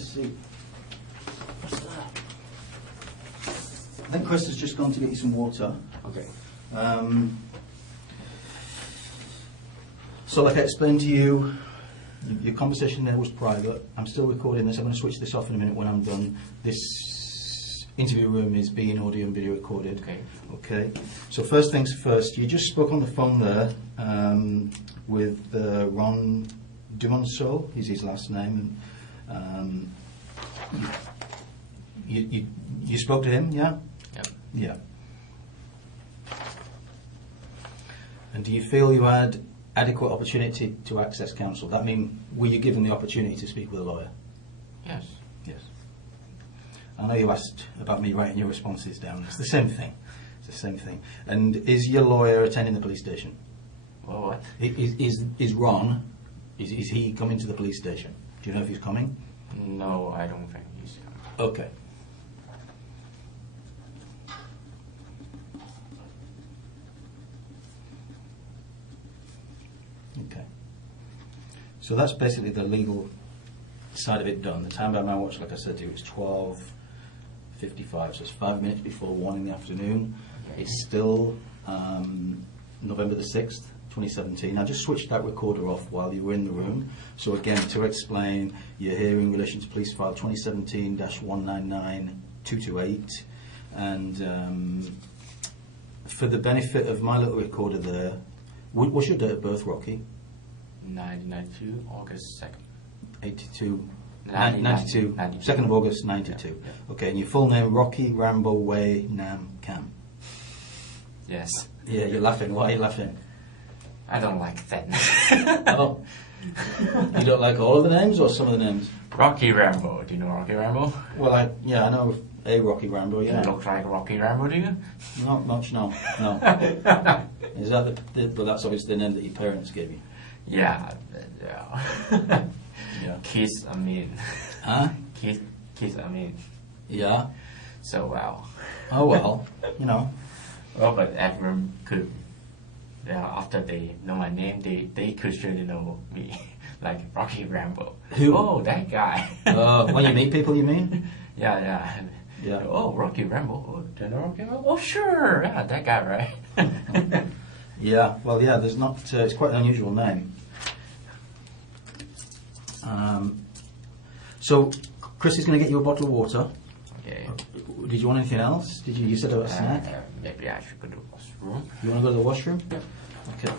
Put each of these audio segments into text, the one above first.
Chris see. What's that? I think Chris has just gone to get you some water. Okay. So like I explained to you, your conversation there was private. I'm still recording this. I'm going to switch this off in a minute when I'm done. This interview room is being audio and video recorded. Okay. Okay. So first things first, you just spoke on the phone there with Ron Dumonceau, is his last name. And, you spoke to him, yeah? Yep. Yeah. And do you feel you had adequate opportunity to access counsel? That mean, were you given the opportunity to speak with a lawyer? Yes. Yes. I know you asked about me writing your responses down. It's the same thing. It's the same thing. And is your lawyer attending the police station? Well, what? Is Ron, is he coming to the police station? Do you know if he's coming? No, I don't think he's coming. Okay. Okay. So that's basically the legal side of it done. The time by my watch, like I said to you, it's 12:55, so it's 5 minutes before 1 in the afternoon. It's still November the 6th, 2017. I just switched that recorder off while you were in the room. So again, to explain, you're here in relation to police file 2017-199228, and for the benefit of my little recorder there, what's your date of birth, Rocky? 1992, August 2nd. 82. 92. 2nd of August 92. Yeah. Okay, and your full name, Rocky Rambo Wei Nam Cam. Yes. Yeah, you're laughing. Why are you laughing? I don't like that. Oh. You don't like all of the names or some of the names? Rocky Rambo. Do you know Rocky Rambo? Well, I know a Rocky Rambo, yeah. You look like Rocky Rambo, do you? Not much, no. Is that well, that's obviously the name that your parents gave you. Yeah. Yeah. Kiss Amin. Huh? Kiss Amin. Yeah. So well. Oh well, you know. Well, but everyone could. Yeah, after they know my name, they could surely know me, like Rocky Rambo. Who? Oh, that guy. When you meet people, you mean? Yeah. Yeah. Oh, Rocky Rambo. Oh, do you know Rocky Rambo? Oh, sure. Yeah, that guy, right? Yeah. Well, yeah. There's not. It's quite an unusual name. So, Chris is going to get you a bottle of water. Okay. Did you want anything else? Did you said about a snack? Maybe I should go to the washroom. You want to go to the washroom? Yeah. Okay.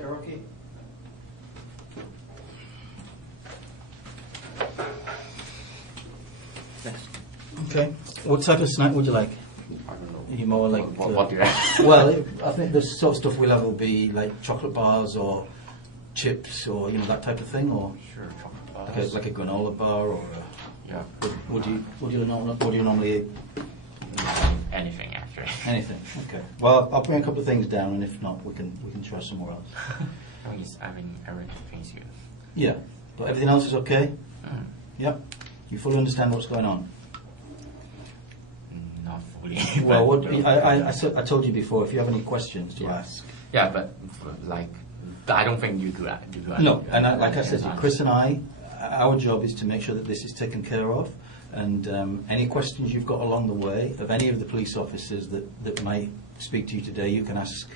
Rocky. Yes. Okay. What type of snack would you like? I don't know. Are you more like... What do you have? Well, I think the sort of stuff we'll have will be like chocolate bars or chips or, that type of thing, or Sure, chocolate bars. like a granola bar, or Yeah. what do you normally eat? Anything, actually. Anything. Okay. Well, I'll bring a couple of things down, and if not, we can try somewhere else. Everything's good. Yeah. But everything else is okay? Mm. Yep. You fully understand what's going on? Not fully. hopefully. Well, But, what, you know, I told you before, if you have any questions to ask. Yeah, but like, I don't think you could. No, and like I said, Chris and I, our job is to make sure that this is taken care of. And any questions you've got along the way of any of the police officers that might speak to you today, you can ask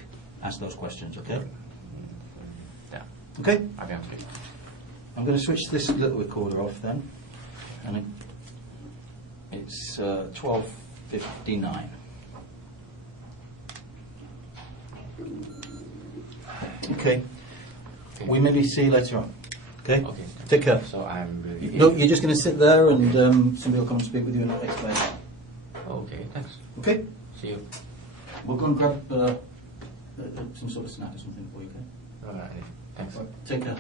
those questions. Okay. Yeah. Okay. Okay. I'm going to switch this little recorder off then, and it's 12:59. Okay. We maybe see you later on. Okay. Okay. Take care. So I'm really. No, you're just going to sit there, and somebody will come and speak with you and explain. Okay. Thanks. Okay. See you. We'll go and grab some sort of snack or something for you. Okay. All right. Thanks. Right, take care.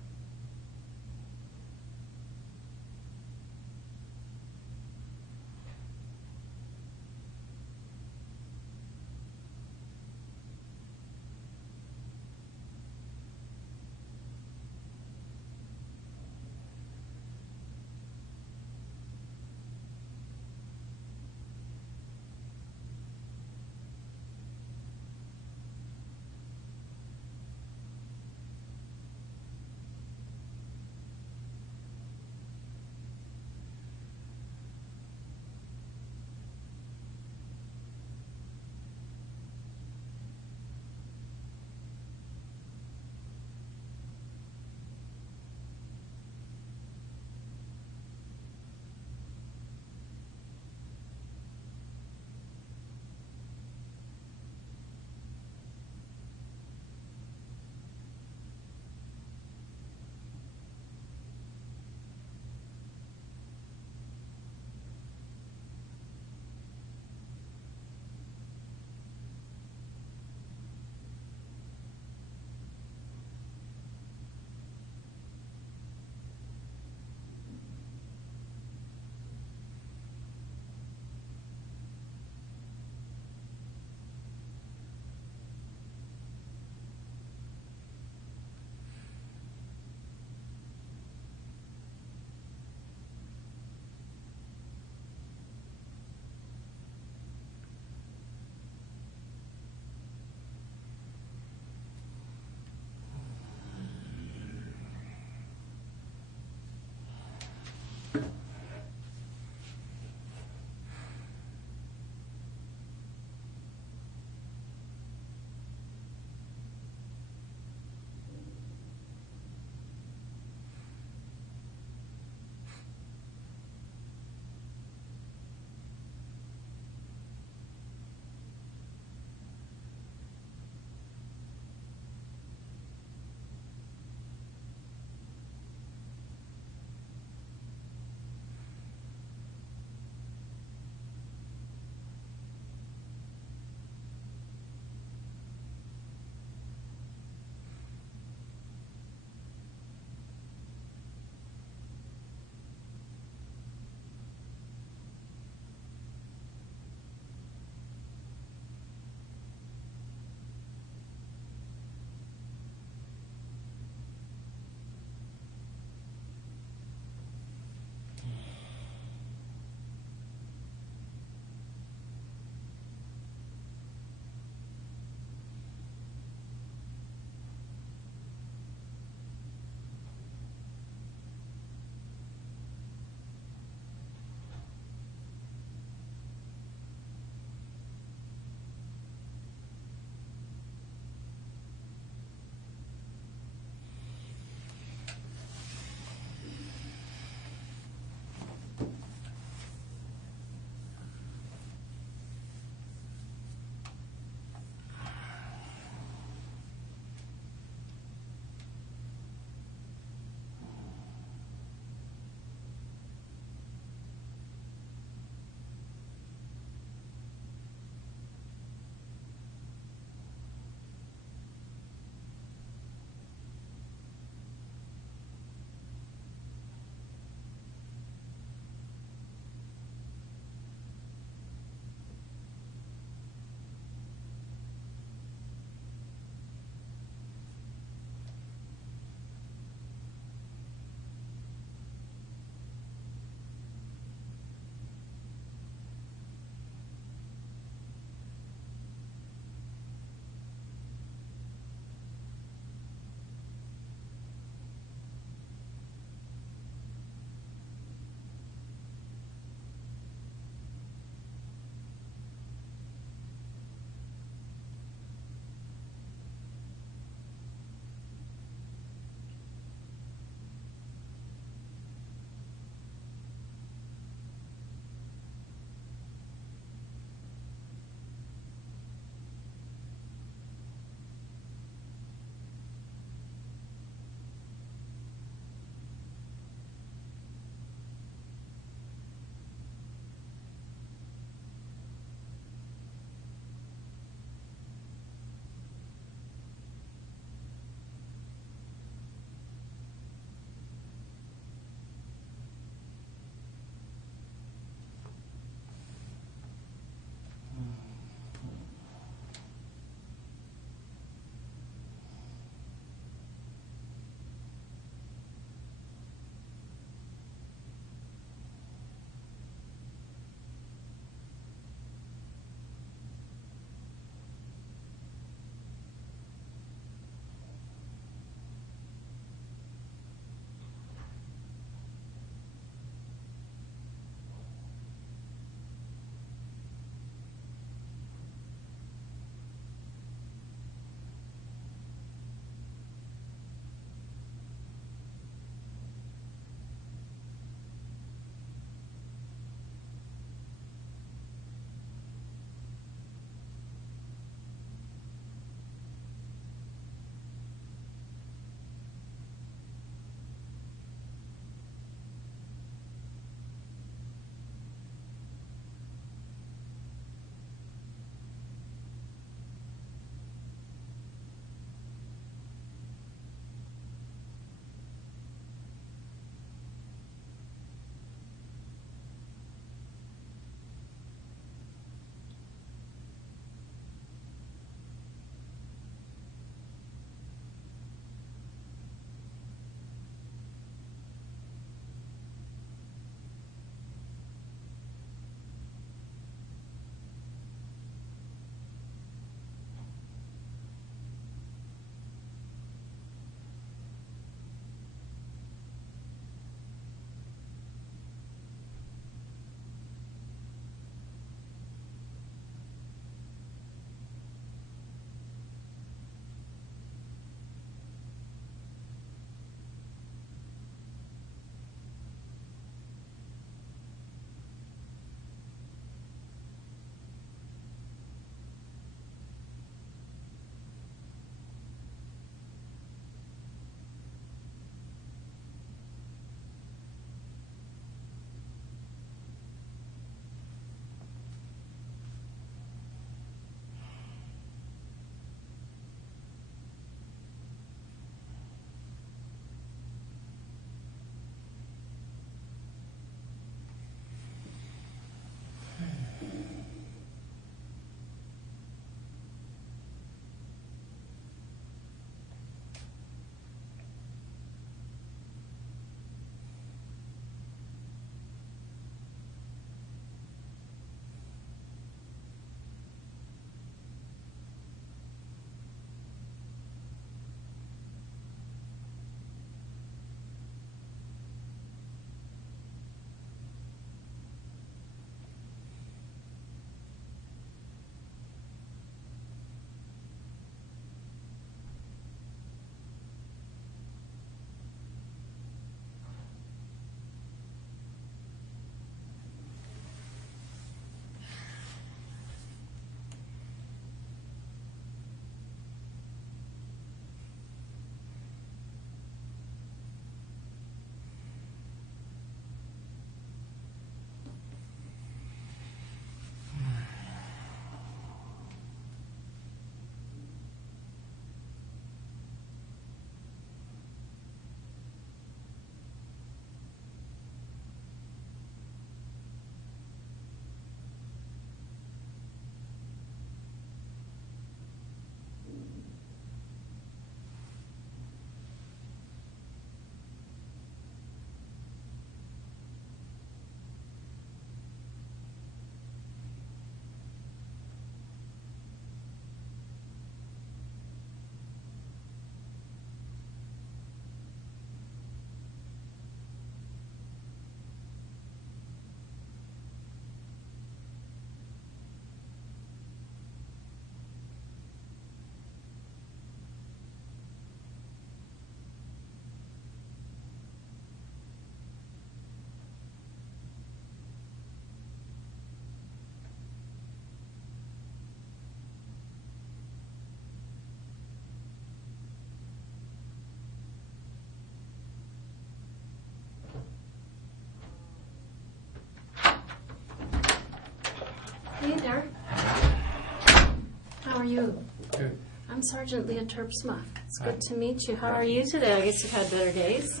you? Good. I'm Sergeant Leah Terpsma. It's good to meet you. How are you today? I guess you've had better days.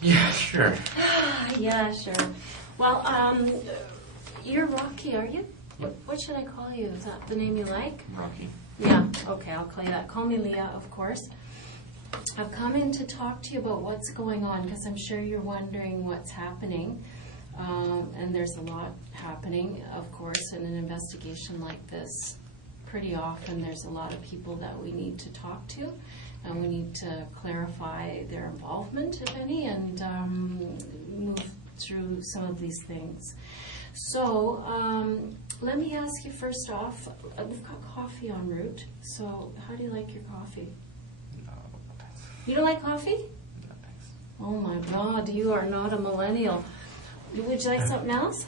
Yeah, sure. Yeah, sure. Well, you're Rocky, are you? What should I call you? Is that the name you like? Rocky. Yeah, okay, I'll call you that. Call me Leah, of course. I've come in to talk to you about what's going on because I'm sure you're wondering what's happening. And there's a lot happening, of course, in an investigation like this. Pretty often there's a lot of people that we need to talk to, and we need to clarify their involvement, if any, and move through some of these things. So let me ask you first off, we've got coffee en route, so how do you like your coffee? No, thanks. You don't like coffee? No, thanks. Oh my God, you are not a millennial. Would you like something else?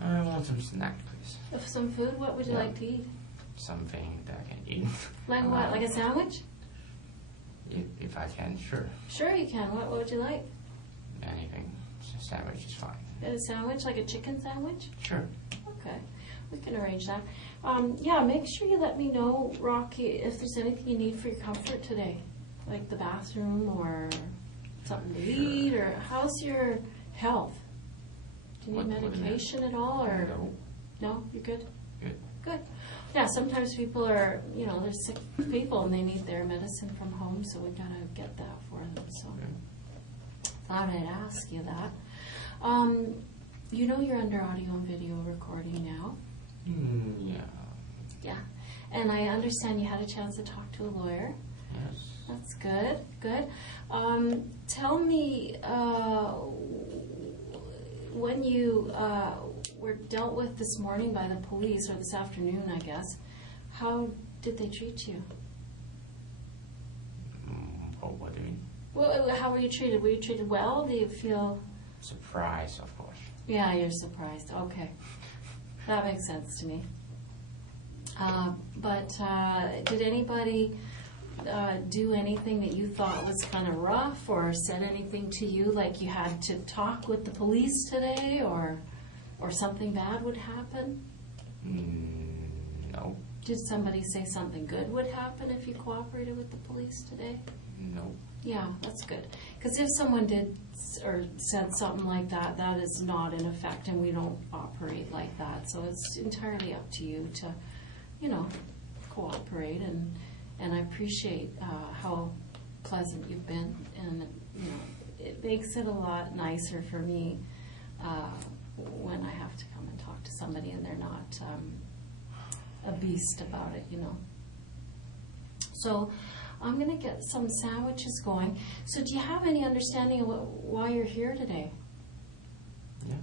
I want some snack, please. Some food? What would you like to eat? Something that I can eat. Like what? Like a sandwich? If I can, sure. Sure you can. What would you like? Anything. Sandwich is fine. A sandwich? Like a chicken sandwich? Sure. Okay. We can arrange that. Yeah, make sure you let me know, Rocky, if there's anything you need for your comfort today. Like the bathroom or something to eat, or how's your health? Do you need medication at all, or? No. No? You're good? Good. Good. Yeah, sometimes people are, they're sick people and they need their medicine from home, so we gotta get that for them, so. Okay. Thought I'd ask you that. You're under audio and video recording now. Yeah. Yeah. And I understand you had a chance to talk to a lawyer. Yes. That's good. Good. Tell me, when you were dealt with this morning by the police, or this afternoon, I guess, how did they treat you? What do you mean? Well, how were you treated? Were you treated well? Do you feel... Surprise, of course. Yeah, you're surprised. Okay. That makes sense to me. But did anybody do anything that you thought was kind of rough, or said anything to you like you had to talk with the police today, or something bad would happen? No. Did somebody say something good would happen if you cooperated with the police today? No. Yeah, that's good. Because if someone did or said something like that, that is not in effect, and we don't operate like that. So it's entirely up to you to, cooperate. And I appreciate how pleasant you've been, and it makes it a lot nicer for me when I have to come and talk to somebody and they're not a beast about it, So I'm going to get some sandwiches going. So do you have any understanding of why you're here today? Yeah.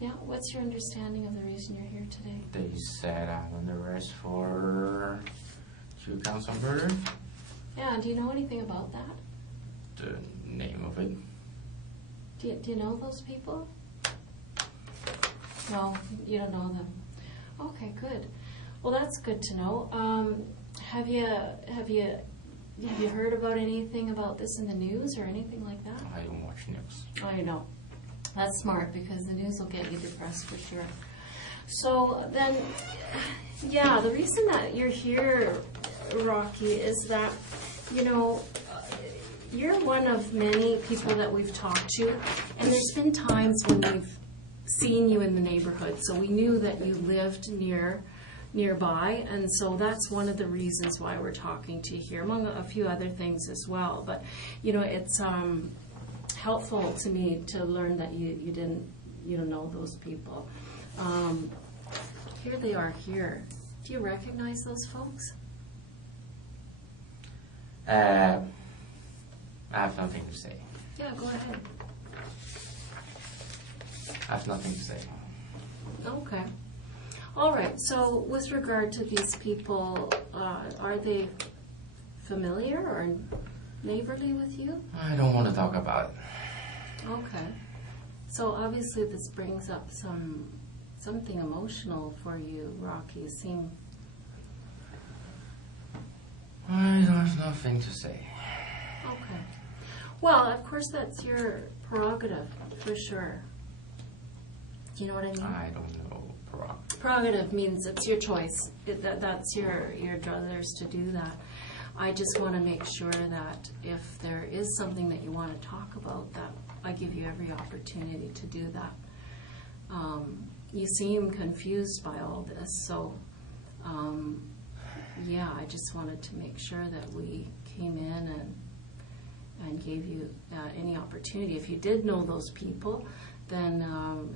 Yeah? What's your understanding of the reason you're here today? They said I'm under arrest for 2 counts of murder. Yeah, do you know anything about that? The name of it. Do you know those people? No, you don't know them. Okay, good. Well, that's good to know. Have you heard about anything about this in the news or anything like that? I don't watch news. Oh, you don't. That's smart, because the news will get you depressed for sure. So then, yeah, the reason that you're here, Rocky, is that, you're one of many people that we've talked to, and there's been times when we've seen you in the neighborhood, so we knew that you lived nearby, and so that's one of the reasons why we're talking to you here, among a few other things as well. But it's helpful to me to learn that you don't know those people. Here they are here. Do you recognize those folks? I have nothing to say. Yeah, go ahead. I have nothing to say. Okay. All right. So with regard to these people, are they familiar or neighborly with you? I don't want to talk about it. Okay. So obviously this brings up something emotional for you, Rocky. You seem... I don't have nothing to say. Okay. Well, of course that's your prerogative, for sure. Do you know what I mean? I don't know prerogative. prerogative means it's your choice. That's your druthers to do that. I just want to make sure that if there is something that you want to talk about, that I give you every opportunity to do that. You seem confused by all this, so yeah, I just wanted to make sure that we came in and gave you any opportunity. If you did know those people, then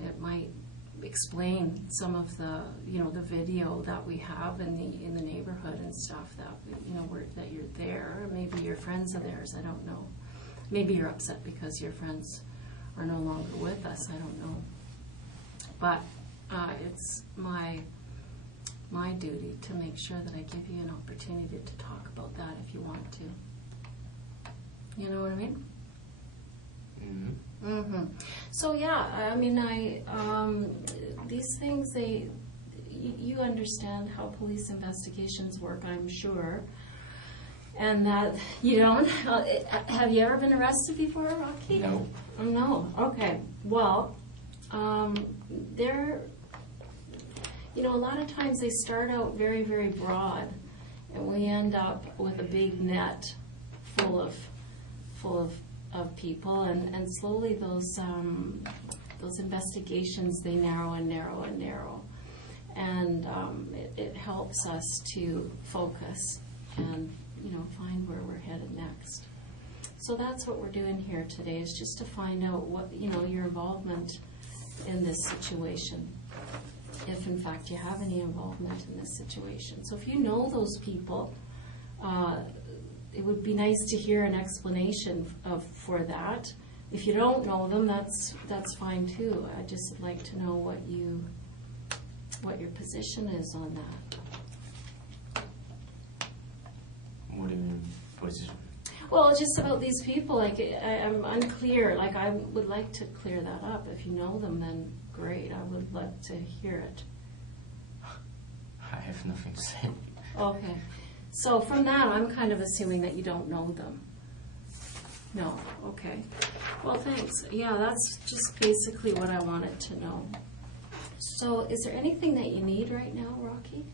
it might explain some of the the video that we have in the neighborhood and stuff that that you're there. Or maybe your friends are theirs. I don't know. Maybe you're upset because your friends are no longer with us. I don't know. But it's my duty to make sure that I give you an opportunity to talk about that if you want to. You know what I mean? Mm-hmm. Mm-hmm. So yeah, I mean, these things, you understand how police investigations work, I'm sure, and that you don't. Have you ever been arrested before, Rocky? No. No. Okay. Well, a lot of times they start out very, very broad, and we end up with a big net full of people, and slowly those investigations, they narrow and narrow and narrow, and it helps us to focus and find where we're headed next. So that's what we're doing here today, is just to find out what your involvement in this situation, if in fact you have any involvement in this situation. So if you know those people, it would be nice to hear an explanation for that. If you don't know them, that's fine too. I'd just like to know what your position is on that. What do you mean position? Well, just about these people, I'm unclear. I would like to clear that up. If you know them, then great. I would like to hear it. I have nothing to say. Okay. So from that, I'm kind of assuming that you don't know them. No. Okay. Well, thanks. Yeah, that's just basically what I wanted to know. So is there anything that you need right now, Rocky?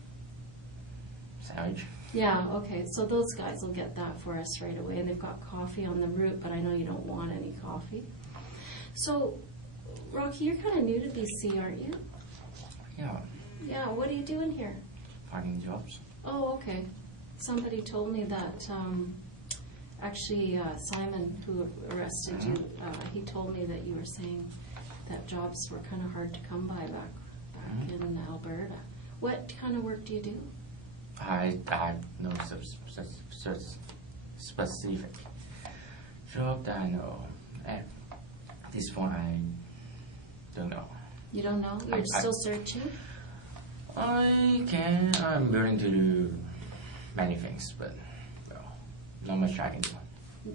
Sandwich? Yeah, okay. So those guys will get that for us right away. And they've got coffee on the route, but I know you don't want any coffee. So, Rocky, you're kind of new to BC, aren't you? Yeah. Yeah, what are you doing here? Finding jobs. Oh, okay. Somebody told me that, actually, Simon, who arrested you, he told me that you were saying that jobs were kind of hard to come by back in Alberta. What kind of work do you do? I have no such specific job that I know. At this point, I don't know. You don't know? You're still searching? I'm willing to do many things, but not much I can do.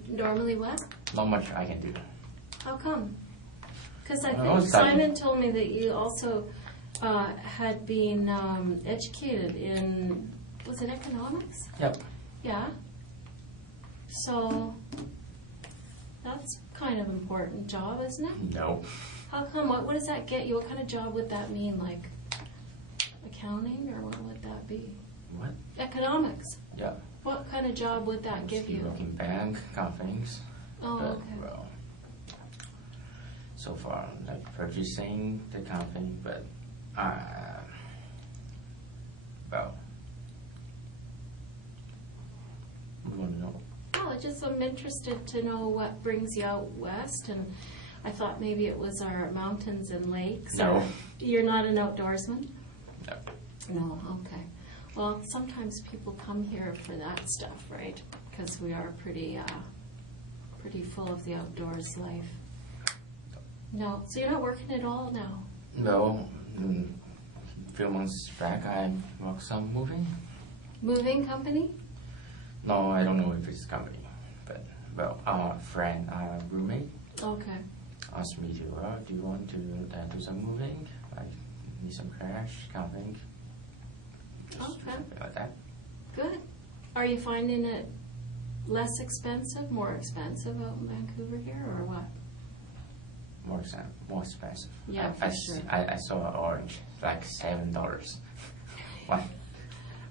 Normally what? Not much I can do. How come? Because I I was think Simon told me that you also had been educated in, was it economics? Yep. Yeah. So that's kind of an important job, isn't it? No. How come? What does that get you? What kind of job would that mean? Like accounting, or what would that be? What? Economics. Yeah. What kind of job would that give you? Working bank, kind of things. Oh, But, okay. well, so far, like purchasing the kind of thing, but well, we want to know. Oh, I'm interested to know what brings you out west, and I thought maybe it was our mountains and lakes. No. Or you're not an outdoorsman? No. No, okay. Well, sometimes people come here for that stuff, right? Because we are pretty full of the outdoors life. No, so you're not working at all now? No. A few months back, I worked some moving. Moving company? No, I don't know if it's a company, but a friend, a roommate, Okay. asked me to, do you want to do some moving? Like, need some cash, kind of thing. Just Okay. something like that. Good. Are you finding it less expensive, more expensive out in Vancouver here, or what? More expensive. Yeah, I for sure. I saw orange, like $7. One.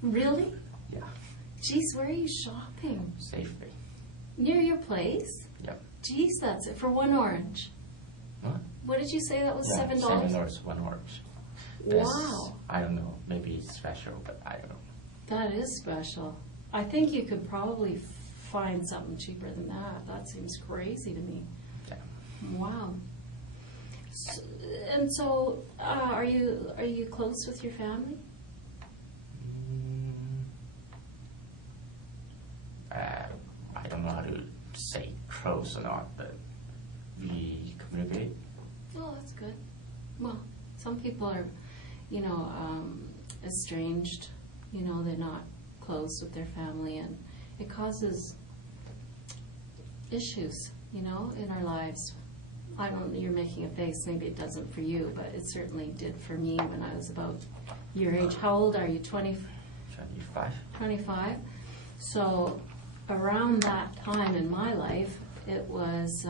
Really? Yeah. Geez, where are you shopping? Safely. Near your place? Yep. Geez, that's it for one orange. What? What did you say that was? Yeah, $7? $7, one orange. That's, Wow. I don't know. Maybe it's special, but I don't know. That is special. I think you could probably find something cheaper than that. That seems crazy to me. Yeah. Wow. And so, are you close with your family? I don't know how to say close or not, but we communicate. Oh, that's good. Well, some people are, estranged. They're not close with their family, and it causes issues, in our lives. I don't. You're making a face. Maybe it doesn't for you, but it certainly did for me when I was about your age. How old are you? 25. 25. So around that time in my life, it was,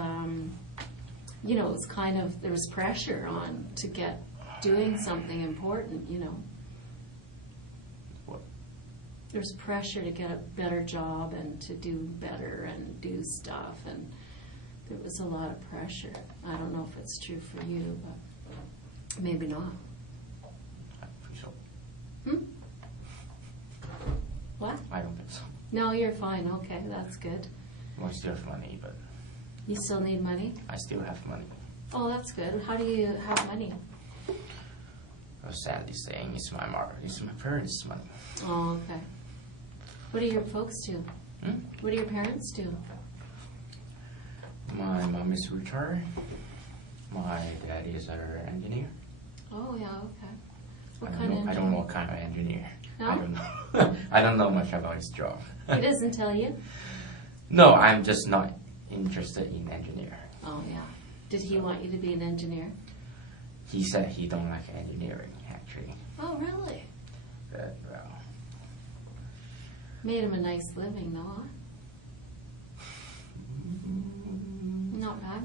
it was kind of, there was pressure on to get doing something important, What? There's pressure to get a better job and to do better and do stuff, and there was a lot of pressure. I don't know if it's true for you, but maybe not. I think so. Hmm? What? I don't think so. No, you're fine. Okay, that's good. I still have money, but You still need money? I still have money. Oh, that's good. How do you have money? Sadly saying, it's my parents' money. Oh, okay. What do your folks do? Hmm? What do your parents do? My mom is retired. My dad is an engineer. Oh, yeah, okay. What I kind of don't engineer? know what kind of engineer. No? I don't know. I don't know much about his job. He doesn't tell you? No, I'm just not interested in engineering. Oh, yeah. Did he want you to be an engineer? He said he don't like engineering, actually. Oh, really? But, well, Made him a nice living, though, huh? Not bad.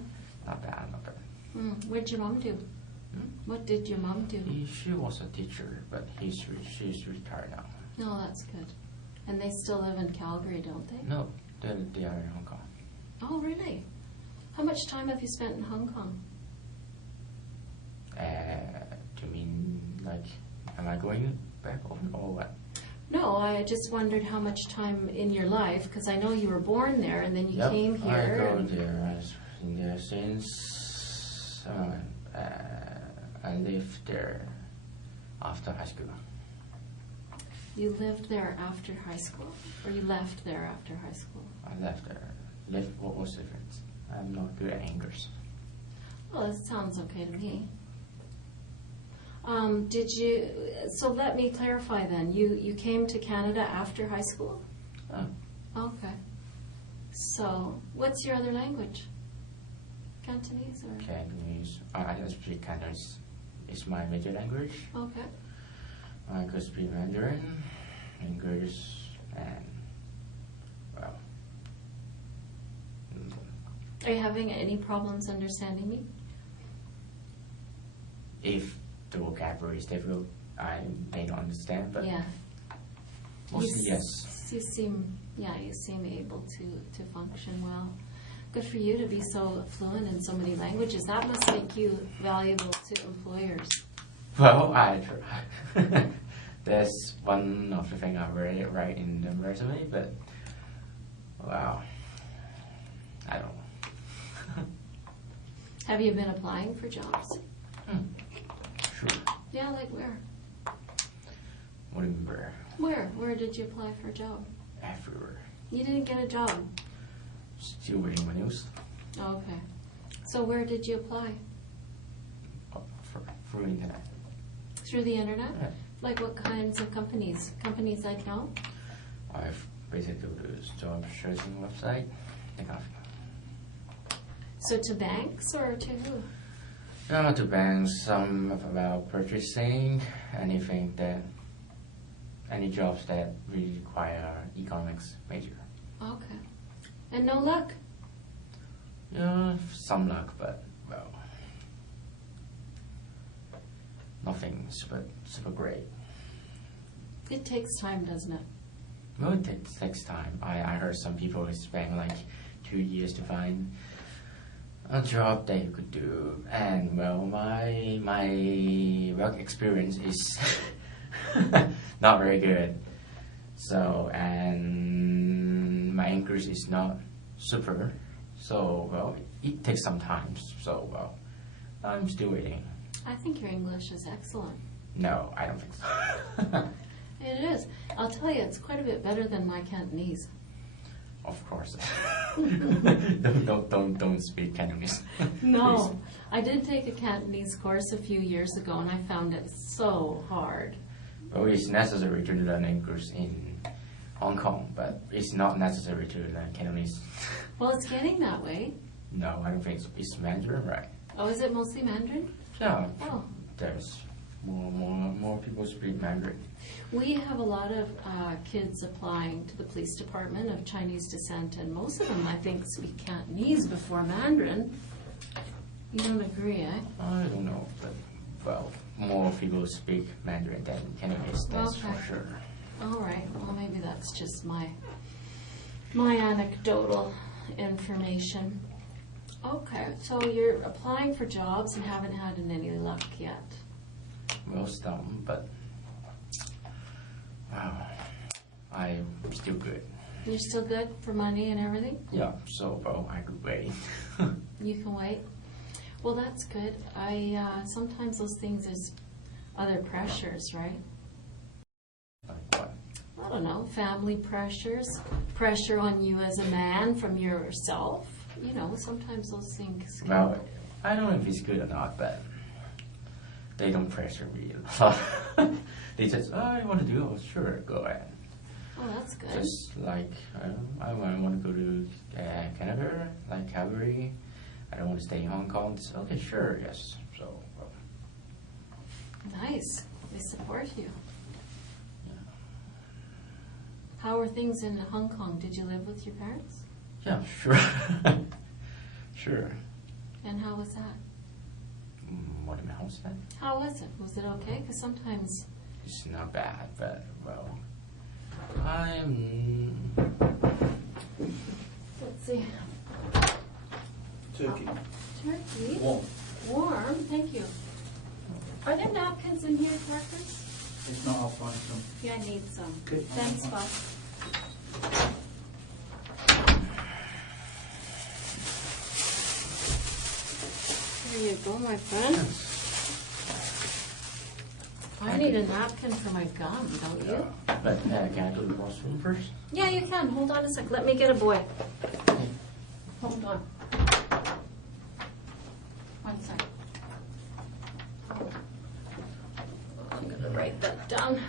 not bad, not bad. What'd your mom do? Hmm? What did your mom do? She was a teacher, but she's retired now. Oh, that's good. And they still live in Calgary, don't they? No, they are in Hong Kong. Oh, really? How much time have you spent in Hong Kong? Do you mean, like, am I going back or what? No, I just wondered how much time in your life, because I know you were born there and then you Yep, came here. I go and- there. I've been there since I lived there after high school. You lived there after high school? Or you left there after high school? I left there. What was the difference? I'm not good at English. Well, that sounds okay to me. So let me clarify then. You came to Canada after high school? Oh, Okay. So, what's your other language? Cantonese or? Cantonese. I don't speak Cantonese. It's my major language. Okay. I could speak Mandarin, English, and, well, Are you having any problems understanding me? if the vocabulary is difficult, I may not understand, but Yeah. mostly yes. You seem able to function well. Good for you to be so fluent in so many languages. That must make you valuable to employers. Well, I try. That's one of the things I write in the resume, but wow, I don't know. Have you been applying for jobs? Sure. Yeah, like where? What do you mean where? Where? Where did you apply for a job? Everywhere. You didn't get a job. Still reading my news. Okay. So where did you apply? Through internet. Through the internet? Yeah. Like what kinds of companies? Companies I know? I've basically go to the job searching website. So to banks or to who? Not to banks, some about purchasing, any jobs that really require economics major. Okay. And no luck? Yeah, some luck, but, well, nothing super great. It takes time, doesn't it? Well, it takes time. I heard some people spend like 2 years to find a job they could do, and well, my work experience is not very good. So, and my English is not super. So, well, it takes some time. So, well, I'm still waiting. I think your English is excellent. No, I don't think so. It is. I'll tell you, it's quite a bit better than my Cantonese. Of course. don't speak Cantonese. No, I did take a Cantonese course a few years ago, and I found it so hard. Well, it's necessary to learn English in Hong Kong, but it's not necessary to learn Cantonese. Well, it's getting that way. No, I don't think so. It's Mandarin, right? Oh, is it mostly Mandarin? Yeah. Oh. There's more people speak Mandarin. We have a lot of kids applying to the police department of Chinese descent, and most of them, I think, speak Cantonese before Mandarin. You don't agree, eh? I don't know, but, well, more people speak Mandarin than Cantonese, that's Okay. for sure. All right. Well, maybe that's just my anecdotal information. Okay, so you're applying for jobs and haven't had any luck yet. Well, some, but I'm still good. You're still good for money and everything? Yeah, so, well, I could wait. You can wait? Well, that's good. Sometimes those things is other pressures, right? Like what? I don't know, family pressures, pressure on you as a man from yourself. You know, sometimes those things can... Well, I don't know if it's good or not, but they don't pressure me a lot. They just, oh, you want to do it? Oh, sure, go ahead. Oh, that's good. Just like, I want to go to Canada, like Calgary. I don't want to stay in Hong Kong. It's, okay, sure, yes. So, well, Nice. They support you. yeah. How are things in Hong Kong? Did you live with your parents? Yeah, sure. Sure. And how was that? What am I house then? How was it? Was it okay? Because sometimes... It's not bad, but, well, I'm... Let's see. Turkey. Turkey? Warm. Warm, thank you. Are there napkins in here, Parkers? If not, I'll find some. Yeah, I need some. Okay. Thanks, Bob. There you go, my friend. I need a napkin for my gum, don't you? But can I go to the washroom first? Yeah, you can. Hold on a sec. Let me get a boy. Hold on. 1 sec. I'm going to write that down.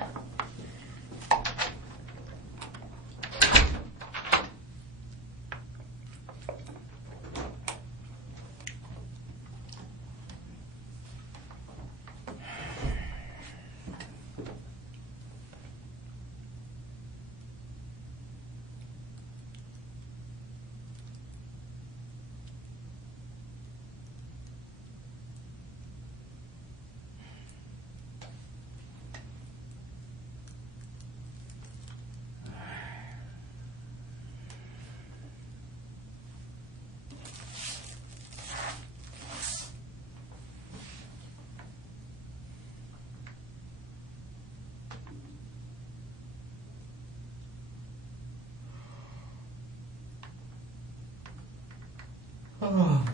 Oh.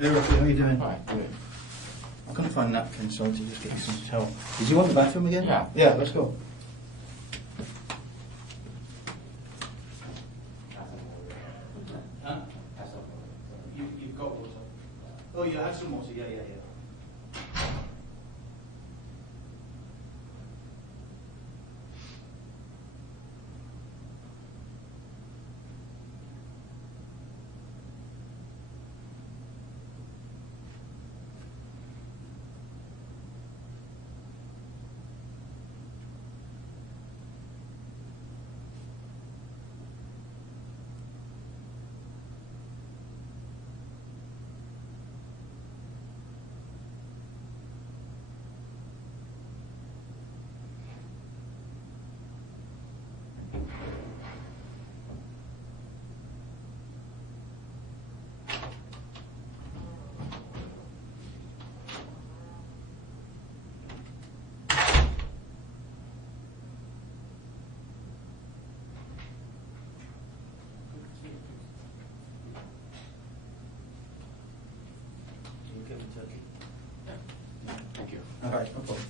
Hey Rocky, how are you doing? Right, good. I'm going to find napkins so to just get you some towel. Did you want the bathroom again? Yeah. Yeah, let's go. Huh? You've got water. Oh, you had some water, yeah. Turkey. Thank you. All right, no problem.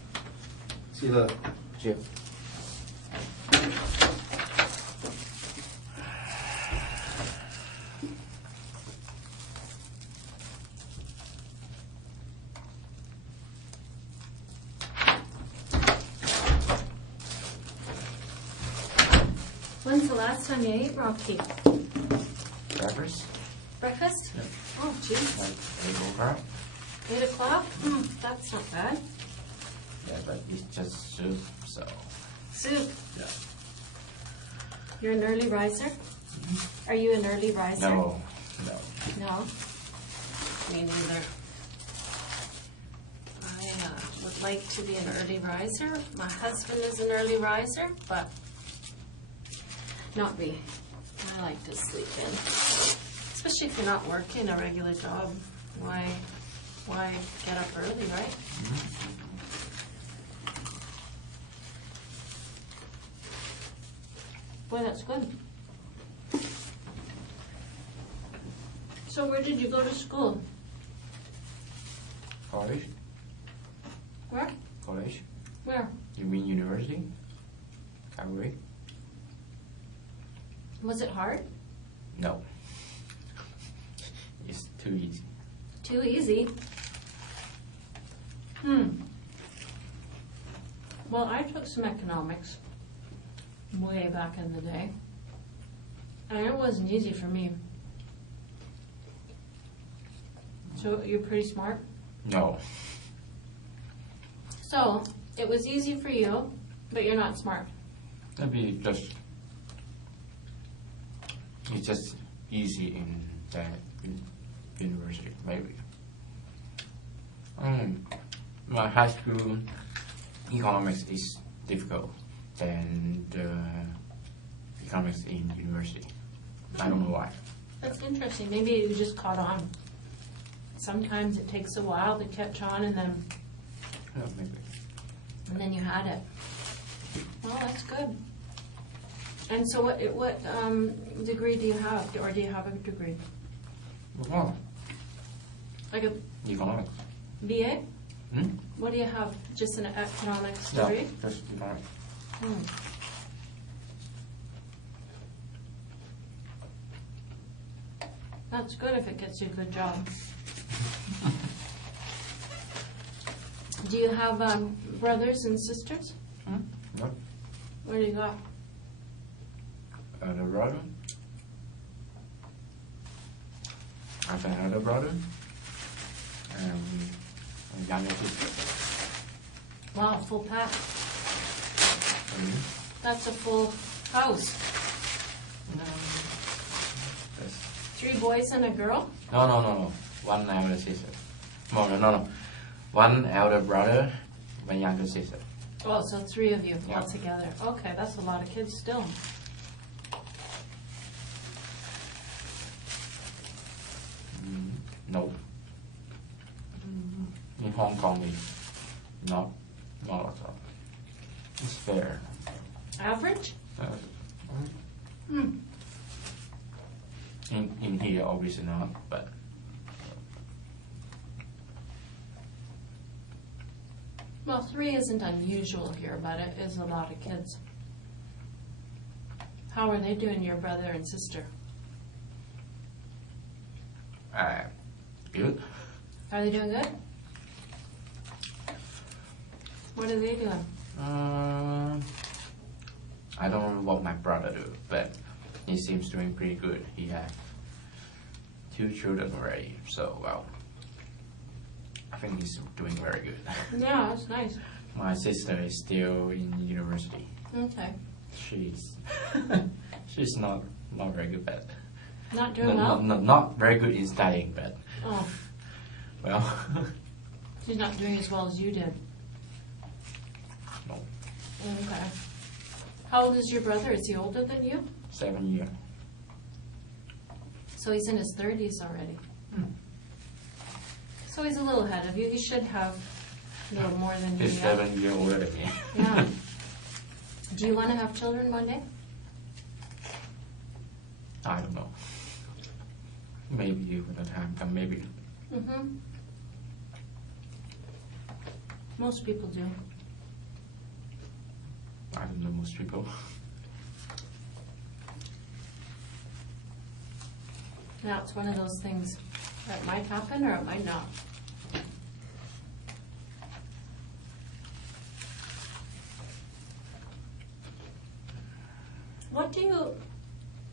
See you later. See you. When's the last time you ate, Rocky? Breakfast? Breakfast? Yeah. Oh, geez. Like 8 o'clock? 8 o'clock? That's not bad. Yeah, but it's just soup, so. Soup. Yeah. You're an early riser? Are you an early riser? No. No? Me neither. I would like to be an early riser. My husband is an early riser, but not me. I like to sleep in. Especially if you're not working a regular job. Why get up early, right? Boy, that's good. So where did you go to school? College? Where? College? Where? You mean university? Calgary? Was it hard? No. It's too easy. Too easy? Well, I took some economics way back in the day. And it wasn't easy for me. So you're pretty smart? No. So, it was easy for you, but you're not smart. Maybe just it's just easy in that university, maybe. My high school economics is difficult than the economics in university. I don't know why. That's interesting. Maybe you just caught on. Sometimes it takes a while to catch on, and Maybe. then you had it. Well, that's good. And so what degree do you have, or do you have a degree? Well, Like a economics. BA? Hmm? What do you have? Just an economics Yeah, degree? just economics. Hmm. That's good if it gets you a good job. Do you have brothers and sisters? What? What do you got? The brother. I have another brother. A younger sister. Wow, full pack. And you? That's a full house. Yes. 3 boys and a girl? No. One elder sister. No. One elder brother, one younger sister. Oh, so 3 of you Yeah. all together. Okay, that's a lot of kids still. No. In Hong Kong, it's not a lot. It's fair. Average? Uh, Hmm. in here, obviously not, but Well, 3 isn't unusual here, but it is a lot of kids. How are they doing, your brother and sister? Good. Are they doing good? What are they doing? I don't know what my brother do, but he seems doing pretty good. He has 2 children already, so well, I think he's doing very good. Yeah, that's nice. My sister is still in university. Okay. She's she's not very good, but Not doing well? not very good in studying, but Oh, well, she's not doing as well as you did. no, Okay. How old is your brother? Is he older than you? 7 years. So he's in his 30s already. Hmm. So he's a little ahead of you. He should have a little more than you. He's 7 years older than me. Yeah. Do you want to have children one day? I don't know. Maybe when the time comes, maybe. Mm-hmm. Most people do. I don't know most people. Now, it's one of those things that might happen or it might not. What do you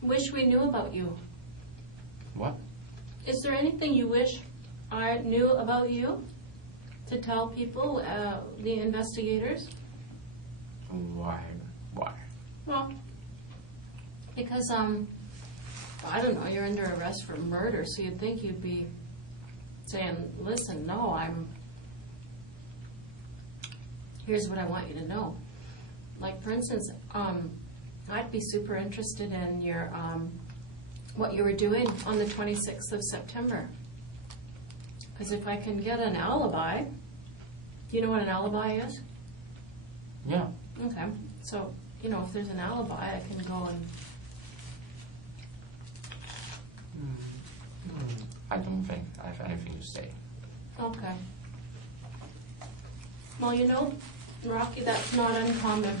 wish we knew about you? What? Is there anything you wish I knew about you to tell people, the investigators? Why? Well, because, I don't know, you're under arrest for murder, so you'd think you'd be saying, listen, no, here's what I want you to know. Like, for instance, I'd be super interested in your, what you were doing on the 26th of September. Because if I can get an alibi, do you know what an alibi is? Yeah. Okay, so, if there's an alibi, I can go and, I don't think I have anything to say. okay. Well, Rocky, that's not uncommon.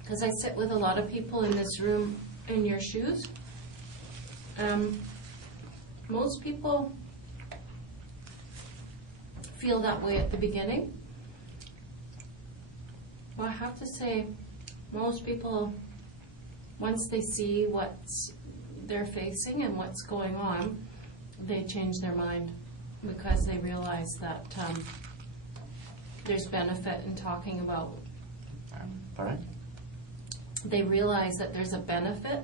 Because I sit with a lot of people in this room in your shoes. Most people feel that way at the beginning. Well, I have to say, most people, once they see what they're facing and what's going on, they change their mind because they realize that there's benefit in talking about. Pardon? They realize that there's a benefit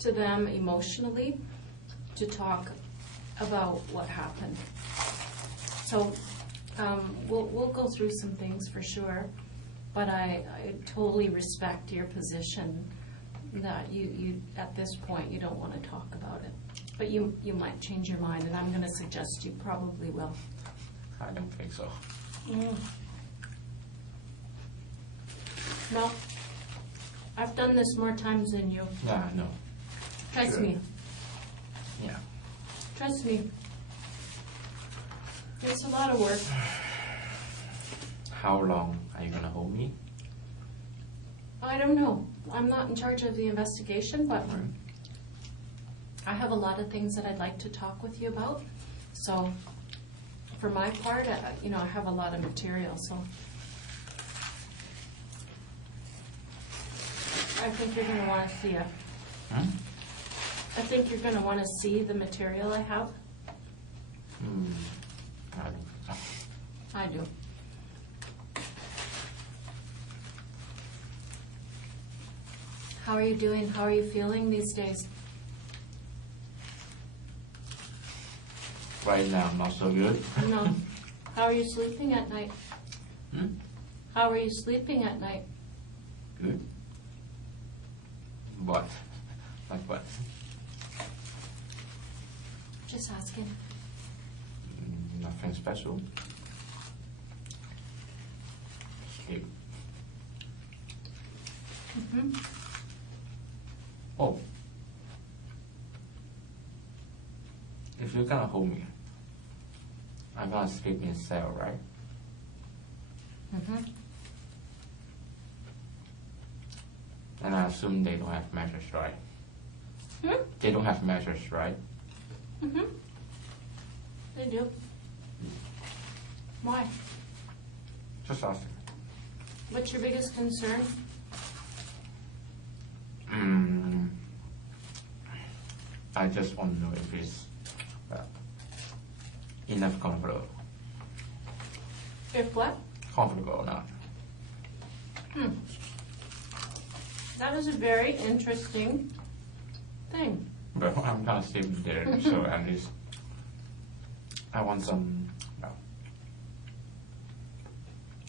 to them emotionally to talk about what happened. So we'll go through some things for sure, but I totally respect your position that you at this point you don't want to talk about it. But you might change your mind, and I'm going to suggest you probably will. I don't think so. Well, I've done this more times than you. Yeah, I know. Trust Sure. me. Yeah. Trust me. It's a lot of work. How long are you gonna hold me? I don't know. I'm not in charge of the investigation, but I have a lot of things that I'd like to talk with you about. So, for my part, I have a lot of material. So, I think you're going to want to see it. I think you're going to want to see the material I have. I don't think so. I do. How are you doing? How are you feeling these days? Right now, not so good. No. How are you sleeping at night? How are you sleeping at night? Good. What? Like what? Just asking. Nothing special. Sleep. Oh. If you're gonna hold me, I'm gonna sleep in cell, right? Mm-hmm. And I assume they don't have measures, right? Hmm? They don't have measures, right? Mm-hmm. They do. Why? Just asking. What's your biggest concern? I just want to know if it's enough comfortable. If what? Comfortable or not. That is a very interesting thing. But I'm not sleeping there, so at least I want some.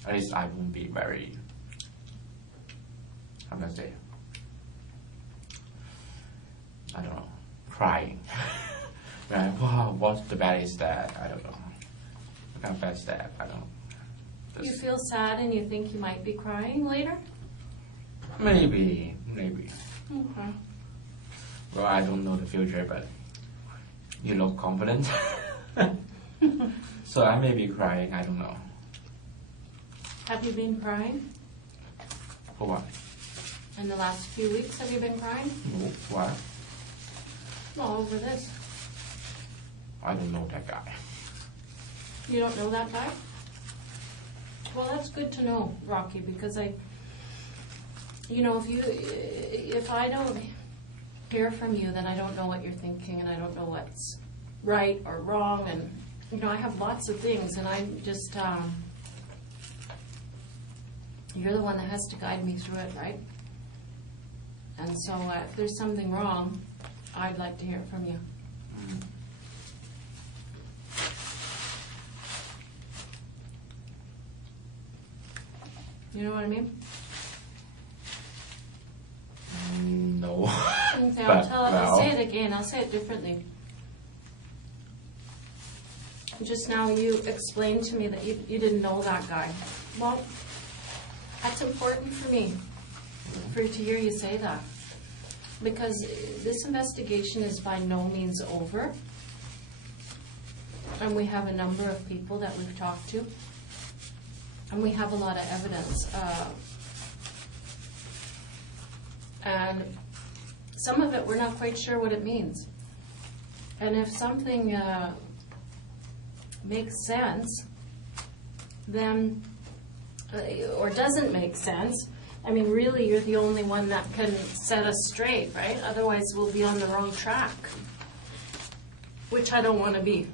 At least I won't be very. How can I say? I don't know. Crying. Right? Wow, what the bad is that? I don't know. What kind of bad is that? I don't know. You feel sad and you think you might be crying later? Maybe. Okay. Well, I don't know the future, but you look confident. So I may be crying, I don't know. Have you been crying? For what? In the last few weeks, have you been crying? No, what? No, over this. I don't know that guy. You don't know that guy? Well, that's good to know, Rocky, because if I don't hear from you, then I don't know what you're thinking, and I don't know what's right or wrong, and, I have lots of things, and I'm just, you're the one that has to guide me through it, right? And so if there's something wrong, I'd like to hear it from you. You know what I mean? No. Okay, But, I'll say it again. I'll say it differently. Just now you explained to me that you didn't know that guy. Well, that's important for me, for to hear you say that. Because this investigation is by no means over. And we have a number of people that we've talked to. And we have a lot of evidence. And some of it we're not quite sure what it means. And if something makes sense, then, or doesn't make sense, I mean, really, you're the only one that can set us straight, right? Otherwise, we'll be on the wrong track, which I don't want to be.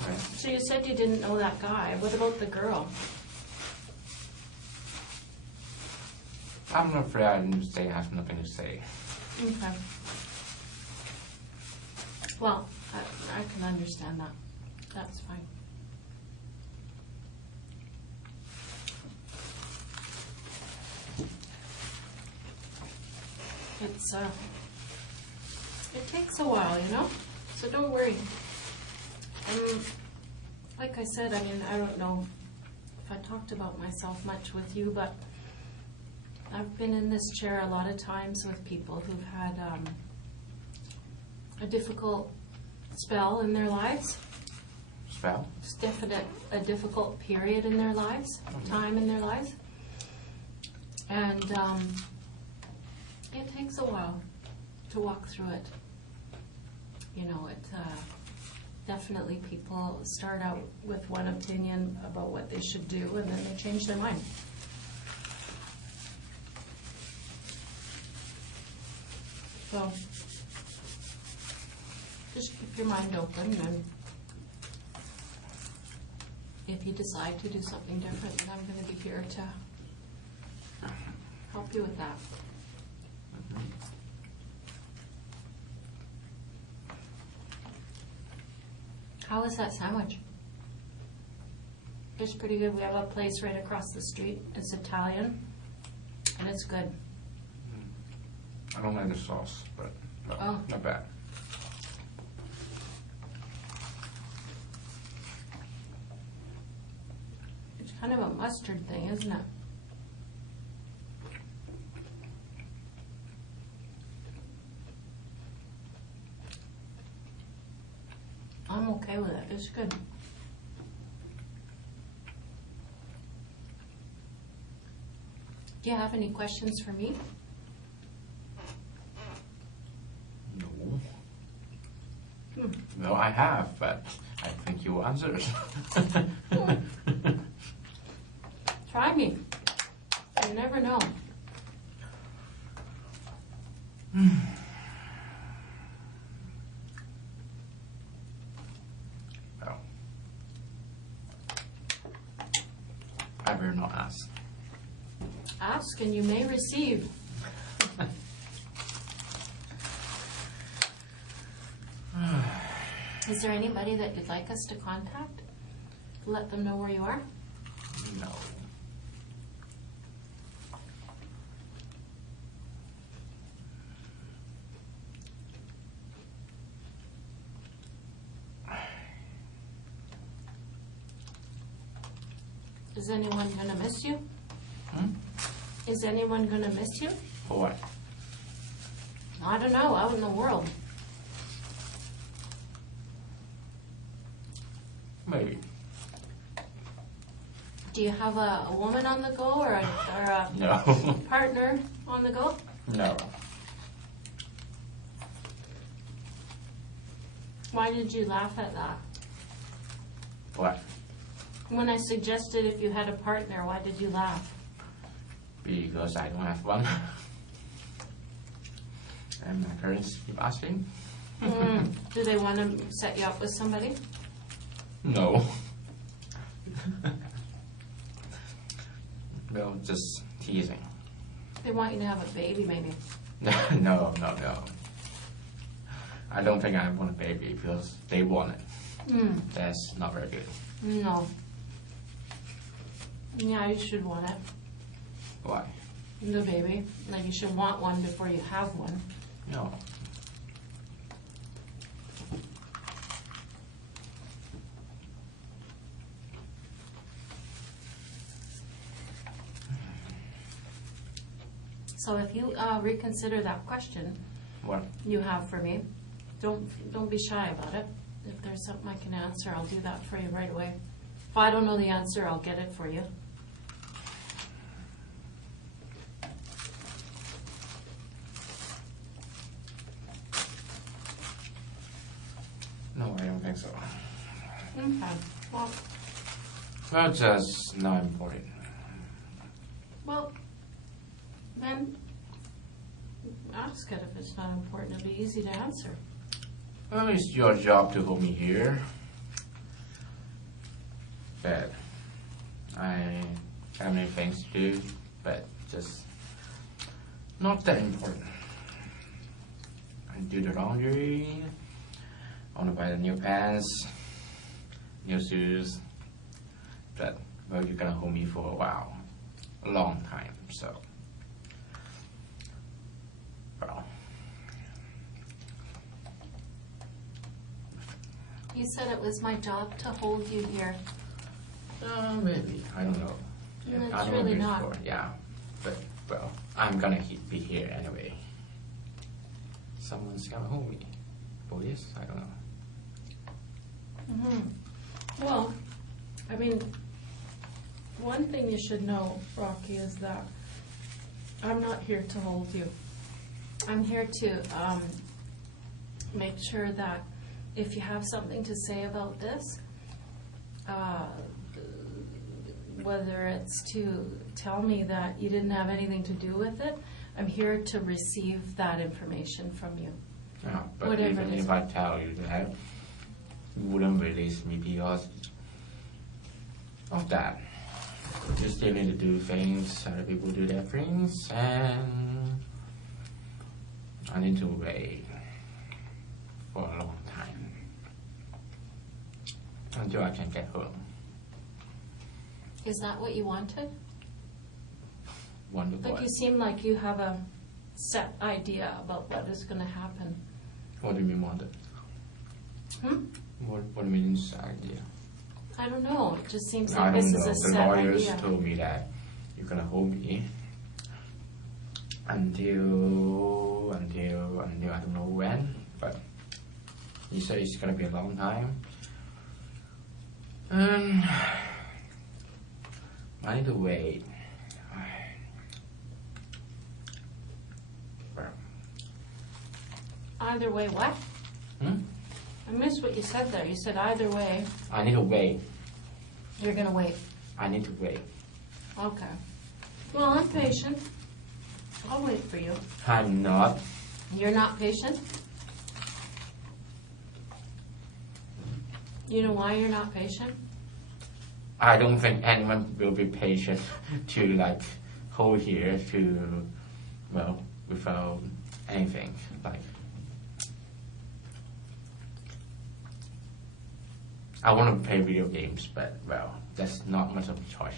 Right. So you said you didn't know that guy. What about the girl? I'm afraid I have nothing to say. Okay. Well, I can understand that. That's fine. It takes a while, so don't worry. Like I said, I mean, I don't know if I talked about myself much with you, but I've been in this chair a lot of times with people who've had a difficult spell in their lives. Spell? It's a difficult period in their lives, time in their lives. And it takes a while to walk through it. Definitely people start out with one opinion about what they should do, and then they change their mind. So just keep your mind open, and if you decide to do something different, then I'm going to be here to help you with that. How is that sandwich? It's pretty good. We have a place right across the street. It's Italian, and it's good. I don't like the sauce, but not bad. It's kind of a mustard thing, isn't it? I'm okay with it. It's good. Do you have any questions for me? No. Hmm. Well, I have, but I think you answered. Try me. You never know. Well, I better not ask. Ask and you may receive. Is there anybody that you'd like us to contact? Let them know where you are? No. Is anyone gonna miss you? Hmm? Is anyone gonna miss you? For what? I don't know, out in the world. Maybe. Do you have a woman on the go or a No. partner on the go? No. Why did you laugh at that? What? When I suggested if you had a partner, why did you laugh? Because I don't have one. And my parents keep asking. Do they want to set you up with somebody? No. Well, just teasing. They want you to have a baby, maybe. No. I don't think I want a baby because they want it. That's not very good. No. Yeah, you should want it. Why? The baby. Like you should want one before you have one. No. So if you reconsider that question What? you have for me, don't be shy about it. If there's something I can answer, I'll do that for you right away. If I don't know the answer, I'll get it for you. No, I don't think so. Okay. Well, Well, just not important. then ask it if it's not important. It'll be easy to answer. Well, it's your job to hold me here. But I have many things to do, but just not that important. I do the laundry. I want to buy the new pants, new shoes. But, well, you're gonna hold me for a while. A long time, so. Well. You said it was my job to hold you here. Maybe. I don't know. No, it's I don't really know not. before. Yeah. But, well, I'm gonna be here anyway. Someone's gonna hold me. Police? I don't know. Well, I mean, one thing you should know, Rocky, is that I'm not here to hold you. I'm here to make sure that if you have something to say about this, whether it's to tell me that you didn't have anything to do with it, I'm here to receive that information from you. Yeah, but Whatever even it is. if I tell you that, you wouldn't release me because of that. You still need to do things, other people do their things, and I need to wait for a long time until I can get home. Is that what you wanted? Wonder Like what? you seem like you have a set idea about what is going to happen. What do you mean wanted? What do you mean is idea? I don't know. It just seems I like don't this know. is a The set lawyers idea. told me that you're gonna hold me until I don't know when, but he said it's gonna be a long time. And I need to wait. Either way, what? Hmm? I missed what you said there. You said either way, I need to wait. you're gonna wait. I need to wait. Okay. Well, I'm patient. I'll wait for you. I'm not. You're not patient? You know why you're not patient? I don't think anyone will be patient to like hold here to, well, without anything. Like, I want to play video games, but well, that's not much of a choice.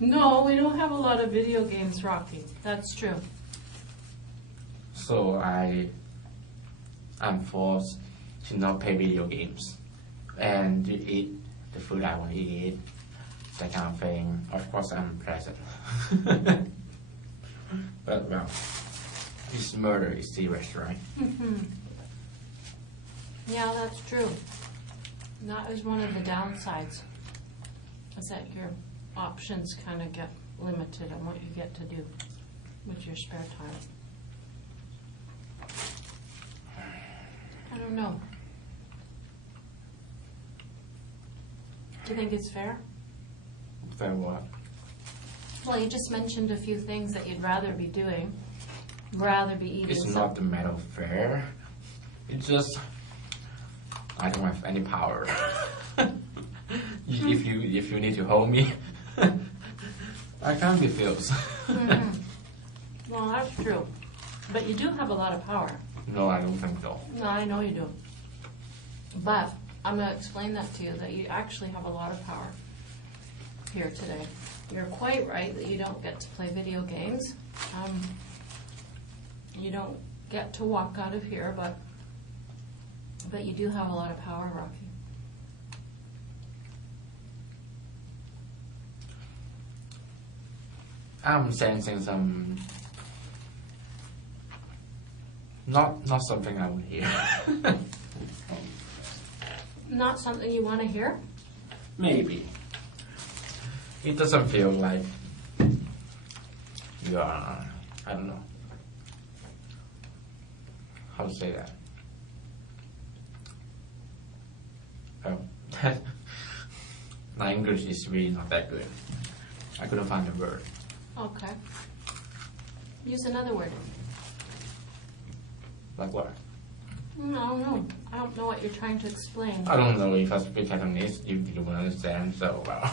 No, we don't have a lot of video games, Rocky. That's true. So I'm forced to not play video games and to eat the food I want to eat, that kind of thing. Of course, I'm present. But well, this murder is serious, right? Yeah, that's true. That is one of the downsides, is that your options kind of get limited on what you get to do with your spare time. I don't know. Do you think it's fair? Fair what? Well, you just mentioned a few things that you'd rather be doing, rather be eating. It's not the matter of fair. It's just I don't have any power. If you need to hold me, I can't refuse. Well, that's true. But you do have a lot of power. No, I don't think so. No, I know you do. But I'm going to explain that to you, that you actually have a lot of power here today. You're quite right that you don't get to play video games. You don't get to walk out of here, but you do have a lot of power, Rocky. I'm sensing some not something I would hear. Not something you want to hear? Maybe. It doesn't feel like you are, I don't know how to say that. Oh, my English is really not that good. I couldn't find a word. Okay. Use another word. Like what? No, no. I don't know what you're trying to explain. I don't know if I speak Cantonese, you don't understand, so well.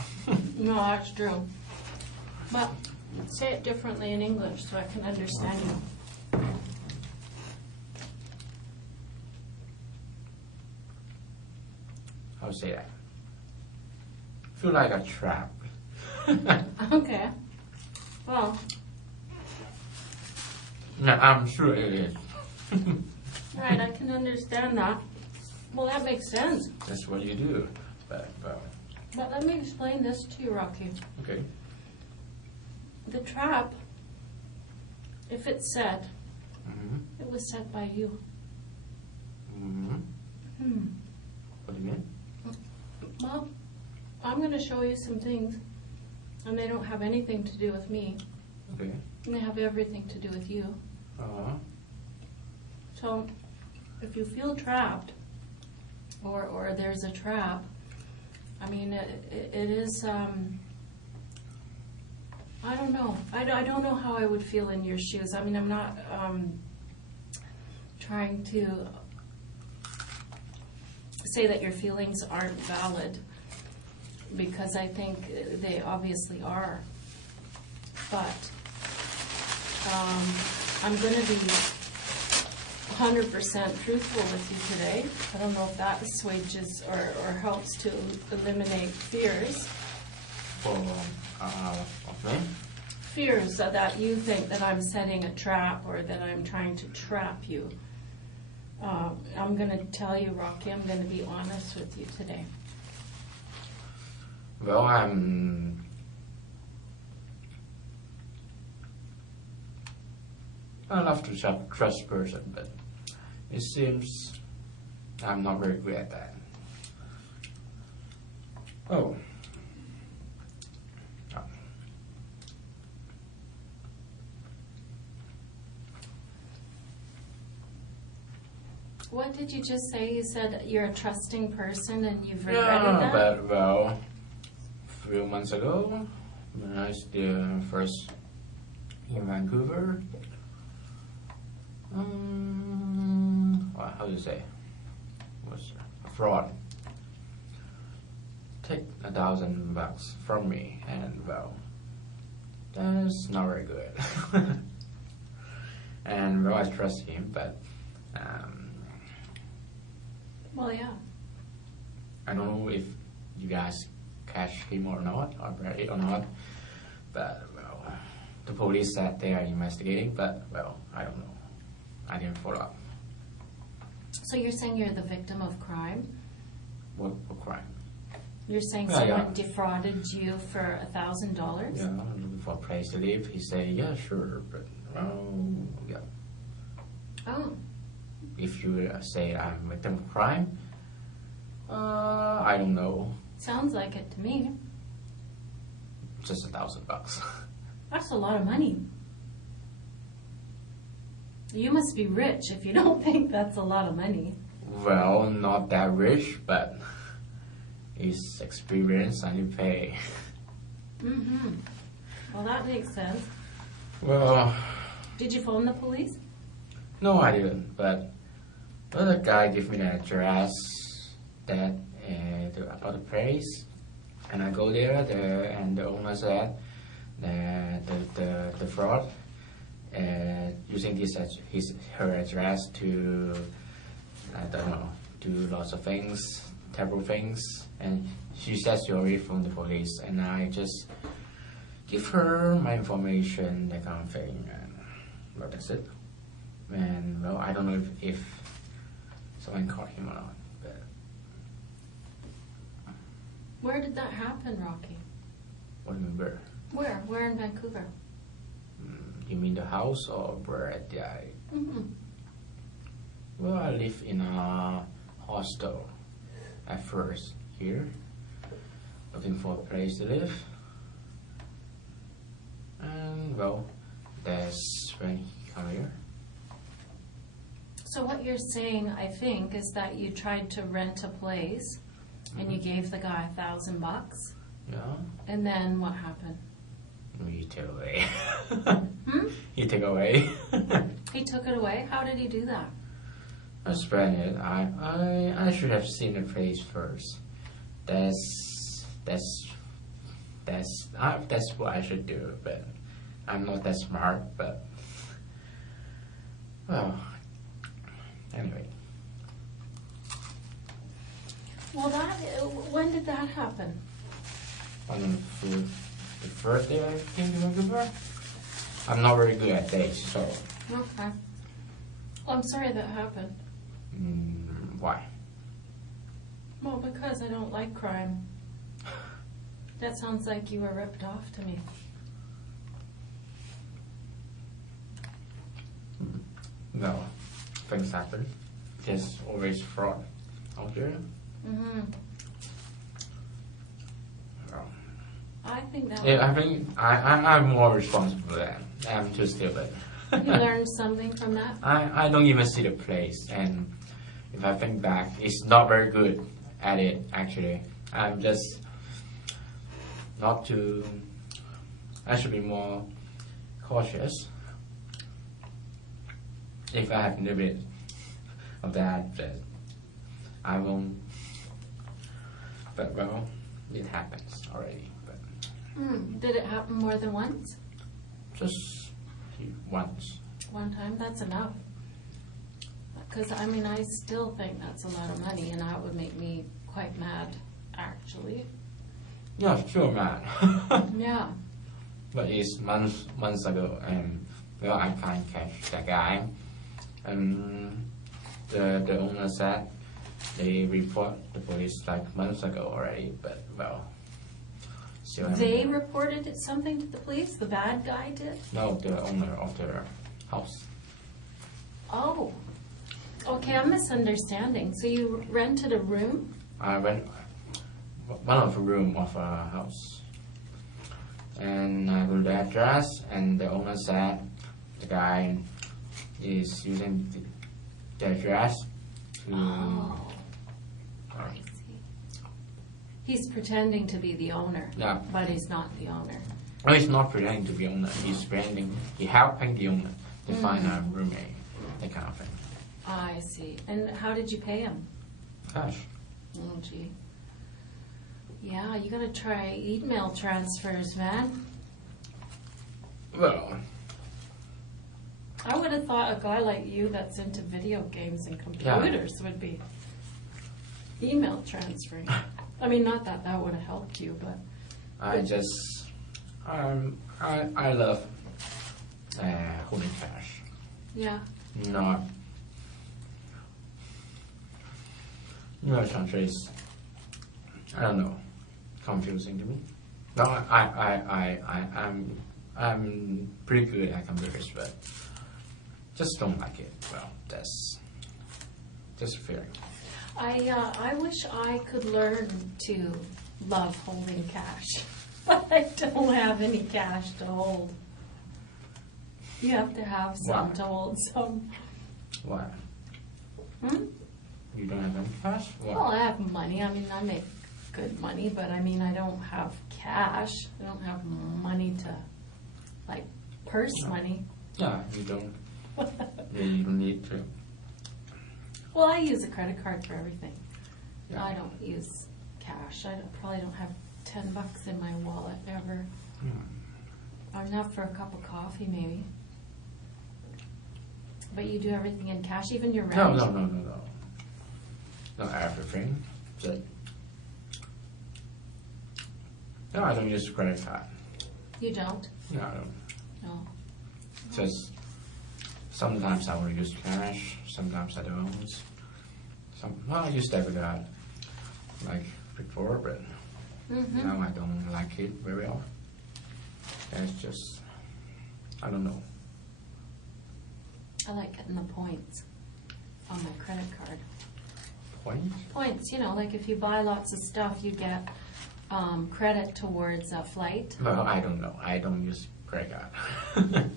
No, that's true. But say it differently in English so I can understand you. How to say that? Feel like a trap. Okay. Well, No, I'm sure it is. right, I can understand that. Well, that makes sense. That's what you do. But, well, But let me explain this to you, Rocky. okay. The trap, if it's set, Mm-hmm. it was set by you. Mm-hmm. What do you mean? Well, I'm going to show you some things, and they don't have anything to do with me, Okay. and they have everything to do with you. Uh-huh. So, if you feel trapped, or there's a trap, I mean, it is, I don't know. I don't know how I would feel in your shoes. I mean, I'm not trying to say that your feelings aren't valid, because I think they obviously are. But I'm going to be 100% truthful with you today. I don't know if that assuages or helps to eliminate fears. For, of me? Fears that you think that I'm setting a trap or that I'm trying to trap you. I'm going to tell you, Rocky, I'm going to be honest with you today. Well, I'm I love to trust person, but it seems I'm not very good at that. Oh. What did you just say? You said you're a trusting person and you've regretted that? But well, a few months ago, when I was first in Vancouver, well, how do you say? Was a fraud. Take $1,000 from me, and well, that's not very good. And well, I trust him, but Well, yeah. I don't know if you guys catch him or not, or ready or not. But well, the police said they are investigating, but well, I don't know. I didn't follow up. So you're saying you're the victim of crime? What crime? You're saying Yeah, someone yeah. defrauded you for $1,000? Yeah, looking for a place to live. He said, yeah, sure, but well, yeah. Oh, If you say I'm a victim of crime, I don't know. sounds like it to me. Just $1,000. That's a lot of money. You must be rich if you don't think that's a lot of money. Well, not that rich, but it's experience I need to pay. Mm-hmm. Well, that makes sense. Well, Did you phone the police? no, I didn't. But the guy gave me the address that about the place, and I go there. And the owner said that the fraud using her address to I don't know, do lots of things, terrible things, and she says she already phoned the police, and I just give her my information, that kind of thing, and well, that's it. And well, I don't know if someone caught him or not. But Where did that happen, Rocky? what do you mean where? Where? Where in Vancouver? You mean the house or where at the? Mm-hmm. Well, I live in a hostel at first here, looking for a place to live. And well, that's when he come here. So what you're saying, I think, is that you tried to rent a place and you gave the guy $1,000, Yeah, and then what happened? he took away. Hmm? He took away. He took it away? How did he do that? I spent it. I should have seen the place first. That's what I should do. But I'm not that smart. But well, anyway. Well, when did that happen? On the first day I came to Vancouver, I'm not very good at dates, so Okay. Well, I'm sorry that happened. why? Well, because I don't like crime. That sounds like you were ripped off to me. No, things happen. There's always fraud out there. Mm-hmm. Well, I think that yeah, I think I'm more responsible than I'm too stupid. you learned something from that. I don't even see the place, and if I think back, it's not very good at it actually. I'm just not too. I should be more cautious. If I have a little bit of that, but I won't. But well, it happens already. But Did it happen more than once? just once. One time? That's enough. Because, I mean, I still think that's a lot of money, and that would make me quite mad, actually. Yeah, sure, man. Yeah. But it's months ago, and well, I can't catch that guy. And the owner said they report the police like months ago already. But well, still They reported something to the police? The bad guy did? no, the owner of the house. Oh. Okay, I'm misunderstanding. So you rented a room? I went one of the room of a house, and I go to the address, and the owner said the guy is using the address Oh, I see. He's pretending to be the owner. Yeah. But he's not the owner. No, he's not pretending to be owner. He's helping the owner to find a roommate, that kind of thing. I see. And how did you pay him? Cash. Oh, gee. Yeah, you gotta try email transfers, man. Well, I would have thought a guy like you that's into video games and computers would be email transferring. I mean, not that that would have helped you, but I love holding cash. yeah. Not email transfer is, I don't know, confusing to me. No, I'm pretty good at computers, but just don't like it. Well, that's just fair. I wish I could learn to love holding cash, but I don't have any cash to hold. You have to have some Why? to hold some. Why? Hmm? You don't have any cash? Why? Well, I have money. I mean, I make good money, but I mean, I don't have cash. I don't have money to, like, purse money. Yeah, you don't. Yeah, you don't need to. Well, I use a credit card for everything. Yeah. I don't use cash. Probably don't have $10 in my wallet ever. Enough for a cup of coffee, maybe. But you do everything in cash, even your rent? No. Not everything. Just, no, I don't use credit card. You don't? No, I don't. No. Just sometimes I will use cash, sometimes I don't. I use debit card like before, but Mm-hmm. now I don't like it very often. It's just, I don't know. I like getting the points on my credit card. Point? Points, you know, like if you buy lots of stuff, you get credit towards a flight. Well, I don't know. I don't use credit card.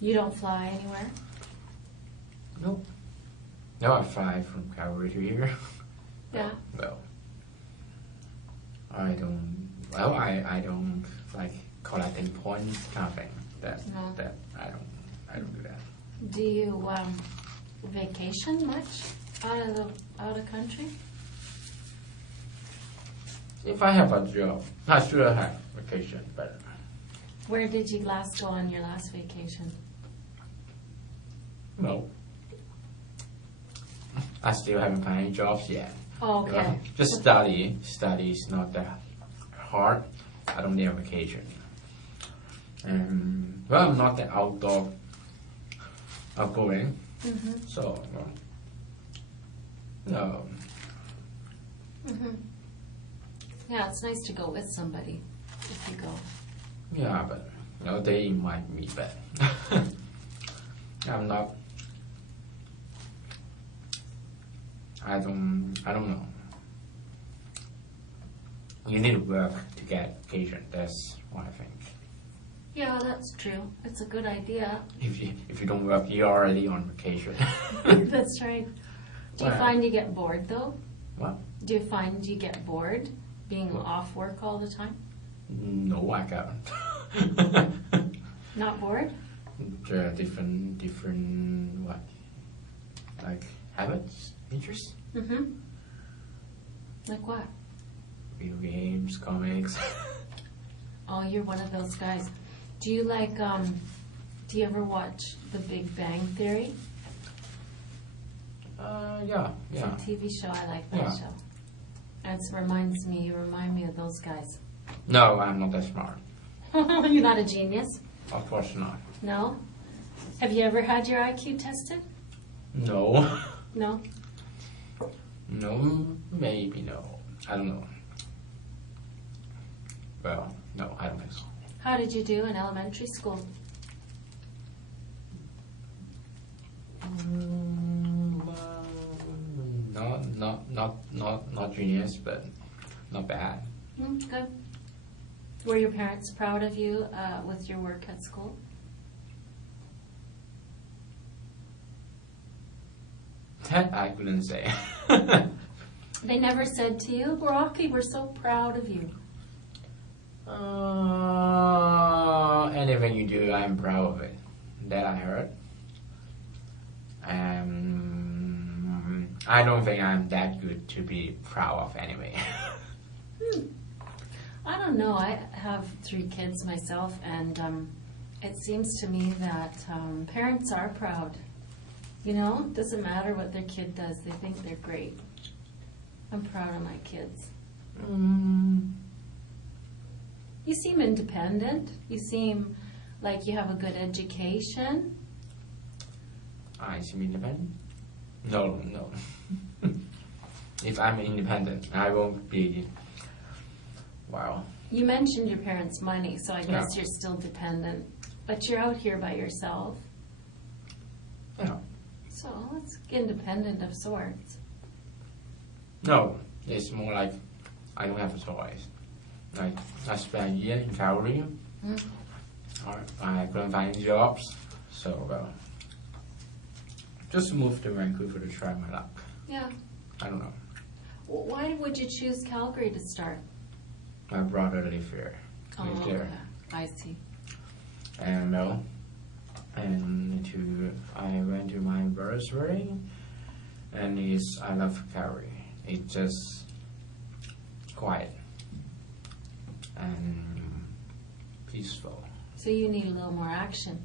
You don't fly anywhere? Nope. No, I fly from Calgary to here. Yeah. Well, I don't. Well, I don't like collecting points kind of thing. No. That I don't do that. Do you vacation much out of country? If I have a job, I should have vacation, but Where did you last go on your last vacation? no. I still haven't found any jobs yet. Oh, okay. Just study. Study is not that hard. I don't need a vacation. Well, I'm not that outgoing. Mm-hmm. So, no. Mm-hmm. Yeah, it's nice to go with somebody if you go. Yeah, but they invite me, but I'm not. I don't know. You need to work to get vacation. That's what I think. Yeah, that's true. It's a good idea. If you don't work, you're already on vacation. That's right. Do you Well. find you get bored though? What? Do you find you get bored being off work all the time? No, I can't. Not bored? Different what? Like habits, interests, Mm-hmm. Like what? video games, comics. Oh, you're one of those guys. Do you like, do you ever watch The Big Bang Theory? Yeah. It's a TV show. I like that Yeah. show. You remind me of those guys. No, I'm not that smart. You're not a genius? Of course not. No? Have you ever had your IQ tested? No. No? No, maybe no. I don't know. Well, no, I don't think so. How did you do in elementary school? Not genius, but not bad. Good. Were your parents proud of you with your work at school? That I couldn't say. They never said to you, Rocky, we're so proud of you. Anything you do, I'm proud of it. That I heard. I don't think I'm that good to be proud of anyway. I don't know. I have 3 kids myself, and it seems to me that parents are proud. You know, it doesn't matter what their kid does. They think they're great. I'm proud of my kids. You seem independent. You seem like you have a good education. I seem independent? No. If I'm independent, I won't be. Wow. You mentioned your parents' money, so I guess Yeah. you're still dependent. But you're out here by yourself. Yeah. So it's independent of sorts. No, it's more like I don't have a choice. Like I spent a year in Calgary. I couldn't find any jobs, so just moved to Vancouver to try my luck. Yeah. I don't know. Why would you choose Calgary to start? My brother lives here. Lives there. I see. And I went to my brother's wedding, and I love Calgary. It's just quiet and peaceful. So you need a little more action.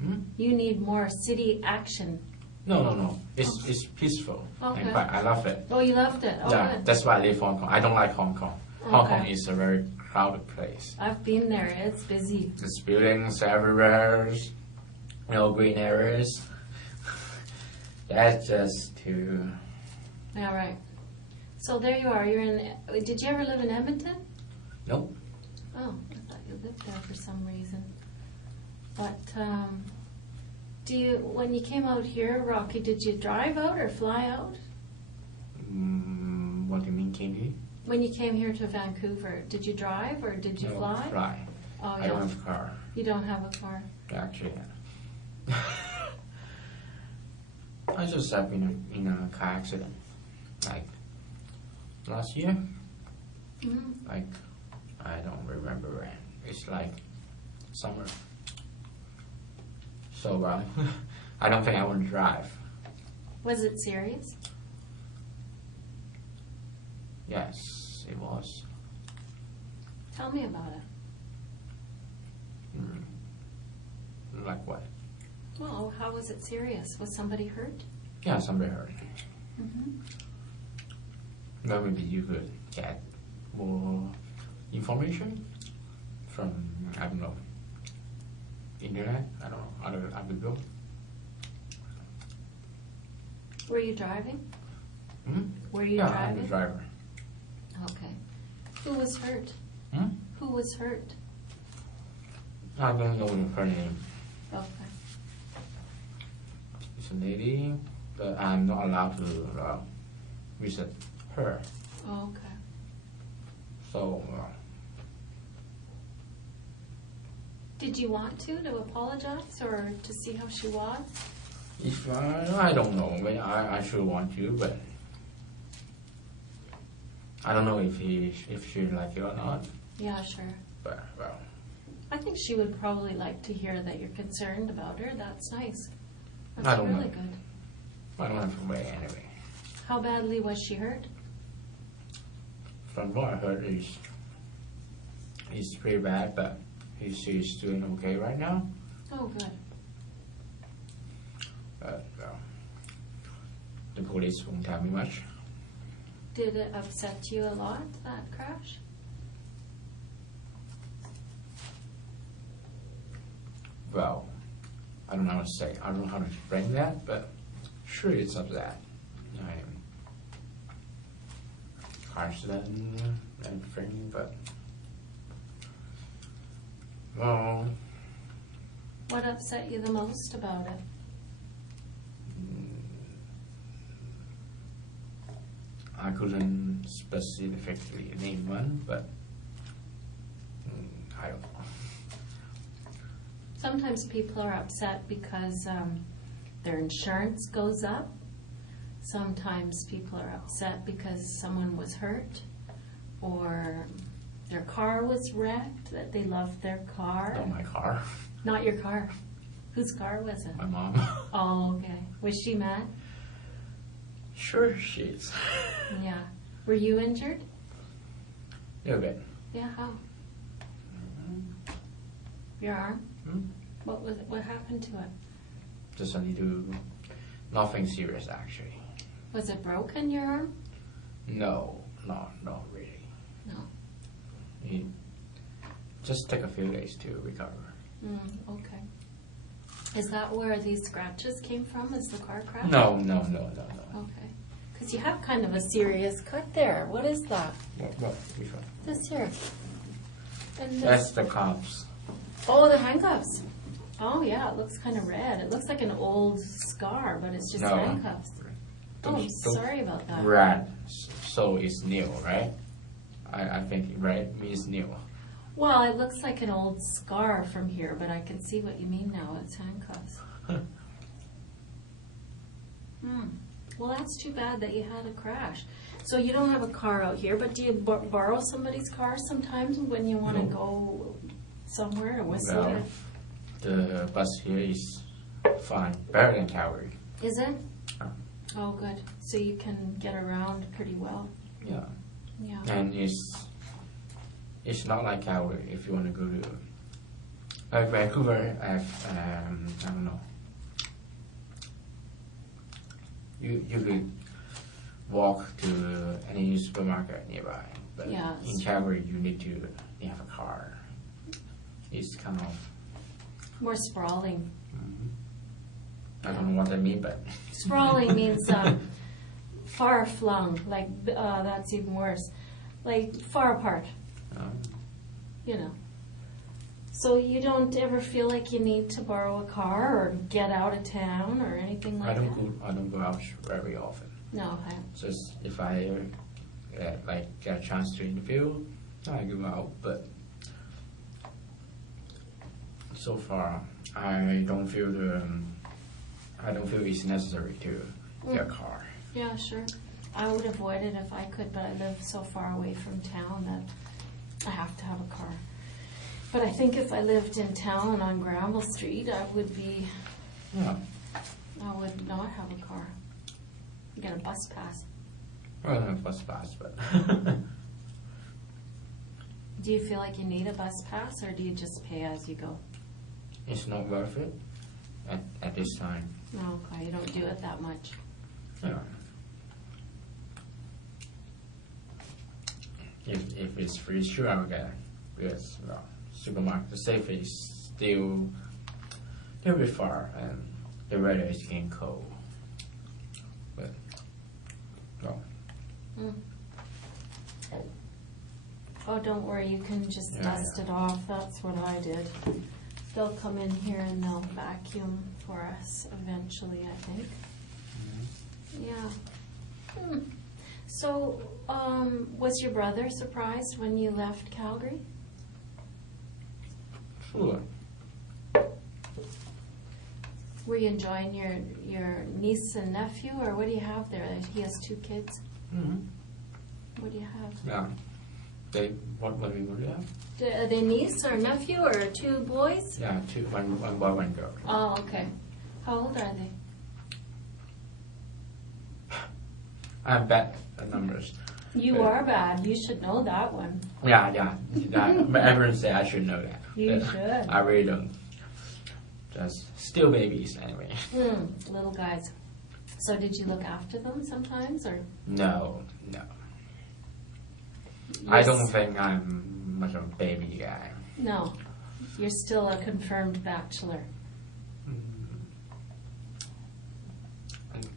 Hmm? You need more city action. No. It's peaceful. Okay. And quiet. I love it. Oh, you loved it? Oh, Yeah, good. that's why I live Hong Kong. I don't like Hong Kong. Hong Okay. Kong is a very crowded place. I've been there. It's busy. There's buildings everywhere, green areas. That's just too. Yeah, right. So there you are. You're in. Did you ever live in Edmonton? Nope. Oh, I thought you lived there for some reason. But when you came out here, Rocky, did you drive out or fly out? What do you mean, Kingy? When you came here to Vancouver, did you drive or did you No, fly? Fly. Oh, I don't have a car. You don't have a car. Actually, I just have been in a car accident, like last year. Like I don't remember when. It's like summer. So I don't think I want to drive. Was it serious? Yes, it was. Tell me about it. Like what? Well, how was it serious? Was somebody hurt? Yeah, somebody hurt. Mm-hmm. Well, maybe you could get more information from, I don't know, internet, I don't know, other people. Were you driving? Were you Yeah, driving? I'm the driver. Okay. Who was hurt? Who was hurt? I don't know her name. Okay. It's a lady, but I'm not allowed to visit her. Oh, okay. So, Did you want to apologize or to see how she was? if I don't know, maybe I should want to, but I don't know if she like it or not. Yeah, sure. But well, I think she would probably like to hear that you're concerned about her. That's nice. That's I don't really know. good. I don't have to wait anyway. How badly was she hurt? From what I heard, it's pretty bad, but she's doing okay right now. Oh, good. But the police won't tell me much. Did it upset you a lot, that crash? Well, I don't know how to say. I don't know how to explain that, but sure, it's upset. Accident and everything, but well, What upset you the most about it? I couldn't specifically name one, but I don't know. Sometimes people are upset because their insurance goes up. Sometimes people are upset because someone was hurt or their car was wrecked, that they loved their car. Not my car. Not your car. Whose car was it? My mom. Oh, okay. Was she mad? Sure she is. Yeah. Were you injured? A little bit. Yeah, how? Your arm? What happened to it? Just a little, nothing serious actually. Was it broken, your arm? No, not really. No. It just take a few days to recover. Okay. Is that where these scratches came from? Is the car crash? No. Okay. Because you have kind of a serious cut there. What is that? What? Which one? This here. And this. That's the cuffs. Oh, the handcuffs. Oh, yeah, it looks kind of red. It looks like an old scar, but it's just No. handcuffs. Oh, I'm Those sorry about that. red, so it's new, right? I think red means new. Well, it looks like an old scar from here, but I can see what you mean now. It's handcuffs. Well, that's too bad that you had a crash. So you don't have a car out here, but do you borrow somebody's car sometimes when you want to No. go somewhere or whistle? Well, the bus here is fine, better than Calgary. Is it? Oh, good. So you can get around pretty well. Yeah, Yeah. and it's not like Calgary. If you want to go to like Vancouver, I don't know. You could walk to any supermarket nearby, but Yeah, in Calgary you have a car. It's kind of More sprawling. I don't know what that means, but Sprawling means far flung. Like that's even worse. Like far apart. You know. So you don't ever feel like you need to borrow a car or get out of town or anything like I that? don't go out very often. No, okay. Just if I get a chance to interview, I go out. But so far, I don't feel it's necessary to get a car. Yeah, sure. I would avoid it if I could, but I live so far away from town that I have to have a car. But I think if I lived in town on Granville Street, I would not have a car. Get a bus pass. Well, not a bus pass, but Do you feel like you need a bus pass, or do you just pay as you go? it's not worth it at this time. No, okay, you don't do it that much. Yeah. If it's free, sure I will get it. Because supermarket, the safe is still a bit far, and the weather is getting cold. But no. Oh, don't worry, you can just Yeah, dust it off. That's what I did. They'll come in here and they'll vacuum for us eventually, I think. Yeah. So, was your brother surprised when you left Calgary? Sure. Were you enjoying your niece and nephew, or what do you have there? He has 2 kids. What do you have? Yeah. What do you have? Are they niece or nephew or 2 boys? Yeah, one boy, one girl. Oh, okay. How old are they? I'm bad at numbers. You are bad. You should know that one. Yeah. But everyone say I should know that. You But should. I really don't. Just still babies anyway. Little guys. So did you look after them sometimes, or? No. Yes. I don't think I'm much of a baby guy. No. You're still a confirmed bachelor.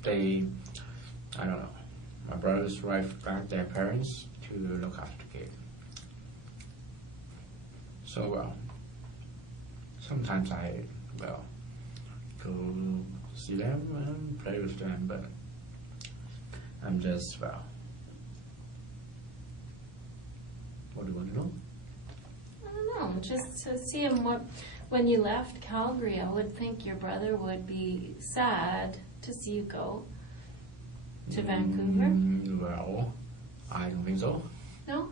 I don't know. My brothers wife got their parents to look after kids. So sometimes I go see them and play with them, but I'm just what do you want to know? I don't know. Just to see him. When you left Calgary, I would think your brother would be sad to see you go. to Vancouver? Well, I don't think so. No?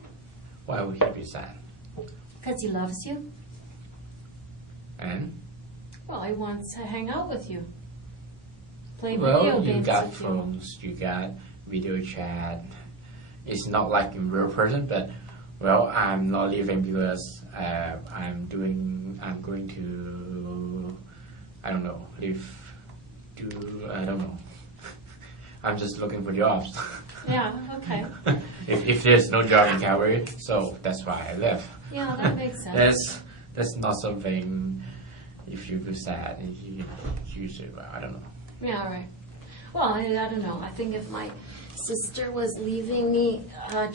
Why would he be sad? Because he loves you. And? Well, he wants to hang out with you. Play Well, video you games got with you. phones, you got video chat. It's not like in real person, but well, I'm not leaving because I'm going to, I don't know, I don't know. I'm just looking for jobs. Yeah, okay. if there's no job in Calgary, so that's why I left. Yeah, that makes sense. That's not something. If you feel sad, you say, well, I don't know. Yeah, right. Well, I don't know. I think if my sister was leaving me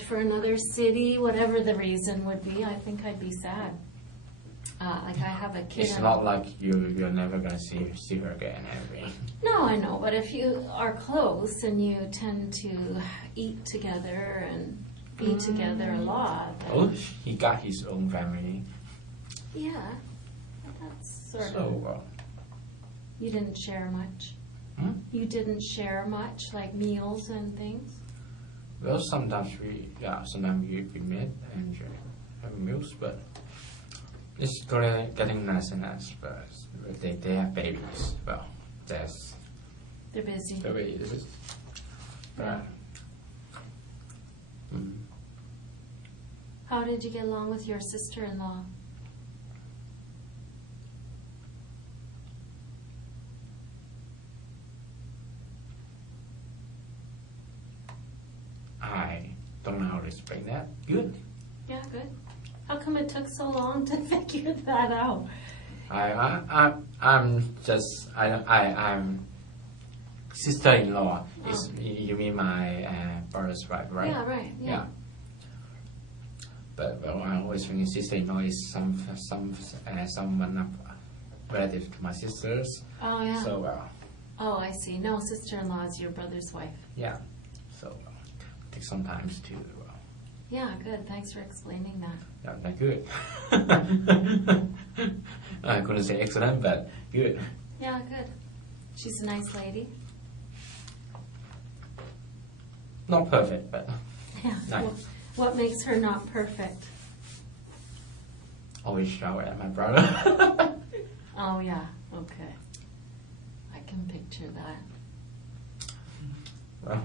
for another city, whatever the reason would be, I think I'd be sad. Like I have a kid. It's not like you're never gonna see her again. No, I know. But if you are close and you tend to eat together and be together a lot. Then Oh, he got his own family. yeah, that's sort So, of. You didn't share much. You didn't share much, like meals and things. well, sometimes we meet and have meals, but it's getting nice and nice. But they have babies. Well, They're busy. the way it is. Yeah. How did you get along with your sister-in-law? I don't know how to explain that. Good. Yeah, good. How come it took so long to figure that out? I'm sister-in-law. You mean my brother's wife, right? Yeah, right. Yeah. But well, I always think sister-in-law is someone relative to my sisters. Oh, yeah. So Oh, I see. No, sister-in-law is your brother's wife. yeah. So take some time to. Yeah, good. Thanks for explaining that. Yeah, not good. I couldn't say excellent, but good. Yeah, good. She's a nice lady. Not perfect, but Yeah. nice. What makes her not perfect? Always shower at my brother. Oh, yeah. Okay. I can picture that. Well,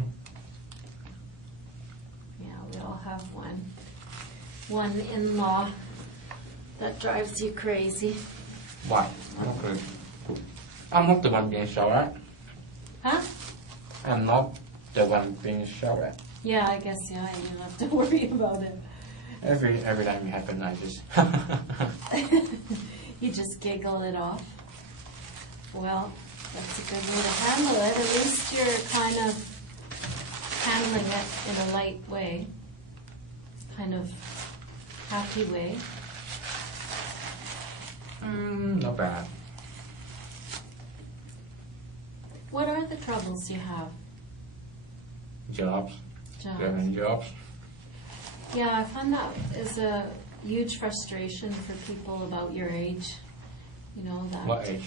Yeah, we all have one in-law that drives you crazy. why? I'm not the one being showered at. Huh? I'm not the one being showered at. Yeah, I guess, yeah, you don't have to worry about it. Every time it happens, I just. You just giggle it off. Well, that's a good way to handle it. At least you're kind of handling it in a light way, kind of happy way. Not bad. What are the troubles you have? Jobs. Jobs. Do you have any jobs? Yeah, I find that is a huge frustration for people about your age. You know, that What age?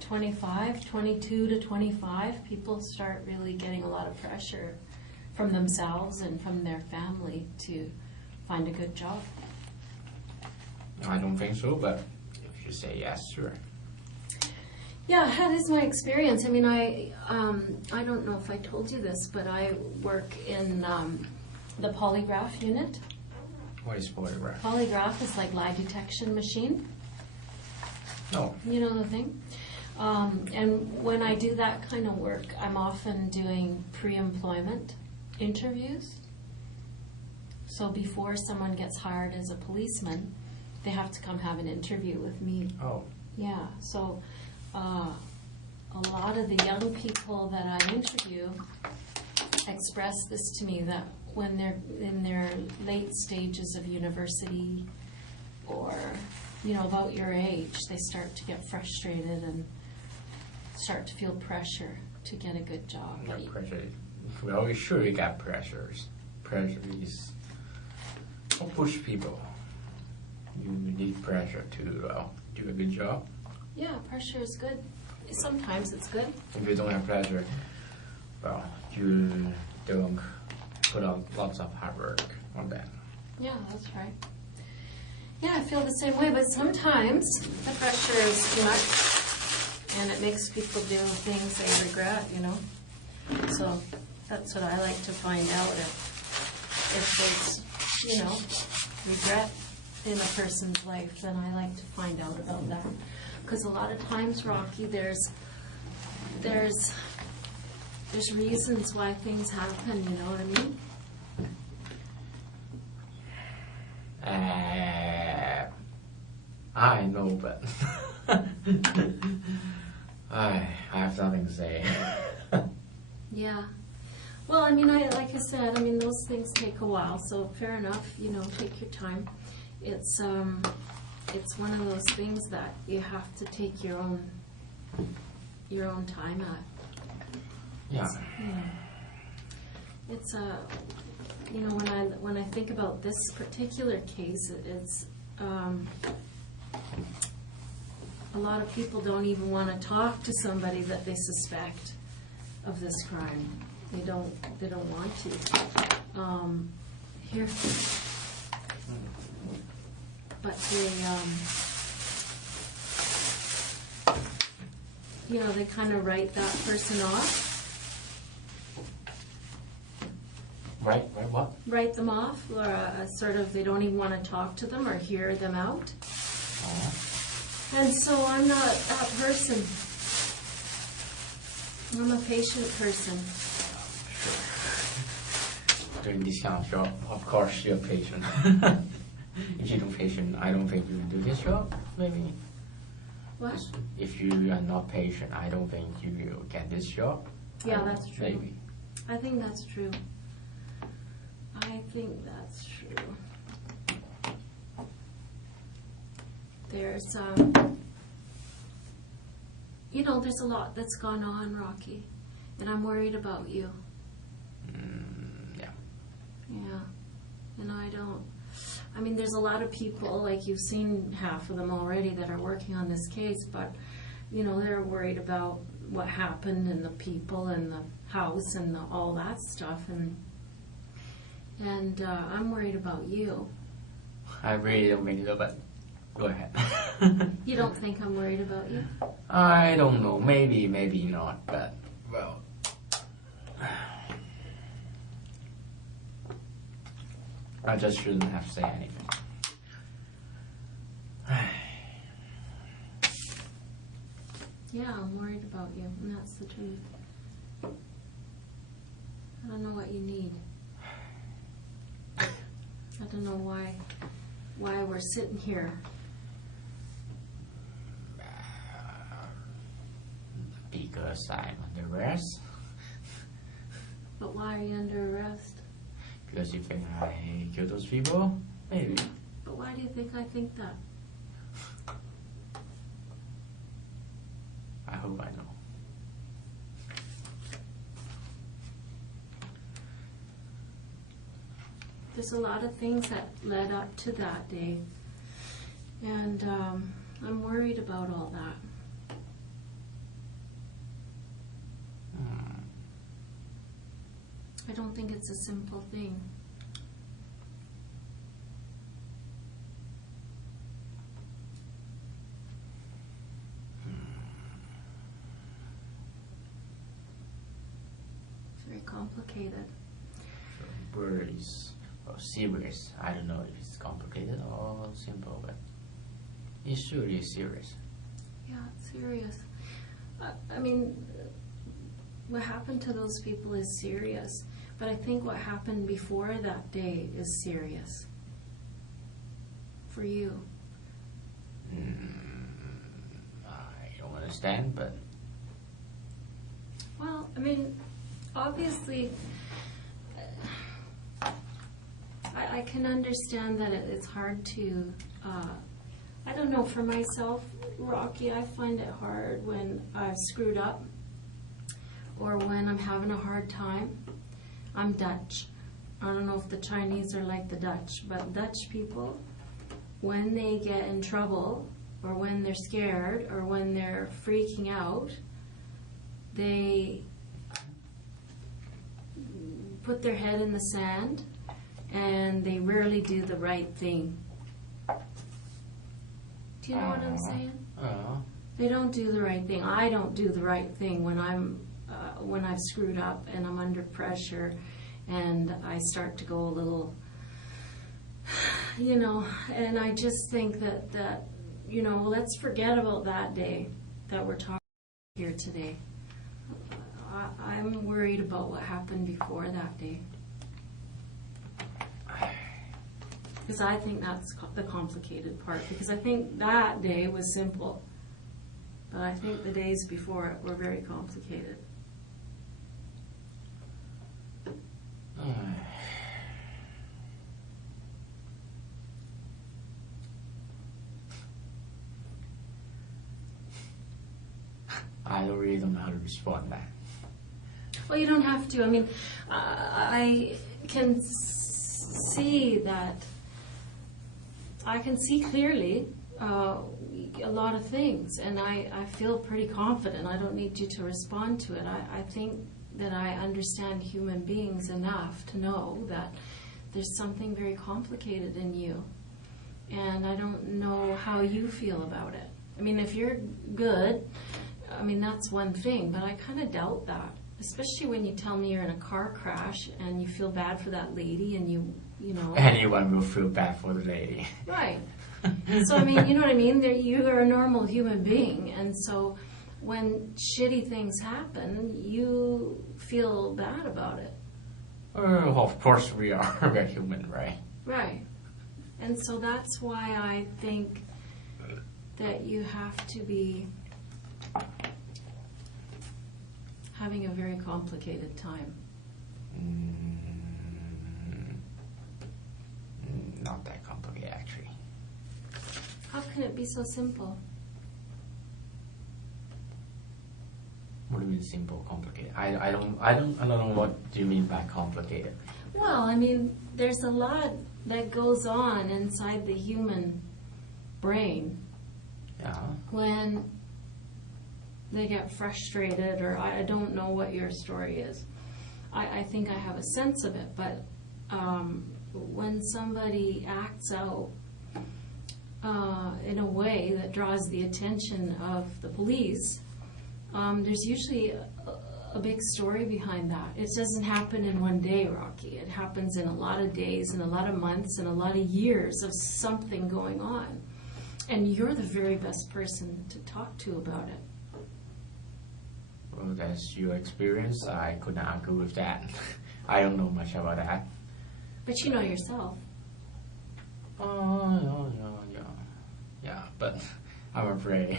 25, 22 to 25, people start really getting a lot of pressure from themselves and from their family to find a good job. I don't think so, but if you say yes, sure. Yeah, that is my experience. I mean, I don't know if I told you this, but I work in the polygraph unit. What is polygraph? Polygraph is like lie detection machine. No. You know the thing? And when I do that kind of work, I'm often doing pre-employment interviews. So before someone gets hired as a policeman, they have to come have an interview with me. Oh. Yeah, so a lot of the young people that I interview express this to me, that when they're in their late stages of university or, you know, about your age, they start to get frustrated and start to feel pressure to get a good job. Not pressure. Well, we sure we got pressures. Pressure is what push people. You need pressure to do a good job. Yeah, pressure is good. Sometimes it's good. If you don't have pressure, well, you don't put on lots of hard work on that. Yeah, that's right. Yeah, I feel the same way, but sometimes the pressure is too much, and it makes people do things they regret, you know. So that's what I like to find out, if there's, you know, regret in a person's life, then I like to find out about that. Because a lot of times, Rocky, there's reasons why things happen, you know what I mean? I know, but I have nothing to say. Yeah. Well, I mean, like I said, I mean, those things take a while, so fair enough, you know, take your time. It's one of those things that you have to take your own time at. Yeah. You know, it's you know, when I think about this particular case, it's a lot of people don't even want to talk to somebody that they suspect of this crime. They don't want to. Here, but they, you know, they kind of write that person off. Right, what? Write them off, or a sort of, they don't even want to talk to them or hear them out. And so I'm not that person. I'm a patient person. Doing this kind of job, of course you're patient. If you're not patient, I don't think you can do this job, maybe. What? If you are not patient, I don't think you will get this job. Yeah, that's true. Maybe. I think that's true. I think that's true. There's, you know, there's a lot that's gone on, Rocky, and I'm worried about you. Yeah. Yeah, and I mean, there's a lot of people, like you've seen half of them already that are working on this case, but, you know, they're worried about what happened and the people and the house and all that stuff, and I'm worried about you. I really don't think so, but go ahead. You don't think I'm worried about you? I don't know. Maybe not, but, well. I just shouldn't have to say anything. Yeah, I'm worried about you, and that's the truth. I don't know what you need. I don't know why we're sitting here. Because I'm under arrest. But why are you under arrest? Because you think I killed those people? Maybe. But why do you think I think that? I hope I know. There's a lot of things that led up to that day. And I'm worried about all that. I don't think it's a simple thing. It's very complicated. So worries or serious. I don't know if it's complicated or simple, but it's surely serious. Yeah, it's serious. I mean, what happened to those people is serious, but I think what happened before that day is serious. For you. I don't understand, but... Well, I mean, obviously, I can understand that it's hard to, I don't know, for myself, Rocky, I find it hard when I've screwed up or when I'm having a hard time. I'm Dutch. I don't know if the Chinese are like the Dutch, but Dutch people, when they get in trouble or when they're scared or when they're freaking out, they put their head in the sand, and they rarely do the right thing. Do you know what I'm saying? They don't do the right thing. I don't do the right thing when I've screwed up and I'm under pressure, and I start to go a little, and I just think that let's forget about that day that we're talking here today. I'm worried about what happened before that day. Because I think that's the complicated part. Because I think that day was simple. But I think the days before it were very complicated. I really don't know how to respond to that. Well, you don't have to. I mean, I can see that. I can see clearly a lot of things, and I feel pretty confident. I don't need you to respond to it. I think that I understand human beings enough to know that there's something very complicated in you, and I don't know how you feel about it. I mean, if you're good, I mean, that's one thing, but I kind of doubt that, especially when you tell me you're in a car crash and you feel bad for that lady, and you know. Anyone will feel bad for the lady. Right. So, I mean, you know what I mean? You are a normal human being, and so when shitty things happen, you feel bad about it. Of course we are. We're human, right? Right. And so that's why I think that you have to be having a very complicated time. Not that complicated, actually. How can it be so simple? What do you mean simple, complicated? I don't know what you mean by complicated. Well, I mean, there's a lot that goes on inside the human brain. Yeah. When they get frustrated, or I don't know what your story is. I think I have a sense of it, but when somebody acts out in a way that draws the attention of the police, there's usually a big story behind that. It doesn't happen in one day, Rocky. It happens in a lot of days and a lot of months and a lot of years of something going on. And you're the very best person to talk to about it. Well, that's your experience. I could not agree with that. I don't know much about that. But you know yourself. Yeah, but I'm afraid.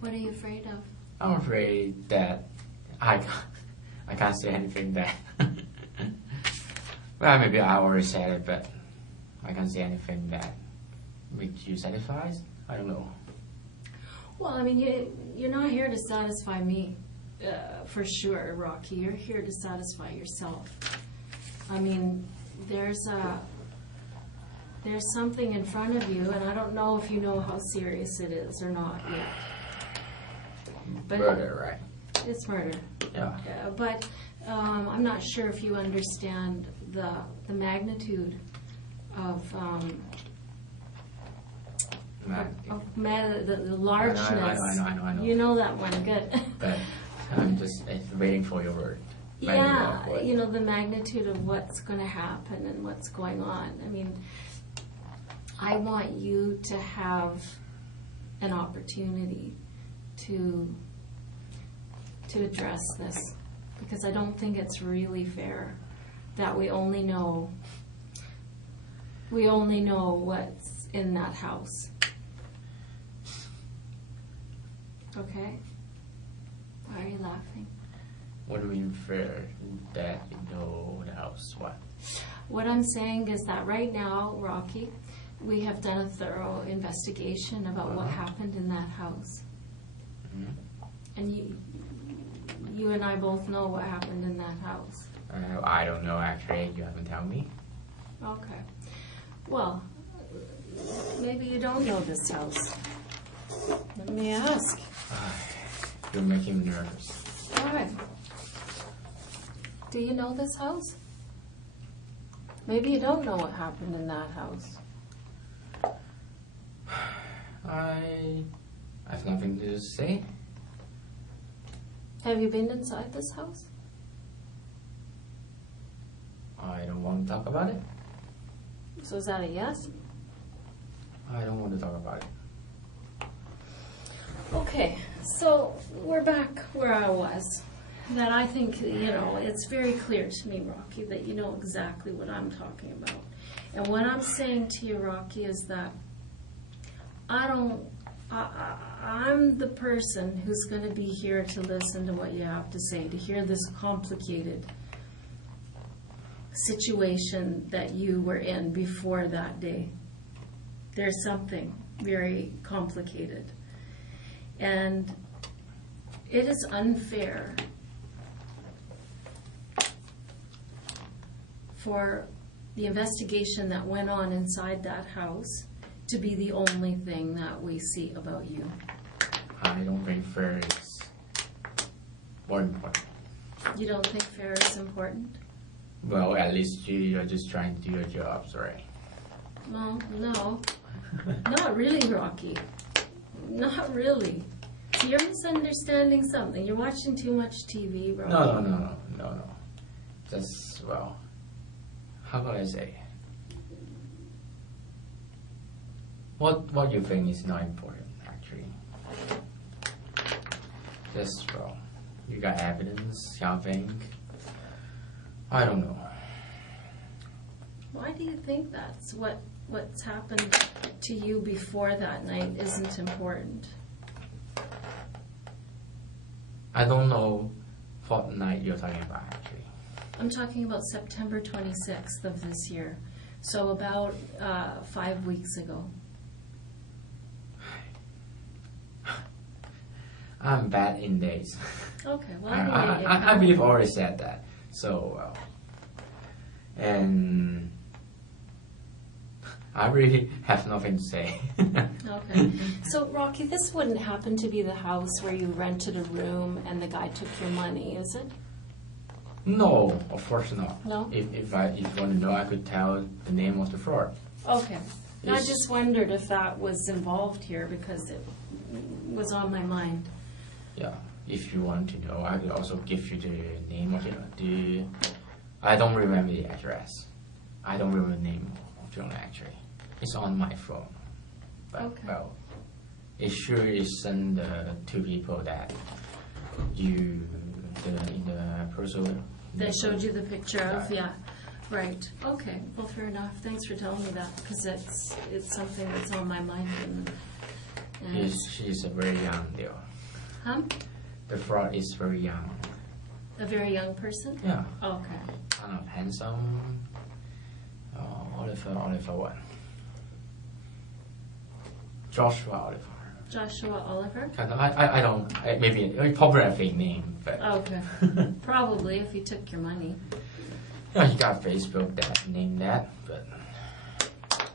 What are you afraid of? I'm afraid that I can't say anything that. Well, maybe I already said it, but I can't say anything that makes you satisfied. I don't know. Well, I mean, you're not here to satisfy me, for sure, Rocky. You're here to satisfy yourself. I mean, there's something in front of you, and I don't know if you know how serious it is or not yet. But Murder, right? It's murder. Yeah. But I'm not sure if you understand the magnitude of the largeness. I know. You know that one, good. But I'm just waiting for your word. Yeah, you know, the magnitude of what's going to happen and what's going on. I mean, I want you to have an opportunity to address this, because I don't think it's really fair that we only know what's in that house. Okay? Why are you laughing? What do you mean fair? That you know the house? What? What I'm saying is that right now, Rocky, we have done a thorough investigation about what happened in that house. Mm-hmm. And you and I both know what happened in that house. I don't know, actually. You haven't told me. Okay. Well, maybe you don't know this house. Let me ask. You're making me nervous. Why? Do you know this house? Maybe you don't know what happened in that house. I have nothing to say. Have you been inside this house? I don't want to talk about it. So is that a yes? I don't want to talk about it. Okay, so we're back where I was. That I think, it's very clear to me, Rocky, that you know exactly what I'm talking about. And what I'm saying to you, Rocky, is that I'm the person who's going to be here to listen to what you have to say, to hear this complicated situation that you were in before that day. There's something very complicated. And it is unfair for the investigation that went on inside that house to be the only thing that we see about you. I don't think fair is more important. You don't think fair is important? Well, at least you're just trying to do your jobs, right? Well, no. Not really, Rocky. Not really. So you're misunderstanding something. You're watching too much TV, Rocky. No. Just, well, how can I say? What you think is not important, actually. Just, well, you got evidence, you think. I don't know. Why do you think that's what's happened to you before that night isn't important? I don't know what night you're talking about, actually. I'm talking about September 26th of this year. So about 5 weeks ago. I'm bad in days. Okay, well, I believe I already said that. So, well, and I really have nothing to say. Okay. So, Rocky, this wouldn't happen to be the house where you rented a room and the guy took your money, is it? No, of course not. No? If you want to know, I could tell the name of the fraud. Okay. I Yes. just wondered if that was involved here because it was on my mind. Yeah, if you want to know, I could also give you the name of the. I don't remember the address. I don't remember the name of the owner, actually. It's on my phone. But, Okay. well, it sure isn't the two people that in the person. They showed you the picture of, yeah. Right. Okay. Well, fair enough. Thanks for telling me that because it's something that's on my mind. And She's a very young girl. huh? The fraud is very young. A very young person? Yeah. Okay. Kind of handsome. Oliver what? Joshua Oliver. Joshua Oliver? Maybe probably a fake name, but Okay. Probably if he took your money. yeah, he got Facebook that named that, but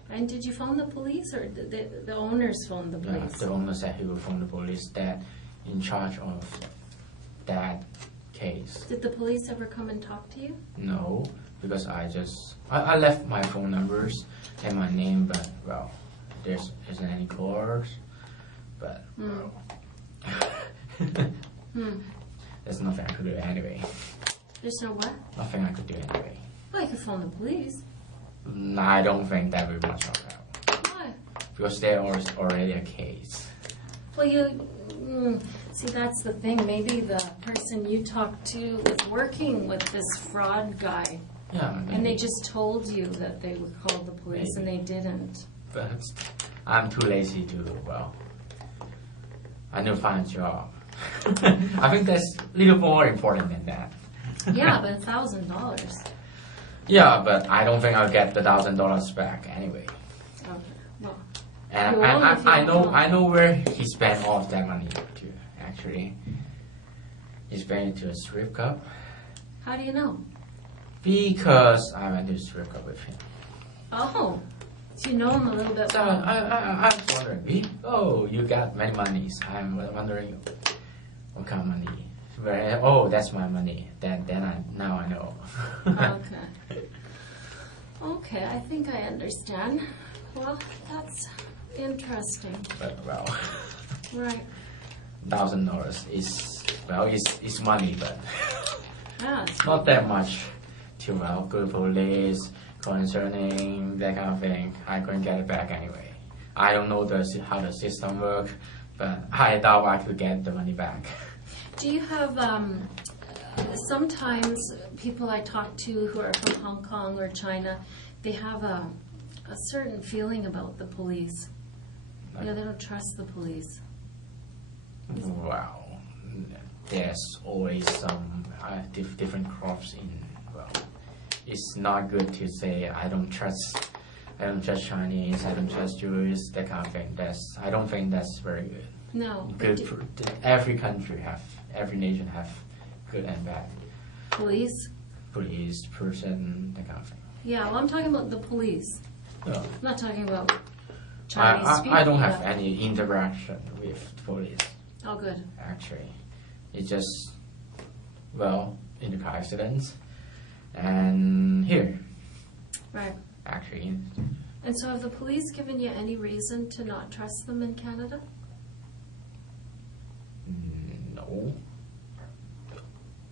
And did you phone the police or did the owners phone the police? the owner said he will phone the police that in charge of that case. Did the police ever come and talk to you? No, because I left my phone numbers and my name, but well, there isn't any calls, but well, there's nothing I could do anyway. There's no what? Nothing I could do anyway. Well, you could phone the police. I don't think that will much help out. Why? Because there is already a case. Well, see, that's the thing. Maybe the person you talked to was working with this fraud guy. Yeah, maybe. And they just told you that they would call the police and they didn't. But I'm too lazy to, well, I need to find a job. I think that's a little more important than that. Yeah, but $1,000. Yeah, but I don't think I'll get the $1,000 back anyway. Okay. Well, And you won't if you I don't. know where he spent all of that money to, actually. He spent it to a strip club. How do you know? Because I went to a strip club with him. Oh, so you know him a little bit So more. I was wondering, you got many monies. I'm wondering what kind of money that's my money. Then now I know. Okay. Okay, I think I understand. Well, that's interesting. But well, Right. $1,000 is money, but Yeah. It's not that much to go to police concerning that kind of thing. I couldn't get it back anyway. I don't know how the system works, but I doubt I could get the money back. Do you have, sometimes people I talk to who are from Hong Kong or China, they have a certain feeling about the police. Yeah, they don't trust the police. Well, there's always some different crops in. Well, it's not good to say I don't trust Chinese, I don't trust Jews, that kind of thing. I don't think that's very good. No. Every nation have good and bad. Police? Police, person, that kind of thing. Yeah, well, I'm talking about the police. No. I'm not talking about Chinese people. I don't have any interaction with police. Oh, good. Actually, it's just in the car accidents and here. Right. Actually. And so have the police given you any reason to not trust them in Canada? No.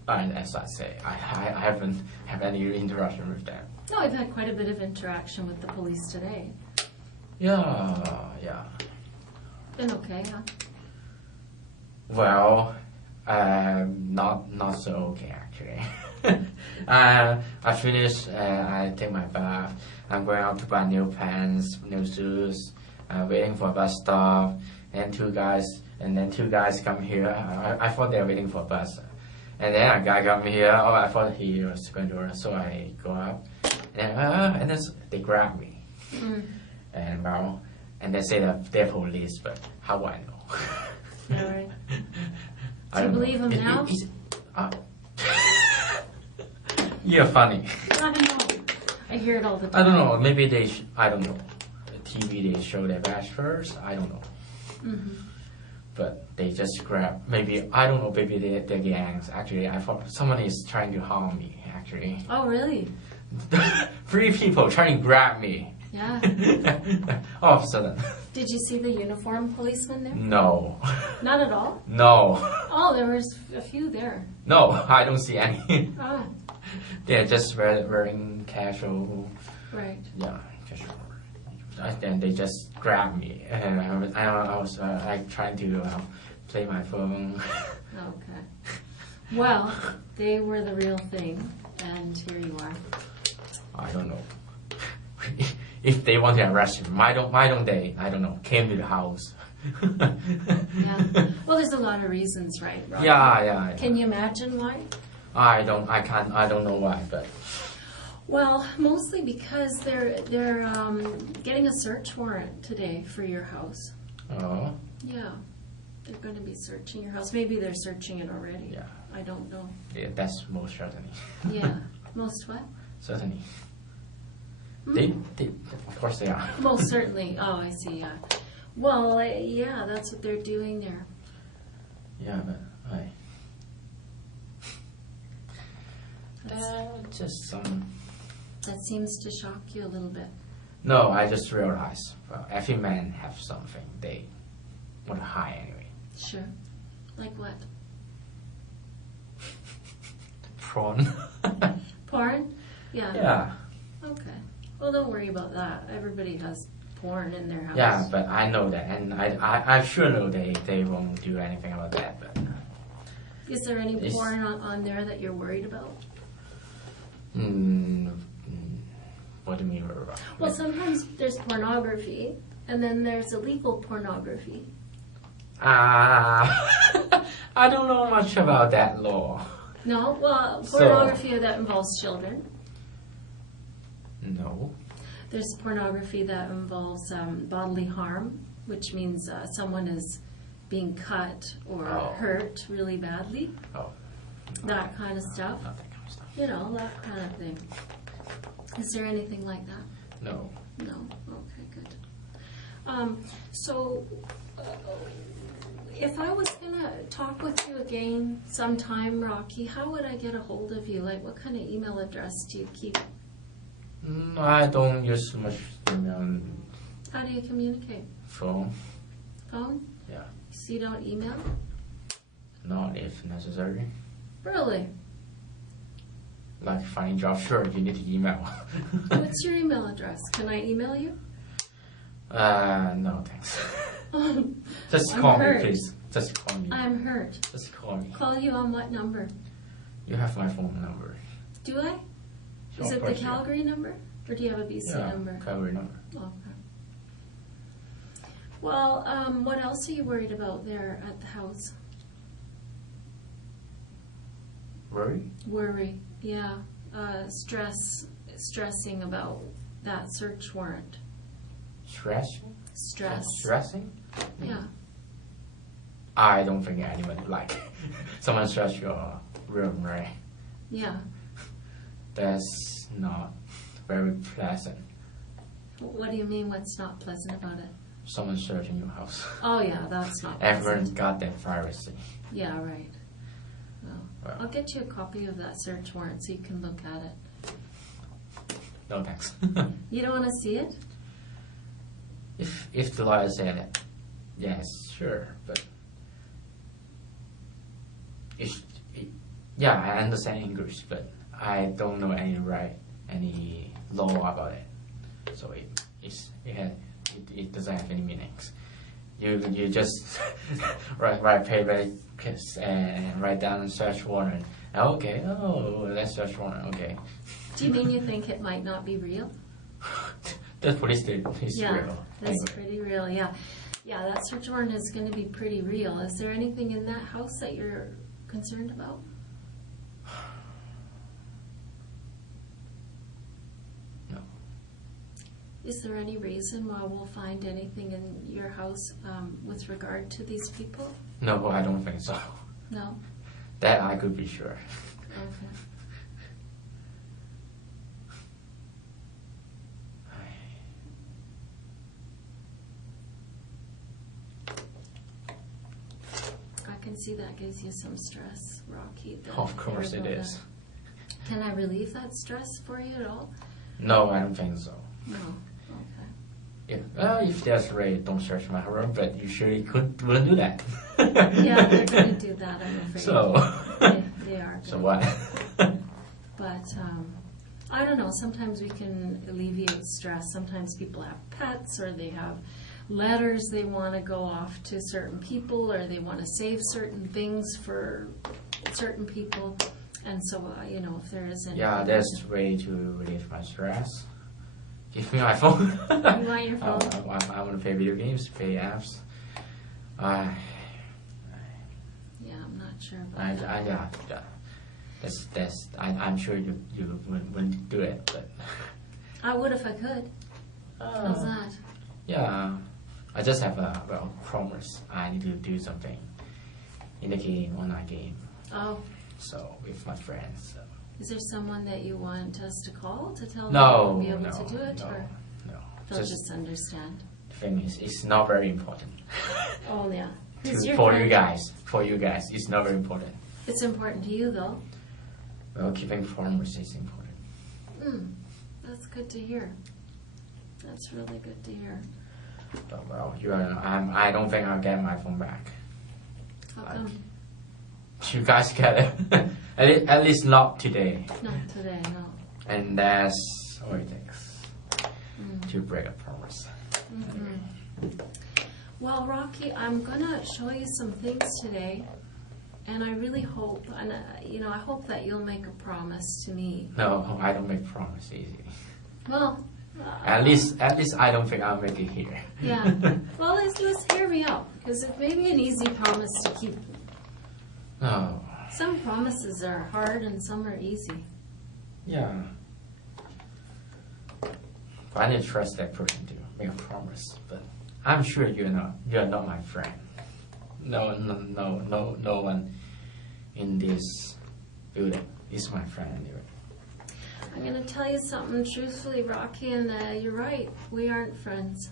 And as I say, I haven't had any interaction with them. No, I've had quite a bit of interaction with the police today. Yeah. Been okay, huh? Well, not so okay actually. I finished. I take my bath. I'm going out to buy new pants, new shoes. Waiting for a bus stop, and two guys come here. I thought they were waiting for a bus, and then a guy got me here. Oh, I thought he was going to order, so I go up, and then they grab me, and they say that they're police, but how do I know? All right. Do you believe him now? You're funny. I know. I hear it all the time. I don't know. Maybe I don't know. TV they show their badge first. I don't know. Mm-hmm. But they just grab. Maybe I don't know. Maybe they're gangs. Actually, I thought someone is trying to harm me. Actually. Oh really? 3 people trying to grab me. Yeah. All of a sudden. Did you see the uniformed policeman there? No. Not at all? No. Oh, there was a few there. No, I don't see any. Oh. They're just wearing casual. Right. Yeah, casual. And they just grabbed me, and I was like trying to play my phone. Okay. Well, they were the real thing, and here you are. I don't know. If they want to arrest me, why don't they? I don't know. Came to the house. Yeah. Well, there's a lot of reasons, right? Rob? Yeah. Can you imagine why? I don't know why, but. Well, mostly because they're getting a search warrant today for your house. Oh. Yeah. They're going to be searching your house. Maybe they're searching it already. Yeah. I don't know. Yeah, that's most certainly. Yeah. Most what? Certainly. Hmm? They, of course they are. Most certainly. Oh, I see. Yeah. Well, yeah, that's what they're doing there. Yeah, but just some. That seems to shock you a little bit. No, I just realized every man have something they want to hide anyway. Sure. Like what? Prawn. Porn? Yeah. Yeah. Okay. Well, don't worry about that. Everybody has porn in their house. Yeah, but I know that, and I sure know they won't do anything about that. But is there any porn on there that you're worried about? What do you mean? Well, sometimes there's pornography, and then there's illegal pornography. I don't know much about that law. No? Well, pornography that involves children. No. There's pornography that involves bodily harm, which means someone is being cut or hurt really badly. Oh. That kind of stuff. Not that kind of stuff. You know, that kind of thing. Is there anything like that? No. No? Okay, good. So, If I was gonna talk with you again sometime, Rocky, how would I get a hold of you? Like, what kind of email address do you keep? I don't use so much email. How do you communicate? Phone. Phone? Yeah. So you don't email? Not if necessary. Really? Like finding job, sure, you need to email. What's your email address? Can I email you? No thanks. Just I'm call hurt. me, please. Just call me. I'm hurt. Just call me. Call you on what number? You have my phone number. Do I? Sure, Is of it the course, yeah. Calgary number? Or do you have a BC Yeah, number? Calgary number. Okay. Well, what else are you worried about there at the house? Worry? Worry, yeah. Stressing about that search warrant. Stressing? Stress. Stressing? Yeah. I don't think anyone like someone search your room, right? Yeah. That's not very pleasant. What do you mean what's not pleasant about it? Someone searching your house. Oh yeah, that's not Everyone's pleasant. got their privacy. Yeah, right. Well, Well. I'll get you a copy of that search warrant so you can look at it. No thanks. You don't want to see it? If the lawyer said it, yes, sure, but yeah, I understand English, but I don't know any law about it, so it doesn't have any meanings. You just write paper and write down a search warrant. Okay, oh, that's search warrant. Okay. Do you mean you think it might not be real? That's pretty is Yeah, real. that's Anyway. pretty real, yeah. Yeah, that search warrant is going to be pretty real. Is there anything in that house that you're concerned about? No. Is there any reason why we'll find anything in your house with regard to these people? No, I don't think so. No? That I could be sure. Okay. I can see that gives you some stress, Rocky. Of course it about is. that. Can I relieve that stress for you at all? No, I don't think so. No. Okay. If there's raid, don't search my room, but you surely wouldn't do that. Yeah, they're going to do that, I'm afraid. So, They are. so gonna what? But I don't know, sometimes we can alleviate stress. Sometimes people have pets or they have letters they want to go off to certain people or they want to save certain things for certain people. And so, if there is anything... Yeah, that's the way to relieve my stress. Give me my phone. You want your phone? I want to play video games, play apps. Yeah, I'm not sure about that. Yeah. I'm sure you wouldn't do it, but... I would if I could. How's that? Yeah, I just have a promise. I need to do something in the game, online game. Oh, So with my friends. So. is there someone that you want us to call to tell them No, to be able no, to do it? no, Or no. they'll just understand? The thing is, it's not very important. Oh, yeah. Who's your For friend? you guys, it's not very important. It's important to you, though. Well, keeping promises is important. That's good to hear. That's really good to hear. But well, I don't think I'll get my phone back. How Like, come? You guys get it. At least not today. Not today, no. And that's all it takes to break a promise. Well, Rocky, I'm going to show you some things today. And I really hope, and I hope that you'll make a promise to me. No, I don't make promises easy. Well, At least I don't think I'll make it here. yeah. Well, let's hear me out, because it may be an easy promise to keep. No. Some promises are hard and some are easy. Yeah. But I need to trust that person to make a promise. But I'm sure you're not my friend. No one in this building is my friend anyway. I'm going to tell you something truthfully, Rocky, and you're right. We aren't friends.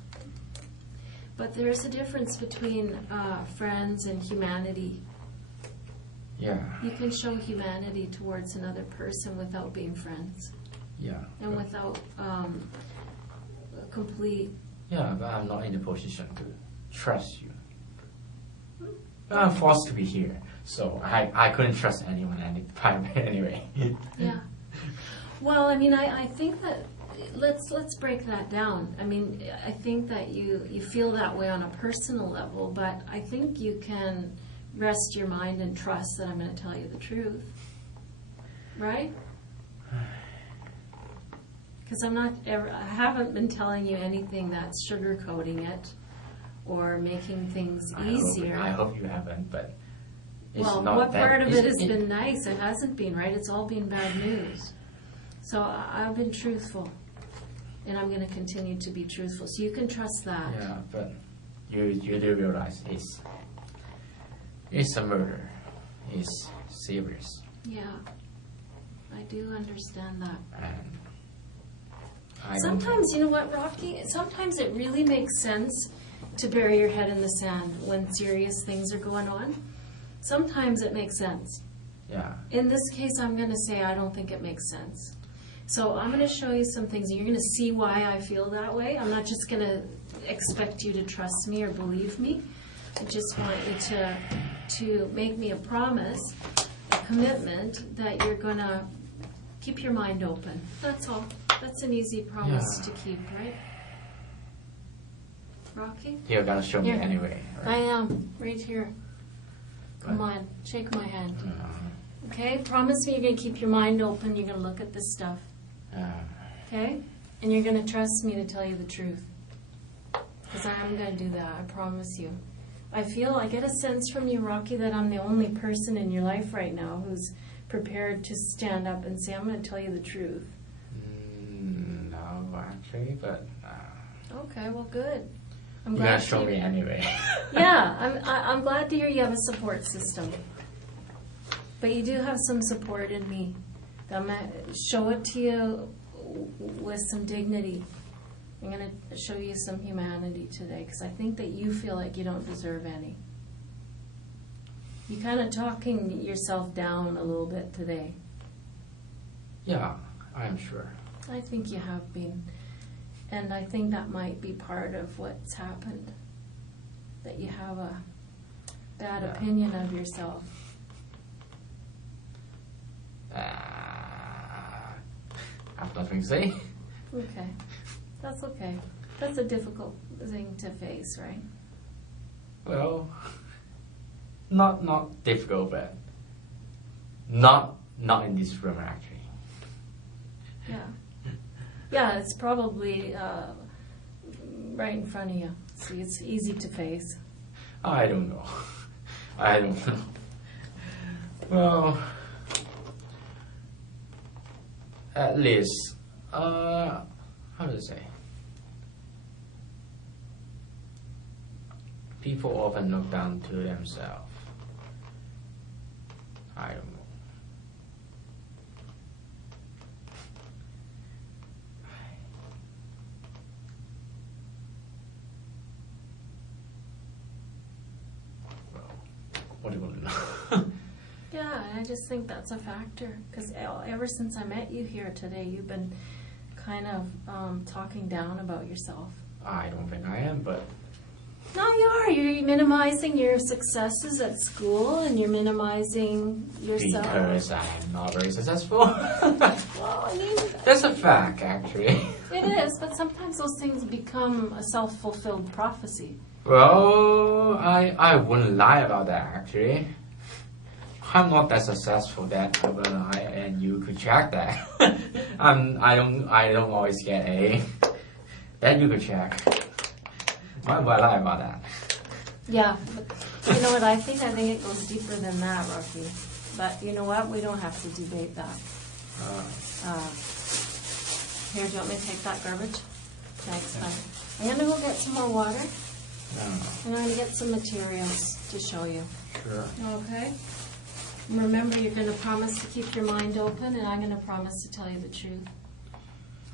But there's a difference between friends and humanity. Yeah. You can show humanity towards another person without being friends. Yeah. And without a complete... Yeah, but I'm not in a position to trust you. I'm forced to be here, so I couldn't trust anyone anyway. Yeah. Well, I mean, I think that let's break that down. I mean, I think that you feel that way on a personal level, but I think you can rest your mind and trust that I'm going to tell you the truth. Right? Because I haven't been telling you anything that's sugarcoating it or making things easier. I hope you haven't, but it's well, not what that, part of it has been nice? It hasn't been, right? It's all been bad news. So I've been truthful, and I'm going to continue to be truthful. So you can trust that. Yeah, but you do realize it's a murder. It's serious. Yeah, I do understand that. And sometimes, you know what, Rocky? Sometimes it really makes sense to bury your head in the sand when serious things are going on. Sometimes it makes sense. Yeah. In this case, I'm going to say I don't think it makes sense. So I'm going to show you some things. You're going to see why I feel that way. I'm not just going to expect you to trust me or believe me. I just want you to make me a promise, a commitment that you're going to keep your mind open. That's all. That's an easy promise to keep, right? Rocky? You're going to show me anyway. Right? I am. Right here. Come on. Shake my hand. Okay? Promise me you're going to keep your mind open. You're going to look at this stuff. Okay? And you're going to trust me to tell you the truth. Because I am going to do that. I promise you. I get a sense from you, Rocky, that I'm the only person in your life right now who's prepared to stand up and say, I'm going to tell you the truth. No, actually, but... Okay, well, good. You're going to show me anyway. Yeah, I'm glad to hear you have a support system. But you do have some support in me. I'm going to show it to you with some dignity. I'm going to show you some humanity today because I think that you feel like you don't deserve any. You're kind of talking yourself down a little bit today. Yeah, I am sure. I think you have been. And I think that might be part of what's happened. That you have a bad opinion of yourself. I have nothing to say. Okay. That's okay. That's a difficult thing to face, right? Well, not difficult, but not in this room actually. Yeah. Yeah, it's probably right in front of you. See, it's easy to face. I don't know. I don't know. Well, at least, how to say? People often look down to themselves. I don't know. Well, what do you want to know? Yeah, I just think that's a factor. Because ever since I met you here today, you've been kind of talking down about yourself. I don't think I am, but... No, you are. You're minimizing your successes at school, and you're minimizing yourself. Because I'm not very successful. Well, I mean... That's a fact, actually. It is, but sometimes those things become a self-fulfilled prophecy. Well, I wouldn't lie about that, actually. I'm not that successful that and you could check that. I don't always get A. That you could check. Why would I lie about that? Yeah, but you know what I think? I think it goes deeper than that, Rocky. But you know what? We don't have to debate that. Here, do you want me to take that garbage? Thanks, fine. I'm going to go get some more water. And I'm going to get some materials to show you. Sure. Okay? And remember, you're going to promise to keep your mind open, and I'm going to promise to tell you the truth.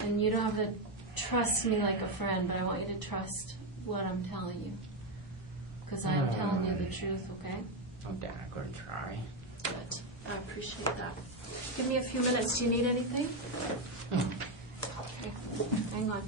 And you don't have to trust me like a friend, but I want you to trust what I'm telling you. Because I'm telling you the truth, okay? Okay, I'm gonna try. Good. I appreciate that. Give me a few minutes. Do you need anything? Okay. Hang on.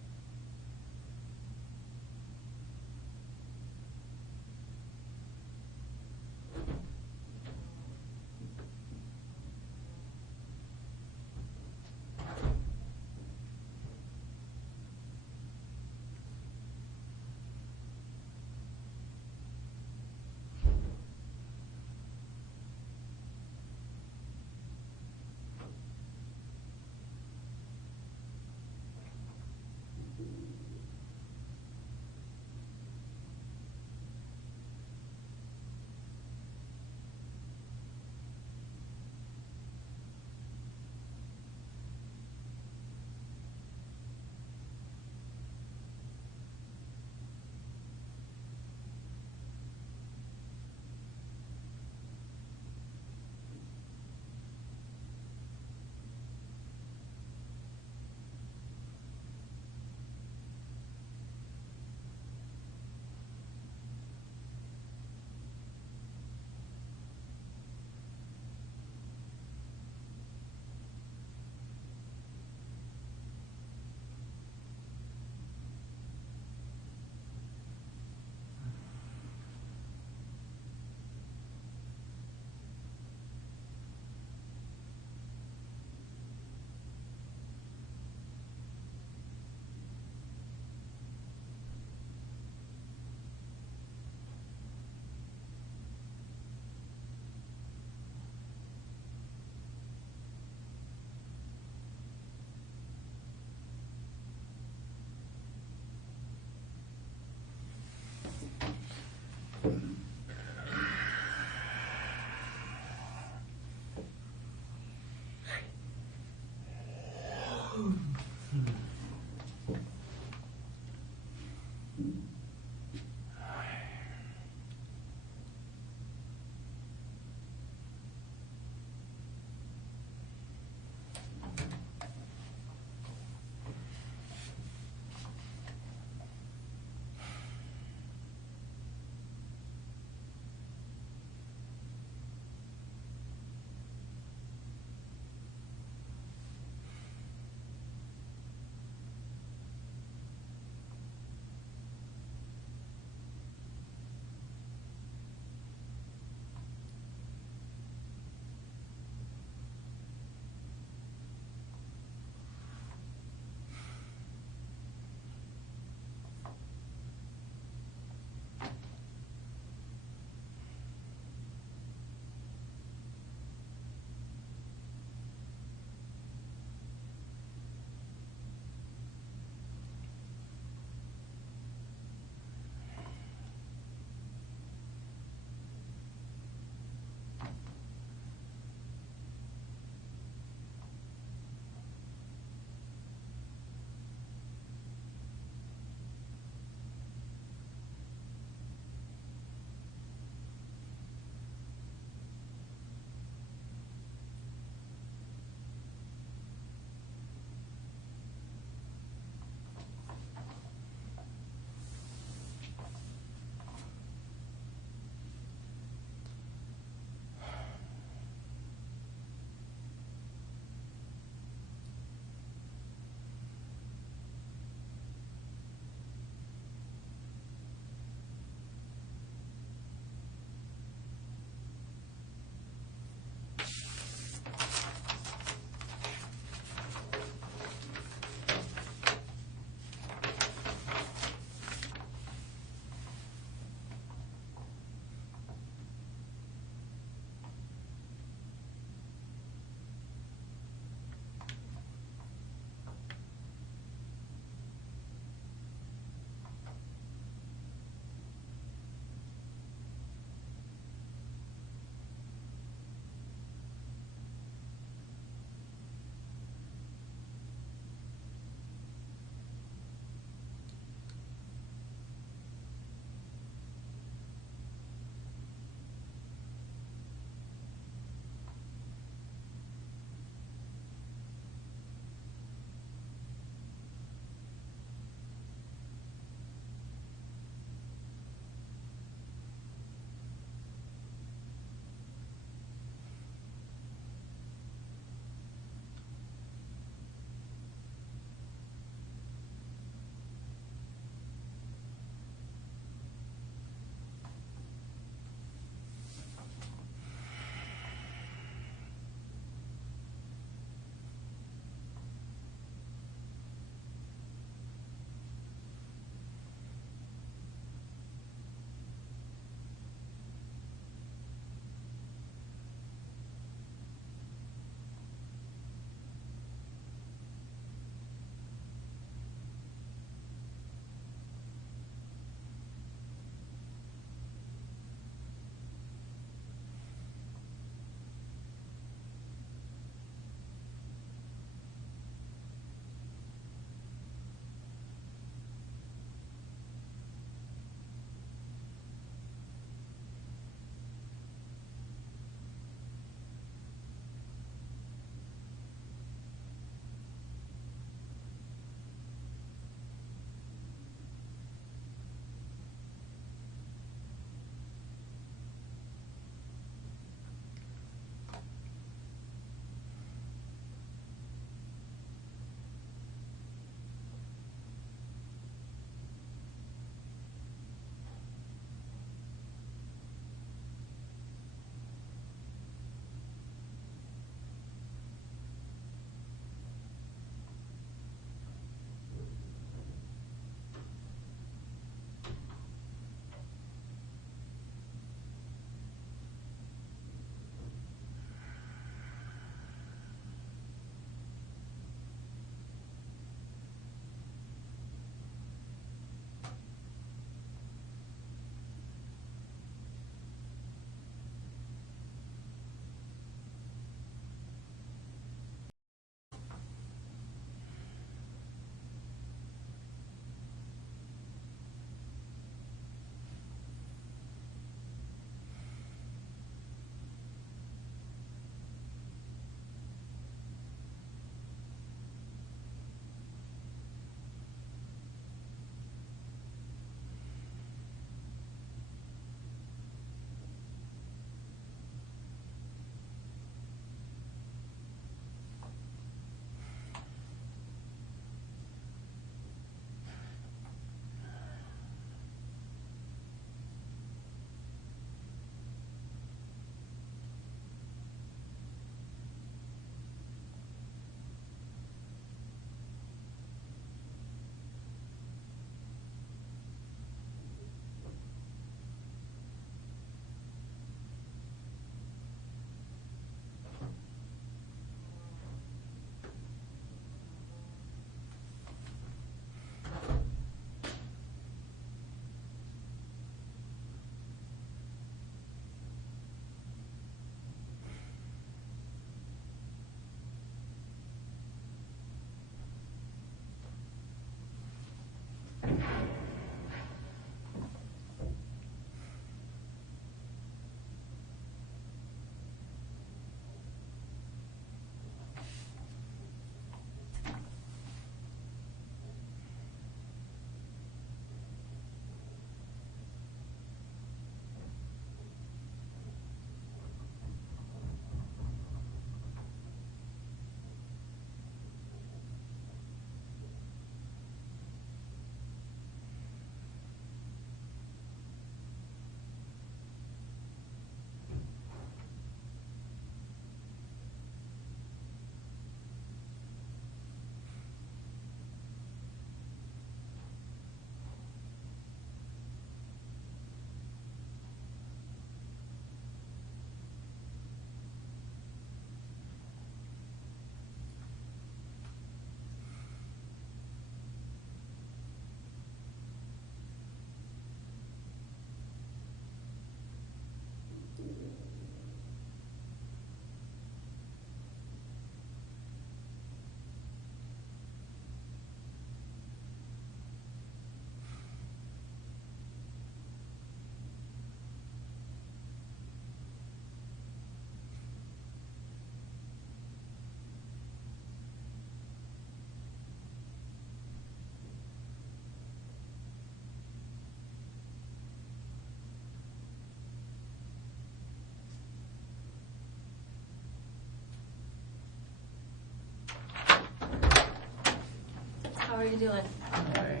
are you doing? Okay.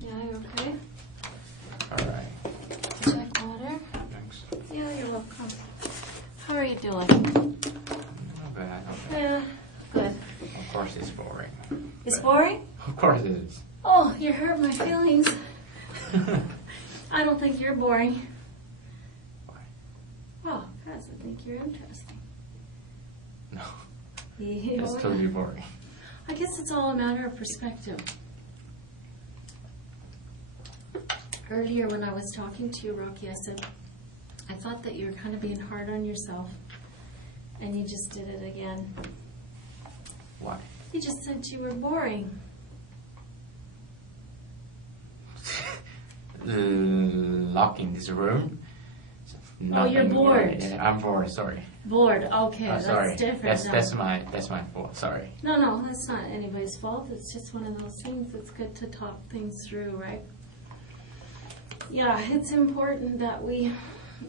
Yeah, you okay? Alright. Check water. Thanks. Yeah, you're welcome. How are you doing? Not bad, not bad. Yeah, good. Of course it's boring. It's But- boring? Of course it is. Oh, you hurt my feelings. I don't think you're boring. Why? Oh, because I think you're interesting. No. Yeah. It's totally boring. I guess it's all a matter of perspective. Earlier when I was talking to you, Rocky, I said, I thought that you were kind of being hard on yourself. And you just did it again. Why? You just said you were boring. Locking this room. Oh, you're bored. Yeah, I'm bored. Sorry. Bored. Okay, that's Sorry. different. That's now. that's my fault. Sorry. No, that's not anybody's fault. It's just one of those things. It's good to talk things through, right? Yeah, it's important that we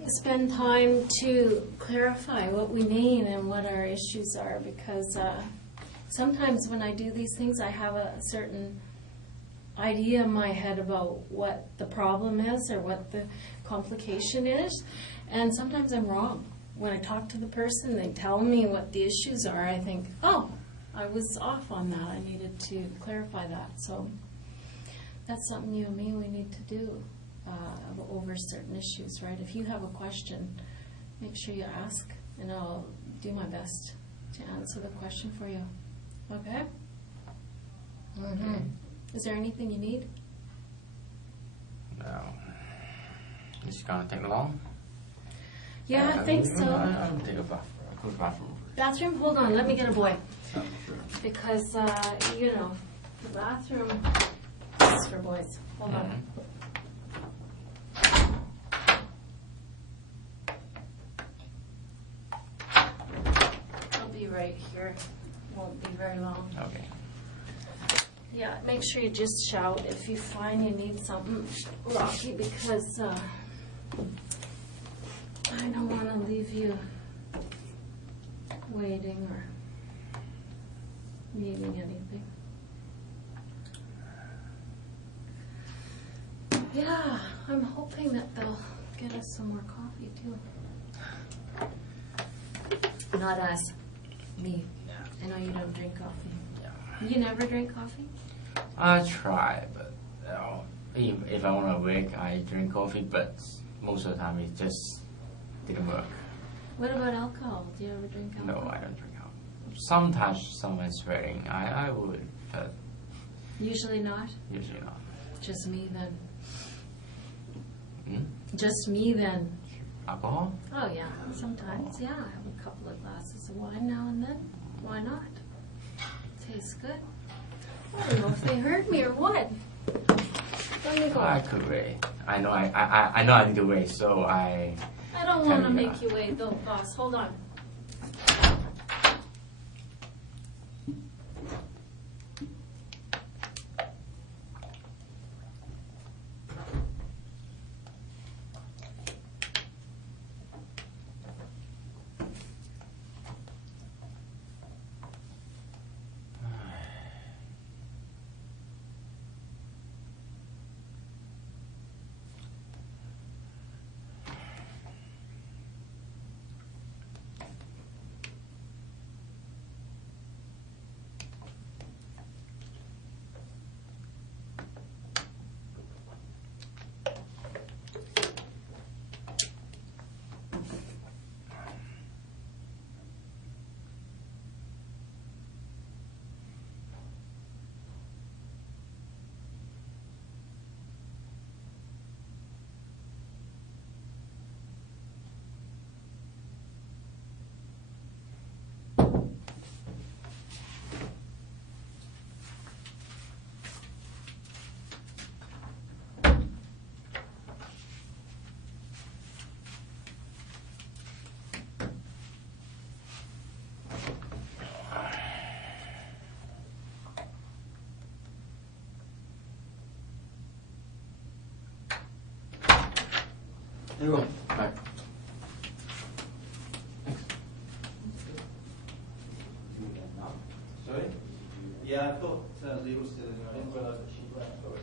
spend time to clarify what we mean and what our issues are, because sometimes when I do these things, I have a certain idea in my head about what the problem is or what the complication is, and sometimes I'm wrong. When I talk to the person, they tell me what the issues are, I think, oh, I was off on that. I needed to clarify that. So that's something you and me, we need to do over certain issues, right? If you have a question, make sure you ask, and I'll do my best to answer the question for you. Okay? Mm-hmm. Is there anything you need? No. Is it gonna take long? Yeah, I think so. I'll take a bath. I'll go to the bathroom. Bathroom? Hold on, let me get a boy. Oh, sure. Because, the bathroom is for boys. Hold on. I'll be right here. Won't be very long. Okay. Yeah, make sure you just shout if you find you need something, Rocky, because I don't want to leave you waiting or needing anything. Yeah, I'm hoping that they'll get us some more coffee too. Not us, me. I know you don't drink coffee. Yeah. You never drink coffee? I try, but if I want to work, I drink coffee. But most of the time, it just didn't work. What about alcohol? Do you ever drink alcohol? No, I don't drink alcohol. Sometimes someone's swearing, I would, but Usually not? usually not. Just me then. Hmm? Just me then. Alcohol? Oh yeah, sometimes, yeah. I have a couple of glasses of wine now and then. Why not? Tastes good. I don't know if they heard me or what. Let me go. I could wait. I know I need to wait, so I don't want to Can you, make you wait though, boss. Hold on. Here you go. Bye. Sorry? Yeah, I've got Leroy still in your realize that she left already.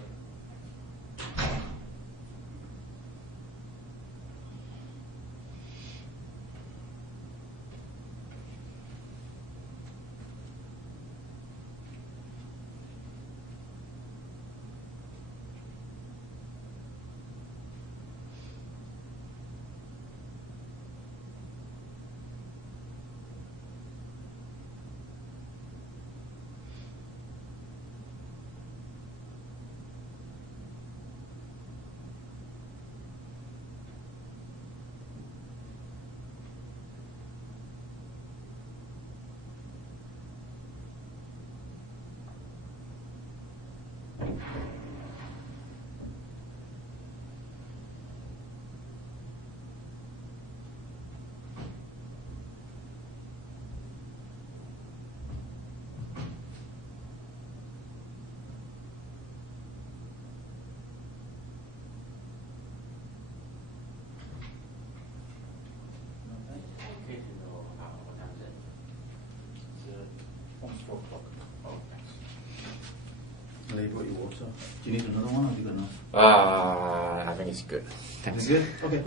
Almost 4 o'clock. Oh, thanks. I'll leave you your water. Do you need another one or have you got enough? I think it's good. Thanks. Good? Okay.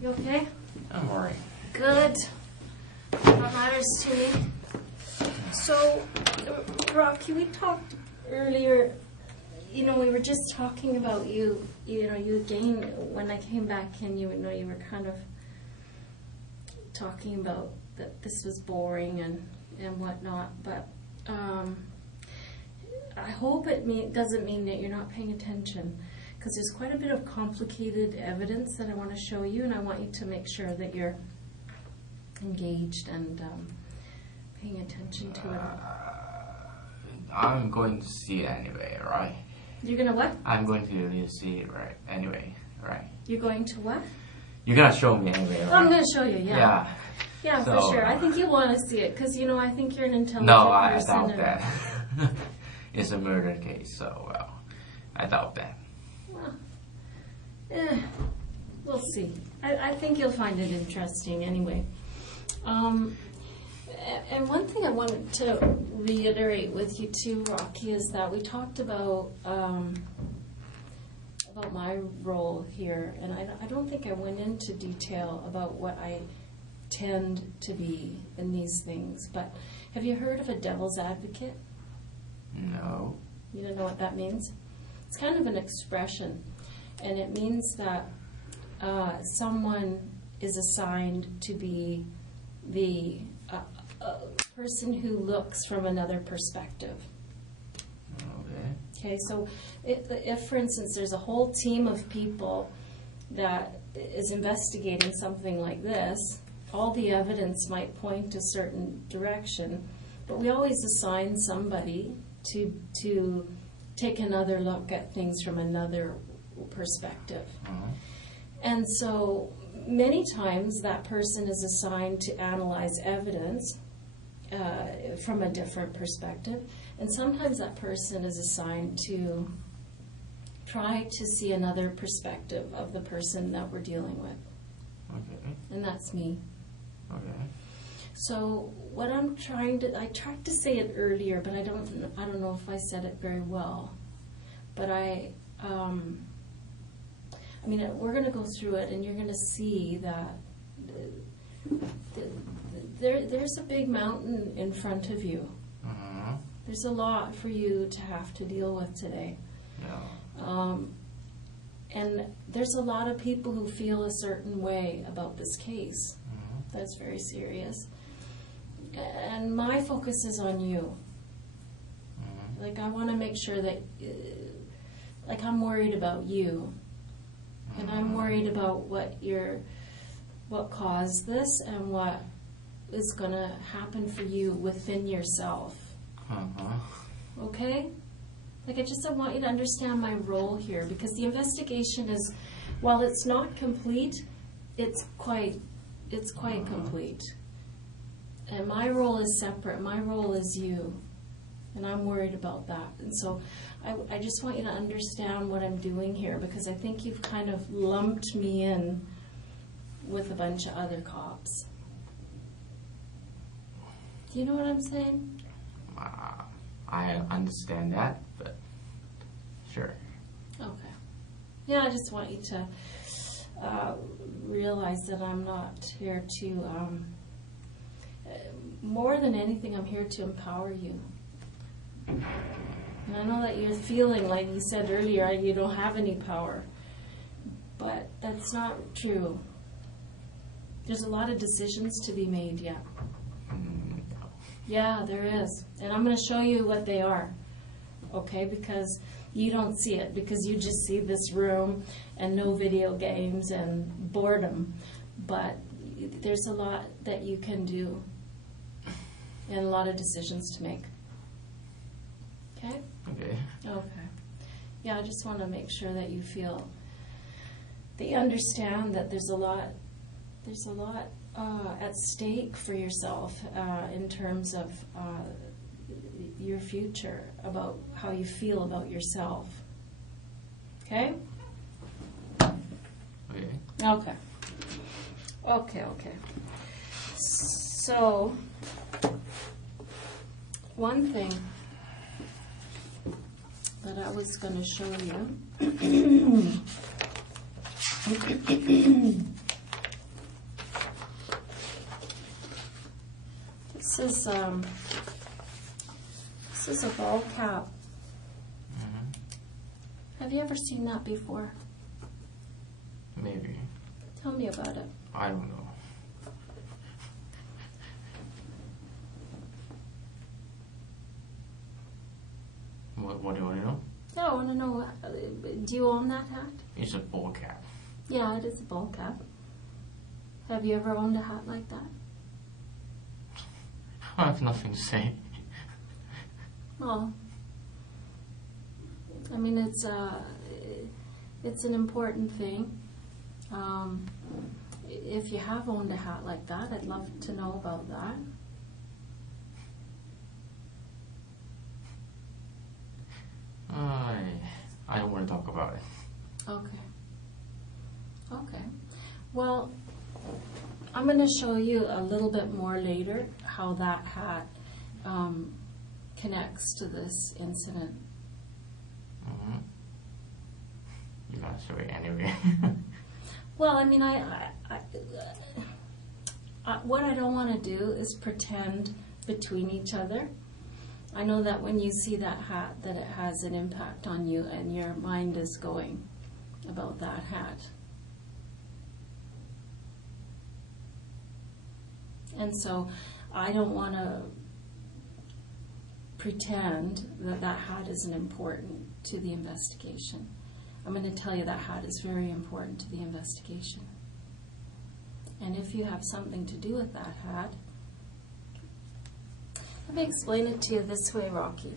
You okay? I'm alright. Good. That matters to me. So, Rocky, we talked earlier, you know, we were just talking about you again, when I came back and you were kind of talking about that this was boring and whatnot, but I hope it doesn't mean that you're not paying attention, because there's quite a bit of complicated evidence that I want to show you, and I want you to make sure that you're engaged and paying attention to it. I'm going to see it anyway, right? You're going to what? I'm going to see it right anyway, right? You're going to what? You're gonna show me anyway, right? Oh, I'm going to show you, yeah. Yeah. Yeah, So, for sure. I think you want to see it, because, I think you're an intelligent No, I person. doubt and- that. It's a murder case, so I doubt that. Well, we'll see. I think you'll find it interesting anyway. And one thing I wanted to reiterate with you too, Rocky, is that we talked about my role here, and I don't think I went into detail about what I tend to be in these things. But have you heard of a devil's advocate? No. You don't know what that means? It's kind of an expression, and it means that someone is assigned to be the person who looks from another perspective. Okay. Okay, so if, for instance, there's a whole team of people that is investigating something like this, all the evidence might point a certain direction, but we always assign somebody to take another look at things from another perspective. Uh-huh. And so many times that person is assigned to analyze evidence from a different perspective, and sometimes that person is assigned to try to see another perspective of the person that we're dealing with. Okay. And that's me. Okay. So what I tried to say it earlier, but I don't know if I said it very well. But we're going to go through it, and you're going to see that there's a big mountain in front of you. Uh-huh. There's a lot for you to have to deal with today. Yeah. And there's a lot of people who feel a certain way about this case. That's very serious. And my focus is on you. Like, I want to make sure that, like, I'm worried about you. And I'm worried about what caused this and what is going to happen for you within yourself. Okay? Like, I want you to understand my role here, because the investigation is, while it's not complete, it's quite complete. And my role is separate. My role is you. And I'm worried about that. And so I just want you to understand what I'm doing here, because I think you've kind of lumped me in with a bunch of other cops. Do you know what I'm saying? I understand that, but sure. Okay. Yeah, I just want you to realize that I'm not here to, more than anything, I'm here to empower you. And I know that you're feeling, like you said earlier, you don't have any power. But that's not true. There's a lot of decisions to be made yet. Yeah, there is. And I'm going to show you what they are. Okay? Because you don't see it. Because you just see this room and no video games and boredom. But there's a lot that you can do. And a lot of decisions to make. Okay? Okay. Okay. Yeah, I just want to make sure that you feel, that you understand that there's a lot at stake for yourself in terms of your future, about how you feel about yourself. Okay? Okay. Okay. Okay. So, one thing that I was going to show you. This is a ball cap. Have you ever seen that before? Maybe. Tell me about it. I don't know. What do you want to know? Yeah, I want to know, do you own that hat? It's a ball cap. Yeah, it is a ball cap. Have you ever owned a hat like that? I have nothing to say. Well, I mean, it's an important thing. If you have owned a hat like that, I'd love to know about that. I don't want to talk about it. Okay. Well, I'm going to show you a little bit more later how that hat connects to this incident. You're gonna show it anyway. Well, I mean, what I don't want to do is pretend between each other. I know that when you see that hat, that it has an impact on you, and your mind is going about that hat. And so I don't want to pretend that that hat isn't important to the investigation. I'm going to tell you that hat is very important to the investigation. And if you have something to do with that hat, let me explain it to you this way, Rocky.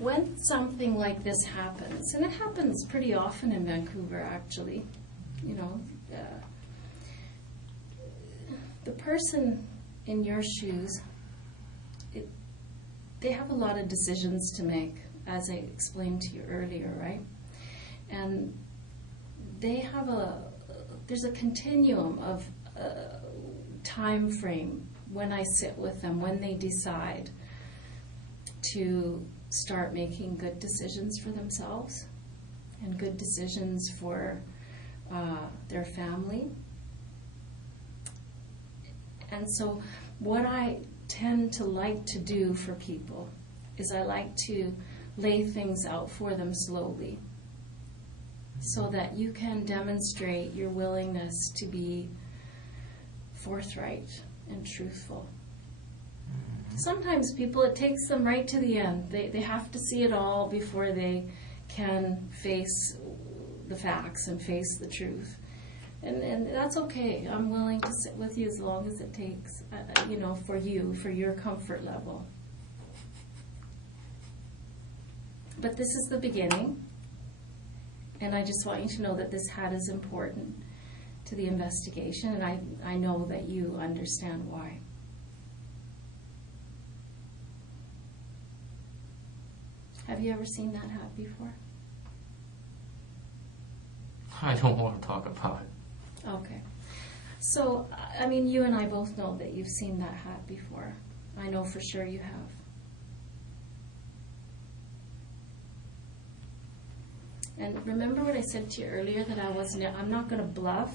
When something like this happens, and it happens pretty often in Vancouver, actually, you know, the person in your shoes, they have a lot of decisions to make, as I explained to you earlier, right? And they have there's a continuum of time frame when I sit with them, when they decide to start making good decisions for themselves and good decisions for their family. And so what I tend to like to do for people is I like to lay things out for them slowly. so that you can demonstrate your willingness to be forthright and truthful. Sometimes people, it takes them right to the end. They have to see it all before they can face the facts and face the truth. And that's okay. I'm willing to sit with you as long as it takes, for you, for your comfort level. But this is the beginning. And I just want you to know that this hat is important to the investigation, and I know that you understand why. Have you ever seen that hat before? I don't want to talk about it. Okay. So, I mean, you and I both know that you've seen that hat before. I know for sure you have. And remember what I said to you earlier, that I'm not going to bluff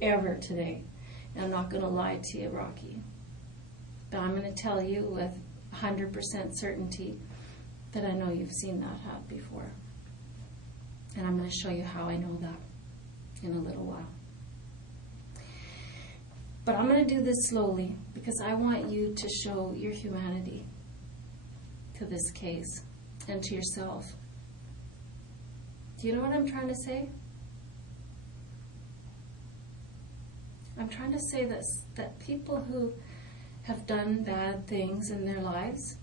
ever today. And I'm not going to lie to you, Rocky. But I'm going to tell you with 100% certainty that I know you've seen that hat before. And I'm going to show you how I know that in a little while. But I'm going to do this slowly because I want you to show your humanity to this case and to yourself. Do you know what I'm trying to say? I'm trying to say this, that people who have done bad things in their lives,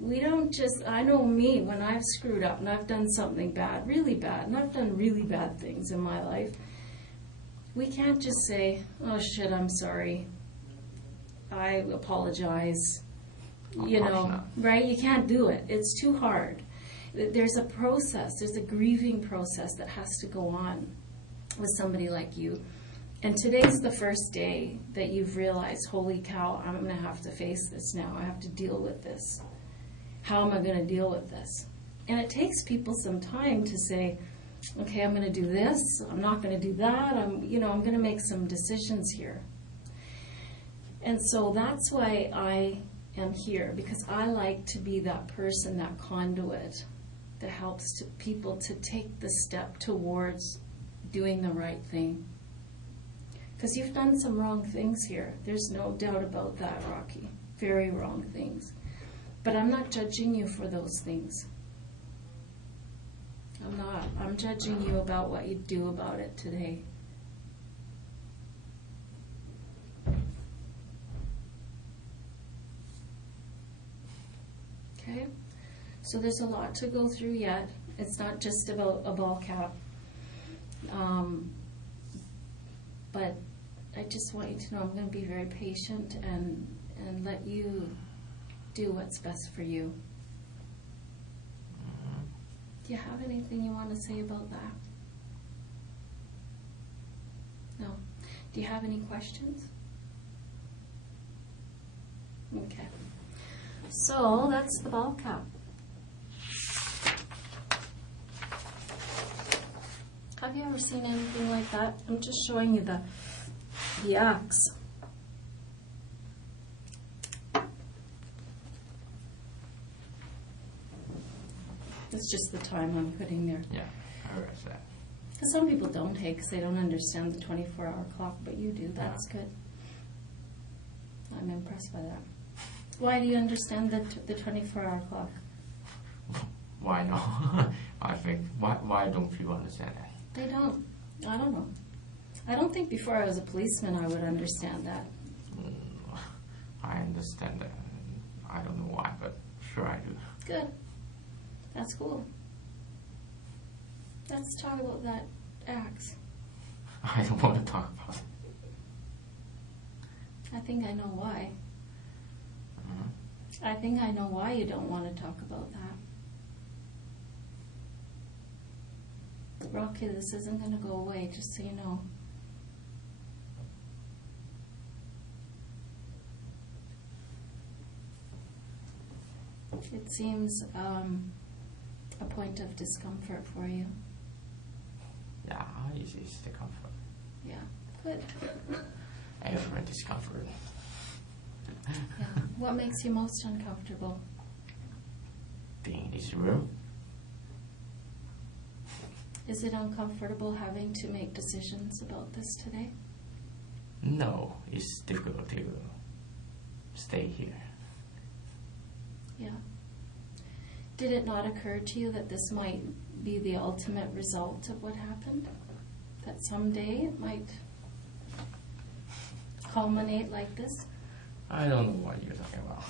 we don't just, I know me, when I've screwed up and I've done something bad, really bad, and I've done really bad things in my life, we can't just say, oh shit, I'm sorry, I apologize, right? You can't do it. It's too hard. There's a process, there's a grieving process that has to go on with somebody like you. And today's the first day that you've realized, holy cow, I'm going to have to face this now. I have to deal with this. How am I going to deal with this? And it takes people some time to say, okay, I'm going to do this. I'm not going to do that. I'm going to make some decisions here. And so that's why I am here, because I like to be that person, that conduit that helps people to take the step towards doing the right thing. Because you've done some wrong things here. There's no doubt about that, Rocky. Very wrong things. But I'm not judging you for those things. I'm not. I'm judging you about what you do about it today. Okay? So there's a lot to go through yet. It's not just about a ball cap. But I just want you to know I'm going to be very patient and let you do what's best for you. Do you have anything you want to say about that? No. Do you have any questions? Okay. So that's the ball cap. Have you ever seen anything like that? I'm just showing you the axe. It's just the time I'm putting there. Yeah, I read that. Because some people don't take, because they don't understand the 24-hour clock, but you do. That's good. I'm impressed by that. Why do you understand the 24-hour clock? Why not? I think, why don't people understand that? They don't. I don't know. I don't think before I was a policeman I would understand that. I understand that. I don't know why, but sure I do. Good. That's cool. Let's talk about that axe. I don't want to talk about it. I think I know why. I think I know why you don't want to talk about that. Rocky, this isn't going to go away, just so you know. It seems a point of discomfort for you. Yeah, it's the comfort. Yeah, good. Every discomfort. Yeah. What makes you most uncomfortable? Being in this room. Is it uncomfortable having to make decisions about this today? No, it's difficult to stay here. Yeah. Did it not occur to you that this might be the ultimate result of what happened? That someday it might culminate like this? I don't know what you're talking about.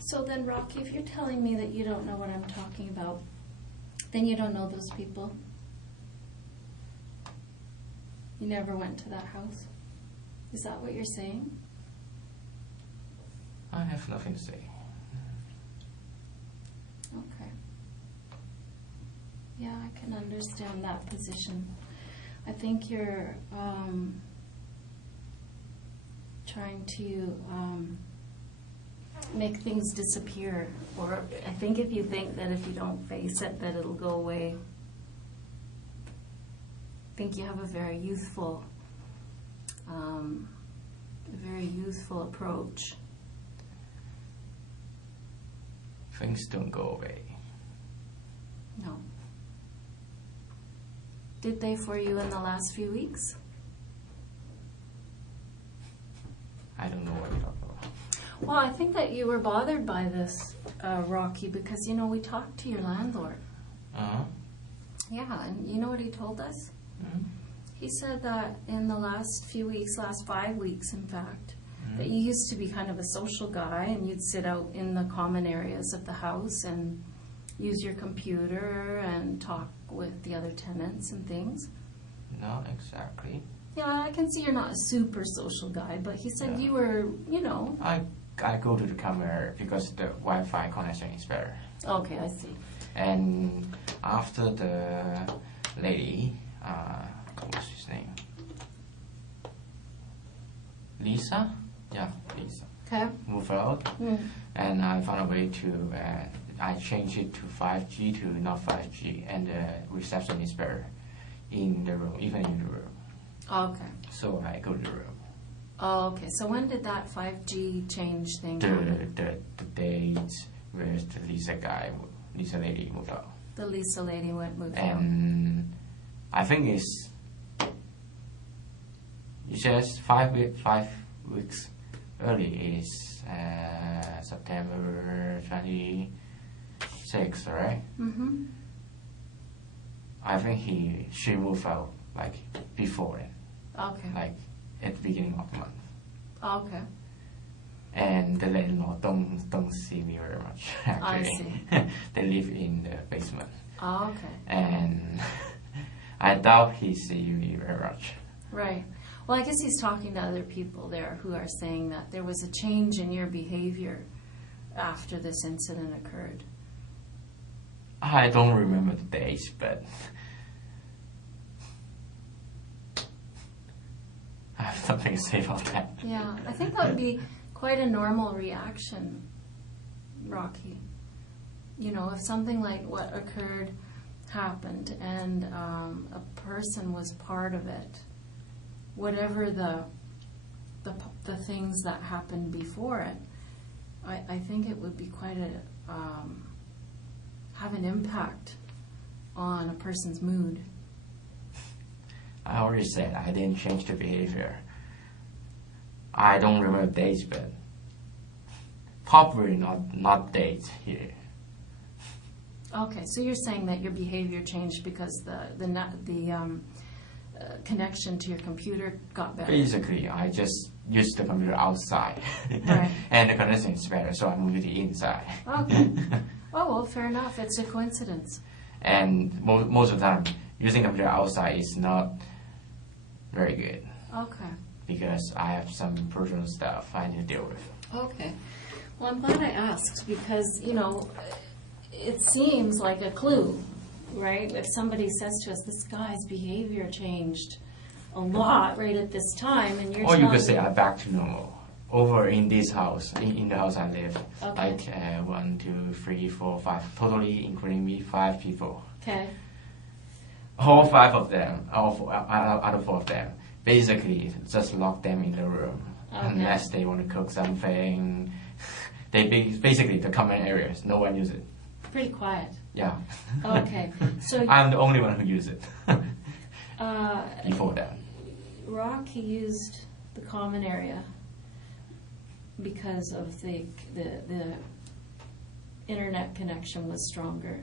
So then, Rocky, if you're telling me that you don't know what I'm talking about, then you don't know those people. You never went to that house. Is that what you're saying? I have nothing to say. Okay. Yeah, I can understand that position. I think you're trying to make things disappear. Or I think if you think that if you don't face it, that it'll go away. I think you have a very youthful approach. Things don't go away. No. Did they for you in the last few weeks? I don't know what you're talking about. Well, I think that you were bothered by this, Rocky, because, you know, we talked to your landlord. Uh-huh. Yeah, and you know what he told us? Mm-hmm. He said that in the last few weeks, last 5 weeks, in fact, that you used to be kind of a social guy and you'd sit out in the common areas of the house and use your computer and talk with the other tenants and things. Not exactly. Yeah, I can see you're not a super social guy, but he said Yeah. you were, you know. I go to the common area because the Wi-Fi connection is better. Okay, I see. And after the lady, what's his name? Lisa? Yeah, Lisa. Okay. Move out. And I found a way to, I changed it to 5G to not 5G, and the reception is better in the room, even in the room. Okay. So I go to the room. Oh, okay. So when did that 5G change thing happen? The date where the Lisa lady moved out. The Lisa lady moved out. And I think it says 5 weeks early is September 26th, right? Mm-hmm. I think she moved out like before it, Okay. like at the beginning of the month. Okay. And the landlord don't see me very much. Actually. I see. They live in the basement. Okay. And I doubt he see me very much. Right. Well, I guess he's talking to other people there who are saying that there was a change in your behavior after this incident occurred. I don't remember the dates, but I have something to say about that. Yeah, I think that would be quite a normal reaction, Rocky. You know, if something like what occurred happened and a person was part of it, whatever the things that happened before it, I think it would be quite have an impact on a person's mood. I already said I didn't change the behavior. I don't remember dates, but probably not dates here. Okay, so you're saying that your behavior changed because the connection to your computer got better. Basically, I just used the computer outside, Right. and the connection is better, so I moved it inside. Okay. Oh, well, fair enough. It's a coincidence. And most of the time, using the computer outside is not very good Okay. because I have some personal stuff I need to deal with. Okay. Well, I'm glad I asked because, you know, it seems like a clue, right? If somebody says to us, this guy's behavior changed a lot right at this time, and you're Or you telling could say me- I'm back to normal. Over in this house, in the house I live, Okay. like 1, 2, 3, 4, 5, totally including me, 5 people. Okay. All 5 of them, out of 4 of them, basically just lock them in the room Okay. unless they want to cook something. Basically the common areas, no one uses it. Pretty quiet. Yeah. Okay, so I'm the only one who used it uh, before that. Rocky used the common area because of the internet connection was stronger.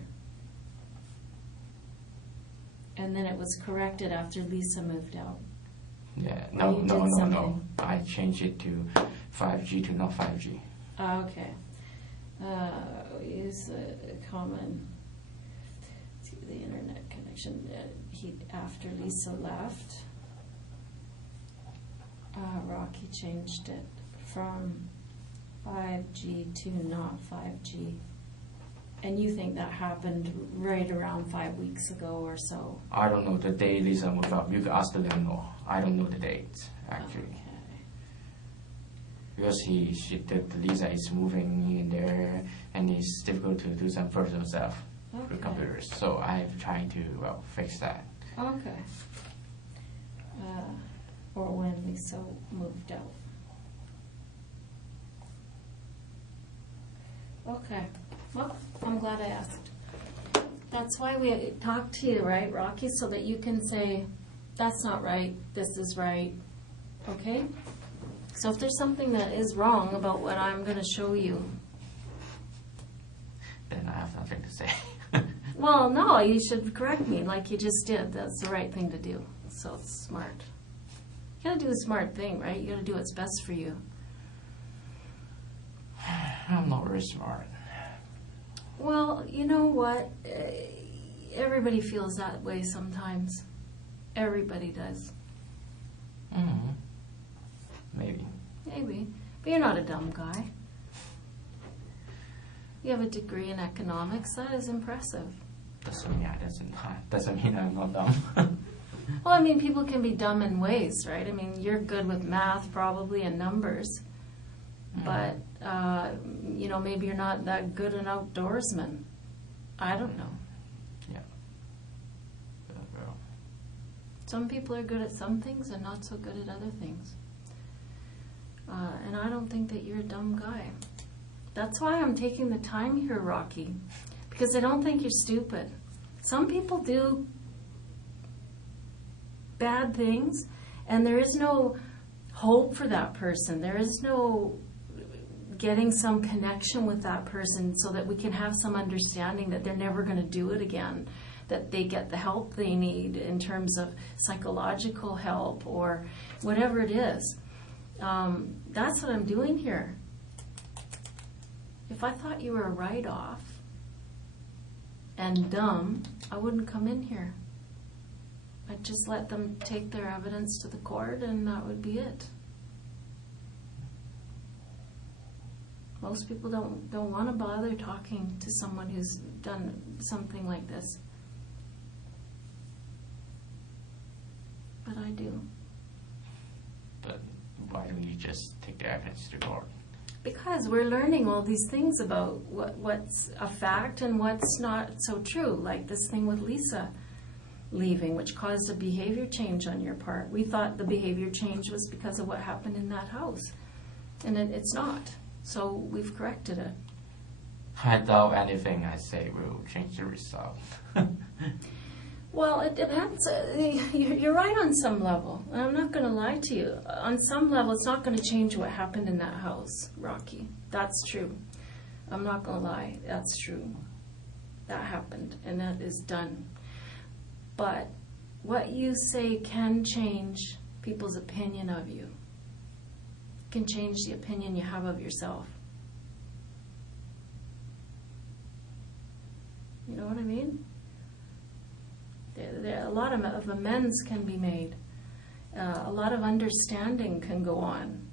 And then it was corrected after Lisa moved out. Yeah, Or you did no. something. I changed it to 5G to not 5G. Okay. Use the common, the internet connection. After Lisa left, Rocky changed it from 5G to not 5G. And you think that happened right around 5 weeks ago or so? I don't know the day Lisa moved out. You can ask the landlord. I don't know the date, actually. Okay. Because Lisa is moving in there, and it's difficult to do some personal stuff Okay. with computers. So I'm trying to fix that. Okay. Or when Lisa moved out. Okay. Well, I'm glad I asked. That's why we talked to you, right, Rocky? So that you can say, that's not right, this is right. Okay? So if there's something that is wrong about what I'm going to show you, Then I have nothing to say. well, no, you should correct me like you just did. That's the right thing to do. So it's smart. You gotta do the smart thing, right? You gotta do what's best for you. I'm not very smart. Well, you know what? Everybody feels that way sometimes. Everybody does. Mm-hmm. Maybe. Maybe. But you're not a dumb guy. You have a degree in economics. That is impressive. Doesn't mean I'm not dumb. Well, I mean, people can be dumb in ways, right? I mean, you're good with math probably and numbers. But, maybe you're not that good an outdoorsman. I don't know. Yeah. Well, Some people are good at some things and not so good at other things. And I don't think that you're a dumb guy. That's why I'm taking the time here, Rocky, because I don't think you're stupid. Some people do bad things, and there is no hope for that person. There is no getting some connection with that person so that we can have some understanding that they're never going to do it again, that they get the help they need in terms of psychological help or whatever it is. That's what I'm doing here. If I thought you were a write-off and dumb, I wouldn't come in here. I'd just let them take their evidence to the court and that would be it. Most people don't want to bother talking to someone who's done something like this. But I do. but why don't you just take the evidence to court? Because we're learning all these things about what's a fact and what's not so true, like this thing with Lisa leaving, which caused a behavior change on your part. We thought the behavior change was because of what happened in that house, and it's not. So we've corrected it. I doubt anything I say will change the result. Well, it depends. You're right on some level. And I'm not going to lie to you. On some level, it's not going to change what happened in that house, Rocky. That's true. I'm not going to lie. That's true. That happened, and that is done. But what you say can change people's opinion of you. It can change the opinion you have of yourself. You know what I mean? A lot of amends can be made. A lot of understanding can go on.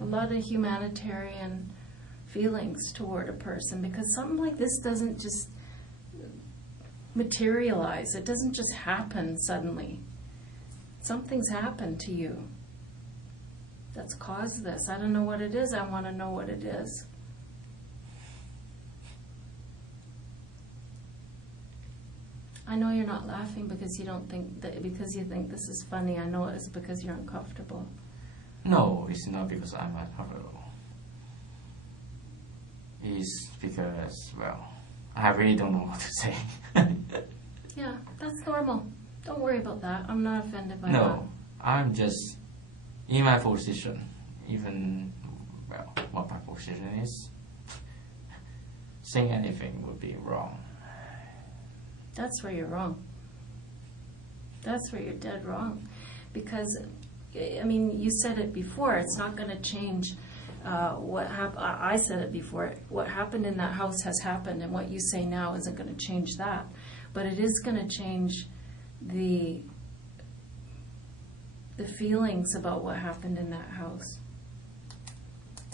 A lot of humanitarian feelings toward a person, because something like this doesn't just materialize. It doesn't just happen suddenly. Something's happened to you that's caused this. I don't know what it is. I want to know what it is. I know you're not laughing because you don't think that, because you think this is funny. I know it's because you're uncomfortable. No, it's not because I'm uncomfortable. It's because, well, I really don't know what to say. Yeah, that's normal. Don't worry about that. I'm not offended by that. No, I'm just in my position. Even, well, what my position is, saying anything would be wrong. That's where you're wrong. That's where you're dead wrong. Because, I mean, you said it before, it's not going to change what happened. I said it before. What happened in that house has happened, and what you say now isn't going to change that. But it is going to change the feelings about what happened in that house.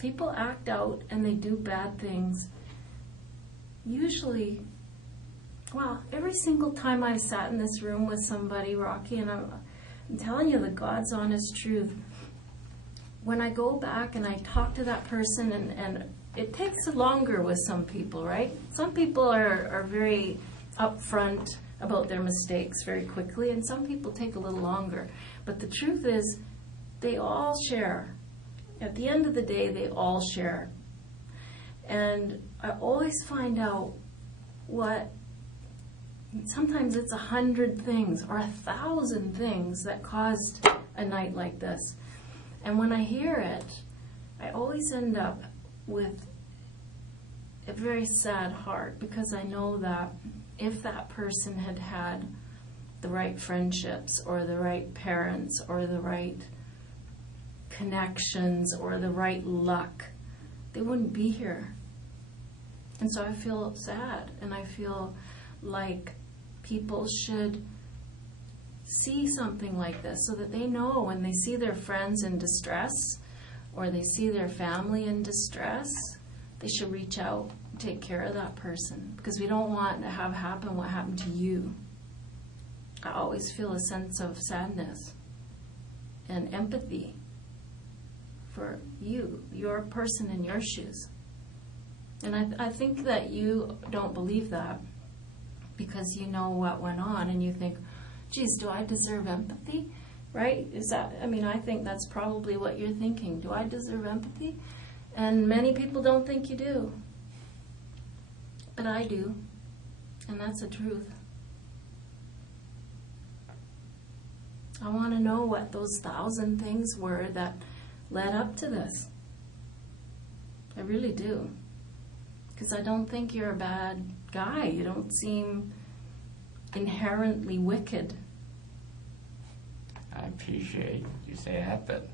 People act out and they do bad things. Usually, well, every single time I've sat in this room with somebody, Rocky, and I'm telling you the God's honest truth, when I go back and I talk to that person, and it takes longer with some people, right? Some people are very upfront about their mistakes very quickly, and some people take a little longer. But the truth is, they all share. At the end of the day, they all share. And I always find out what, sometimes it's 100 things or 1,000 things that caused a night like this. And when I hear it, I always end up with a very sad heart, because I know that if that person had had the right friendships or the right parents or the right connections or the right luck, they wouldn't be here. And so I feel sad, and I feel like people should see something like this so that they know when they see their friends in distress or they see their family in distress, they should reach out and take care of that person, because we don't want to have happen what happened to you. I always feel a sense of sadness and empathy for you, your person in your shoes. And I think that you don't believe that because you know what went on, and you think, geez, do I deserve empathy? Right? Is that, I mean, I think that's probably what you're thinking. Do I deserve empathy? And many people don't think you do. But I do. And that's the truth. I want to know what those 1,000 things were that led up to this. I really do. Because I don't think you're a bad guy. You don't seem inherently wicked. I appreciate you say that, but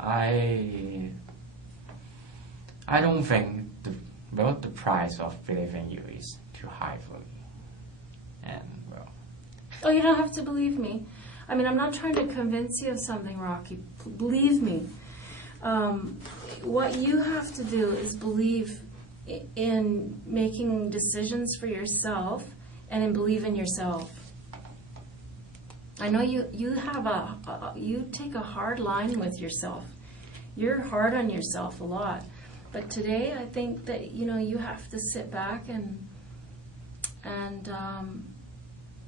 I don't think the price of believing you is too high for me. And well, Oh, you don't have to believe me. I mean, I'm not trying to convince you of something, Rocky. Believe me. What you have to do is believe in making decisions for yourself and in believe in yourself. I know you have you take a hard line with yourself. You're hard on yourself a lot. But today I think that, you know, you have to sit back and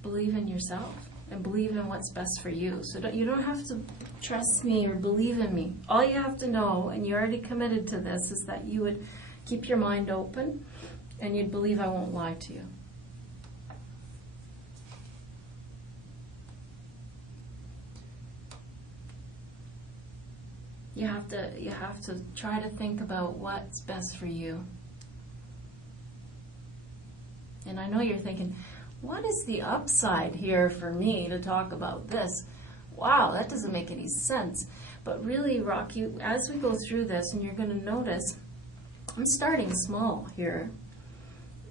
believe in yourself and believe in what's best for you. So you don't have to trust me or believe in me. All you have to know, and you're already committed to this, is that you would keep your mind open and you'd believe I won't lie to you. You have to try to think about what's best for you. And I know you're thinking, what is the upside here for me to talk about this? Wow, that doesn't make any sense. But really, Rocky, as we go through this, and you're going to notice, I'm starting small here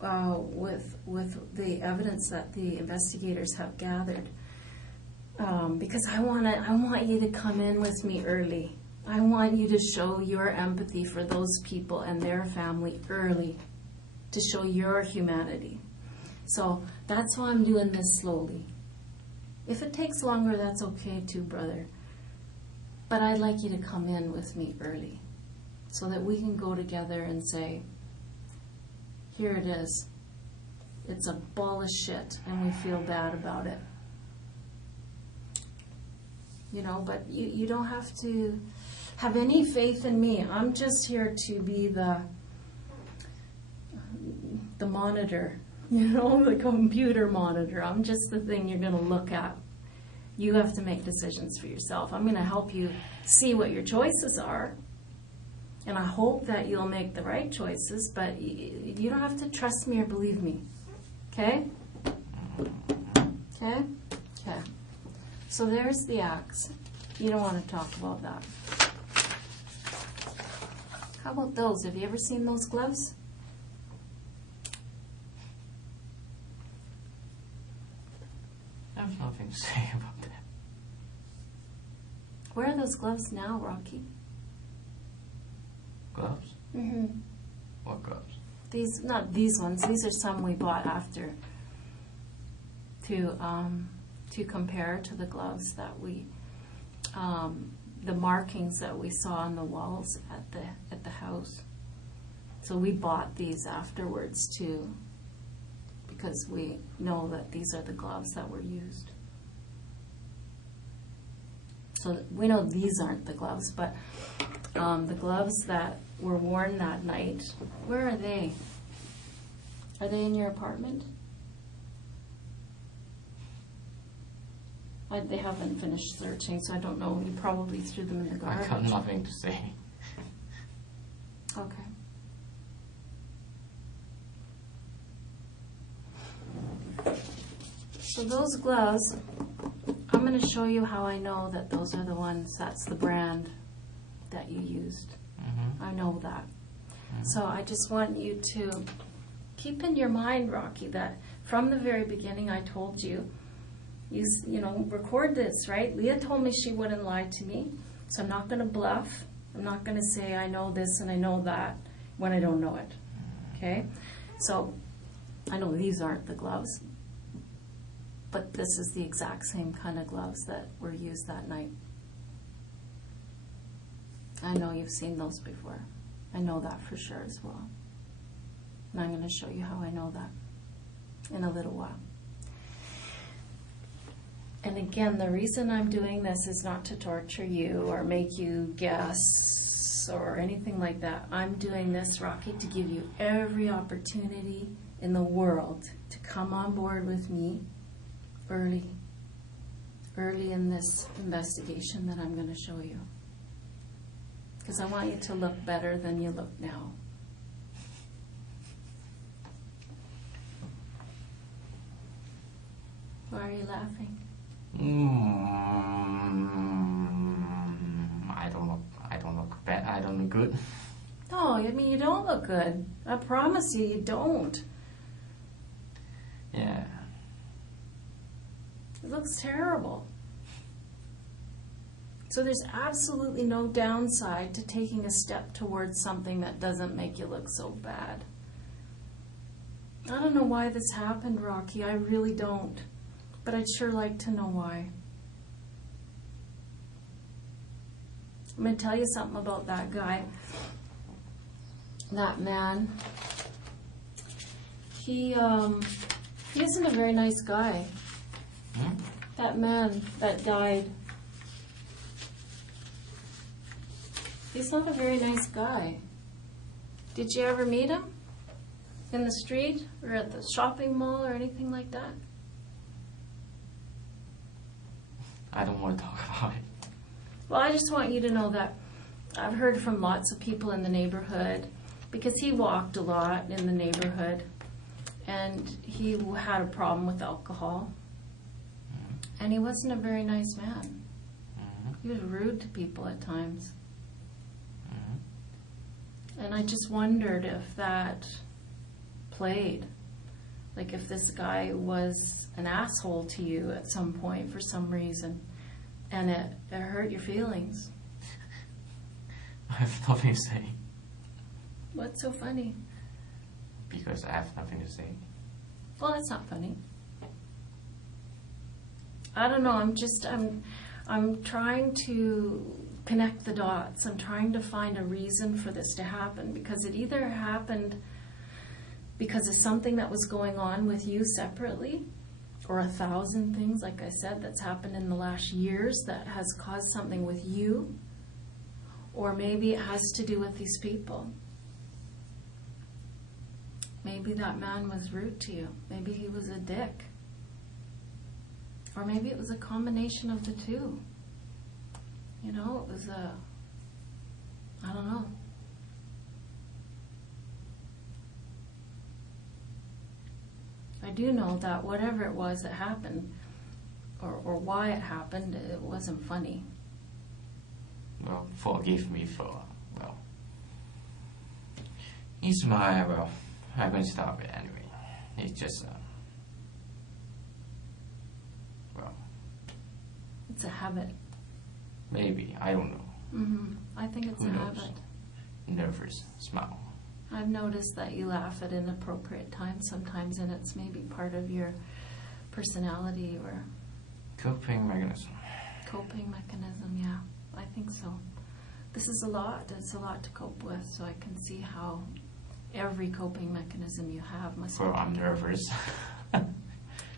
with the evidence that the investigators have gathered, because I want you to come in with me early. I want you to show your empathy for those people and their family early, to show your humanity. So that's why I'm doing this slowly. If it takes longer, that's okay too, brother. But I'd like you to come in with me early so that we can go together and say, here it is. It's a ball of shit and we feel bad about it. You know, but you don't have to have any faith in me. I'm just here to be the monitor, the computer monitor. I'm just the thing you're going to look at. You have to make decisions for yourself. I'm going to help you see what your choices are. And I hope that you'll make the right choices, but you don't have to trust me or believe me. Okay? Okay? Okay. So there's the axe. You don't want to talk about that. How about those? Have you ever seen those gloves? I have nothing to say about that. Where are those gloves now, Rocky? Gloves? Mm-hmm. What gloves? These, not these ones. These are some we bought after to compare to the gloves that we, the markings that we saw on the walls at the house. So we bought these afterwards too, because we know that these are the gloves that were used. So we know these aren't the gloves, but the gloves that were worn that night, where are they? Are they in your apartment? They haven't finished searching, so I don't know. You probably threw them in the I garbage. got nothing to say. Okay. So those gloves, I'm going to show you how I know that those are the ones, that's the brand that you used. Mm-hmm. I know that. Mm-hmm. So I just want you to keep in your mind, Rocky, that from the very beginning I told you, record this, right? Leah told me she wouldn't lie to me, so I'm not going to bluff. I'm not going to say I know this and I know that when I don't know it. Okay? So I know these aren't the gloves, but this is the exact same kind of gloves that were used that night. I know you've seen those before. I know that for sure as well. And I'm going to show you how I know that in a little while. And again, the reason I'm doing this is not to torture you or make you guess or anything like that. I'm doing this, Rocky, to give you every opportunity in the world to come on board with me early in this investigation that I'm going to show you. Because I want you to look better than you look now. Why are you laughing? I don't look bad. I don't look good. No, I mean, you don't look good. I promise you, you don't. Yeah. It looks terrible. So there's absolutely no downside to taking a step towards something that doesn't make you look so bad. I don't know why this happened, Rocky. I really don't. But I'd sure like to know why. I'm going to tell you something about that guy. That man. He isn't a very nice guy. Hmm? That man that died. He's not a very nice guy. Did you ever meet him? In the street or at the shopping mall or anything like that? I don't want to talk about it. Well, I just want you to know that I've heard from lots of people in the neighborhood, because he walked a lot in the neighborhood, and he had a problem with alcohol, and he wasn't a very nice man. Mm-hmm. He was rude to people at times. Mm-hmm. And I just wondered if that played. Like if this guy was an asshole to you at some point for some reason, and it hurt your feelings. I have nothing to say. What's so funny? Because I have nothing to say. Well, that's not funny. I don't know, I'm trying to connect the dots. I'm trying to find a reason for this to happen, because it either happened because of something that was going on with you separately, or 1,000 things, like I said, that's happened in the last years that has caused something with you, or maybe it has to do with these people. Maybe that man was rude to you. Maybe he was a dick. Or maybe it was a combination of the two. You know, it was I don't know. I do know that whatever it was that happened, or why it happened, it wasn't funny. Well, forgive me for, it's my, I won't stop it anyway. It's just, It's a habit. maybe, I don't know. I think it's Who a knows? habit. Nervous smile. I've noticed that you laugh at inappropriate times sometimes, and it's maybe part of your personality or Coping mechanism. coping mechanism. Yeah, I think so. This is a lot. It's a lot to cope with, so I can see how every coping mechanism you have must Well, I'm nervous. Yeah.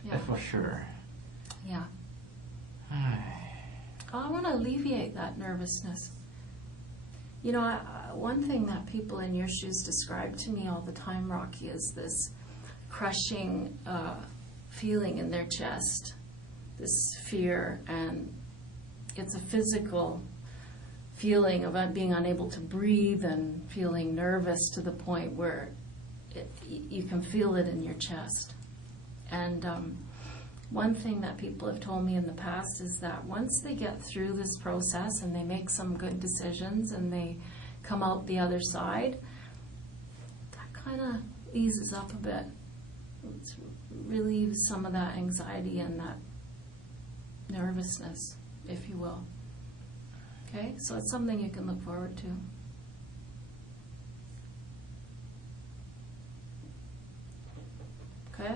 That's for sure. Yeah. I want to alleviate that nervousness. You know, one thing that people in your shoes describe to me all the time, Rocky, is this crushing feeling in their chest, this fear, and it's a physical feeling of being unable to breathe and feeling nervous to the point where you can feel it in your chest. And one thing that people have told me in the past is that once they get through this process and they make some good decisions and they come out the other side, that kind of eases up a bit. It relieves some of that anxiety and that nervousness, if you will. Okay, so it's something you can look forward to. Okay?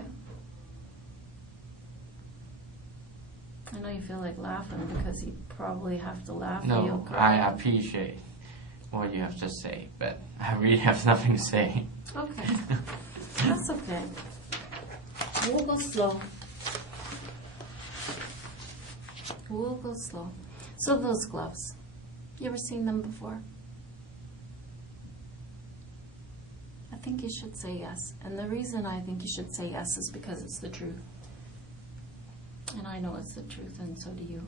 I know you feel like laughing because you probably have to laugh. or you'll No, cry. I appreciate what you have to say, but I really have nothing to say. Okay, that's okay. We'll go slow. We'll go slow. So those gloves, you ever seen them before? I think you should say yes. And the reason I think you should say yes is because it's the truth. And I know it's the truth, and so do you.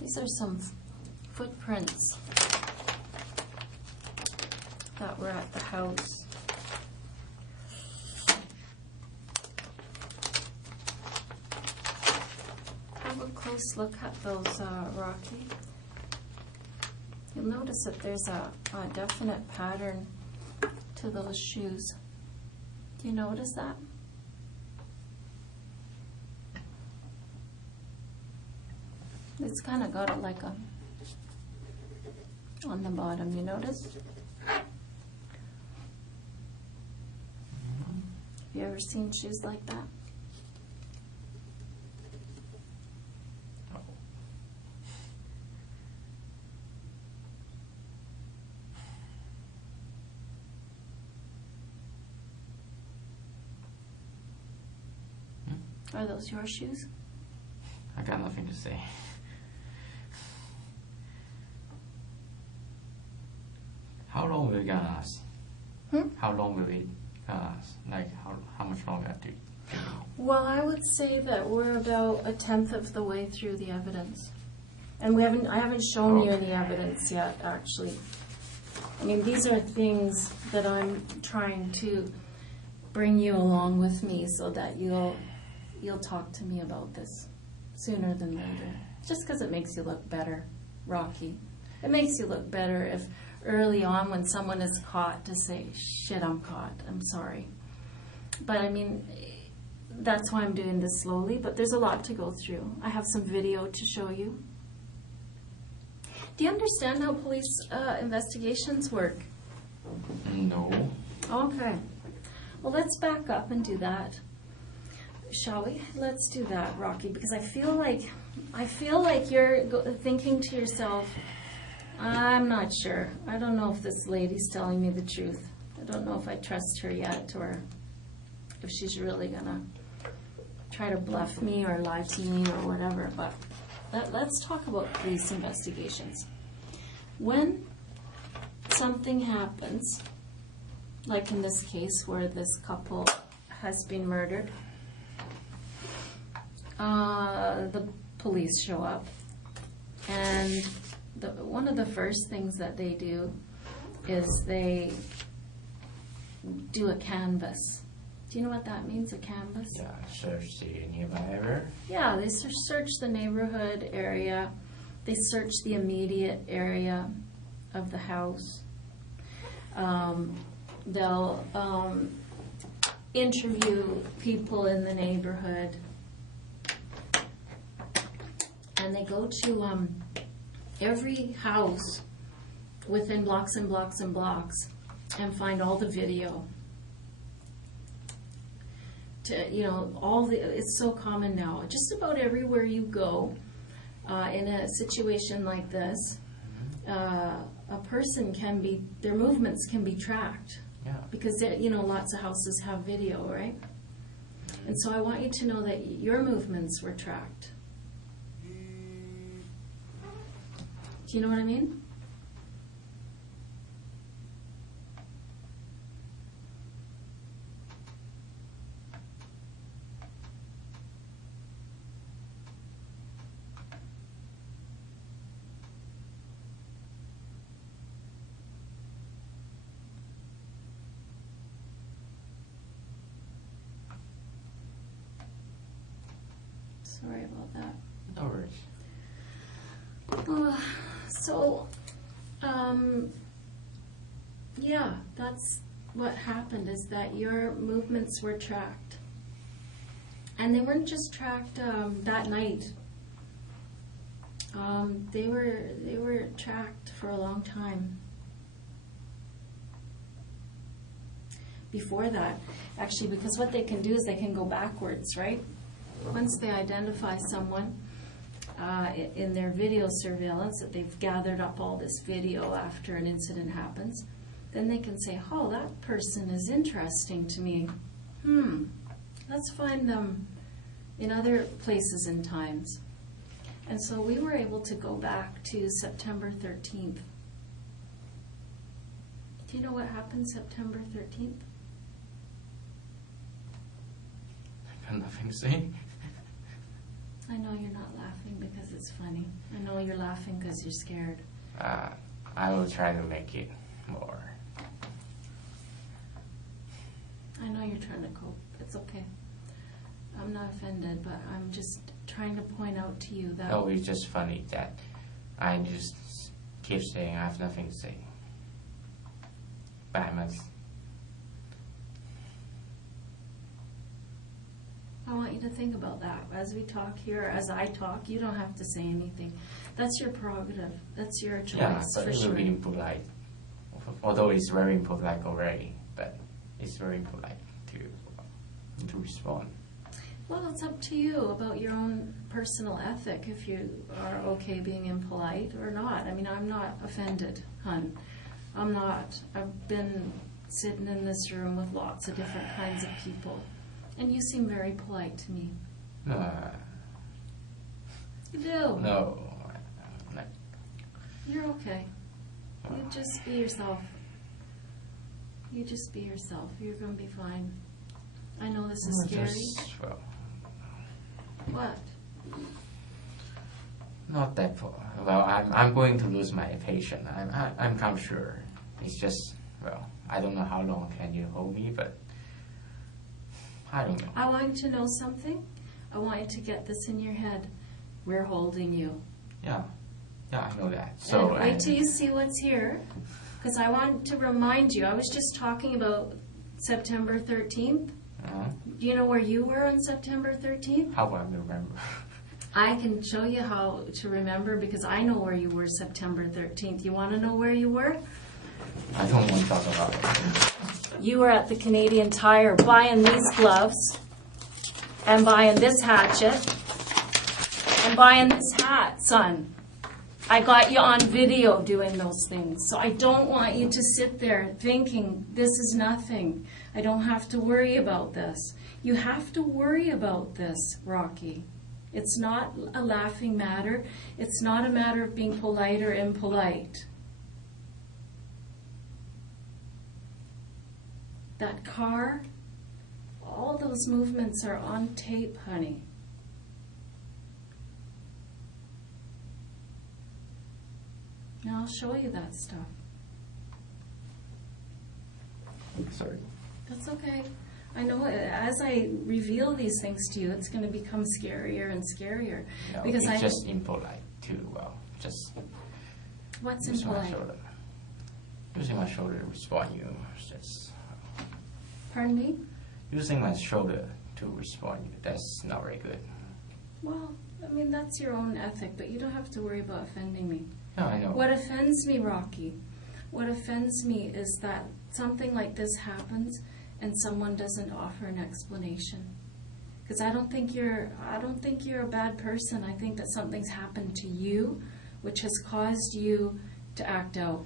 These are some footprints that were at the house. Have a close look at those, Rocky. You'll notice that there's a definite pattern to those shoes. Do you notice that? It's kind of got it like a on the bottom, you notice? Have you ever seen shoes like that? Are those your shoes? I got nothing to say. How long will it gonna last? How long will it last? Like how much longer do you think? Well, I would say that we're about 1/10 of the way through the evidence. And I haven't shown you any evidence yet, actually. I mean, these are things that I'm trying to bring you along with me so that you'll talk to me about this sooner than later. Just because it makes you look better, Rocky. It makes you look better if early on when someone is caught to say, shit, I'm caught, I'm sorry. But I mean, that's why I'm doing this slowly, but there's a lot to go through. I have some video to show you. Do you understand how police investigations work? No. Okay. Well, let's back up and do that. Shall we? Let's do that, Rocky, because I feel like you're thinking to yourself, I'm not sure. I don't know if this lady's telling me the truth. I don't know if I trust her yet, or if she's really gonna try to bluff me or lie to me or whatever, but let's talk about police investigations. When something happens, like in this case where this couple has been murdered, the police show up, and one of the first things that they do is they do a canvass. Do you know what that means, a canvass? Yeah, search the nearby area. Yeah, they search the neighborhood area. They search the immediate area of the house. They'll interview people in the neighborhood. And they go to every house within blocks and blocks and blocks and find all the video. It's so common now. Just about everywhere you go, in a situation like this, a person their movements can be tracked. Yeah. Because, lots of houses have video, right? And so I want you to know that your movements were tracked. Do you know what I mean? Sorry about that. No worries. Yeah, that's what happened, is that your movements were tracked. And they weren't just tracked that night. They were tracked for a long time. Before that, actually, because what they can do is they can go backwards, right? Once they identify someone in their video surveillance, that they've gathered up all this video after an incident happens, then they can say, oh, that person is interesting to me. Let's find them in other places and times. And so we were able to go back to September 13th. Do you know what happened September 13th? I got nothing to say. I know you're not laughing because it's funny. I know you're laughing because you're scared. I will try to make it more. I know you're trying to cope. It's okay. I'm not offended, but I'm just trying to point out to you that... No, it's just funny that I just keep saying I have nothing to say. But I must. I want you to think about that. As we talk here, as I talk, you don't have to say anything. That's your prerogative. That's your choice, Yeah, but for it sure. will be impolite. Although it's very impolite already, but it's very impolite to respond. Well, it's up to you about your own personal ethic, if you are okay being impolite or not. I mean, I'm not offended, hun. I'm not. I've been sitting in this room with lots of different kinds of people, and you seem very polite to me. You do. No. You're okay. You just be yourself. You just be yourself. You're going to be fine. I know this is scary. What? Not that far. Well, I'm going to lose my patience. I'm kind of sure. It's just, well, I don't know how long can you hold me, but I don't know. I want you to know something. I want you to get this in your head. We're holding you. Yeah, I know that. So and wait till you see what's here, because I want to remind you. I was just talking about September 13th. Do you know where you were on September 13th? How will I remember? I can show you how to remember, because I know where you were September 13th. You want to know where you were? I don't want to talk about it. You were at the Canadian Tire buying these gloves, and buying this hatchet, and buying this hat, son. I got you on video doing those things. So I don't want you to sit there thinking this is nothing. I don't have to worry about this. You have to worry about this, Rocky. It's not a laughing matter. It's not a matter of being polite or impolite. That car, all those movements are on tape, honey. Now I'll show you that stuff. Sorry. That's okay. I know as I reveal these things to you, it's going to become scarier and scarier. No, because it's just impolite too. Well, just what's using my impolite? shoulder. Using my shoulder to respond you. Just Pardon me? using my shoulder to respond you. That's not very good. Well, I mean, that's your own ethic, but you don't have to worry about offending me. No, I know. What offends me, Rocky, what offends me is that something like this happens and someone doesn't offer an explanation. Because I don't think you're a bad person. I think that something's happened to you which has caused you to act out.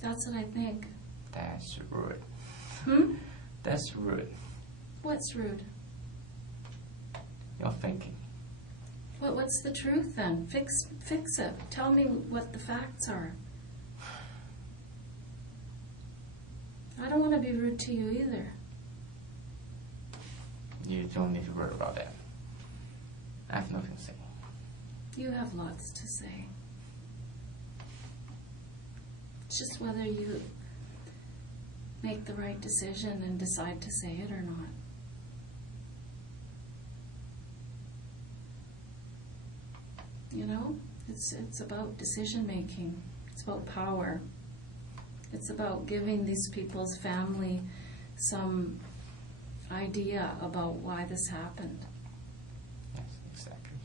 That's what I think. That's rude. Hmm? That's rude. What's rude? You're thinking. What's the truth then? Fix it. Tell me what the facts are. I don't want to be rude to you either. You don't need to worry about that. I have nothing to say. You have lots to say. It's just whether you make the right decision and decide to say it or not. You know, it's about decision making. It's about power. It's about giving these people's family some idea about why this happened. Yes, exactly.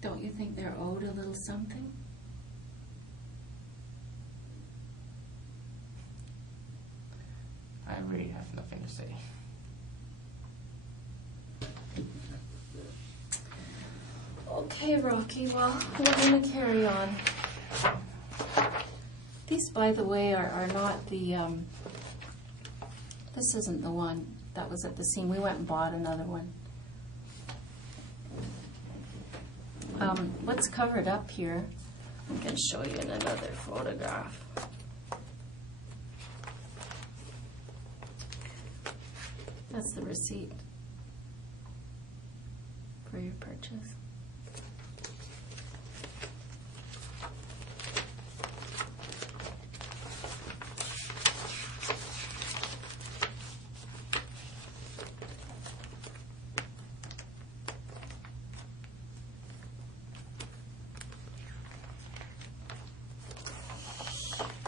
Don't you think they're owed a little something? I really have nothing to say. Okay, Rocky, well, we're going to carry on. These, by the way, are not the, this isn't the one that was at the scene. We went and bought another one. What's covered up here, I can show you in another photograph. That's the receipt for your purchase.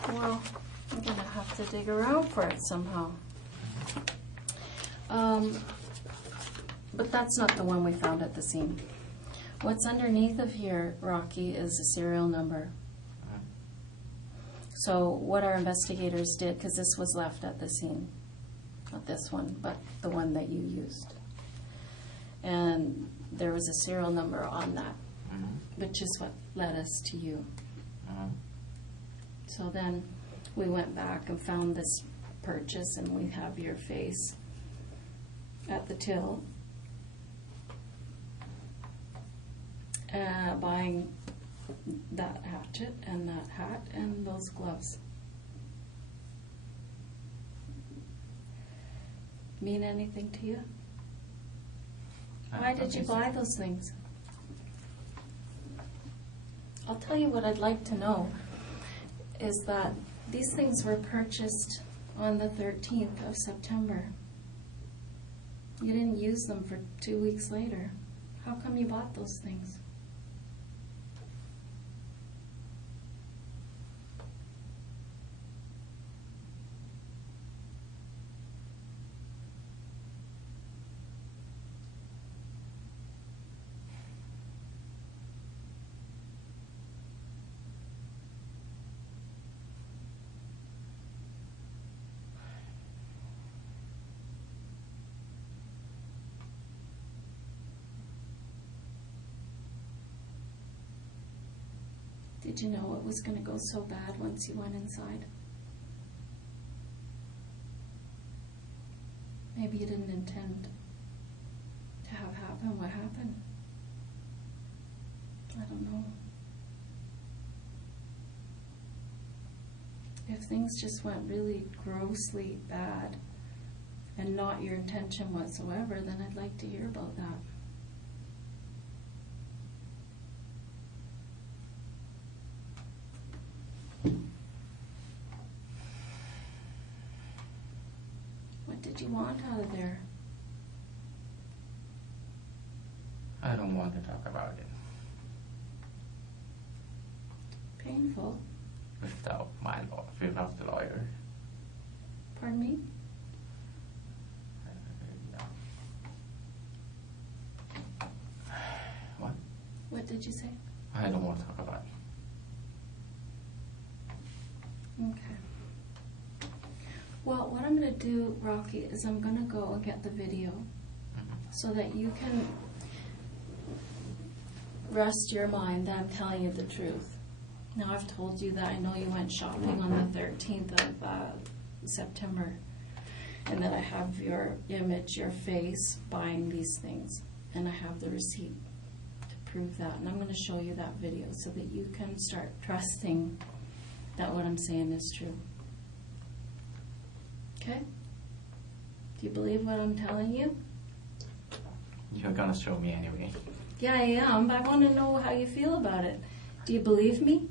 Well, I'm going to have to dig around for it somehow. But that's not the one we found at the scene. What's underneath of here, Rocky, is a serial number. So what our investigators did, because this was left at the scene, not this one, but the one that you used. And there was a serial number on that, which is what led us to you. So then we went back and found this purchase, and we have your face at the till buying that hatchet and that hat and those gloves. Mean anything to you? Why did you buy those things? I'll tell you what I'd like to know is that these things were purchased on the 13th of September. You didn't use them for 2 weeks later. How come you bought those things? Did you know it was going to go so bad once you went inside? intend to have happen what happened. I don't know. If things just went really grossly bad and not your intention whatsoever, then I'd like to hear about that. What did you want out of there? I don't want to talk about it. Painful. Without without the lawyer. Pardon me? What? What did you say? I don't want to talk about it. Okay. Well, what I'm going to do, Rocky, is I'm going to go and get the video so that you can rest your mind that I'm telling you the truth. Now, I've told you that I know you went shopping on the 13th of September, and that I have your image, your face, buying these things, and I have the receipt to prove that. And I'm going to show you that video so that you can start trusting that what I'm saying is true. Okay? Do you believe what I'm telling you? You're gonna show me anyway. Yeah, I am, but I want to know how you feel about it. Do you believe me?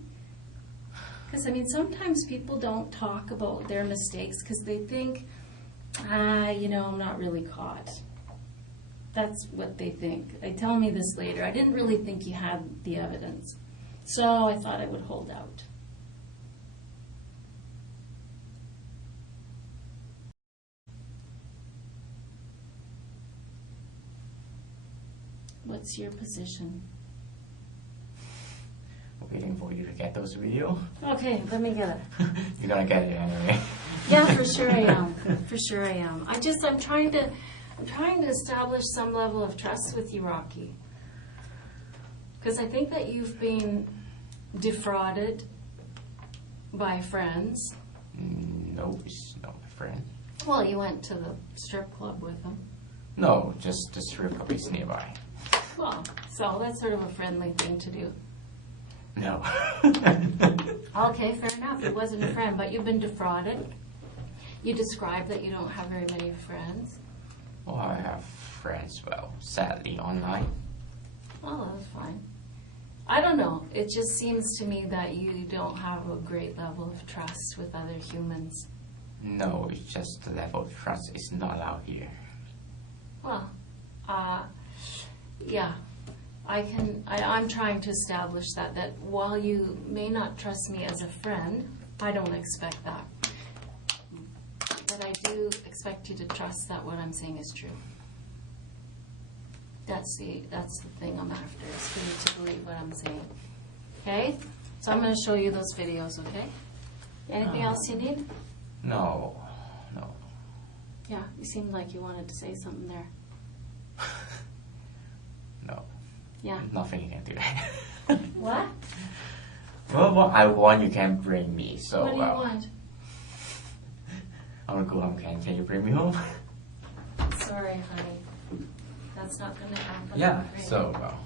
Because, I mean, sometimes people don't talk about their mistakes because they think, I'm not really caught. That's what they think. They tell me this later. I didn't really think you had the evidence, so I thought I would hold out. What's your position? Waiting for you to get those videos. Okay, let me get it. You're gonna get it anyway. Yeah, for sure I am. For sure I am. I'm trying to establish some level of trust with you, Rocky. Because I think that you've been defrauded by friends. No, it's not my friend. Well, you went to the strip club with them. No, just the strip club is nearby. Well, so that's sort of a friendly thing to do. No. Okay, fair enough. It wasn't a friend, but you've been defrauded. You described that you don't have very many friends. Well, I have friends, well, sadly, online. Oh, that's fine. I don't know. It just seems to me that you don't have a great level of trust with other humans. No, it's just the level of trust is not allowed here. Well, yeah. I'm trying to establish that while you may not trust me as a friend, I don't expect that. But I do expect you to trust that what I'm saying is true. That's the thing I'm after, is for you to believe what I'm saying. Okay? So I'm going to show you those videos, okay? Anything else you need? No. Yeah, you seemed like you wanted to say something there. No. Yeah. Nothing you can do. What? Well, what I want you can bring me, so... What do you want? I want to go home, can you bring me home? Sorry, honey. That's not going to happen. Yeah, Right? so, well...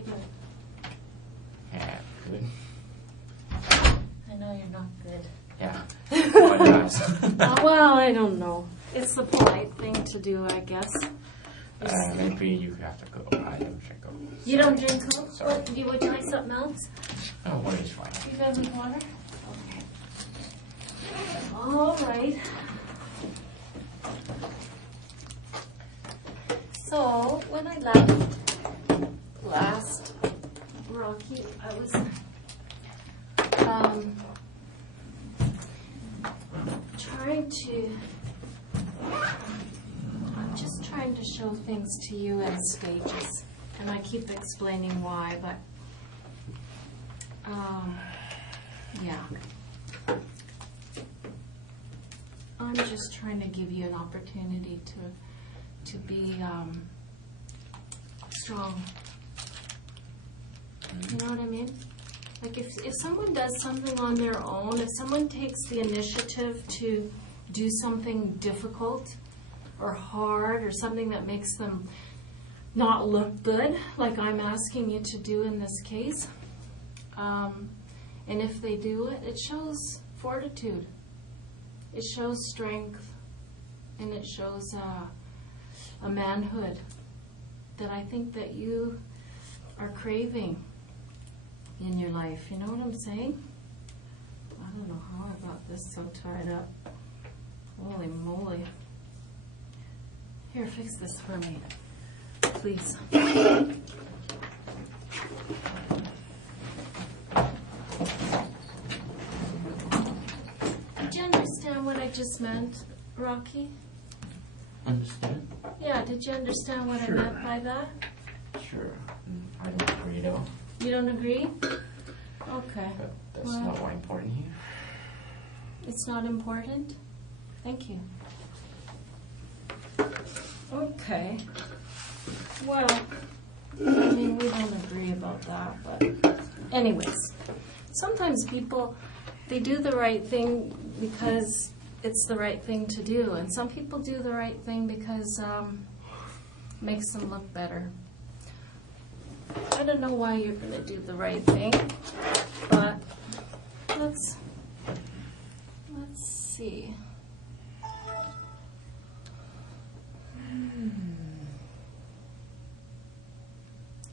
you doing? Yeah, good. I know you're not good. Yeah. What else? Well, I don't know. It's the polite thing to do, I guess. Maybe you have to go. I don't drink Coke. You don't drink Coke? Sorry. What, would you like something else? Oh, water is fine. You guys with water? Okay. All right. So, when I left last, Rocky, I was I'm just trying to show things to you in stages. And I keep explaining why, but yeah. I'm just trying to give you an opportunity to be strong. You know what I mean? Like if someone does something on their own, if someone takes the initiative to do something difficult or hard or something that makes them not look good, like I'm asking you to do in this case, and if they do it, it shows fortitude. It shows strength, and it shows a manhood that I think that you are craving in your life. You know what I'm saying? I don't know how I got this so tied up. Holy moly. Here, fix this for me, please. Did you understand what I just meant, Rocky? Understand? Yeah, did you understand what Sure. I meant by that? Sure. I don't agree though. You don't agree? Okay. But that's Well, not what important here. it's not important? Thank you. Okay. Well, I mean, we don't agree about that, but anyways, sometimes people, they do the right thing because it's the right thing to do, and some people do the right thing because it makes them look better. I don't know why you're going to do the right thing, but let's see.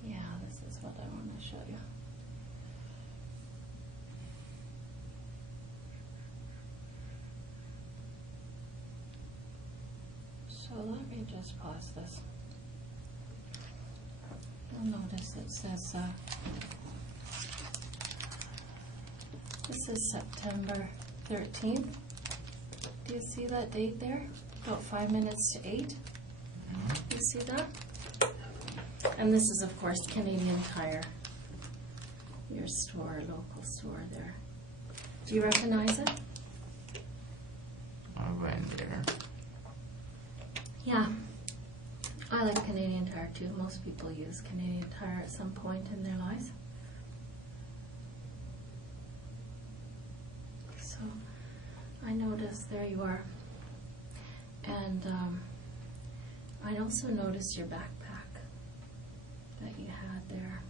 Yeah, this is what I want to show you. So let me just pause this. You'll notice it says, this is September 13th. Do you see that date there? About 5 minutes to 8. You see that? And this is, of course, Canadian Tire. Your store, local store there. Do you recognize it? I went there. Yeah. I like Canadian Tire too. Most people use Canadian Tire at some point in their lives. So I noticed there you are. And I also noticed your backpack that you had there.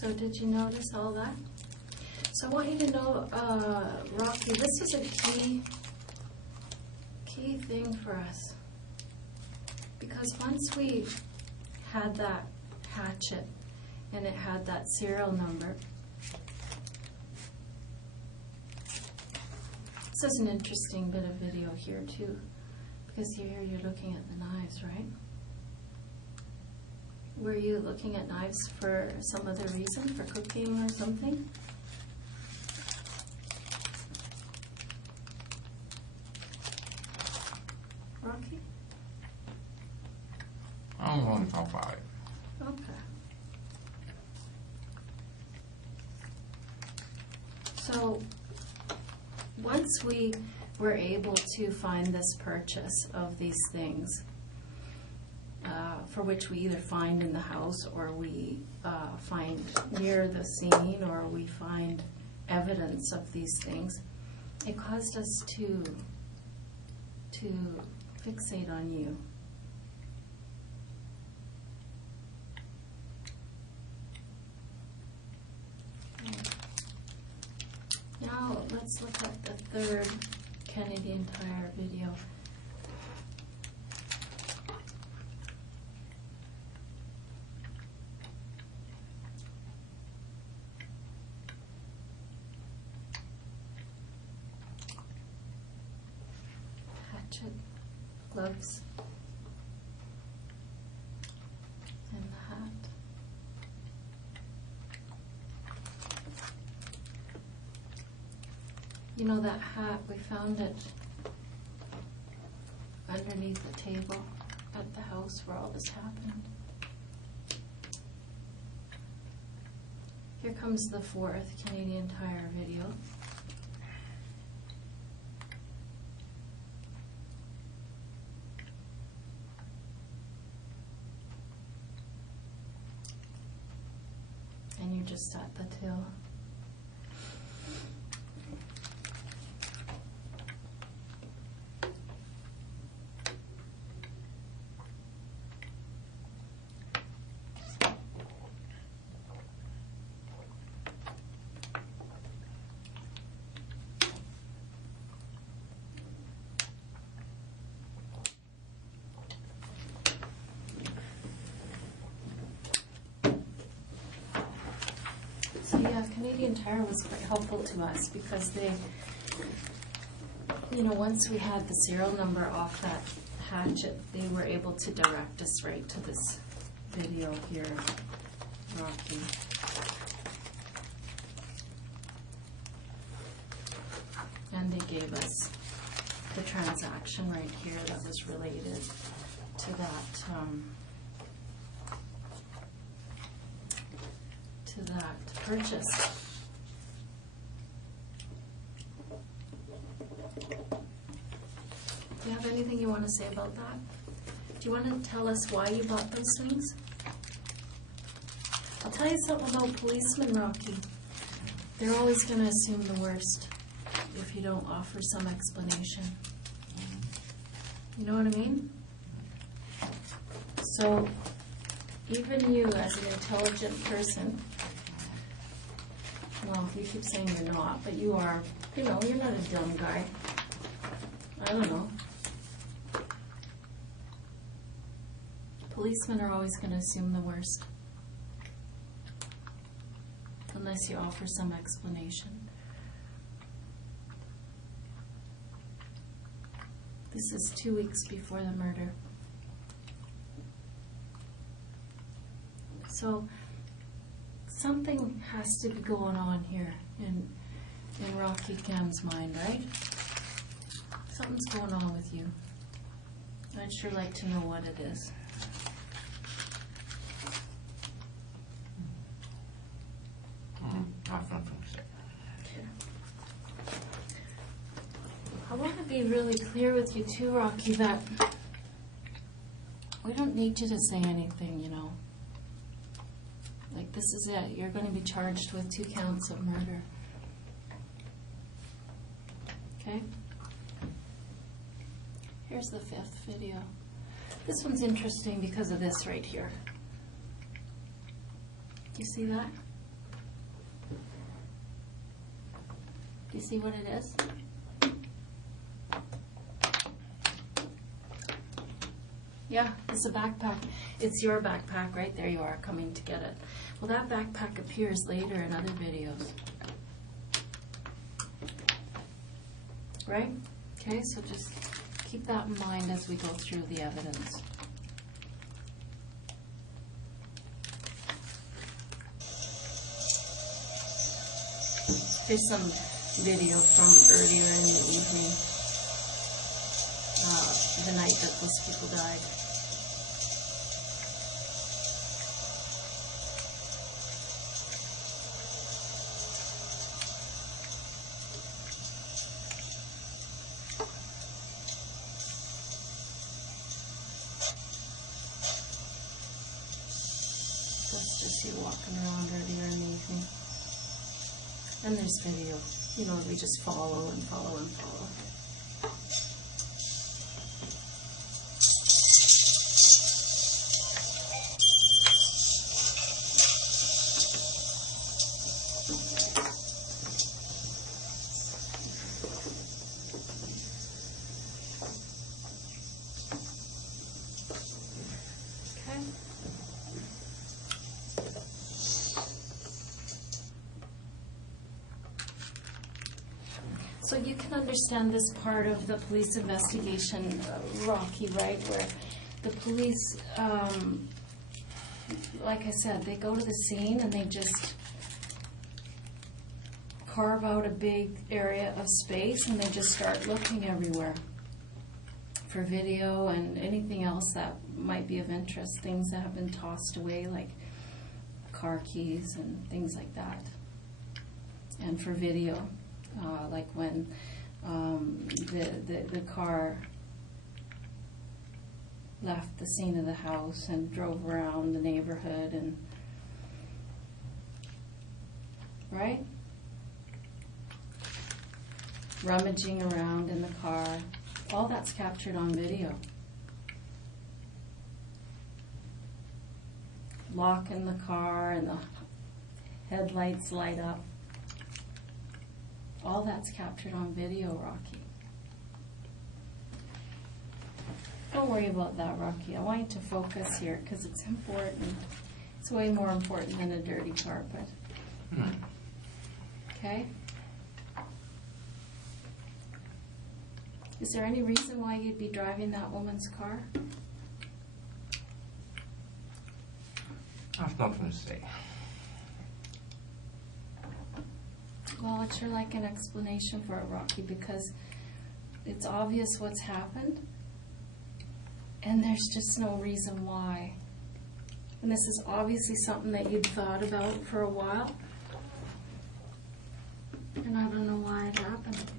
So did you notice all that? So I want you to know, Rocky, this is a key thing for us. Because once we had that hatchet and it had that serial number, this is an interesting bit of video here too. Because here you're looking at the knives, right? Were you looking at knives for some other reason, for cooking or something? Rocky? I don't want to talk about it. Okay. So, once we we're able to find this purchase of these things, for which we either find in the house or we find near the scene or we find evidence of these things. It caused us to fixate on you. Now let's look at the third Canadian Tire video. Hatchet, gloves, and the hat. You know that hat, we found it underneath the table at the house where all this happened. Here comes the fourth Canadian Tire video. And you're just at the till. So yeah, Canadian Tire was quite helpful to us because they, you know, once we had the serial number off that hatchet, they were able to direct us right to this video here, Rocky. And they gave us the transaction right here that was related to that, purchase. Do you have anything you want to say about that? Do you want to tell us why you bought those things? I'll tell you something about policemen, Rocky. They're always going to assume the worst if you don't offer some explanation. You know what I mean? So, even you as an intelligent person, well, you keep saying you're not, but you are, you know, you're not a dumb guy. I don't know. Policemen are always going to assume the worst, unless you offer some explanation. This is 2 weeks before the murder. So, something has to be going on here in Rocky Cam's mind, right? Something's going on with you. I'd sure like to know what it is. I want to be really clear with you too, Rocky, that we don't need you to say anything, you know. Like, this is it. You're going to be charged with 2 counts of murder. Okay? Here's the 5th video. This one's interesting because of this right here. Do you see that? Do you see what it is? Yeah, it's a backpack. It's your backpack, right? There you are, coming to get it. Well, that backpack appears later in other videos. Right? Okay, so just keep that in mind as we go through the evidence. Here's some video from earlier in the evening, the night that those people died. That's just you walking around earlier in the evening. And there's video. You know, we just follow and follow and follow. Okay. So you can understand this part of the police investigation, Rocky, right? Where the police, like I said, they go to the scene and they just carve out a big area of space and they just start looking everywhere for video and anything else that might be of interest, things that have been tossed away, like car keys and things like that. And for video, like when the car left the scene of the house and drove around the neighborhood, and right? Rummaging around in the car. All that's captured on video. Lock in the car and the headlights light up. All that's captured on video, Rocky. Don't worry about that, Rocky. I want you to focus here because it's important. It's way more important than a dirty carpet. Okay? Is there any reason why you'd be driving that woman's car? I have nothing to say. Well, I'd sure like an explanation for it, Rocky, because it's obvious what's happened, and there's just no reason why. And this is obviously something that you'd thought about for a while, and I don't know why it happened.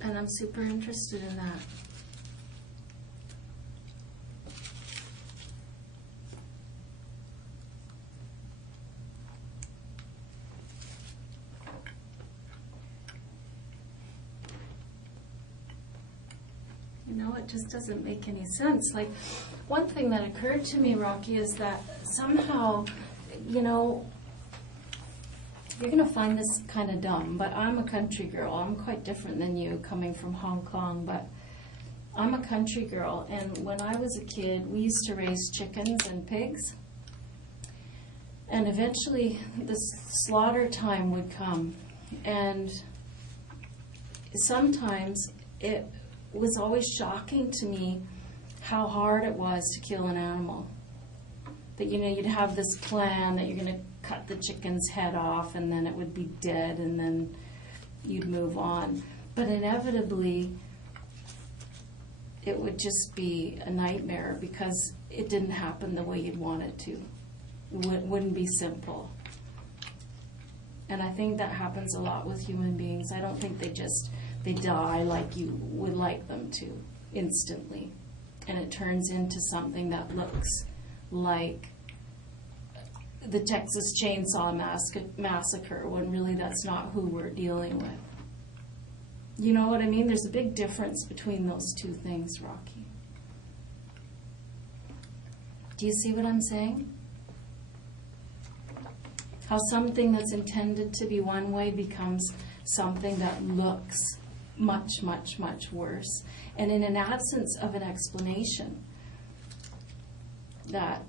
And I'm super interested in that. You know, it just doesn't make any sense. Like, one thing that occurred to me, Rocky, is that somehow, you know, you're going to find this kind of dumb, but I'm a country girl. I'm quite different than you, coming from Hong Kong, but I'm a country girl, and when I was a kid, we used to raise chickens and pigs, and eventually the slaughter time would come, and sometimes it was always shocking to me how hard it was to kill an animal. That, you know, you'd have this plan that you're going to cut the chicken's head off and then it would be dead and then you'd move on. But inevitably, it would just be a nightmare because it didn't happen the way you'd want it to. It wouldn't be simple. And I think that happens a lot with human beings. I don't think they die like you would like them to, instantly. And it turns into something that looks like the Texas Chainsaw Massacre, when really that's not who we're dealing with. You know what I mean? There's a big difference between those two things, Rocky. Do you see what I'm saying? How something that's intended to be one way becomes something that looks much, much, much worse. And in an absence of an explanation that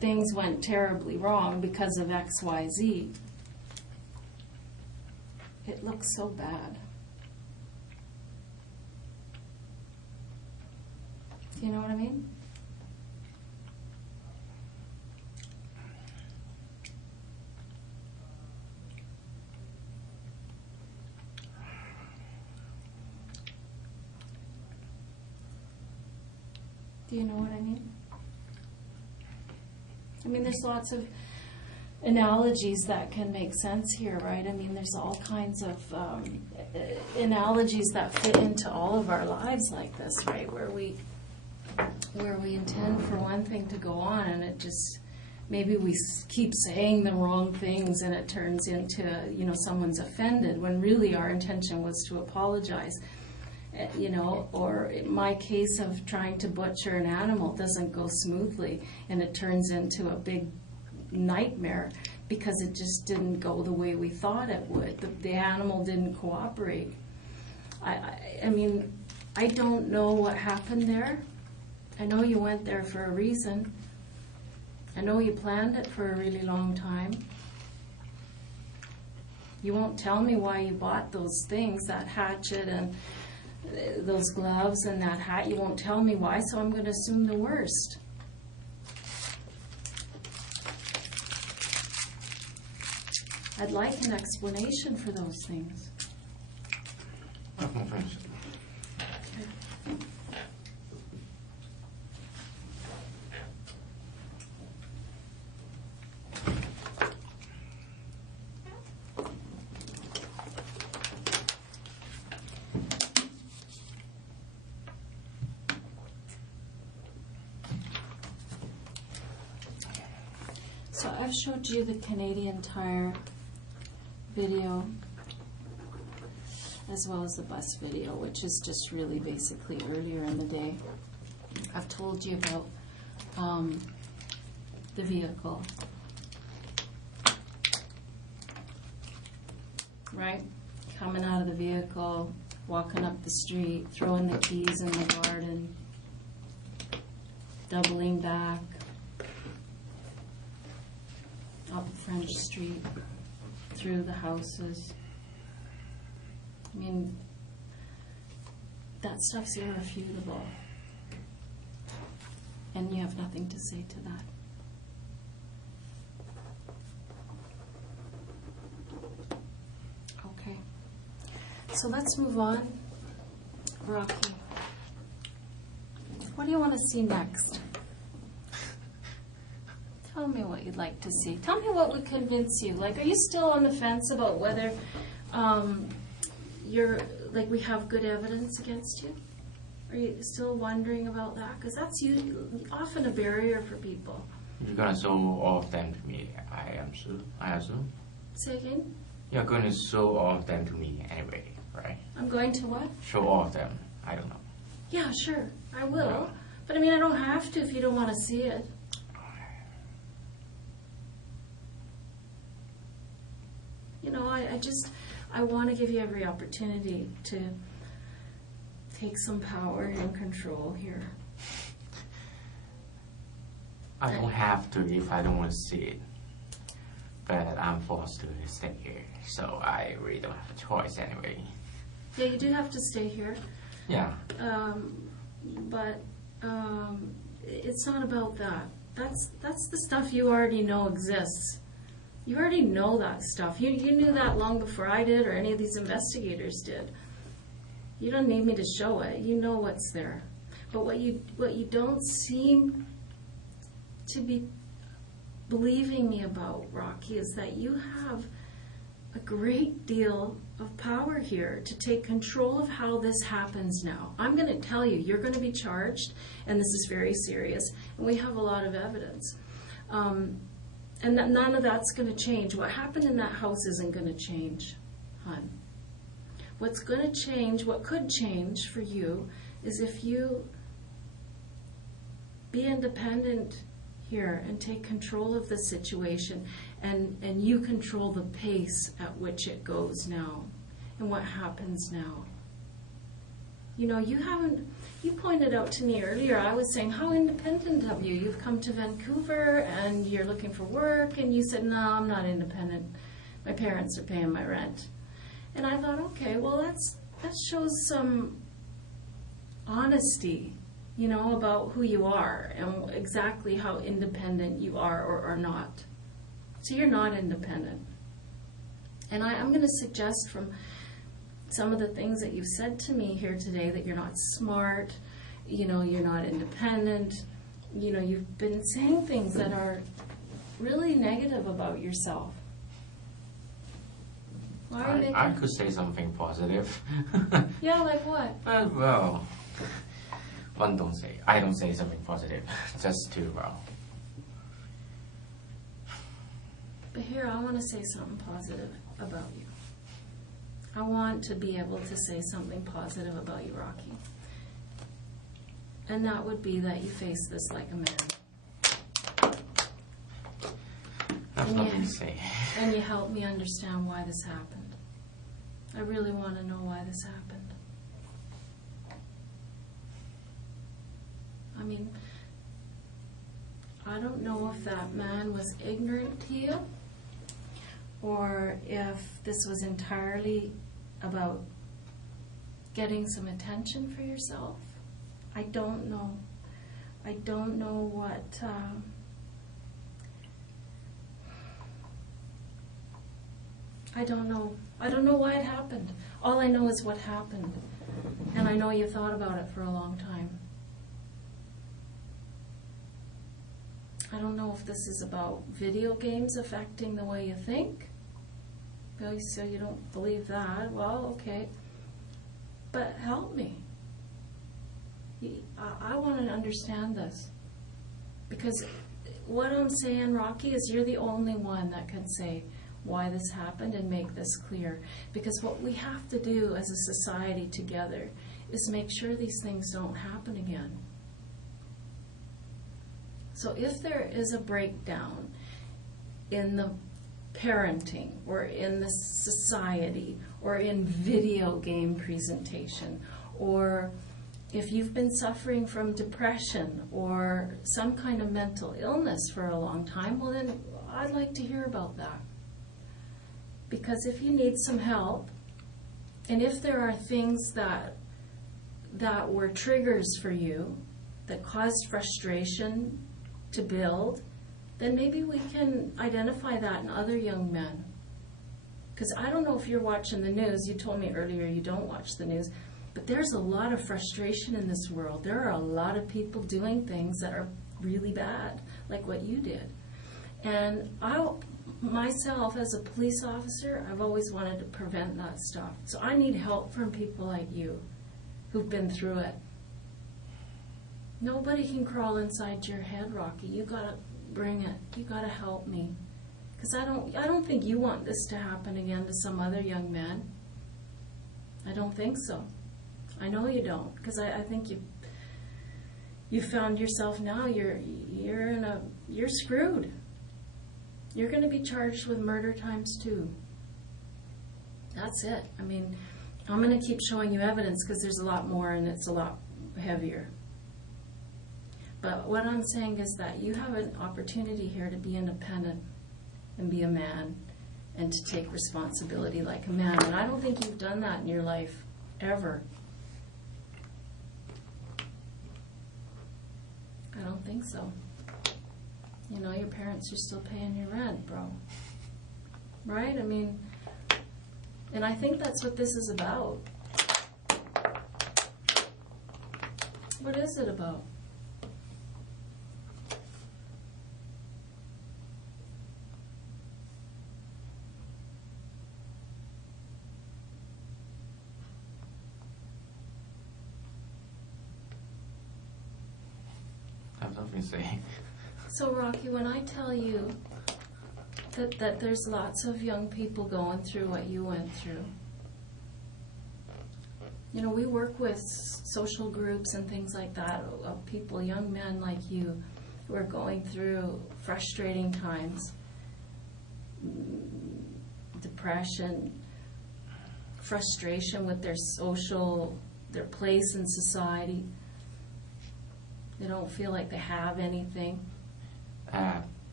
things went terribly wrong because of X, Y, Z, it looks so bad. Do you know what I mean? Do you know what I mean? I mean, there's lots of analogies that can make sense here, right? I mean, there's all kinds of analogies that fit into all of our lives like this, right? Where we where we intend for one thing to go on, and it just, maybe we keep saying the wrong things, and it turns into, someone's offended, when really our intention was to apologize. Or in my case of trying to butcher an animal doesn't go smoothly, and it turns into a big nightmare because it just didn't go the way we thought it would. The animal didn't cooperate. I mean, I don't know what happened there. I know you went there for a reason. I know you planned it for a really long time. You won't tell me why you bought those things, that hatchet and those gloves and that hat. You won't tell me why, so I'm going to assume the worst. I'd like an explanation for those things. So I've showed you the Canadian Tire video as well as the bus video, which is just really basically earlier in the day. I've told you about the vehicle, right? Coming out of the vehicle, walking up the street, throwing the keys in the garden, doubling back, up French Street, through the houses. I mean, that stuff's irrefutable. And you have nothing to say to that. Okay. So let's move on. Rocky, what do you want to see next? Tell me what you'd like to see. Tell me what would convince you. Like, are you still on the fence about whether we have good evidence against you? Are you still wondering about that? Because that's often a barrier for people. You're gonna show all of them to me, I assume. Say again? You're going to show all of them to me anyway, right? I'm going to what? Show all of them. I don't know. Yeah, sure. I will. Yeah. But I mean, I don't have to if you don't want to see it. I want to give you every opportunity to take some power and control here. I don't have to if I don't want to see it. But I'm forced to stay here, so I really don't have a choice anyway. Yeah, you do have to stay here. Yeah. But it's not about that. That's the stuff you already know exists. You already know that stuff. You knew that long before I did or any of these investigators did. You don't need me to show it. You know what's there. But what you don't seem to be believing me about, Rocky, is that you have a great deal of power here to take control of how this happens now. I'm going to tell you, you're going to be charged, and this is very serious, and we have a lot of evidence. And that none of that's going to change. What happened in that house isn't going to change, hon. What's going to change, what could change for you, is if you be independent here and take control of the situation, and you control the pace at which it goes now and what happens now. You pointed out to me earlier, I was saying, how independent of you? You've come to Vancouver and you're looking for work, and you said, no, I'm not independent. My parents are paying my rent. And I thought, okay, well, that shows some honesty, about who you are and exactly how independent you are or are not. So you're not independent. And I'm going to suggest from some of the things that you've said to me here today that you're not smart, you're not independent, you've been saying things that are really negative about yourself. Why are you I could say something positive. Yeah, like what? Well, I don't say something positive, just to, But here, I want to say something positive about you. I want to be able to say something positive about you, Rocky. And that would be that you face this like a man. that's nothing to say. And you help me understand why this happened. I really want to know why this happened. I mean, I don't know if that man was ignorant to you or if this was entirely about getting some attention for yourself. I don't know. I don't know what... I don't know. I don't know why it happened. All I know is what happened. And I know you thought about it for a long time. I don't know if this is about video games affecting the way you think. Well, so you don't believe that. Well, okay. But help me. I want to understand this. Because what I'm saying, Rocky, is you're the only one that could say why this happened and make this clear. Because what we have to do as a society together is make sure these things don't happen again. So if there is a breakdown in the parenting or in the society or in video game presentation, or if you've been suffering from depression or some kind of mental illness for a long time, well then I'd like to hear about that. Because if you need some help, and if there are things that were triggers for you that caused frustration to build, then maybe we can identify that in other young men. Because I don't know if you're watching the news. You told me earlier you don't watch the news. But there's a lot of frustration in this world. There are a lot of people doing things that are really bad, like what you did. And myself, as a police officer, I've always wanted to prevent that stuff. So I need help from people like you who've been through it. Nobody can crawl inside your head, Rocky. You gotta bring it. You gotta help me. Because I don't think you want this to happen again to some other young man. I don't think so. I know you don't. Because I think you found yourself now. You're screwed. You're going to be charged with murder ×2. That's it. I mean, I'm going to keep showing you evidence because there's a lot more and it's a lot heavier. But what I'm saying is that you have an opportunity here to be independent and be a man and to take responsibility like a man. And I don't think you've done that in your life, ever. I don't think so. You know, your parents are still paying your rent, bro. Right? I mean, and I think that's what this is about. What is it about? I have nothing to say. So, Rocky, when I tell you that there's lots of young people going through what you went through, you know, we work with social groups and things like that of people, young men like you, who are going through frustrating times, depression, frustration with their place in society. They don't feel like they have anything.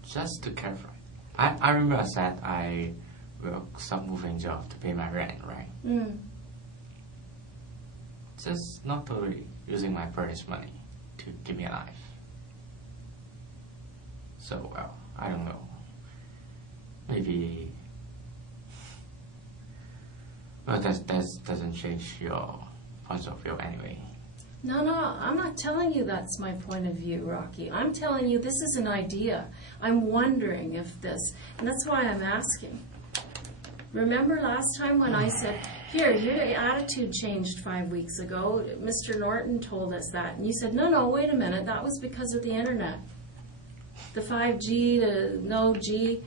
Just to clarify, I remember I said I work some moving job to pay my rent, right? Mm. Just not totally using my parents' money to keep me alive. So, well, I don't know. Maybe... Well, that doesn't change your point of view anyway. No, I'm not telling you that's my point of view, Rocky. I'm telling you this is an idea. I'm wondering if this, and that's why I'm asking. Remember last time when I said, Here, your attitude changed 5 weeks ago. Mr. Norton told us that. And you said, no, wait a minute. That was because of the internet. The 5G, the no G.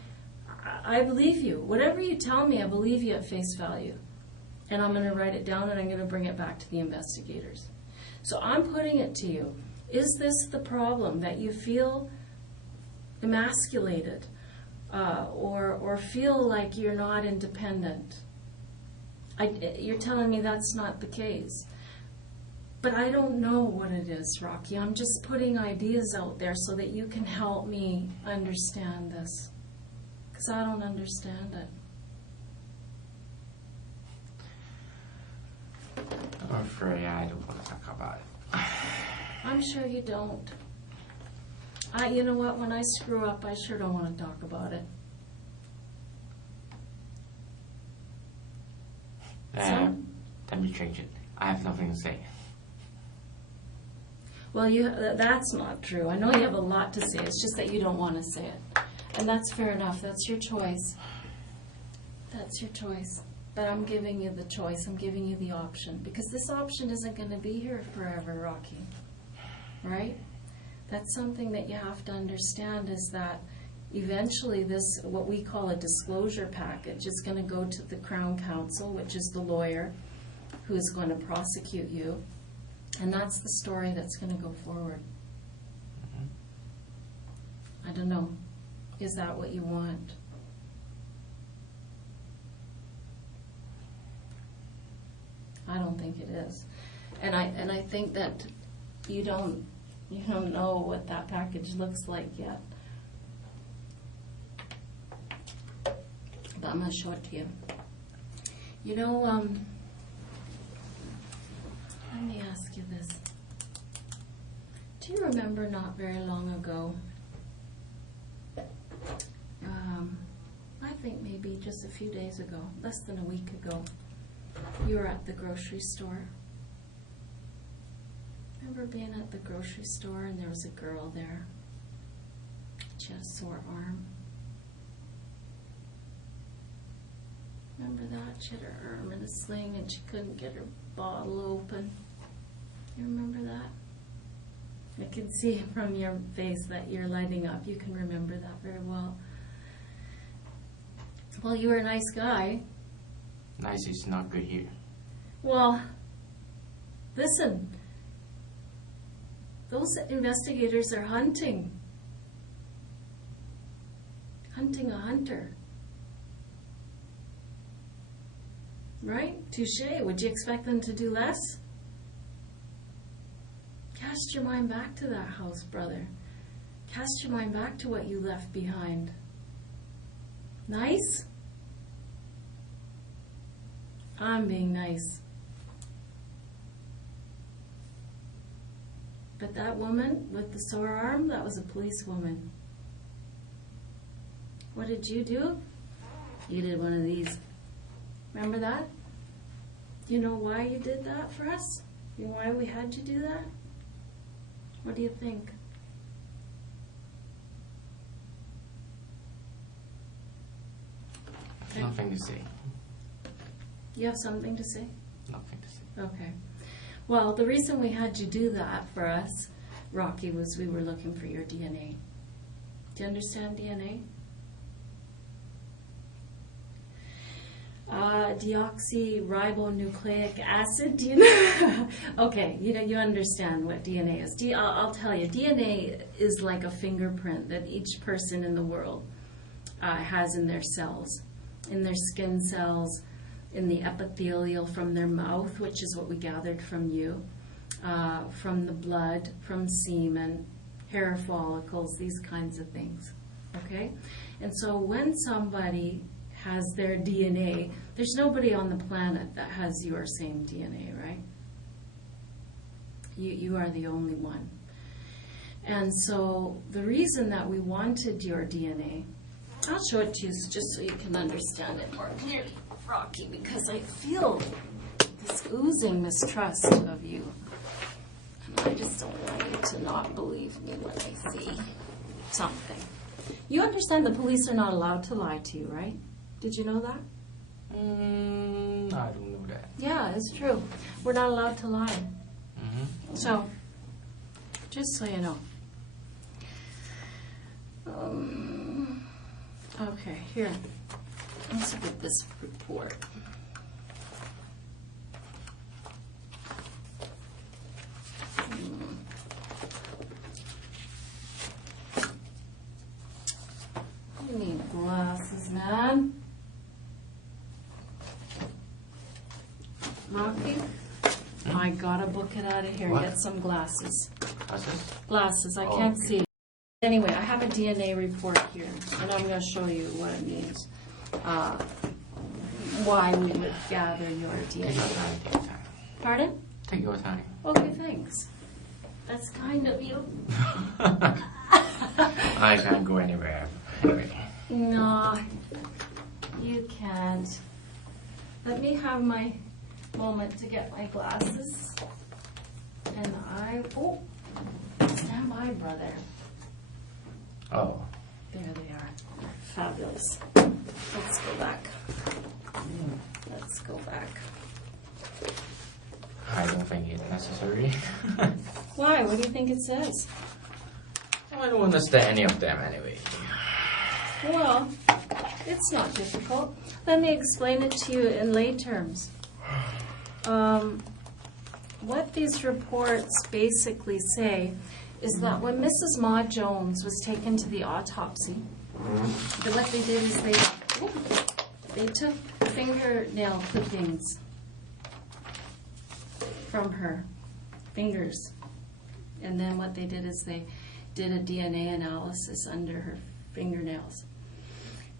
I believe you. Whatever you tell me, I believe you at face value. And I'm going to write it down and I'm going to bring it back to the investigators. So I'm putting it to you. Is this the problem, that you feel emasculated or feel like you're not independent? You're telling me that's not the case. But I don't know what it is, Rocky. I'm just putting ideas out there so that you can help me understand this. Because I don't understand it. I'm afraid I don't want to talk about it. I'm sure you don't. You know what? When I screw up, I sure don't want to talk about it. Let me change it. I have nothing to say. Well, that's not true. I know you have a lot to say. It's just that you don't want to say it. And that's fair enough. That's your choice. That's your choice. But I'm giving you the choice. I'm giving you the option. Because this option isn't going to be here forever, Rocky. Right? That's something that you have to understand, is that eventually this, what we call a disclosure package, is going to go to the Crown Counsel, which is the lawyer who is going to prosecute you. And that's the story that's going to go forward. I don't know. Is that what you want? I don't think it is. And I think that you don't know what that package looks like yet. But I'm going to show it to you. You know, let me ask you this. Do you remember not very long ago, I think maybe just a few days ago, less than a week ago, you were at the grocery store? Remember being at the grocery store and there was a girl there? She had a sore arm. Remember that? She had her arm in a sling and she couldn't get her bottle open. You remember that? I can see from your face that you're lighting up. You can remember that very well. Well, you were a nice guy. Nice is not good here. Well, listen. Those investigators are hunting a hunter. Right? Touché. Would you expect them to do less? Cast your mind back to that house, brother. Cast your mind back to what you left behind. Nice? I'm being nice. But that woman with the sore arm, that was a policewoman. What did you do? You did one of these. Remember that? Do you know why you did that for us? You know why we had you do that? What do you think? Nothing to say. You have something to say? Nothing to say. Okay. Well, the reason we had you do that for us, Rocky, was we were looking for your DNA. Do you understand DNA? Deoxyribonucleic acid. Do you know? Okay, you understand what DNA is. I'll tell you, DNA is like a fingerprint that each person in the world has in their cells, in their skin cells, in the epithelial from their mouth, which is what we gathered from you, from the blood, from semen, hair follicles, these kinds of things. Okay? And so when somebody has their DNA, there's nobody on the planet that has your same DNA, right? You are the only one. And so the reason that we wanted your DNA, I'll show it to you just so you can understand it more clearly, Rocky, because I feel this oozing mistrust of you. And I just don't want you to not believe me when I see something. You understand the police are not allowed to lie to you, right? Did you know that? I don't know that. Yeah, it's true. We're not allowed to lie. Mm-hmm. So, just so you know. Okay, here. Let's look at this report. You need glasses, man. Rocky, I gotta book it out of here What? and get some glasses. What's this? Glasses, I Oh, can't okay. see. Anyway, I have a DNA report here, and I'm gonna show you what it means. Why we would gather your Take your DNA. time, take your time. Pardon? Take your time. Okay, thanks. That's kind of you. I can't go anywhere. Anyway. No, you can't. Let me have my moment to get my glasses. And oh, stand by, brother. Oh. There they are. Fabulous. Let's go back. Let's go back. I don't think it's necessary. Why? What do you think it says? I don't understand any of them anyway. Well, it's not difficult. Let me explain it to you in lay terms. What these reports basically say is that when Mrs. Ma Jones was taken to the autopsy, what they did is they took fingernail clippings from her fingers, and then what they did is they did a DNA analysis under her fingernails.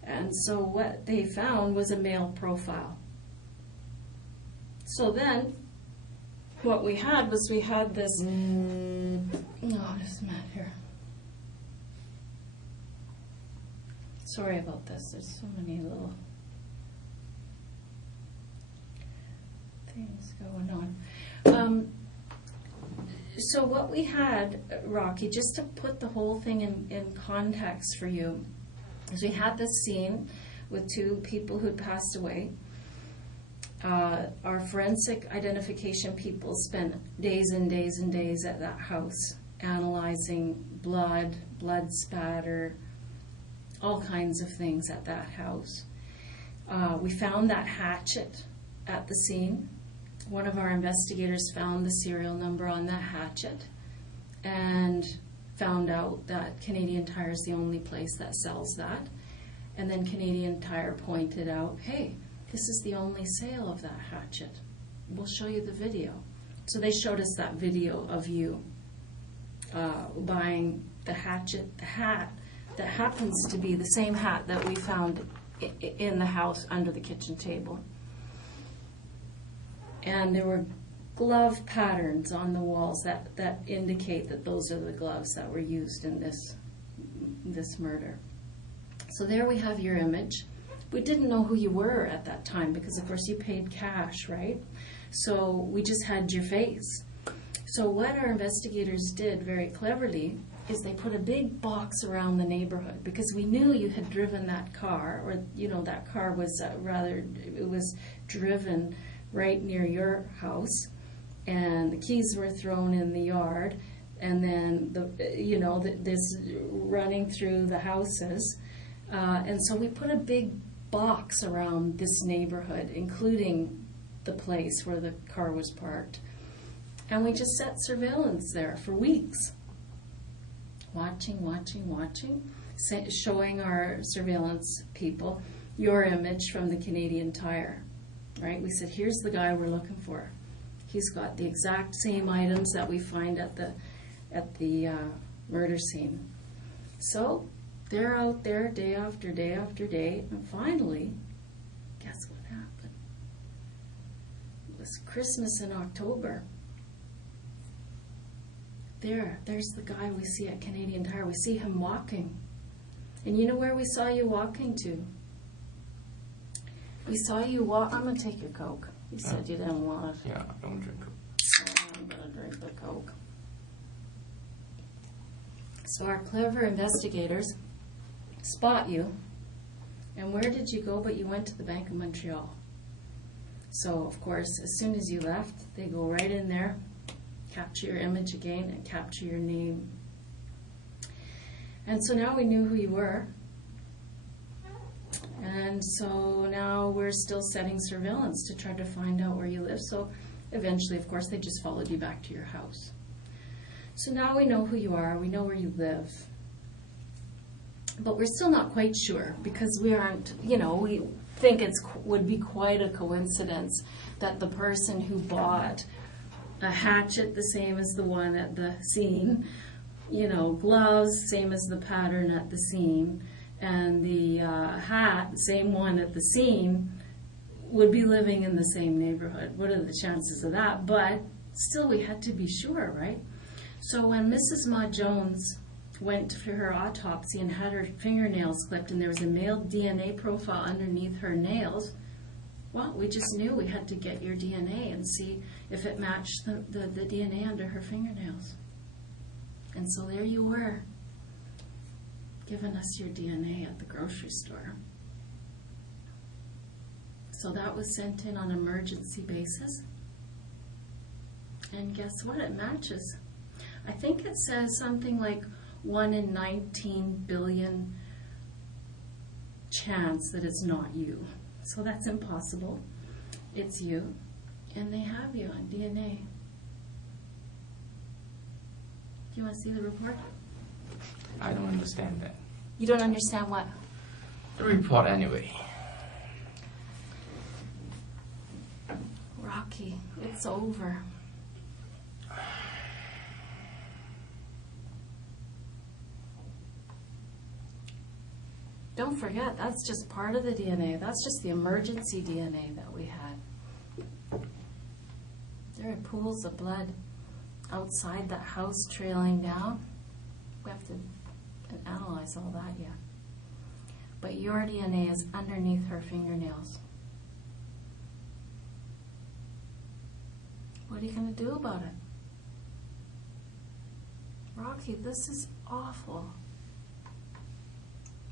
And so what they found was a male profile. So then, what we had was this, oh, there's Matt here. Sorry about this, there's so many little things going on. So what we had, Rocky, just to put the whole thing in context for you, is we had this scene with two people who'd passed away. Our forensic identification people spent days and days and days at that house analyzing blood spatter, all kinds of things at that house. We found that hatchet at the scene. One of our investigators found the serial number on that hatchet and found out that Canadian Tire is the only place that sells that. And then Canadian Tire pointed out, hey, this is the only sale of that hatchet. We'll show you the video. So they showed us that video of you buying the hatchet, the hat that happens to be the same hat that we found in the house under the kitchen table. And there were glove patterns on the walls that indicate that those are the gloves that were used in this murder. So there we have your image. We didn't know who you were at that time because, of course, you paid cash, right? So we just had your face. So what our investigators did very cleverly is they put a big box around the neighborhood because we knew you had driven that car, or, you know, that car was it was driven right near your house, and the keys were thrown in the yard, and then this running through the houses, and so we put a big box around this neighborhood, including the place where the car was parked, and we just set surveillance there for weeks, watching, showing our surveillance people your image from the Canadian Tire. Right? We said, here's the guy we're looking for. He's got the exact same items that we find at the murder scene. So they're out there day after day after day, and finally, guess what happened? It was Christmas in October. There's the guy we see at Canadian Tire. We see him walking. And you know where we saw you walking to? We saw you walk. I'm going to take your Coke. You said you didn't want it. Yeah, I don't drink Coke. So I'm going to drink the Coke. So our clever investigators spot you And where did you go? But you went to the Bank of Montreal. So, of course, as soon as you left, they go right in there, capture your image again, and capture your name. And so now we knew who you were. And so now we're still setting surveillance to try to find out where you live. So eventually, of course, they just followed you back to your house. So now we know who you are, we know where you live. But we're still not quite sure because we aren't, we think would be quite a coincidence that the person who bought a hatchet the same as the one at the scene, gloves, same as the pattern at the scene, and the hat, same one at the scene, would be living in the same neighborhood. What are the chances of that? But still, we had to be sure, right? So when Mrs. Ma Jones went for her autopsy and had her fingernails clipped and there was a male DNA profile underneath her nails, well, we just knew we had to get your DNA and see if it matched the DNA under her fingernails. And so there you were, giving us your DNA at the grocery store. So that was sent in on an emergency basis. And guess what? It matches. I think it says something like 1 in 19 billion chance that it's not you. So that's impossible. It's you. And they have you on DNA. Do you want to see the report? I don't understand that. You don't understand what? The report anyway. Rocky, it's over. Don't forget, that's just part of the DNA. That's just the emergency DNA that we had. There are pools of blood outside that house trailing down. We have to analyze all that yet. But your DNA is underneath her fingernails. What are you going to do about it? Rocky, this is awful.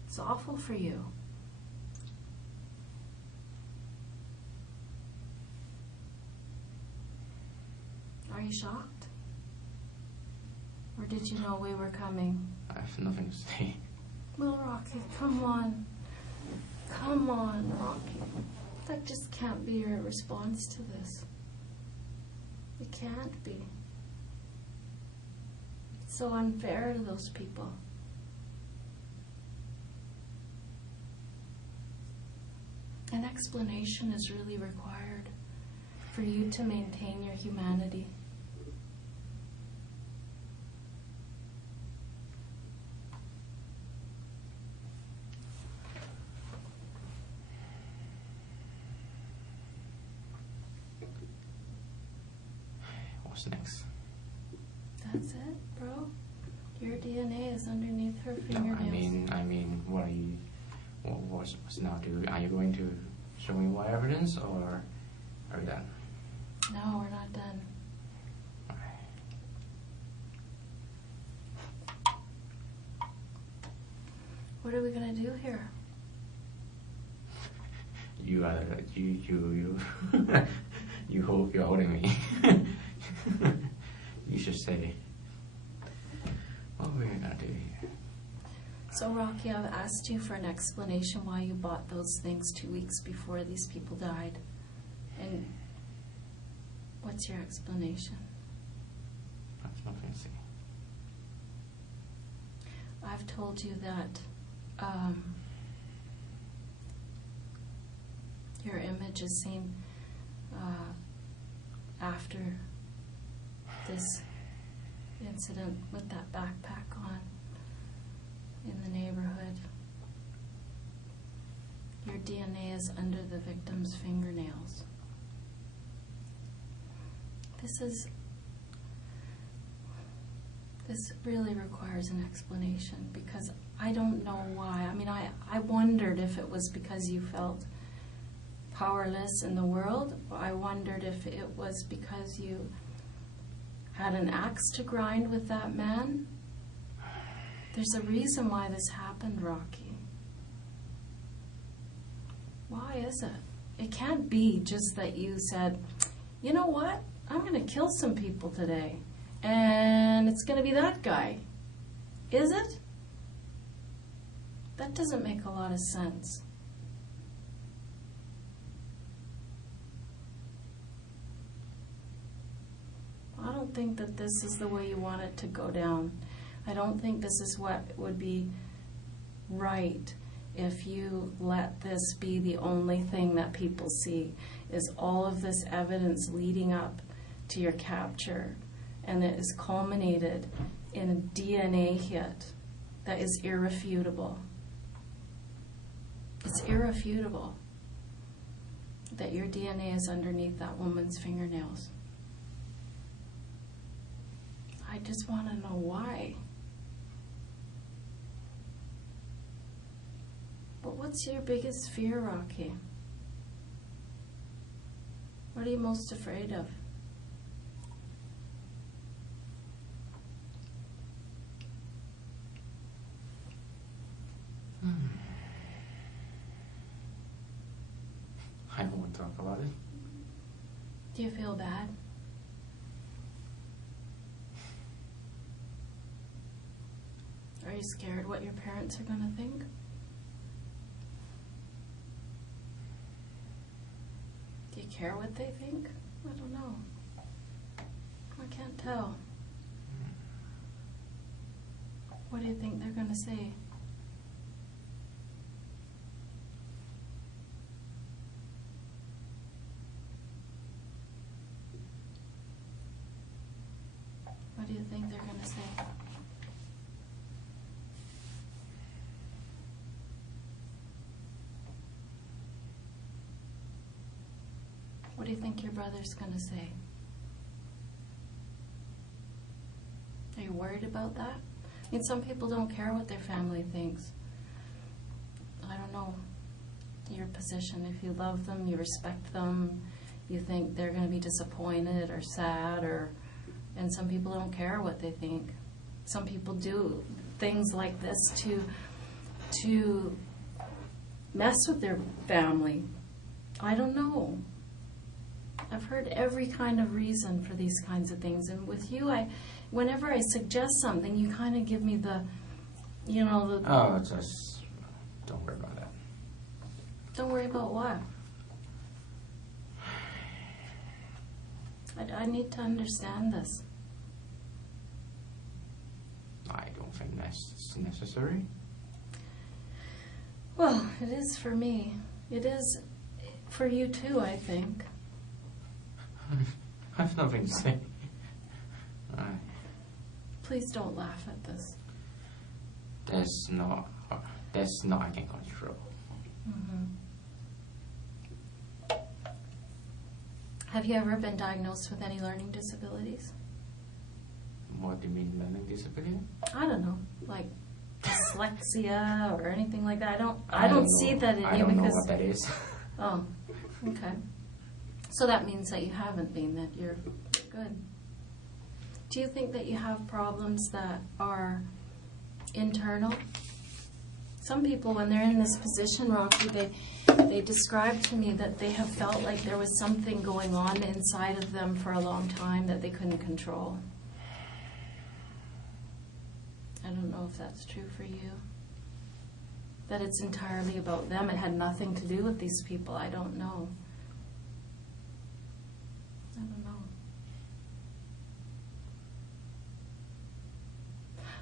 It's awful for you. Are you shocked? Or did you know we were coming? I have nothing to say. Well, Rocky, come on. Come on, Rocky. That just can't be your response to this. It can't be. It's so unfair to those people. An explanation is really required for you to maintain your humanity. What's next? That's it, bro. Your DNA is underneath her No, fingernails. I mean, what are you? What's now? Are you going to show me more evidence, or are we done? No, we're not done. What are we gonna do here? You hope you're holding me. You should say, what are we gonna do here? So, Rocky, I've asked you for an explanation why you bought those things 2 weeks before these people died. And what's your explanation? I have nothing to say. I've told you that your image is seen after this incident with that backpack on in the neighborhood. Your DNA is under the victim's fingernails. This really requires an explanation because I don't know why. I mean, I wondered if it was because you felt powerless in the world. I wondered if it was because you had an axe to grind with that man. There's a reason why this happened, Rocky. Why is it? It can't be just that you said, you know what? I'm going to kill some people today. And it's going to be that guy. Is it? That doesn't make a lot of sense. I don't think that this is the way you want it to go down. I don't think this is what would be right if you let this be the only thing that people see, is all of this evidence leading up to your capture, and it is culminated in a DNA hit that is irrefutable. It's irrefutable that your DNA is underneath that woman's fingernails. I just want to know why. But what's your biggest fear, Rocky? What are you most afraid of? I don't want to talk about it. Do you feel bad? Are you scared what your parents are going to think? Do you care what they think? I don't know. I can't tell. What do you think they're going to say? What do you think they're going to say? What do you think your brother's going to say? Are you worried about that? I mean, some people don't care what their family thinks. I don't know your position. If you love them, you respect them, you think they're going to be disappointed or sad, and some people don't care what they think. Some people do things like this to mess with their family. I don't know. I've heard every kind of reason for these kinds of things, and with you, whenever I suggest something, you kind of give me the. Oh, just don't worry about that. Don't worry about what? I need to understand this. I don't think that's necessary. Well, it is for me. It is for you too, I think. I have nothing to say. Please don't laugh at this. There's not I can control. Mm-hmm. Have you ever been diagnosed with any learning disabilities? What do you mean learning disability? I don't know, like dyslexia or anything like that. I don't see that in you I don't know because. what that is. Oh, okay. So that means that you haven't been, that you're good. Do you think that you have problems that are internal? Some people, when they're in this position, Rocky, they describe to me that they have felt like there was something going on inside of them for a long time that they couldn't control. I don't know if that's true for you. That it's entirely about them. It had nothing to do with these people. I don't know. I don't know.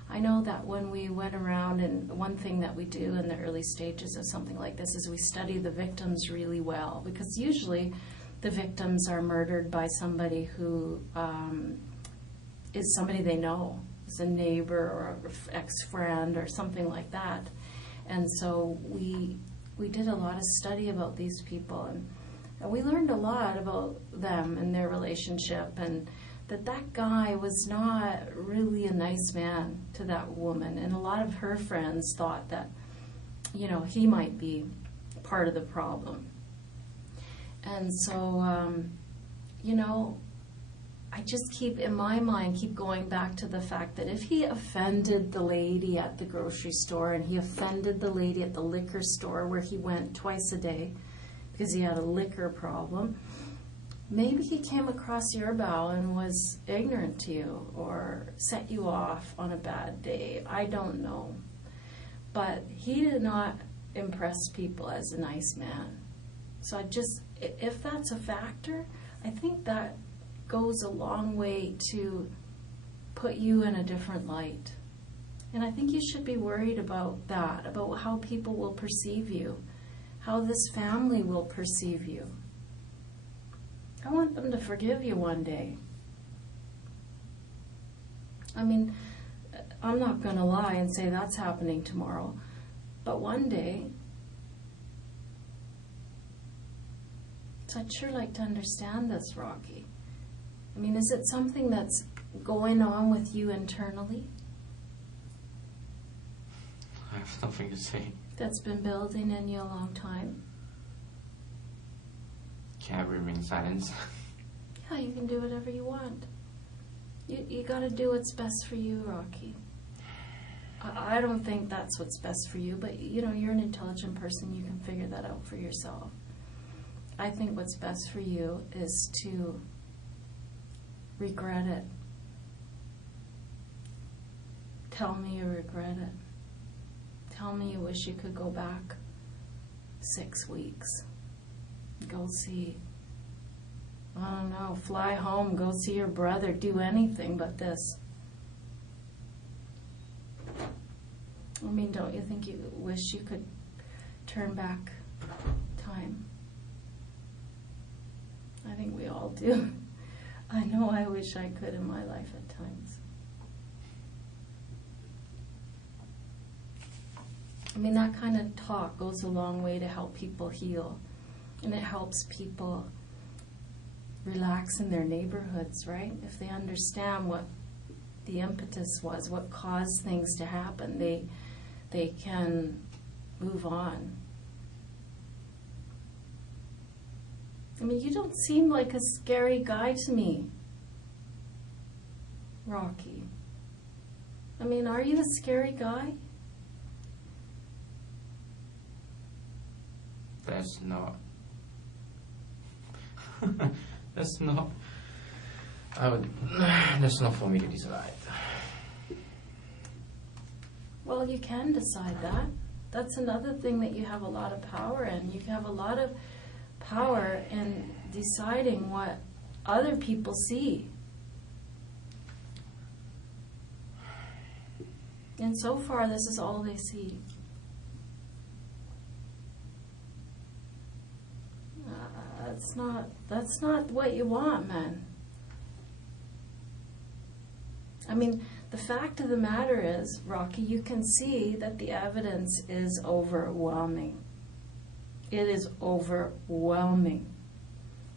I know that when we went around, and one thing that we do in the early stages of something like this is we study the victims really well, because usually the victims are murdered by somebody who is somebody they know, is a neighbor or an ex-friend or something like that. And so we did a lot of study about these people, and we learned a lot about them and their relationship, and that guy was not really a nice man to that woman. And a lot of her friends thought that, he might be part of the problem. And so, I just keep, in my mind, keep going back to the fact that if he offended the lady at the grocery store, and he offended the lady at the liquor store where he went twice a day, because he had a liquor problem. Maybe he came across your bow and was ignorant to you or set you off on a bad day. I don't know. But he did not impress people as a nice man. So if that's a factor, I think that goes a long way to put you in a different light. And I think you should be worried about that, about how people will perceive you, how this family will perceive you. I want them to forgive you one day. I mean, I'm not going to lie and say that's happening tomorrow, but one day. So I'd sure like to understand this, Rocky. I mean, is it something that's going on with you internally? I have nothing to say. That's been building in you a long time? Can I remain silent? Yeah, you can do whatever you want. You got to do what's best for you, Rocky. I don't think that's what's best for you, but you're an intelligent person. You can figure that out for yourself. I think what's best for you is to regret it. Tell me you regret it. Tell me you wish you could go back 6 weeks. Go see, I don't know, fly home, go see your brother, do anything but this. I mean, don't you think you wish you could turn back time? I think we all do. I know I wish I could in my life at times. I mean, that kind of talk goes a long way to help people heal. And it helps people relax in their neighborhoods, right? If they understand what the impetus was, what caused things to happen, they can move on. I mean, you don't seem like a scary guy to me, Rocky. I mean, are you a scary guy? That's not. That's not. That's not for me to decide. Well, you can decide that. That's another thing that you have a lot of power in. You have a lot of power in deciding what other people see. And so far, this is all they see. That's not what you want, man. I mean, the fact of the matter is, Rocky, you can see that the evidence is overwhelming. It is overwhelming.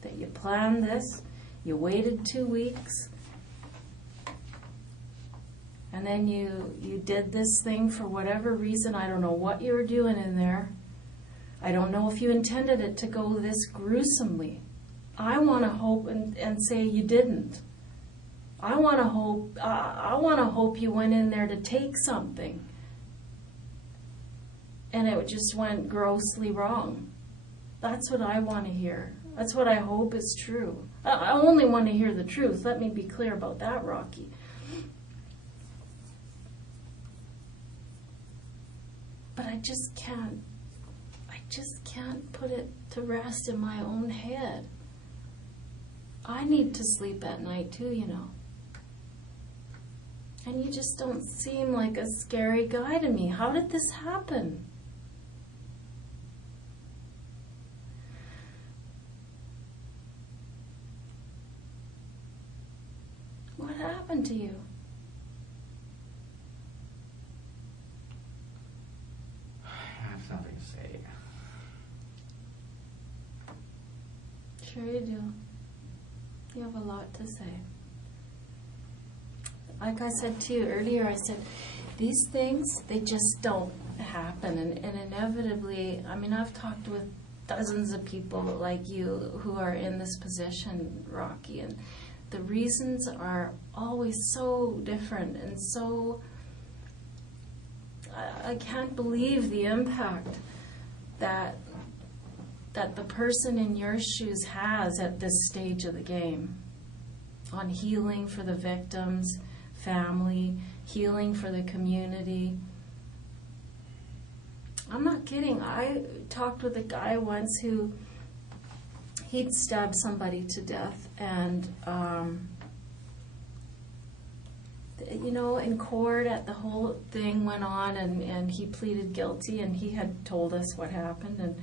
That you planned this, you waited 2 weeks, and then you did this thing for whatever reason. I don't know what you were doing in there. I don't know if you intended it to go this gruesomely. I want to hope and say you didn't. I want to hope you went in there to take something, and it just went grossly wrong. That's what I want to hear. That's what I hope is true. I only want to hear the truth. Let me be clear about that, Rocky. But I just can't put it to rest in my own head. I need to sleep at night too, you know. And you just don't seem like a scary guy to me. How did this happen? What happened to you? I have nothing to say. Sure you do. You have a lot to say. Like I said to you earlier, I said, these things, they just don't happen. And inevitably, I mean, I've talked with dozens of people like you who are in this position, Rocky, and the reasons are always so different and so... I can't believe the impact that that the person in your shoes has at this stage of the game on healing for the victims, family, healing for the community. I'm not kidding. I talked with a guy once who he'd stabbed somebody to death, and in court, the whole thing went on, and he pleaded guilty, and he had told us what happened,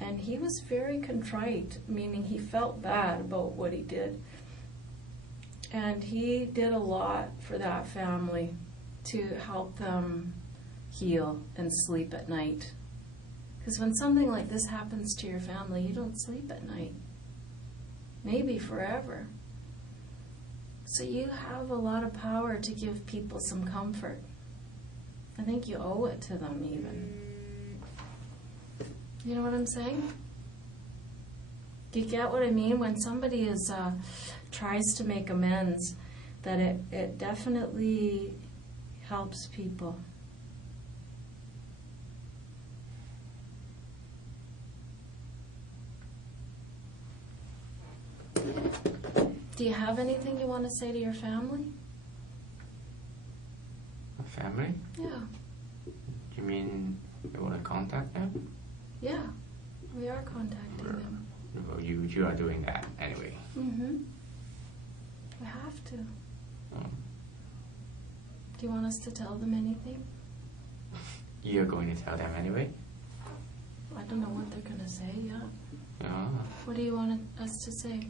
and he was very contrite, meaning he felt bad about what he did. And he did a lot for that family to help them heal and sleep at night. Because when something like this happens to your family, you don't sleep at night. Maybe forever. So you have a lot of power to give people some comfort. I think you owe it to them even. You know what I'm saying? Do you get what I mean? When somebody tries to make amends, that it definitely helps people. Do you have anything you want to say to your family? Family? Yeah. You mean you want to contact them? Yeah, we are contacting them. Well, you are doing that anyway. Mm-hmm. We have to. Oh. Do you want us to tell them anything? You're going to tell them anyway? I don't know what they're going to say, yeah. Yeah. What do you want us to say?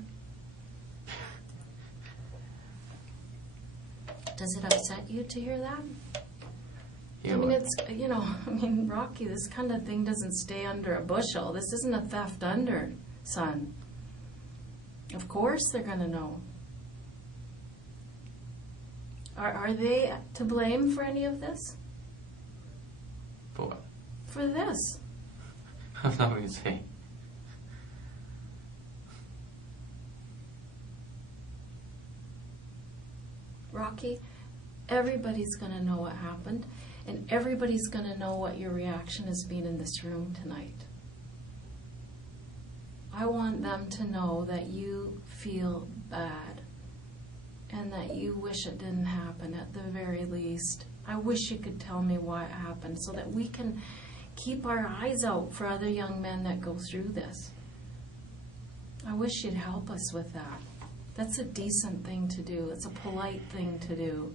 Does it upset you to hear that? Yeah, I mean, Rocky, this kind of thing doesn't stay under a bushel. This isn't a theft under, son. Of course they're going to know. Are they to blame for any of this? For what? For this. I'm not going to say. Rocky, everybody's going to know what happened, and everybody's going to know what your reaction has been in this room tonight. I want them to know that you feel bad and that you wish it didn't happen at the very least. I wish you could tell me why it happened so that we can keep our eyes out for other young men that go through this. I wish you'd help us with that. That's a decent thing to do. It's a polite thing to do.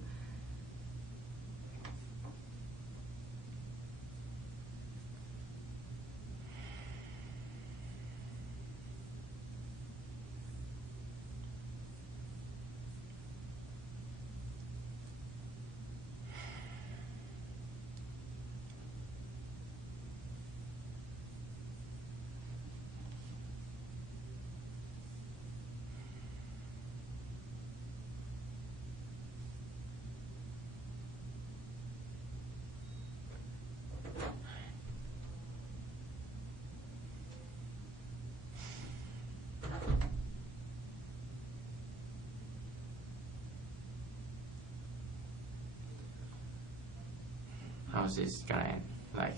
How's this gonna end? Like,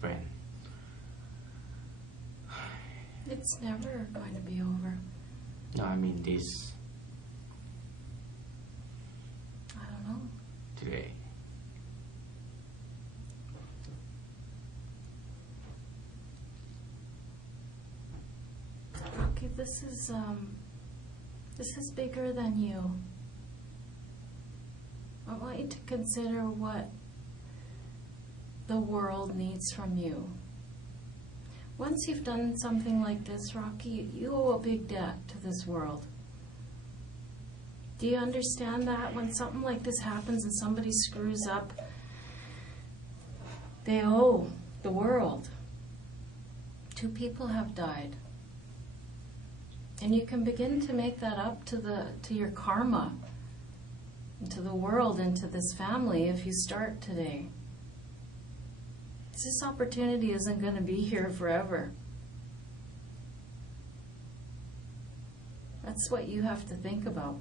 when? It's never going to be over. No, I mean this I don't know. today. Rocky, this is bigger than you. I want you to consider what the world needs from you. Once you've done something like this, Rocky, you owe a big debt to this world. Do you understand that? When something like this happens and somebody screws up, they owe the world. 2 people have died. And you can begin to make that up to your karma, and to the world, and to this family if you start today. This opportunity isn't going to be here forever. That's what you have to think about,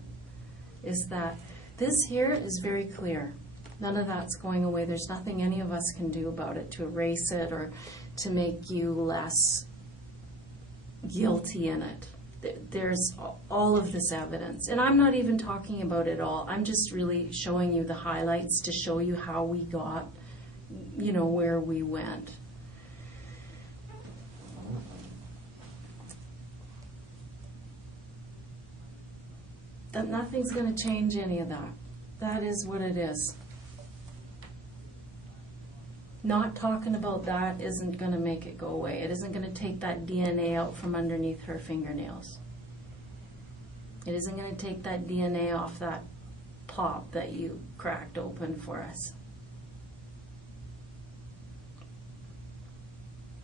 is that this here is very clear. None of that's going away. There's nothing any of us can do about it to erase it or to make you less guilty in it. There's all of this evidence. And I'm not even talking about it all. I'm just really showing you the highlights to show you how we got, where we went. That nothing's going to change any of that. That is what it is. Not talking about that isn't going to make it go away. It isn't going to take that DNA out from underneath her fingernails. It isn't going to take that DNA off that pop that you cracked open for us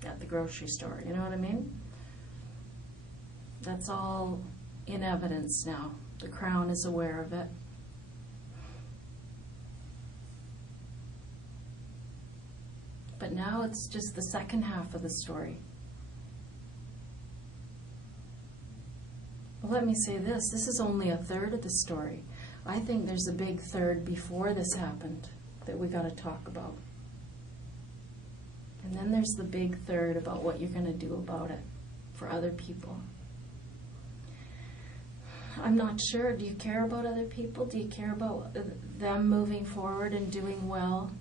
at the grocery store. You know what I mean? That's all in evidence now. The Crown is aware of it. But now it's just the second half of the story. Well, let me say this. This is only a third of the story. I think there's a big third before this happened that we got to talk about. And then there's the big third about what you're going to do about it for other people. I'm not sure. Do you care about other people? Do you care about them moving forward and doing well?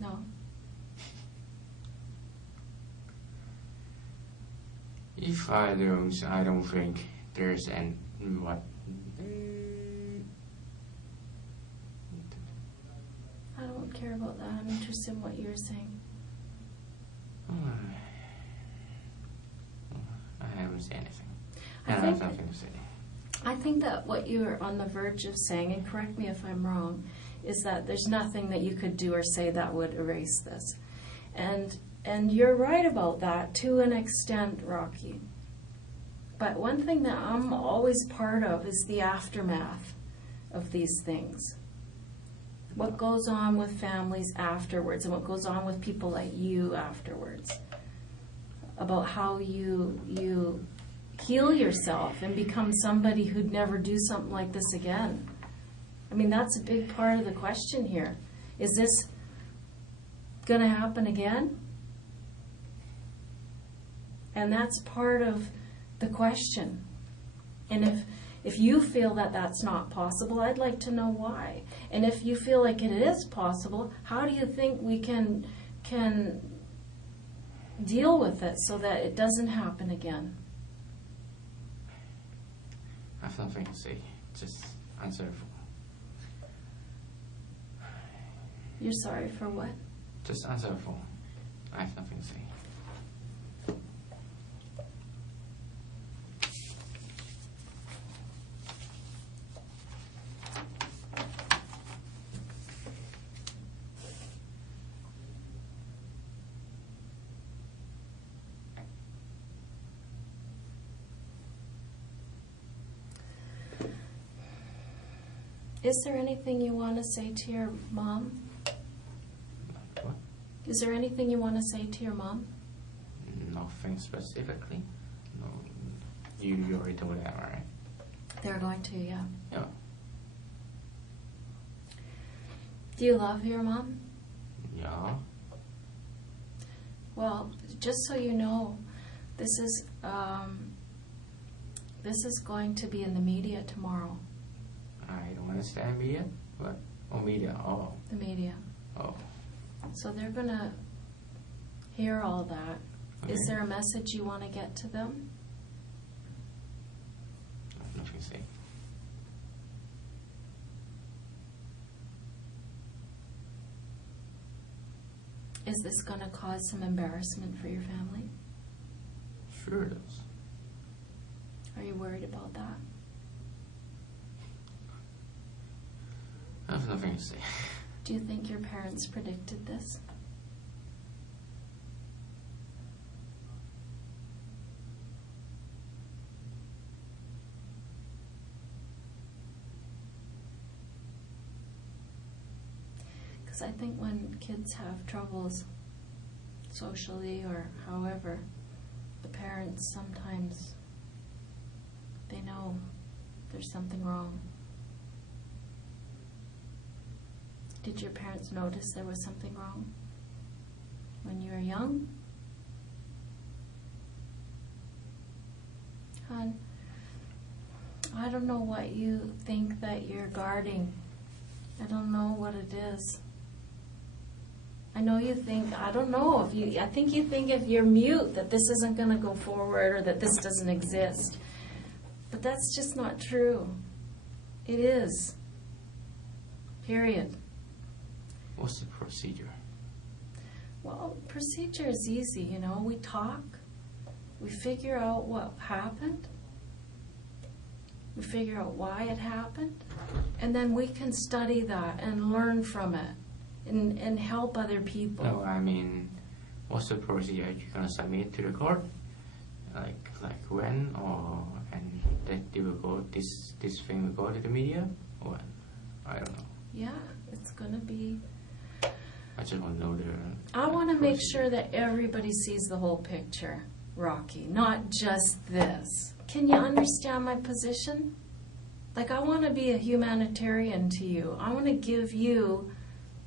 No. If I don't think there's any what. I don't care about that. I'm interested in what you're saying. I haven't said anything. I have think- nothing to say. I think that what you're on the verge of saying, and correct me if I'm wrong, is that there's nothing that you could do or say that would erase this. And you're right about that to an extent, Rocky. But one thing that I'm always part of is the aftermath of these things. What goes on with families afterwards and what goes on with people like you afterwards. About how you heal yourself and become somebody who'd never do something like this again. I mean, that's a big part of the question here. Is this going to happen again? And that's part of the question. And if you feel that that's not possible, I'd like to know why. And if you feel like it is possible, how do you think we can deal with it so that it doesn't happen again? I have nothing to say. Just answer the phone. You're sorry for what? Just answer the phone. I have nothing to say. Is there anything you want to say to your mom? What? Is there anything you want to say to your mom? Nothing specifically. No, you already told that, right? They're going to, yeah. Yeah. Do you love your mom? Yeah. Well, just so you know, this is going to be in the media tomorrow. I don't understand media. What? Oh, media. Oh. The media. Oh. So they're going to hear all that. Okay. Is there a message you want to get to them? I have nothing to say. Is this going to cause some embarrassment for your family? Sure it is. Are you worried about that? I have nothing to say. Do you think your parents predicted this? Because I think when kids have troubles socially or however, the parents sometimes, they know there's something wrong. Did your parents notice there was something wrong? when you were young? Hon, I don't know what you think that you're guarding. I don't know what it is. I know you think, I don't know, I think you think if you're mute that this isn't going to go forward or that this doesn't exist. But that's just not true. It is. Period. What's the procedure? Well, procedure is easy, you know. We talk. We figure out what happened. We figure out why it happened. And then we can study that and learn from it and help other people. No, I mean, what's the procedure you're gonna submit to the court? Like when, or and that they will go, this thing will go to the media, or when? I don't know. Yeah, it's gonna be. I just want to know the. I want to make sure that everybody sees the whole picture, Rocky, not just this. Can you understand my position? Like, I want to be a humanitarian to you. I want to give you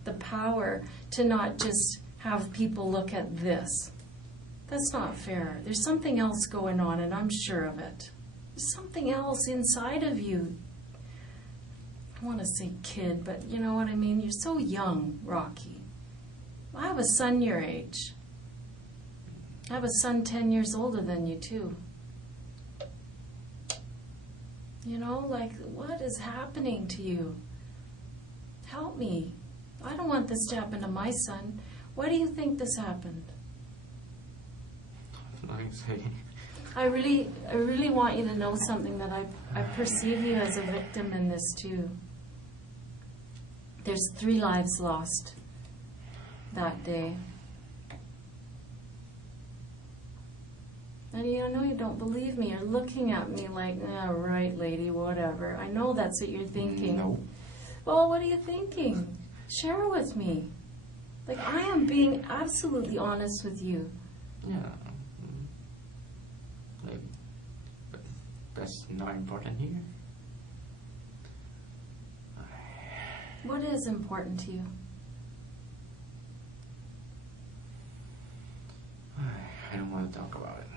the power to not just have people look at this. That's not fair. There's something else going on, and I'm sure of it. There's something else inside of you. I want to say kid, but you know what I mean? You're so young, Rocky. I have a son your age. I have a son 10 years older than you, too. You know, like, what is happening to you? Help me. I don't want this to happen to my son. Why do you think this happened? Nothing to say. I really want you to know something, that I perceive you as a victim in this, too. There's 3 lives lost that day. And I know you don't believe me. You're looking at me like, right, lady, whatever. I know that's what you're thinking. No. Well, what are you thinking? Share with me. Like, I am being absolutely honest with you. Yeah. Like, but that's not important here. What is important to you? I don't want to talk about it.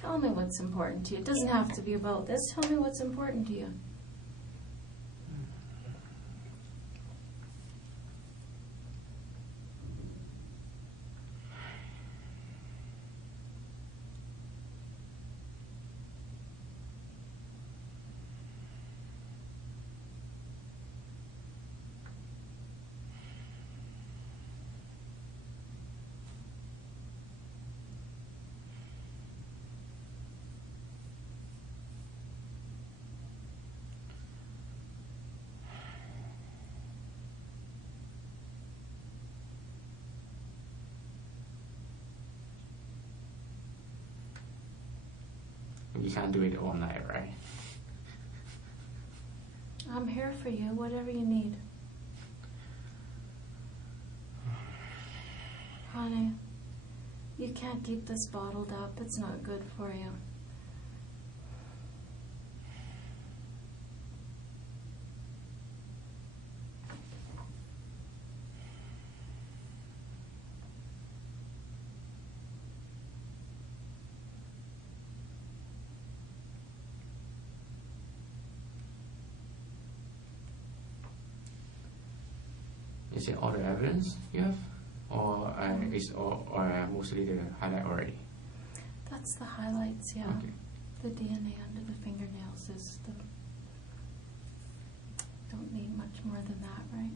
Tell me what's important to you. It doesn't have to be about this. Tell me what's important to you. You can't do it all night, right? I'm here for you, whatever you need. Honey, you can't keep this bottled up. It's not good for you. Is it all the evidence you have? Or is or mostly the highlight already? That's the highlights, yeah. Okay. The DNA under the fingernails is the... Don't need much more than that, right?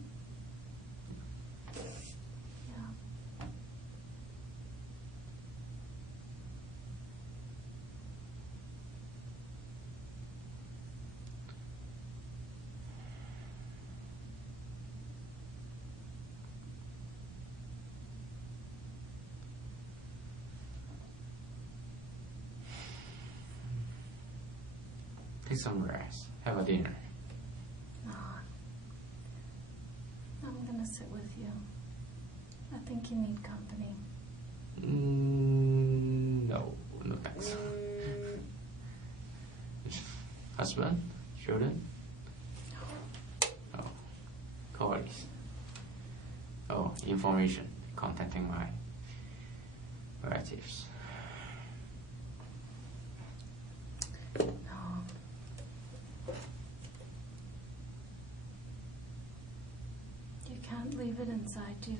Yeah. Take some rest. Have a dinner. Aw. I'm gonna sit with you. I think you need company. No thanks. Husband? Children? Oh, colleagues. Oh, information. Contacting my relatives. No. You can't leave it inside you.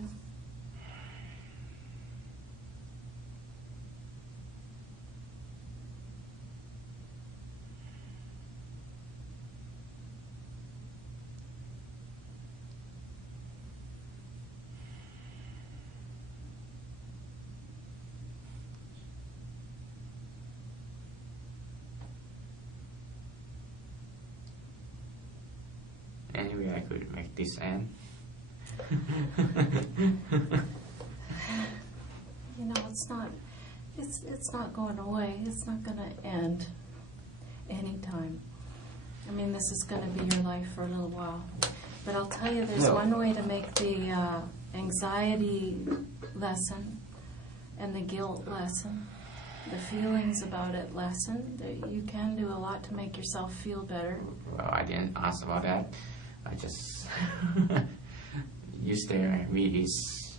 Anyway, I could make this end. You know, it's not going away. It's not going to end anytime. I mean, this is going to be your life for a little while. But I'll tell you, there's one way to make the anxiety lessen and the guilt lessen, the feelings about it lessen. You can do a lot to make yourself feel better. Well, I didn't ask about that. I just you stare at me is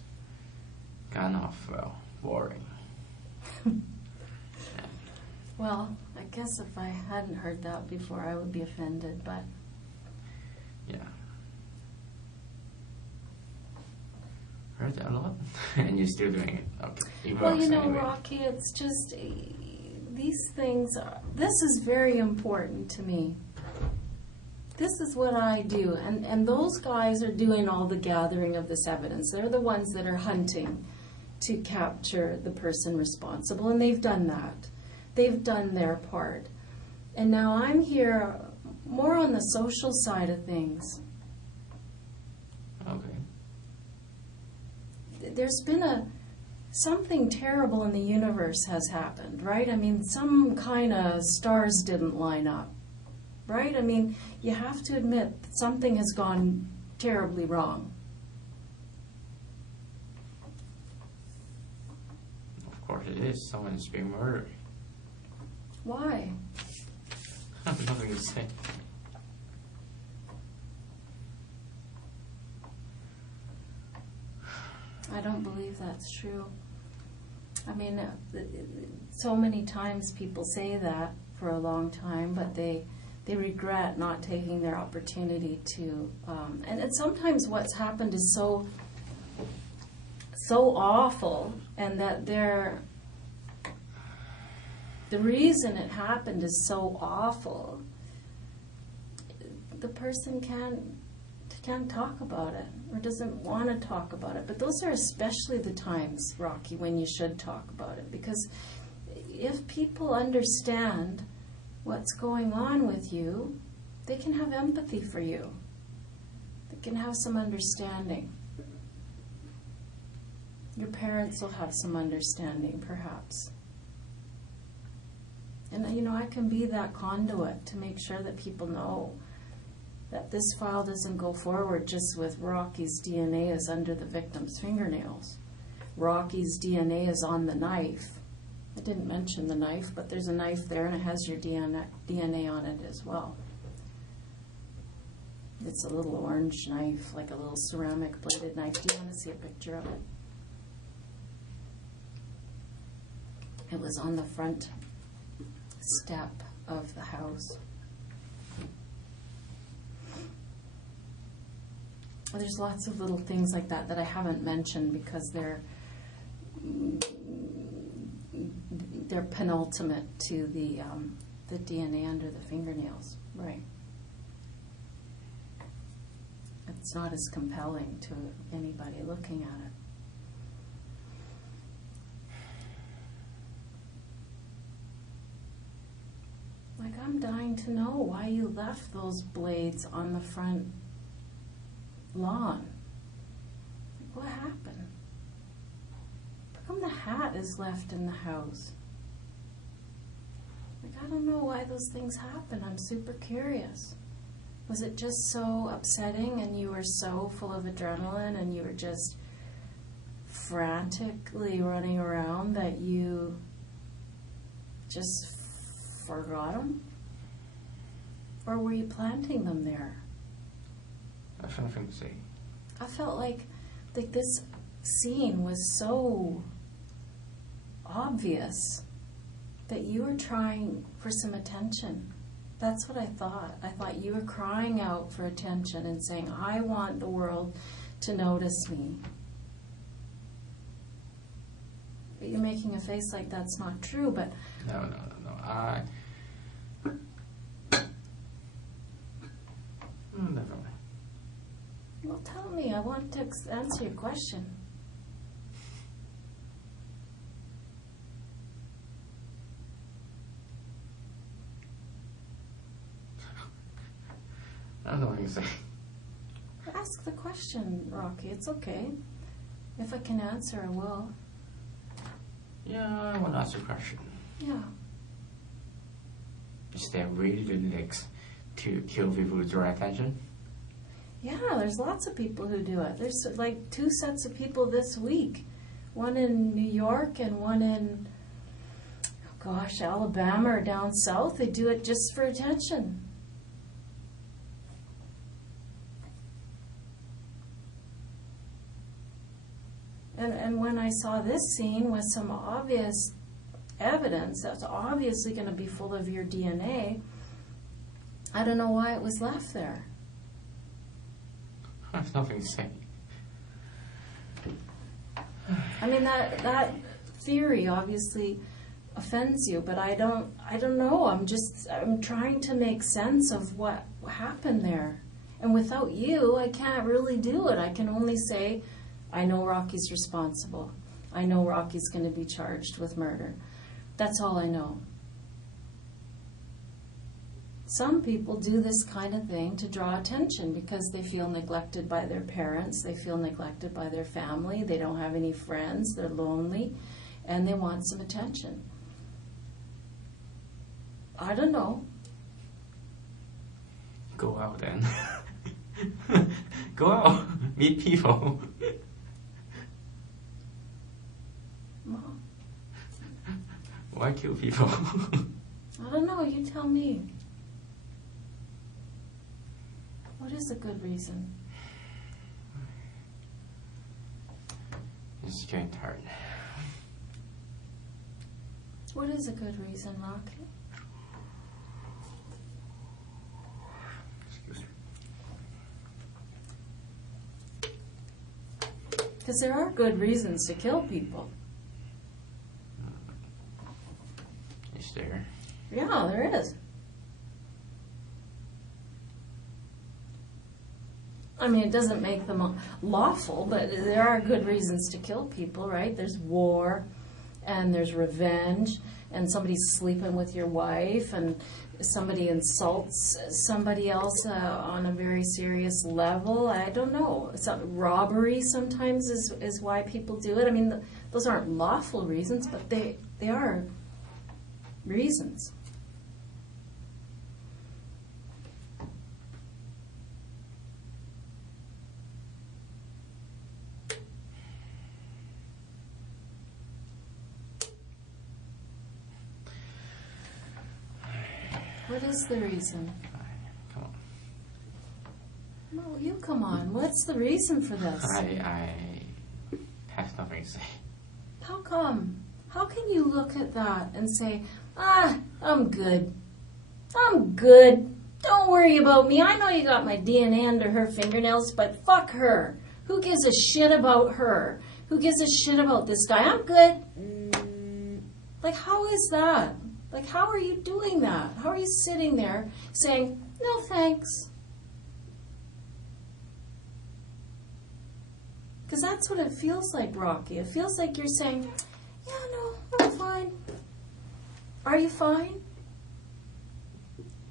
kind of boring. Well, I guess if I hadn't heard that before, I would be offended, but Yeah. Heard that a lot, and you're still doing it. Okay. It well, works you know, anyway. Rocky, it's just these things. This is very important to me. This is what I do, and those guys are doing all the gathering of this evidence. They're the ones that are hunting to capture the person responsible, and they've done that. They've done their part. And now I'm here more on the social side of things. Okay. There's been something terrible in the universe has happened, right? I mean, some kind of stars didn't line up, right? I mean, you have to admit that something has gone terribly wrong. Of course it is. Someone's being murdered. Why? I have nothing to say. I don't believe that's true. I mean, so many times people say that for a long time, but they regret not taking their opportunity to. And sometimes what's happened is so awful, and that the reason it happened is so awful. The person can't talk about it or doesn't want to talk about it. But those are especially the times, Rocky, when you should talk about it. Because if people understand what's going on with you, they can have empathy for you. They can have some understanding. Your parents will have some understanding, perhaps. And, you know, I can be that conduit to make sure that people know that this file doesn't go forward just with Rocky's DNA is under the victim's fingernails. Rocky's DNA is on the knife. I didn't mention the knife, but there's a knife there and it has your DNA on it as well. It's a little orange knife, like a little ceramic bladed knife. Do you want to see a picture of it? It was on the front step of the house. There's lots of little things like that that I haven't mentioned because they're penultimate to the DNA under the fingernails, right? It's not as compelling to anybody looking at it. Like, I'm dying to know why you left those blades on the front lawn. Like, what happened? How come the hat is left in the house? Like, I don't know why those things happen. I'm super curious. Was it just so upsetting and you were so full of adrenaline and you were just frantically running around that you just forgot them? Or were you planting them there? I have nothing to say. I felt like this scene was so obvious that you were trying for some attention. That's what I thought. I thought you were crying out for attention and saying, I want the world to notice me. But you're making a face like that's not true, but... No. Never mind. Well, tell me. I want to answer your question. I don't know what you say. Ask the question, Rocky. It's okay. If I can answer, I will. Yeah, I want to ask a question. Yeah. Is there really good licks to kill people to draw attention? Yeah, there's lots of people who do it. There's like 2 sets of people this week. One in New York and one in, Alabama or down south. They do it just for attention. And when I saw this scene with some obvious evidence that's obviously going to be full of your DNA, I don't know why it was left there. I have nothing to say. I mean, that theory obviously offends you, but I don't know. I'm trying to make sense of what happened there. And without you, I can't really do it. I can only say, I know Rocky's responsible. I know Rocky's going to be charged with murder. That's all I know. Some people do this kind of thing to draw attention because they feel neglected by their parents, they feel neglected by their family, they don't have any friends, they're lonely, and they want some attention. I don't know. Go out then. Go out. Meet people. Mom, Why kill people? I don't know, you tell me. What is a good reason? It's getting tired. What is a good reason, Rocky? Excuse me. Because there are good reasons to kill people. Is there? Yeah, there is. I mean, it doesn't make them lawful, but there are good reasons to kill people, right? There's war, and there's revenge, and somebody's sleeping with your wife, and somebody insults somebody else on a very serious level. I don't know. Robbery sometimes is why people do it. I mean, those aren't lawful reasons, but they are reasons. What is the reason? Come on. No, you come on. What's the reason for this? I have nothing to say. How come? How can you look at that and say, I'm good. I'm good. Don't worry about me. I know you got my DNA under her fingernails, but fuck her. Who gives a shit about her? Who gives a shit about this guy? I'm good. Like, how is that? Like, how are you doing that? How are you sitting there saying, no thanks? Because that's what it feels like, Rocky. It feels like you're saying, yeah, no, I'm fine. Are you fine?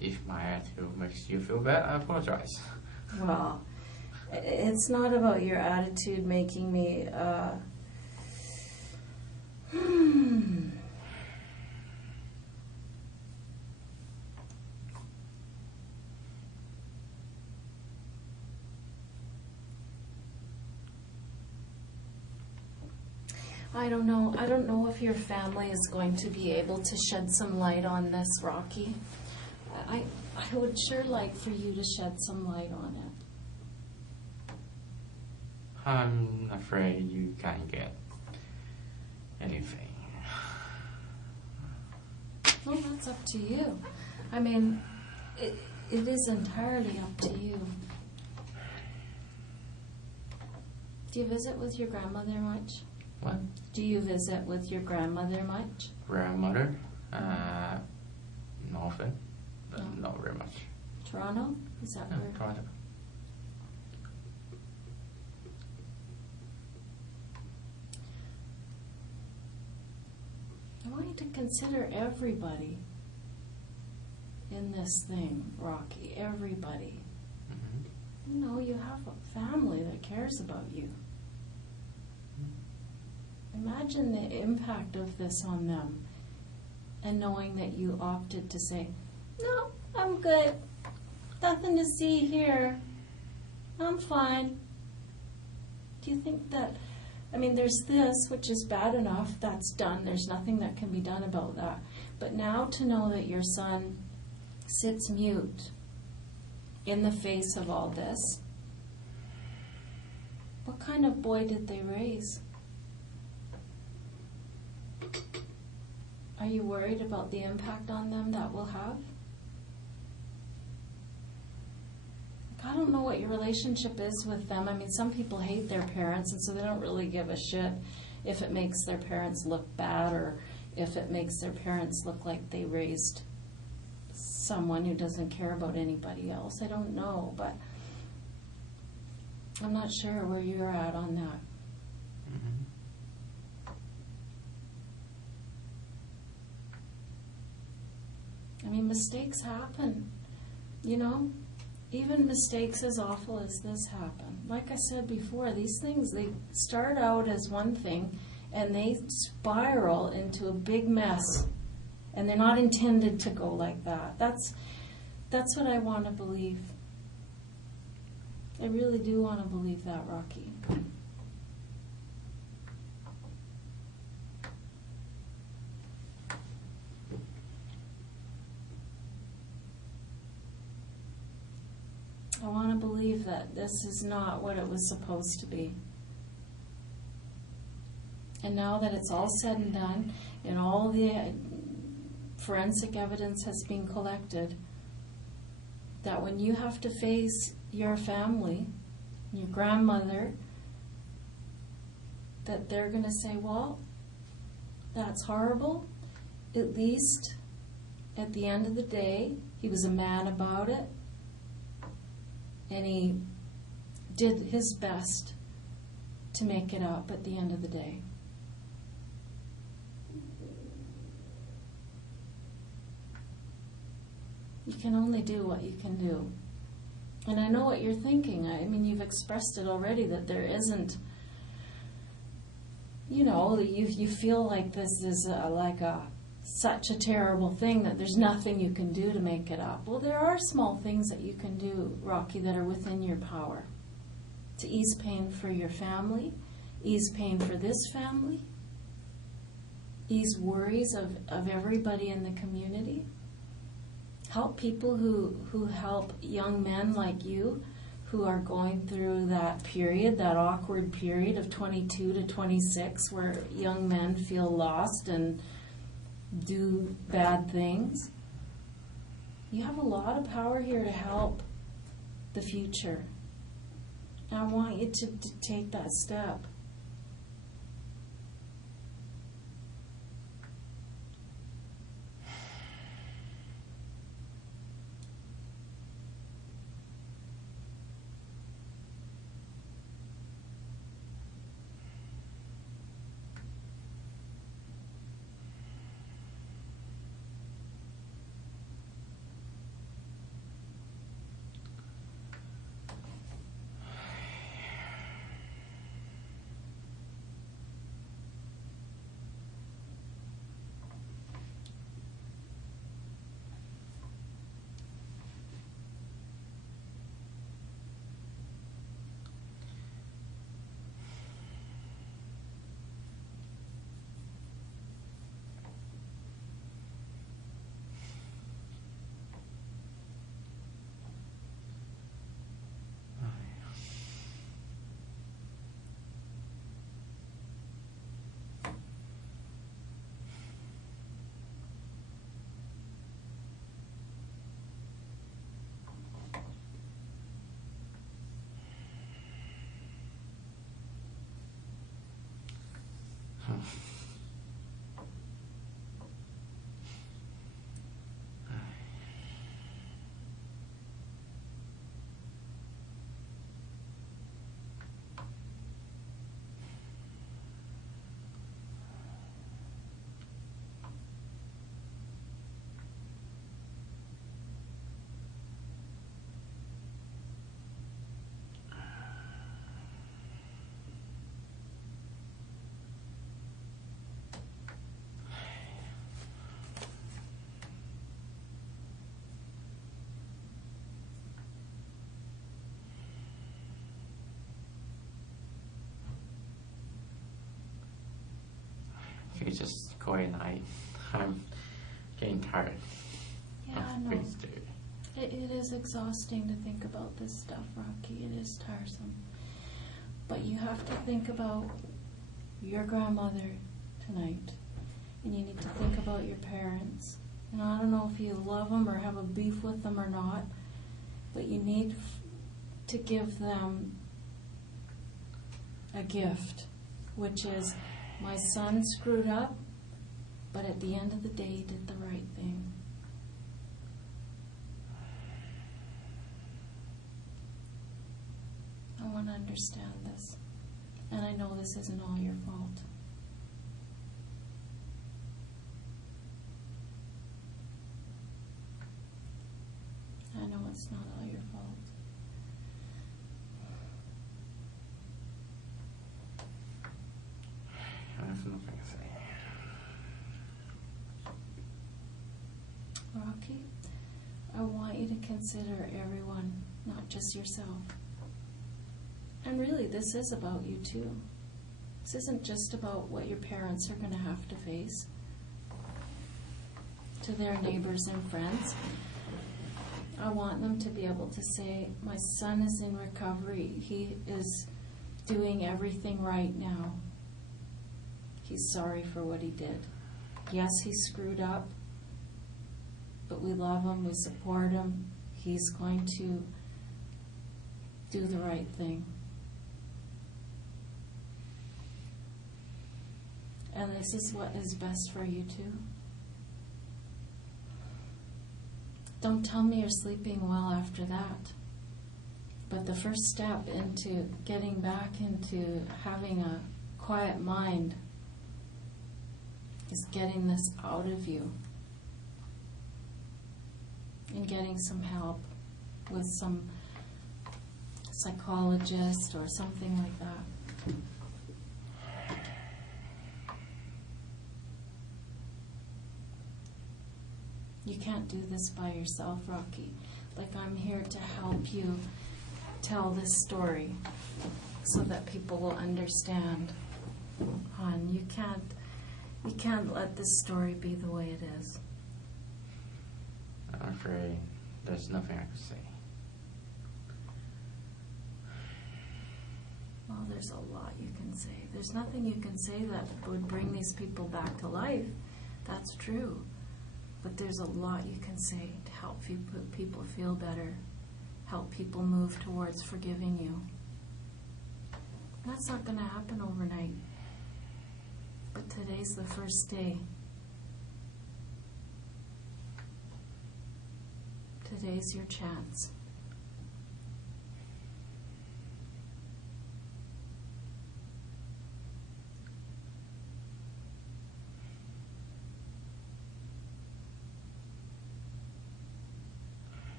If my attitude makes you feel bad, I apologize. Well, it's not about your attitude making me, I don't know. I don't know if your family is going to be able to shed some light on this, Rocky. I would sure like for you to shed some light on it. I'm afraid you can't get anything. No, that's up to you. I mean, it is entirely up to you. Do you visit with your grandmother much? What? Do you visit with your grandmother much? Grandmother? Not often, but No. not very much. Toronto? Is that No, where? Toronto. I want you to consider everybody in this thing, Rocky. Everybody. Mm-hmm. You know, you have a family that cares about you. Imagine the impact of this on them, and knowing that you opted to say, no, I'm good. Nothing to see here. I'm fine. Do you think that, I mean, there's this, which is bad enough, that's done. There's nothing that can be done about that. But now to know that your son sits mute in the face of all this, what kind of boy did they raise? Are you worried about the impact on them that will have? I don't know what your relationship is with them. I mean, some people hate their parents, and so they don't really give a shit if it makes their parents look bad or if it makes their parents look like they raised someone who doesn't care about anybody else. I don't know, but I'm not sure where you're at on that. Mm-hmm. I mean, mistakes happen, you know? Even mistakes as awful as this happen. Like I said before, these things, they start out as one thing and they spiral into a big mess. And they're not intended to go like that. That's what I want to believe. I really do want to believe that, Rocky. I want to believe that this is not what it was supposed to be. And now that it's all said and done, and all the forensic evidence has been collected, that when you have to face your family, your grandmother, that they're going to say, well, that's horrible. At least at the end of the day, he was a man about it. And he did his best to make it up at the end of the day. You can only do what you can do. And I know what you're thinking. I mean, you've expressed it already, that there isn't, you know, you feel like this is such a terrible thing that there's nothing you can do to make it up. Well, there are small things that you can do, Rocky, that are within your power to ease pain for your family, ease pain for this family, ease worries of everybody in the community, help people who help young men like you who are going through that period, that awkward period of 22 to 26 where young men feel lost and do bad things. You have a lot of power here to help the future. And I want you to take that step. If you just go at night, I'm getting tired. Yeah, I of know. being scared. It is exhausting to think about this stuff, Rocky. It is tiresome. But you have to think about your grandmother tonight. And you need to think about your parents. And I don't know if you love them or have a beef with them or not, but you need to give them a gift, which is, my son screwed up, but at the end of the day, he did the right thing. I want to understand this. And I know this isn't all your fault. I know it's not all your fault. I have nothing to say. Rocky, I want you to consider everyone, not just yourself. And really, this is about you too. This isn't just about what your parents are going to have to face to their neighbors and friends. I want them to be able to say, my son is in recovery. He is doing everything right now. He's sorry for what he did. Yes, he screwed up, but we love him, we support him. He's going to do the right thing. And this is what is best for you too. Don't tell me you're sleeping well after that. But the first step into getting back into having a quiet mind is getting this out of you and getting some help with some psychologist or something like that. You can't do this by yourself, Rocky. Like, I'm here to help you tell this story so that people will understand. Hon, you can't let this story be the way it is. I'm afraid there's nothing I can say. Well, there's a lot you can say. There's nothing you can say that would bring these people back to life. That's true. But there's a lot you can say to help people feel better, help people move towards forgiving you. That's not going to happen overnight. But today's the first day. Today's your chance.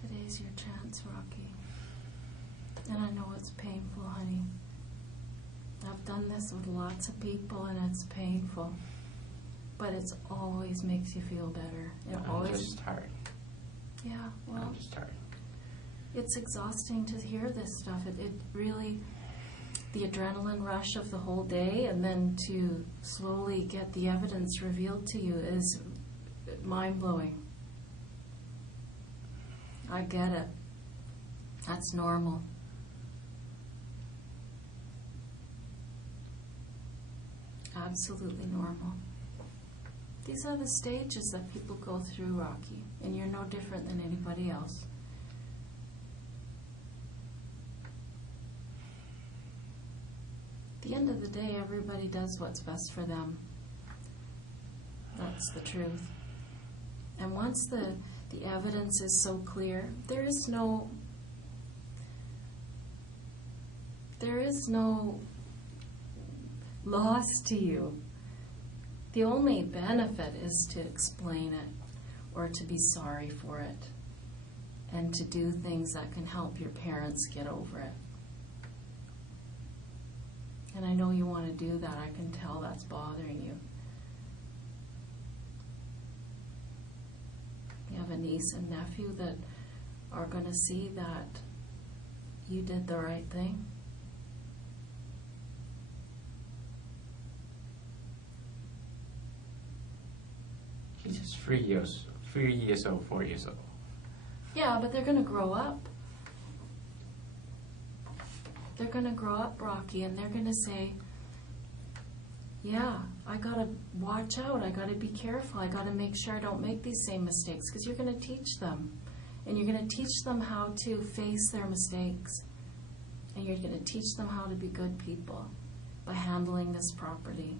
Today's your chance, Rocky. And I know it's painful, honey. I've done this with lots of people and it's painful. But it always makes you feel better. I'm just tired. Yeah, well, I'm just tired. it's exhausting to hear this stuff. It really, the adrenaline rush of the whole day and then to slowly get the evidence revealed to you is mind-blowing. I get it. That's normal. Absolutely normal. These are the stages that people go through, Rocky, and you're no different than anybody else. the end of the day, everybody does what's best for them. That's the truth. And once the evidence is so clear, there is no loss to you. The only benefit is to explain it or to be sorry for it and to do things that can help your parents get over it. And I know you want to do that. I can tell that's bothering you. You have a niece and nephew that are going to see that you did the right thing. He's just 3 years old, 4 years old. Yeah, but they're going to grow up. They're going to grow up, Rocky, and they're going to say, yeah, I got to watch out. I got to be careful. I got to make sure I don't make these same mistakes, because you're going to teach them. And you're going to teach them how to face their mistakes. And you're going to teach them how to be good people by handling this property.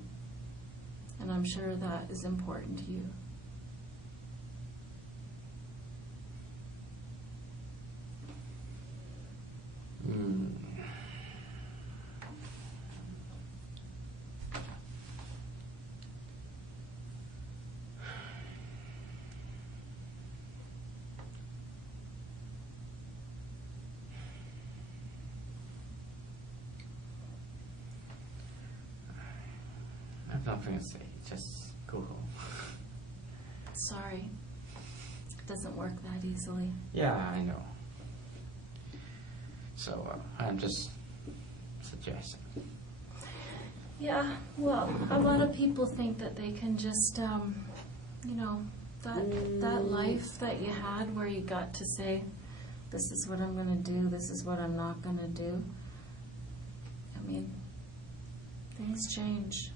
And I'm sure that is important to you. I have nothing to say. Just go home. Sorry. It doesn't work that easily. Yeah, I know. So I'm just suggesting. Yeah, well, a lot of people think that they can just, that life that you had where you got to say, this is what I'm going to do, this is what I'm not going to do. I mean, things change.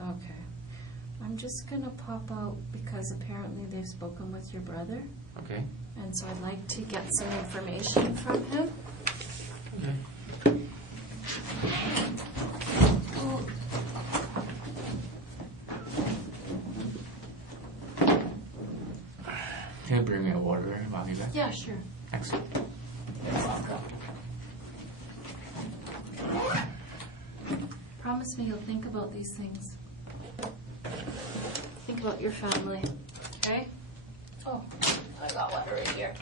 Okay. I'm just going to pop out because apparently they've spoken with your brother. Okay. And so I'd like to get some information from him. Okay. Can you bring me a water while you're back? Yeah, sure. Excellent. Promise me you'll think about these things. Think about your family. Okay? Oh, I got water right here.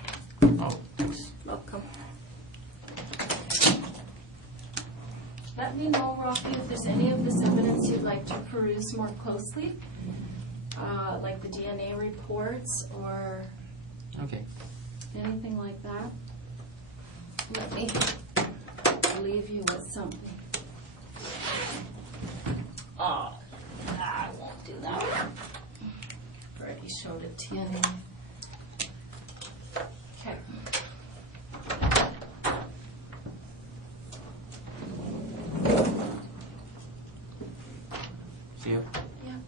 Oh, thanks. Welcome. Let me know, Rocky, if there's any of this evidence you'd like to peruse more closely, like the DNA reports or Okay. anything like that. Let me leave you with something. Oh, I won't do that. Already showed it to you anyway. Okay. See you. Yeah.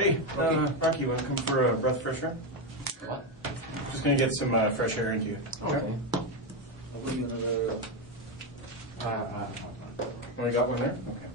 Hey, Rocky, you want to come for a breath fresh air? What? Just gonna get some fresh air into you. Okay. I'll bring you another. Only got one there? Okay.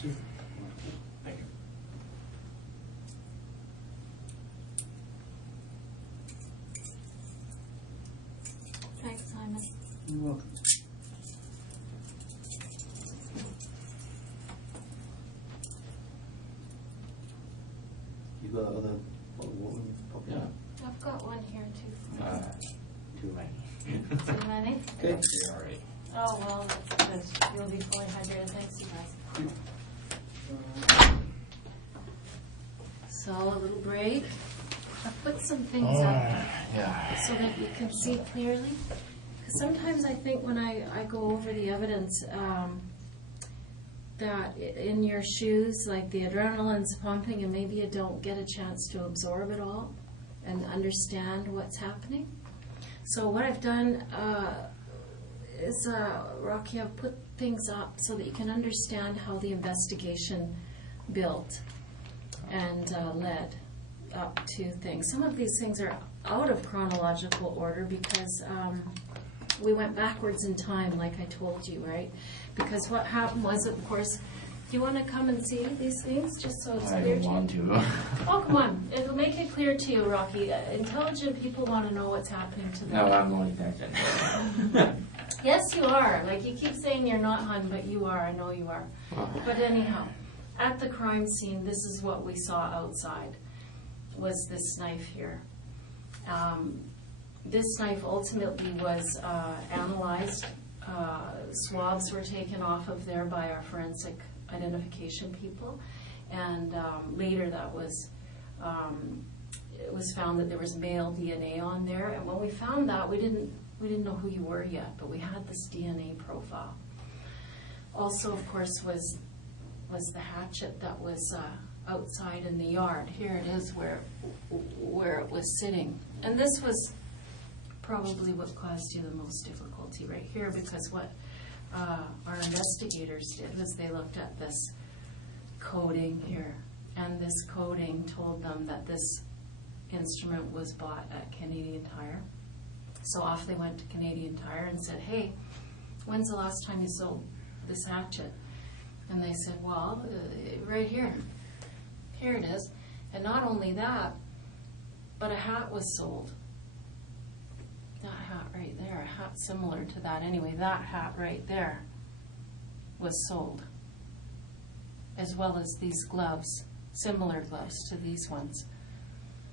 tooth. Thank you. Thanks, Simon. You're welcome. You got other what probably Yeah. I've got one here too. Too many. Too many? Okay. Yeah, already. Oh, well, that's good. You'll be fully hydrated. Thanks, you guys. So, a little break. I've put some things up Yeah. so that you can see clearly. Because sometimes I think when I go over the evidence, that in your shoes, like the adrenaline's pumping and maybe you don't get a chance to absorb it all and understand what's happening. So what I've done is, Rocky, I've put things up so that you can understand how the investigation built and led up to things. Some of these things are out of chronological order because we went backwards in time, like I told you, right? Because what happened was, of course, do you want to come and see these things just so it's I clear don't to you? want to. Oh, come on. It'll make it clear to you, Rocky. Intelligent people want to know what's happening to them. No, I'm not intelligent. Yes, you are. Like, you keep saying you're not, hon, but you are. I know you are. But anyhow, at the crime scene, this is what we saw outside, was this knife here. This knife ultimately was analyzed. Swabs were taken off of there by our forensic identification people, and later that was it was found that there was male DNA on there. And when we found that, we didn't know who you were yet, but we had this DNA profile. Also, of course, was the hatchet that was outside in the yard. Here it is, where it was sitting, and this was probably what caused you the most difficulty right here, because what our investigators did was they looked at this coding here, and this coding told them that this instrument was bought at Canadian Tire. So off they went to Canadian Tire and said, hey, when's the last time you sold this hatchet? And they said, well, right here. Here it is. And not only that, but a hat was sold. That hat right there, a hat similar to that. Anyway, that hat right there was sold, as well as these gloves, similar gloves to these ones.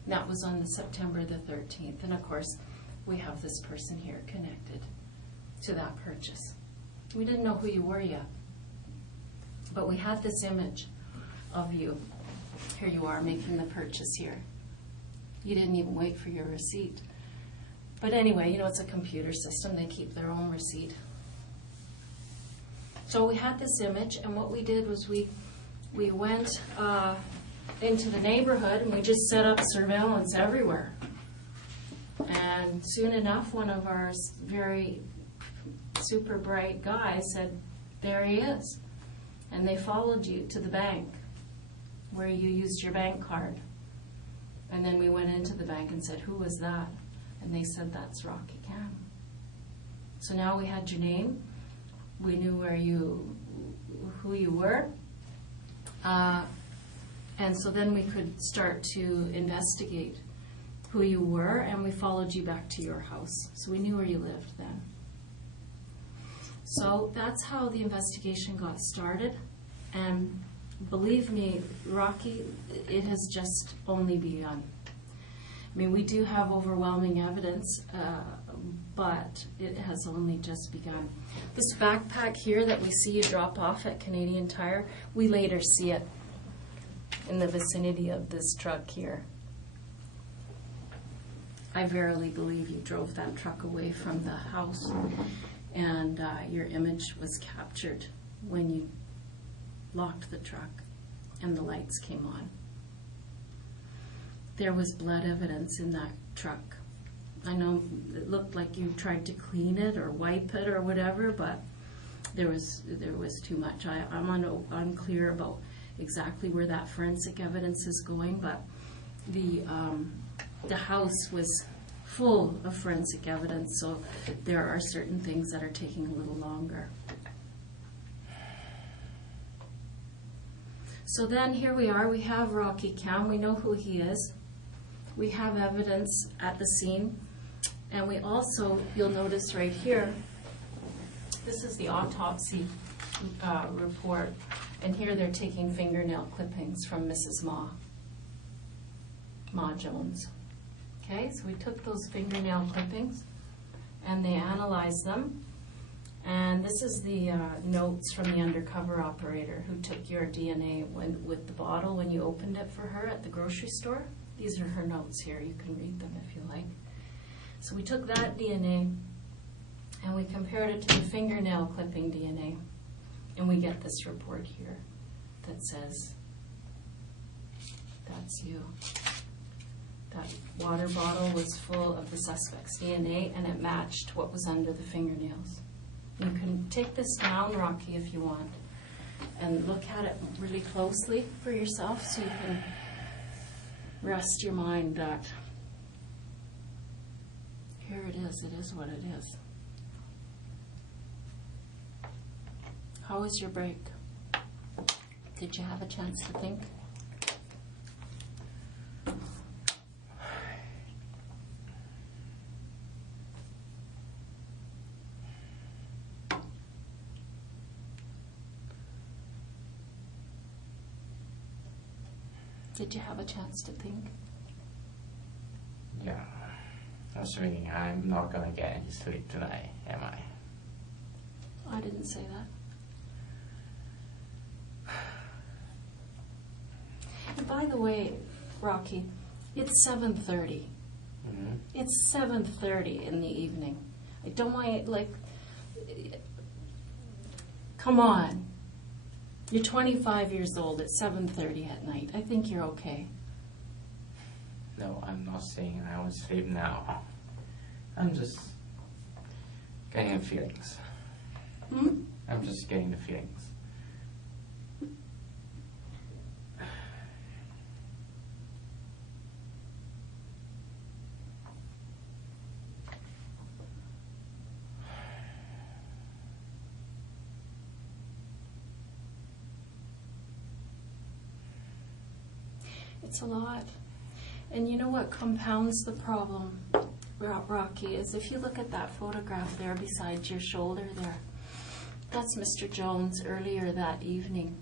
And that was on September the 13th. And of course, we have this person here connected to that purchase. We didn't know who you were yet, but we had this image of you. Here you are making the purchase here. You didn't even wait for your receipt. But anyway, you know, it's a computer system. They keep their own receipt. So we had this image, and what we did was we went into the neighborhood, and we just set up surveillance everywhere. And soon enough, one of our very super bright guys said, there he is. And they followed you to the bank where you used your bank card. And then we went into the bank and said, who was that? And they said, that's Rocky Cam. So now we had your name. We knew who you were. And so then we could start to investigate who you were, and we followed you back to your house. So we knew where you lived then. So that's how the investigation got started. And believe me, Rocky, it has just only begun. I mean, we do have overwhelming evidence, but it has only just begun. This backpack here that we see you drop off at Canadian Tire, we later see it in the vicinity of this truck here. I verily believe you drove that truck away from the house, and your image was captured when you locked the truck and the lights came on. There was blood evidence in that truck. I know it looked like you tried to clean it or wipe it or whatever, but there was too much. I'm unclear about exactly where that forensic evidence is going, but the house was full of forensic evidence, so there are certain things that are taking a little longer. So then here we are, we have Rocky Cam, we know who he is. We have evidence at the scene. And we also, you'll notice right here, this is the autopsy report. And here they're taking fingernail clippings from Mrs. Ma Jones. Okay, so we took those fingernail clippings and they analyzed them. And this is the notes from the undercover operator who took your DNA with the bottle when you opened it for her at the grocery store. These are her notes here. You can read them if you like. So we took that DNA and we compared it to the fingernail clipping DNA. And we get this report here that says, that's you. That water bottle was full of the suspect's DNA and it matched what was under the fingernails. You can take this down, Rocky, if you want, and look at it really closely for yourself so you can rest your mind that here it is what it is. How was your break? Did you have a chance to think? Did you have a chance to think? Yeah. I was thinking I'm not gonna get any sleep tonight, am I? I didn't say that. And by the way, Rocky, it's 7:30. Mm-hmm. It's 7:30 in the evening. I don't want you, like, come on. You're 25 years old at 7:30 at night. I think you're okay. No, I'm not saying I will sleep now. I'm just getting the feelings. Hmm? I'm just getting the feelings. It's a lot. And you know what compounds the problem, Rocky, is if you look at that photograph there beside your shoulder there, that's Mr. Jones earlier that evening.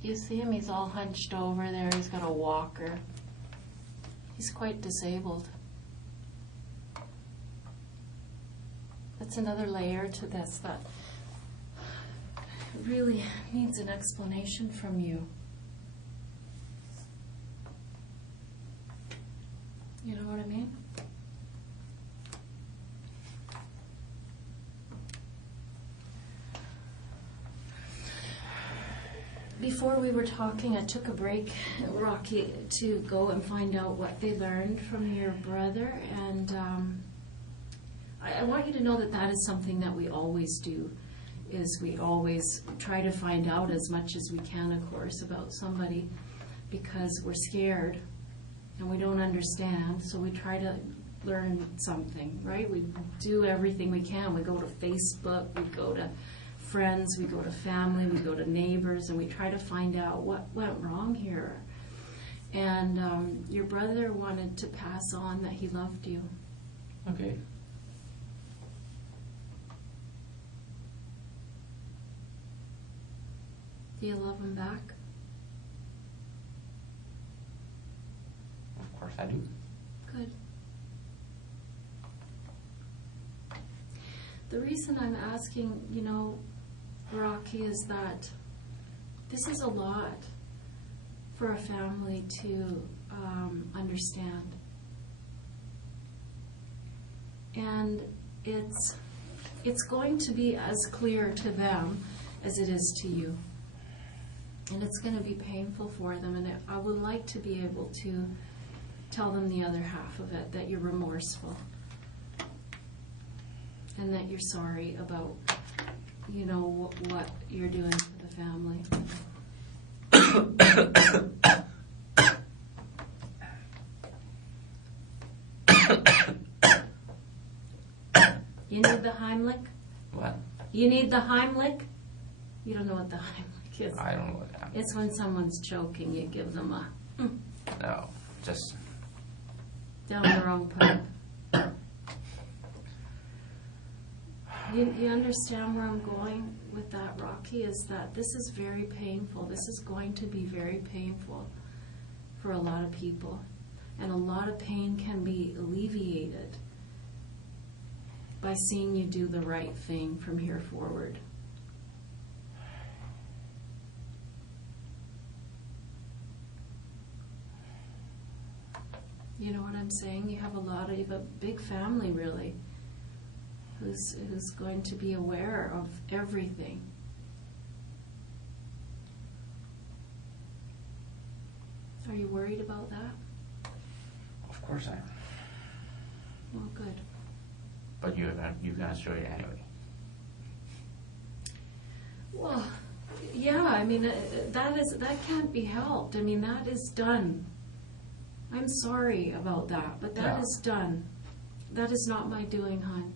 You see him? He's all hunched over there. He's got a walker. He's quite disabled. That's another layer to this that really needs an explanation from you. You know what I mean? Before we were talking, I took a break, Rocky, to go and find out what they learned from your brother, and I want you to know that that is something that we always do, is we always try to find out as much as we can, of course, about somebody, because we're scared and we don't understand, so we try to learn something, right? We do everything we can. We go to Facebook, we go to friends, we go to family, we go to neighbors, and we try to find out what went wrong here. And your brother wanted to pass on that he loved you. Okay. Do you love him back? Of course I do. Good. The reason I'm asking, you know, Rocky, is that this is a lot for a family to understand. And it's going to be as clear to them as it is to you. And it's going to be painful for them, and I would like to be able to tell them the other half of it, that you're remorseful and that you're sorry about, you know, what you're doing to the family. You need the Heimlich? What? You need the Heimlich? You don't know what the Heimlich is? I don't know what happened. It's when someone's choking, you give them a No, just down the wrong pipe. You understand where I'm going with that, Rocky, is that this is very painful. This is going to be very painful for a lot of people. And a lot of pain can be alleviated by seeing you do the right thing from here forward. You know what I'm saying? You have a big family, really, who's going to be aware of everything. Are you worried about that? of course I am. Well, good. But you're gonna show it anyway. Well, yeah, I mean, that can't be helped. I mean, that is done. I'm sorry about that, but that is done. That is not my doing, hon.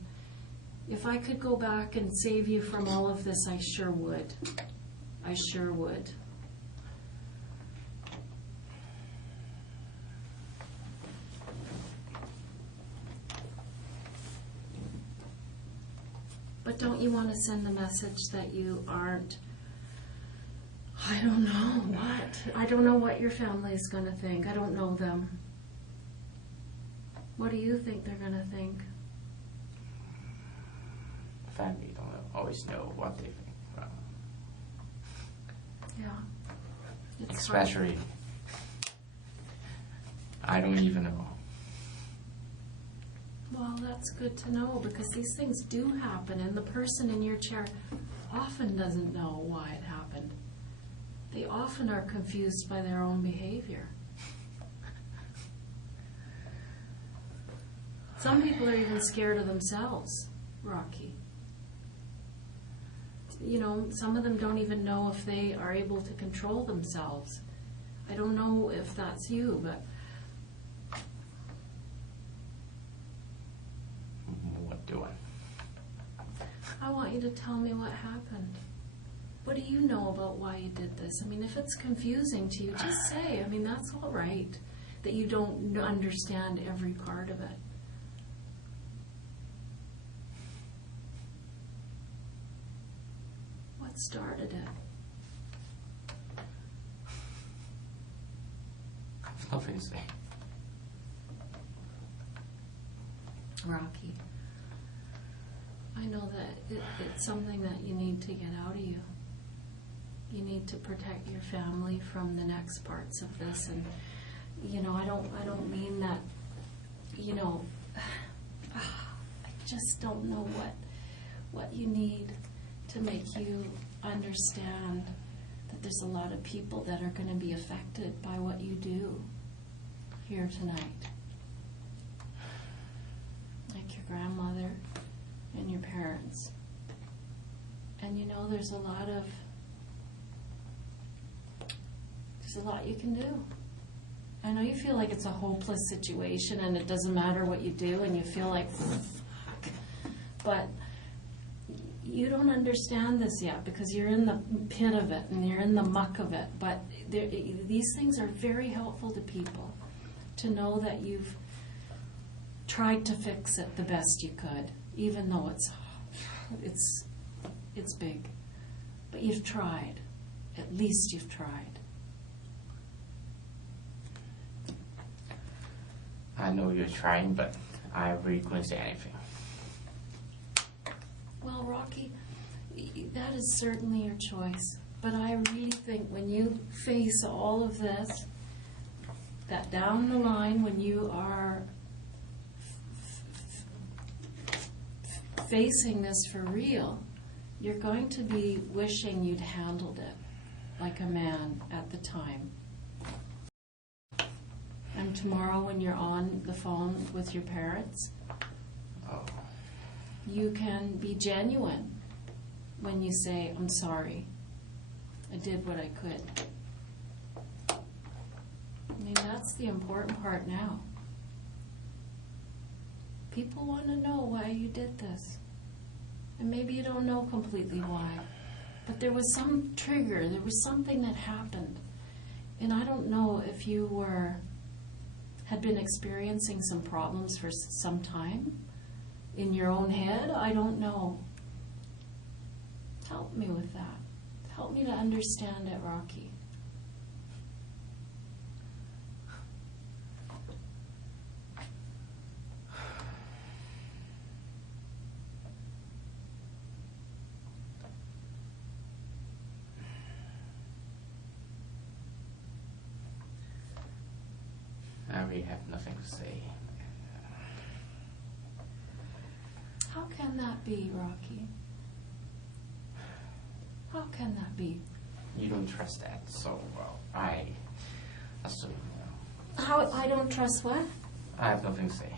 If I could go back and save you from all of this, I sure would. I sure would. But don't you want to send the message that you aren't, I don't know what. I don't know what your family is going to think. I don't know them. What do you think they're going to think? Family don't always know what they think. Yeah. It's hard. Especially, I don't even know. Well, that's good to know, because these things do happen, and the person in your chair often doesn't know why it happened. They often are confused by their own behavior. Some people are even scared of themselves, Rocky. You know, some of them don't even know if they are able to control themselves. I don't know if that's you, but What do I? I want you to tell me what happened. What do you know about why you did this? I mean, if it's confusing to you, just say. I mean, that's all right, that you don't understand every part of it. What started it? I've nothing to say. Rocky, I know that it's something that you need to get out of you. You need to protect your family from the next parts of this, and you know, I don't mean that, you know, I just don't know what you need to make you understand that there's a lot of people that are going to be affected by what you do here tonight. Like your grandmother and your parents. And you know, there's a lot you can do. I know you feel like it's a hopeless situation and it doesn't matter what you do and you feel like, fuck. But you don't understand this yet because you're in the pit of it and you're in the muck of it. But these things are very helpful to people, to know that you've tried to fix it the best you could, even though it's big. But you've tried. At least you've tried. I know you're trying, but I really couldn't say anything. Well, Rocky, that is certainly your choice. But I really think when you face all of this, that down the line, when you are facing this for real, you're going to be wishing you'd handled it like a man at the time. And tomorrow when you're on the phone with your parents, you can be genuine when you say, I'm sorry, I did what I could. I mean, that's the important part now. People want to know why you did this. And maybe you don't know completely why. But there was some trigger, there was something that happened. And I don't know if you had been experiencing some problems for some time in your own head. I don't know. Help me with that. Help me to understand it, Rocky. I really have nothing to say. How can that be, Rocky? How can that be? You don't trust that, so well, I assume. How I don't trust what? I have nothing to say.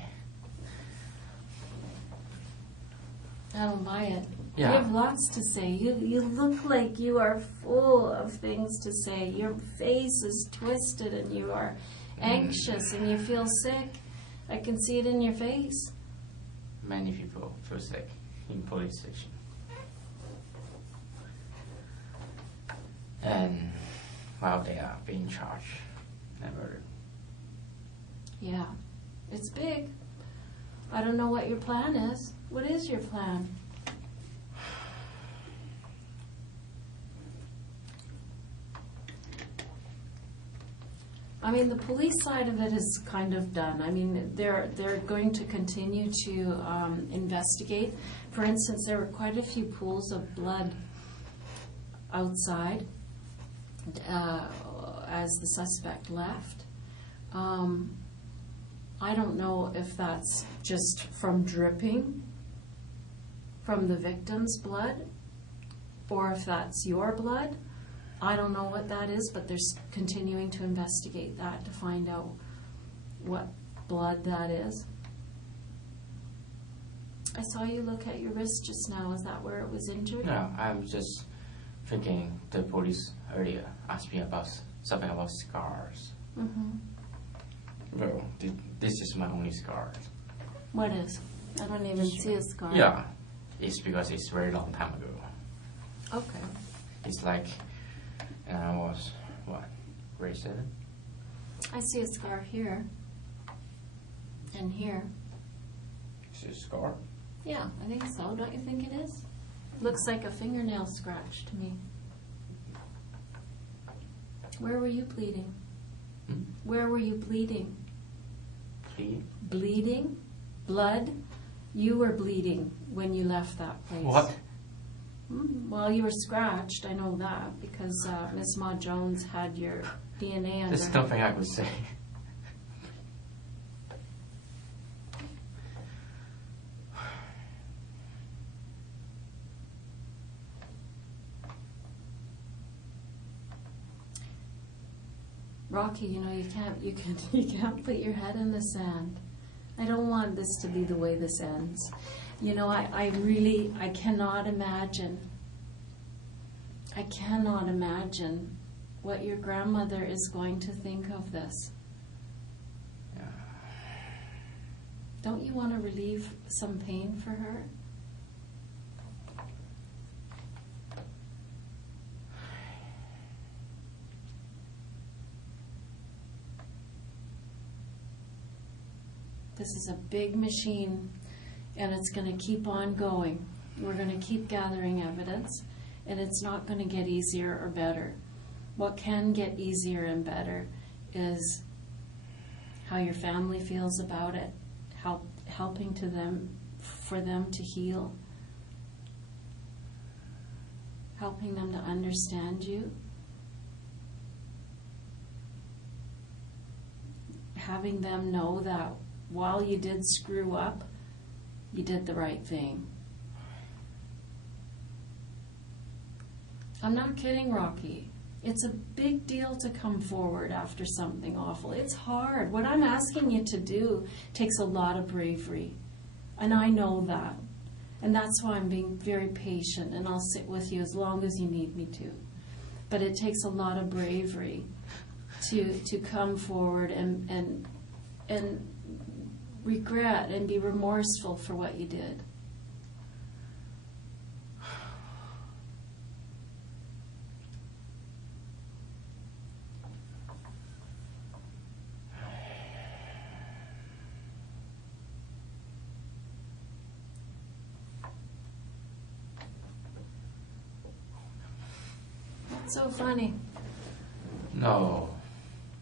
I don't buy it. Yeah. You have lots to say. You look like you are full of things to say. Your face is twisted and you are anxious and you feel sick. I can see it in your face. Many people feel sick in police station. And while they are being charged and murdered. Yeah, it's big. I don't know what your plan is. What is your plan? I mean, the police side of it is kind of done. I mean, they're going to continue to investigate. For instance, there were quite a few pools of blood outside as the suspect left. I don't know if that's just from dripping from the victim's blood or if that's your blood. I don't know what that is, but they're continuing to investigate that to find out what blood that is. I saw you look at your wrist just now. Is that where it was injured? No, I'm just thinking the police earlier asked me about something about scars. Mm-hmm. Well, this is my only scar. What is? I don't even see a scar. Yeah, it's because it's very long time ago. Okay. It's like, and I was, what, grade 7? I see a scar here. And here. Is it a scar? Yeah, I think so. Don't you think it is? Looks like a fingernail scratch to me. Where were you bleeding? Hmm? Where were you bleeding? Bleed? Bleeding? Blood? You were bleeding when you left that place. What? Well, you were scratched. I know that because Miss Ma Jones had your DNA under There's her. nothing I could say. Rocky, you know, you can't put your head in the sand. I don't want this to be the way this ends. You know, I cannot imagine. I cannot imagine what your grandmother is going to think of this. Yeah. Don't you want to relieve some pain for her? This is a big machine, and it's going to keep on going. We're going to keep gathering evidence, and it's not going to get easier or better. What can get easier and better is how your family feels about it, helping for them to heal, helping them to understand you, having them know that while you did screw up, you did the right thing. I'm not kidding, Rocky. It's a big deal to come forward after something awful. It's hard. What I'm asking you to do takes a lot of bravery. And I know that. And that's why I'm being very patient, and I'll sit with you as long as you need me to. But it takes a lot of bravery to come forward and regret and be remorseful for what you did. What's so funny? No,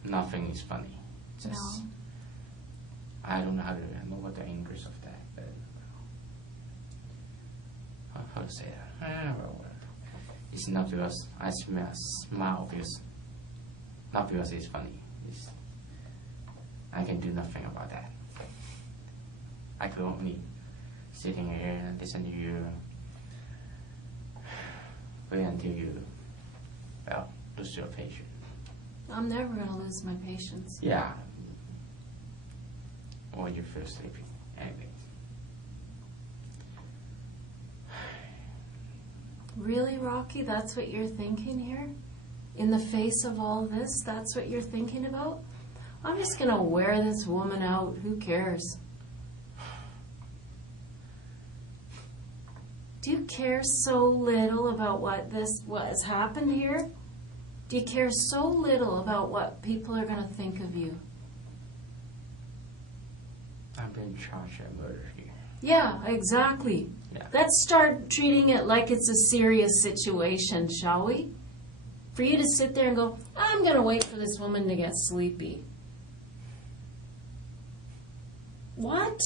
nothing is funny. Just, No. I don't know how to know what the English of that, but how to say that? Well, it's not because I smile because not because it's funny. I can do nothing about that. I could only sitting here and listen to you, wait until you, well, lose your patience. I'm never going to lose my patience. Yeah. Or you feel sleepy. Anything. Really, Rocky? That's what you're thinking here? In the face of all this, that's what you're thinking about? I'm just going to wear this woman out. Who cares? Do you care so little about what has happened here? Do you care so little about what people are going to think of you? I'm being charged with murder here. Yeah, exactly. Yeah. Let's start treating it like it's a serious situation, shall we? For you to sit there and go, I'm going to wait for this woman to get sleepy. What?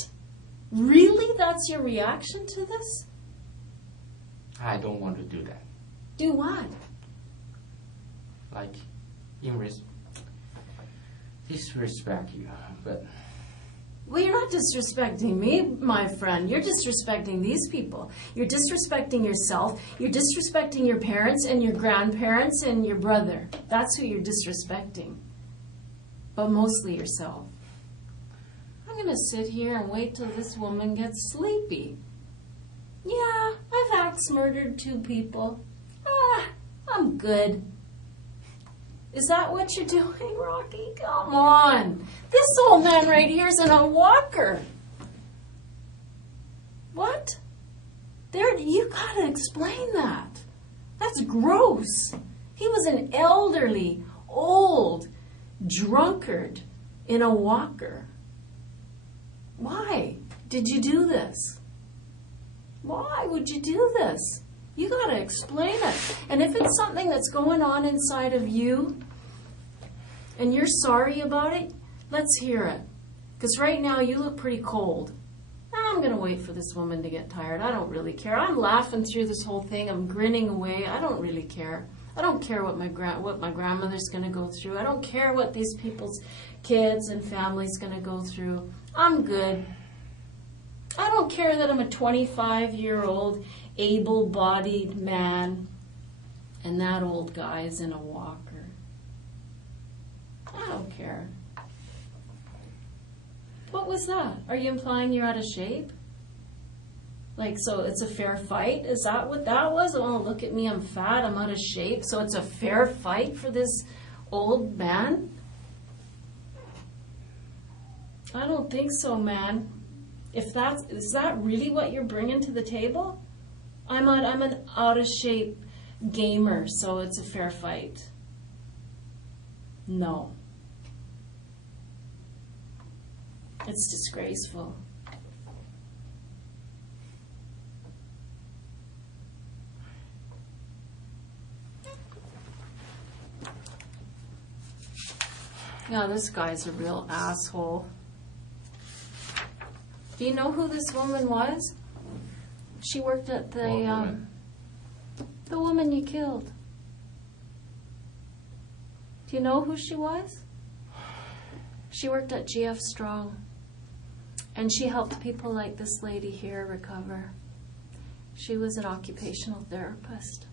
Really? That's your reaction to this? I don't want to do that. Do what? Like, disrespect you, but Well, you're not disrespecting me, my friend. You're disrespecting these people. You're disrespecting yourself. You're disrespecting your parents and your grandparents and your brother. That's who you're disrespecting. But mostly yourself. I'm going to sit here and wait till this woman gets sleepy. Yeah, I've axe-murdered 2 people. I'm good. Is that what you're doing, Rocky? Come on. This old man right here is in a walker. What? You gotta explain that. That's gross. He was an elderly, old drunkard in a walker. Why did you do this? Why would you do this? You got to explain it. And if it's something that's going on inside of you and you're sorry about it, let's hear it. Because right now you look pretty cold. I'm going to wait for this woman to get tired. I don't really care. I'm laughing through this whole thing. I'm grinning away. I don't really care. I don't care what my grandmother's going to go through. I don't care what these people's kids and families going to go through. I'm good. I don't care that I'm a 25-year-old able-bodied man and that old guy is in a walker. I don't care. What was that? Are you implying you're out of shape? Like, so it's a fair fight? Is that what that was? Oh, look at me, I'm fat, I'm out of shape. So it's a fair fight for this old man? I don't think so, man. Is that really what you're bringing to the table? I'm an out of shape gamer, so it's a fair fight. No. It's disgraceful. Yeah, this guy's a real asshole. Do you know who this woman was? She worked at the woman you killed. Do you know who she was? She worked at GF Strong. And she helped people like this lady here recover. She was an occupational therapist.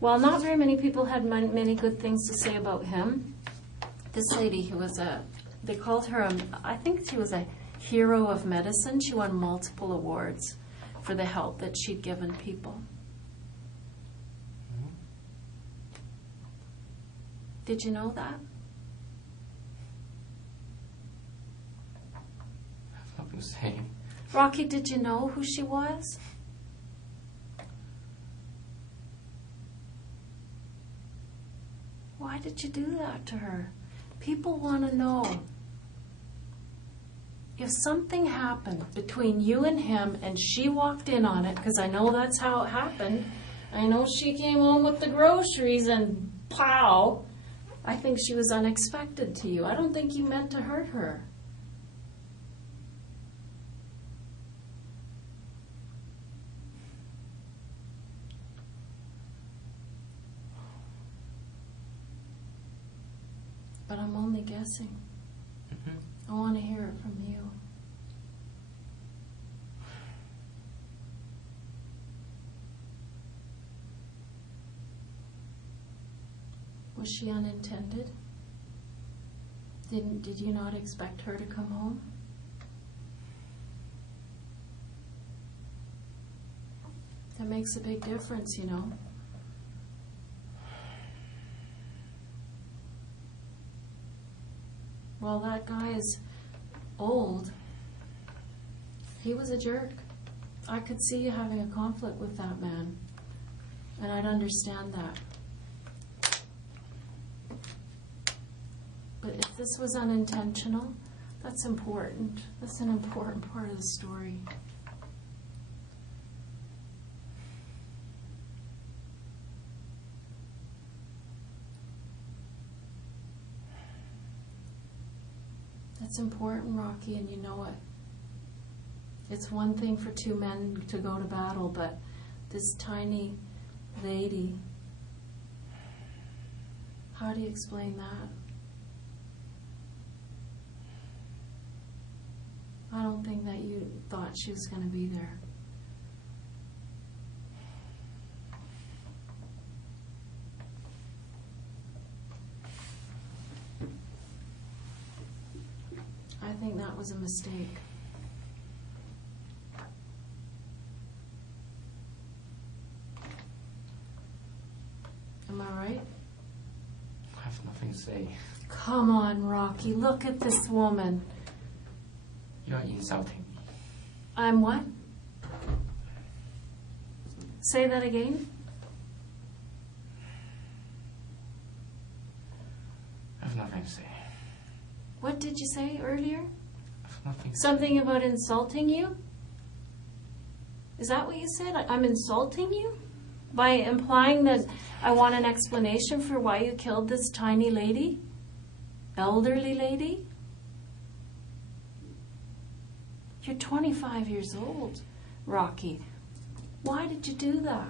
Well, not very many people had many good things to say about him. This lady who was they called her, I think she was a hero of medicine. She won multiple awards for the help that she'd given people. Did you know that? Nothing to say. Rocky, did you know who she was? Why did you do that to her? People want to know. If something happened between you and him and she walked in on it, because I know that's how it happened, I know she came home with the groceries and pow! I think she was unexpected to you. I don't think you meant to hurt her. But I'm only guessing. I want to hear it from you. Was she unintended? Did you not expect her to come home? That makes a big difference, you know. Well, that guy is old. He was a jerk. I could see you having a conflict with that man. And I'd understand that. But if this was unintentional, that's important. That's an important part of the story. That's important, Rocky, and you know it. It's one thing for two men to go to battle, but this tiny lady, how do you explain that? I don't think that you thought she was going to be there. I think that was a mistake. Am I right? I have nothing to say. Come on, Rocky. Look at this woman. You're insulting me. I'm what? Say that again. I have nothing to say. What did you say earlier? I have nothing to Something about insulting you? Is that what you said? I'm insulting you? By implying that I want an explanation for why you killed this tiny lady? Elderly lady? You're 25 years old, Rocky. Why did you do that?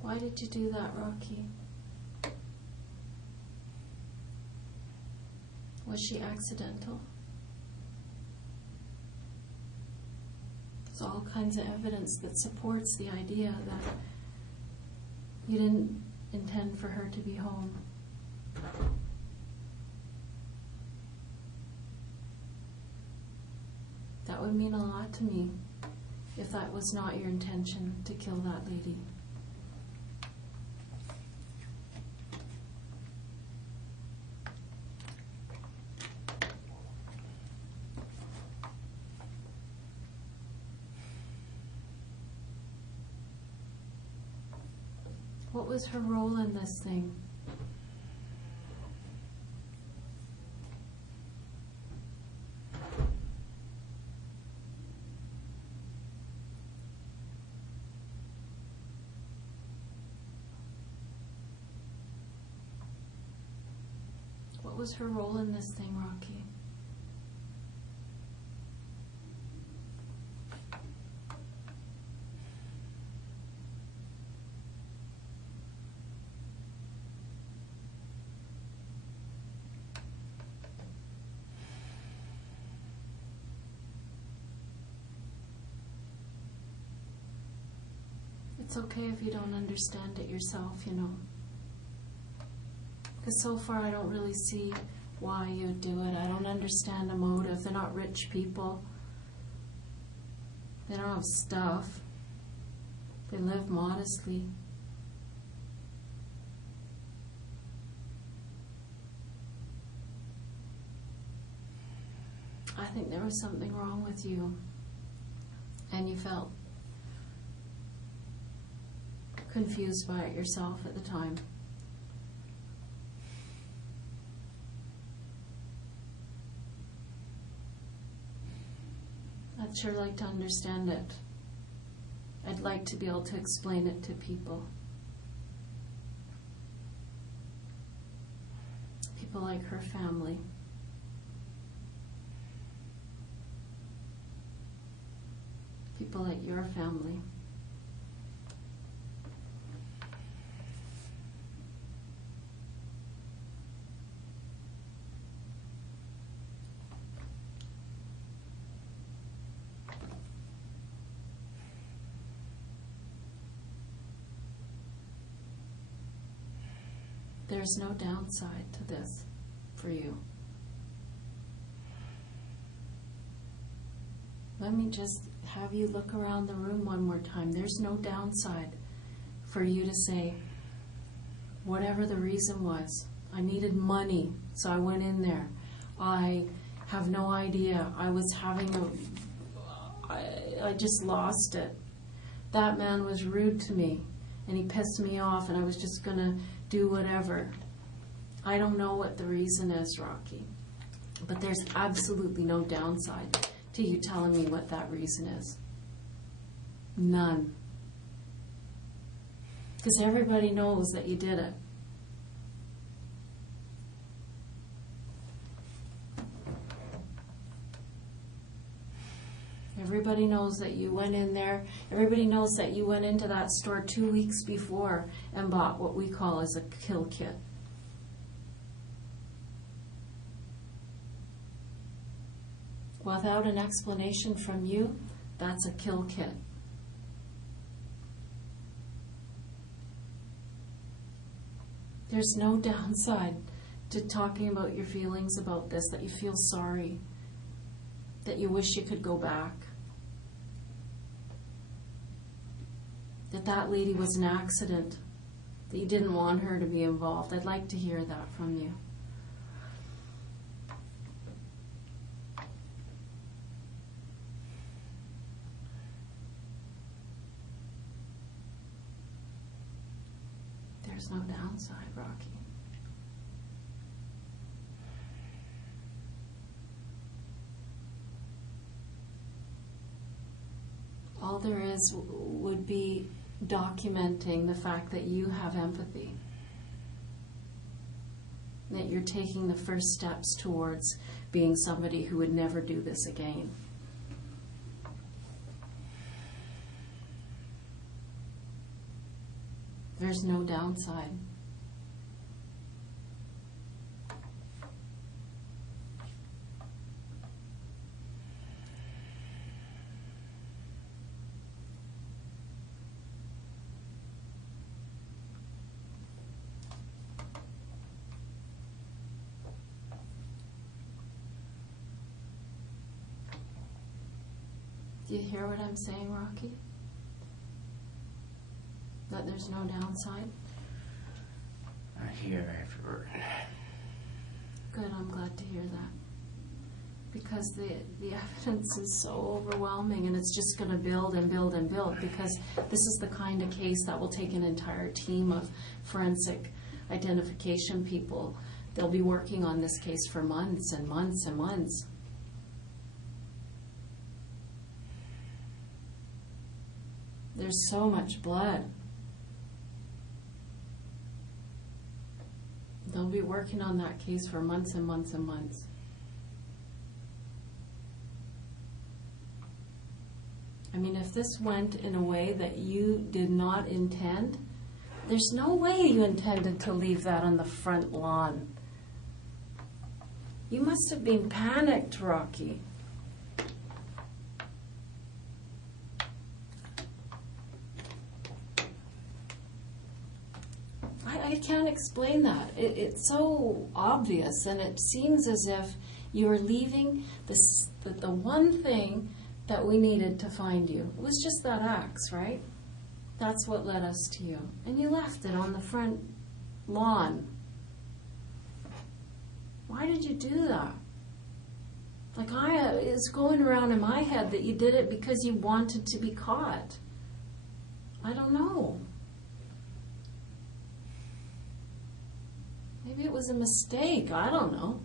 Why did you do that, Rocky? Was she accidental? There's all kinds of evidence that supports the idea that you didn't intend for her to be home. That would mean a lot to me if that was not your intention to kill that lady. What was her role in this thing? What was her role in this thing, Rocky? It's okay if you don't understand it yourself, you know. Because so far I don't really see why you do it. I don't understand the motive. They're not rich people. They don't have stuff. They live modestly. I think there was something wrong with you, and you felt confused by it yourself at the time. I'd sure like to understand it. I'd like to be able to explain it to people. People like her family. People like your family. There's no downside to this for you. Let me just have you look around the room one more time. There's no downside for you to say, whatever the reason was, I needed money, so I went in there. I have no idea. I was having I just lost it. That man was rude to me, and he pissed me off, and I was just going to do whatever. I don't know what the reason is, Rocky, but there's absolutely no downside to you telling me what that reason is. None. Because everybody knows that you did it. Everybody knows that you went in there. Everybody knows that you went into that store 2 weeks before and bought what we call as a kill kit. Without an explanation from you, that's a kill kit. There's no downside to talking about your feelings about this, that you feel sorry, that you wish you could go back, that that lady was an accident, that you didn't want her to be involved. I'd like to hear that from you. There's no downside, Rocky. All there is would be documenting the fact that you have empathy, that you're taking the first steps towards being somebody who would never do this again. There's no downside. Do you hear what I'm saying, Rocky? That there's no downside? I hear every word. Good, I'm glad to hear that. Because the evidence is so overwhelming, and it's just going to build and build and build, because this is the kind of case that will take an entire team of forensic identification people. They'll be working on this case for months and months and months. There's so much blood. They'll be working on that case for months and months and months. I mean, if this went in a way that you did not intend, there's no way you intended to leave that on the front lawn. You must have been panicked, Rocky. I can't explain that. It's so obvious, and it seems as if you're leaving the one thing that we needed to find you. It was just that axe, right? That's what led us to you. And you left it on the front lawn. Why did you do that? Like, it's going around in my head that you did it because you wanted to be caught. I don't know. Maybe it was a mistake. I don't know.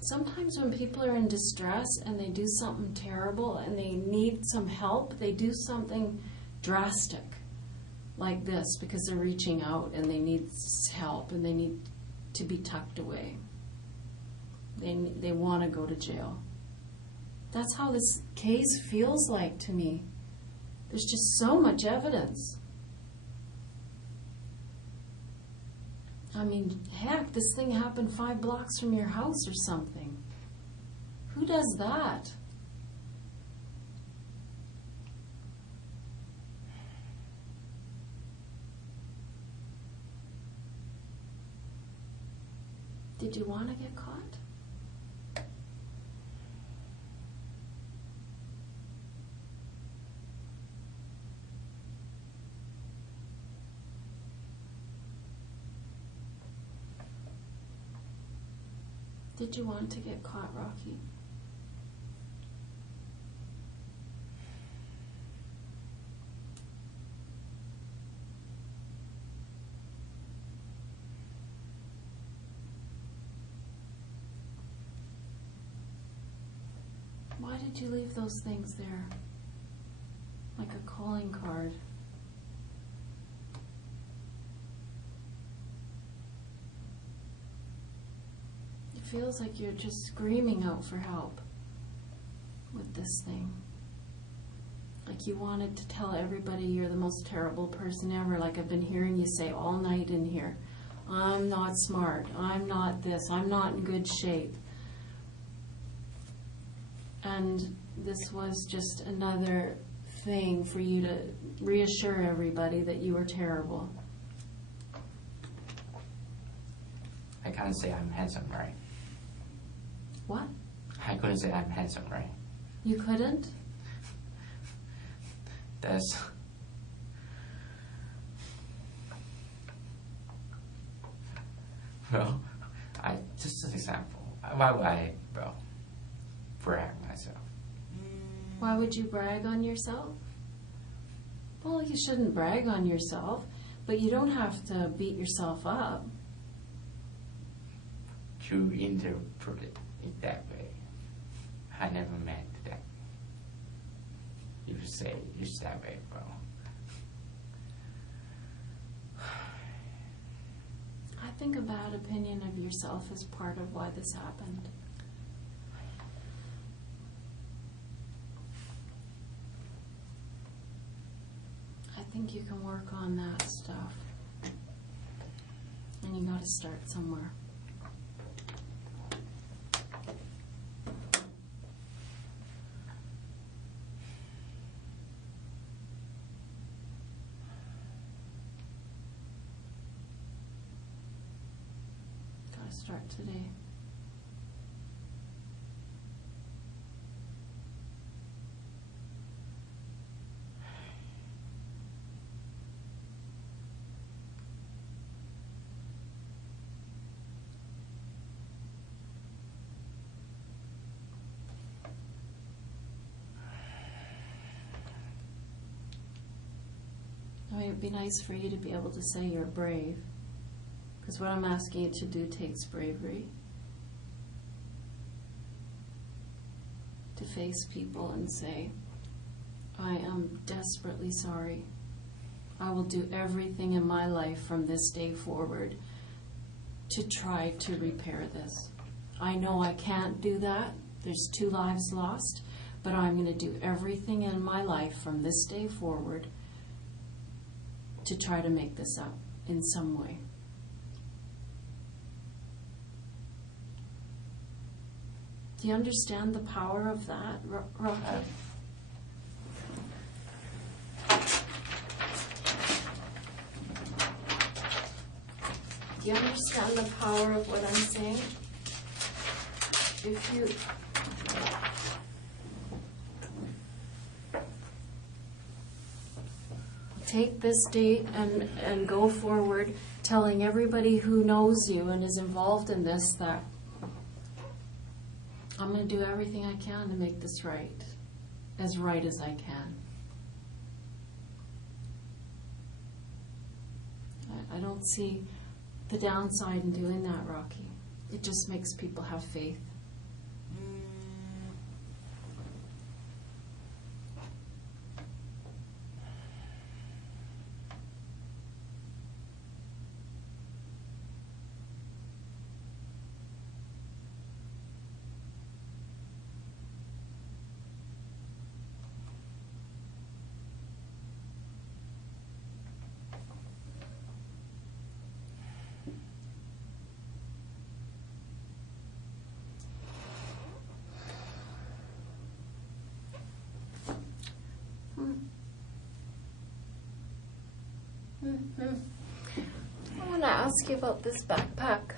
Sometimes when people are in distress and they do something terrible and they need some help, they do something drastic like this because they're reaching out and they need help and they need to be tucked away. They want to go to jail. That's how this case feels like to me. There's just so much evidence. I mean, heck, this thing happened 5 blocks from your house or something. Who does that? Did you want to get caught? Did you want to get caught, Rocky? Why did you leave those things there? Like a calling card. It feels like you're just screaming out for help with this thing. Like you wanted to tell everybody you're the most terrible person ever, like I've been hearing you say all night in here. I'm not smart, I'm not this, I'm not in good shape. And this was just another thing for you to reassure everybody that you were terrible. I can't say I'm handsome, right? What? I couldn't say I'm handsome, right? You couldn't? That's... Well, just an example. Why would I, brag myself? Why would you brag on yourself? Well, you shouldn't brag on yourself, but you don't have to beat yourself up. To interpret it that way, I never meant that. You say it's that way, bro. I think a bad opinion of yourself is part of why this happened. I think you can work on that stuff. And you gotta start somewhere. Gotta start today. I mean, it'd be nice for you to be able to say you're brave, because what I'm asking you to do takes bravery. To face people and say, I am desperately sorry. I will do everything in my life from this day forward to try to repair this. I know I can't do that. There's 2 lives lost, but I'm going to do everything in my life from this day forward to try to make this up in some way. Do you understand the power of that, Rocky? Do you understand the power of what I'm saying? If you take this date and go forward telling everybody who knows you and is involved in this that I'm going to do everything I can to make this right as I can. I don't see the downside in doing that, Rocky. It just makes people have faith. I want to ask you about this backpack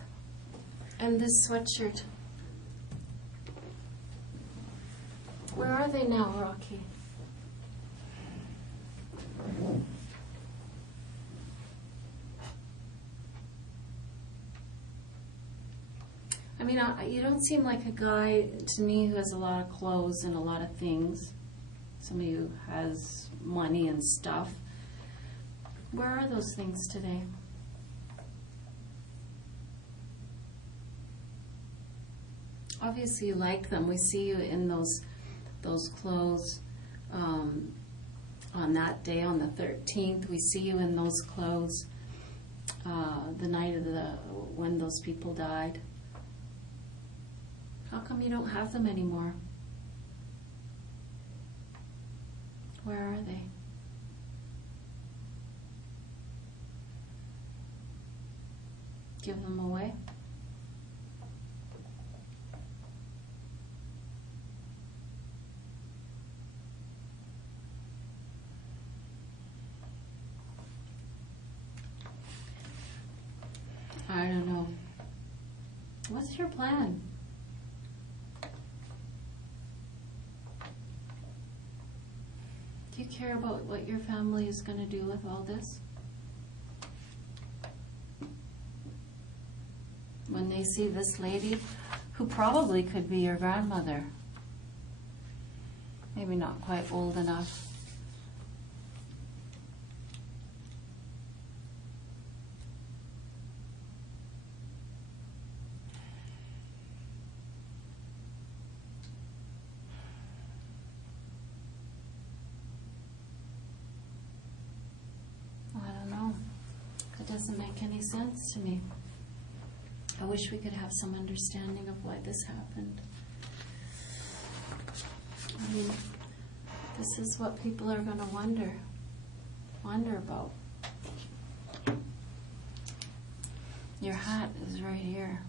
and this sweatshirt. Where are they now, Rocky? I mean, you don't seem like a guy to me who has a lot of clothes and a lot of things. Somebody who has money and stuff. Where are those things today? Obviously you like them. We see you in those clothes on that day, on the 13th. We see you in those clothes the night of when those people died. How come you don't have them anymore? Where are they? Give them away? I don't know. What's your plan? Do you care about what your family is going to do with all this? When they see this lady, who probably could be your grandmother, maybe not quite old enough. I don't know. It doesn't make any sense to me. I wish we could have some understanding of why this happened. I mean, this is what people are going to wonder about. Your hat is right here.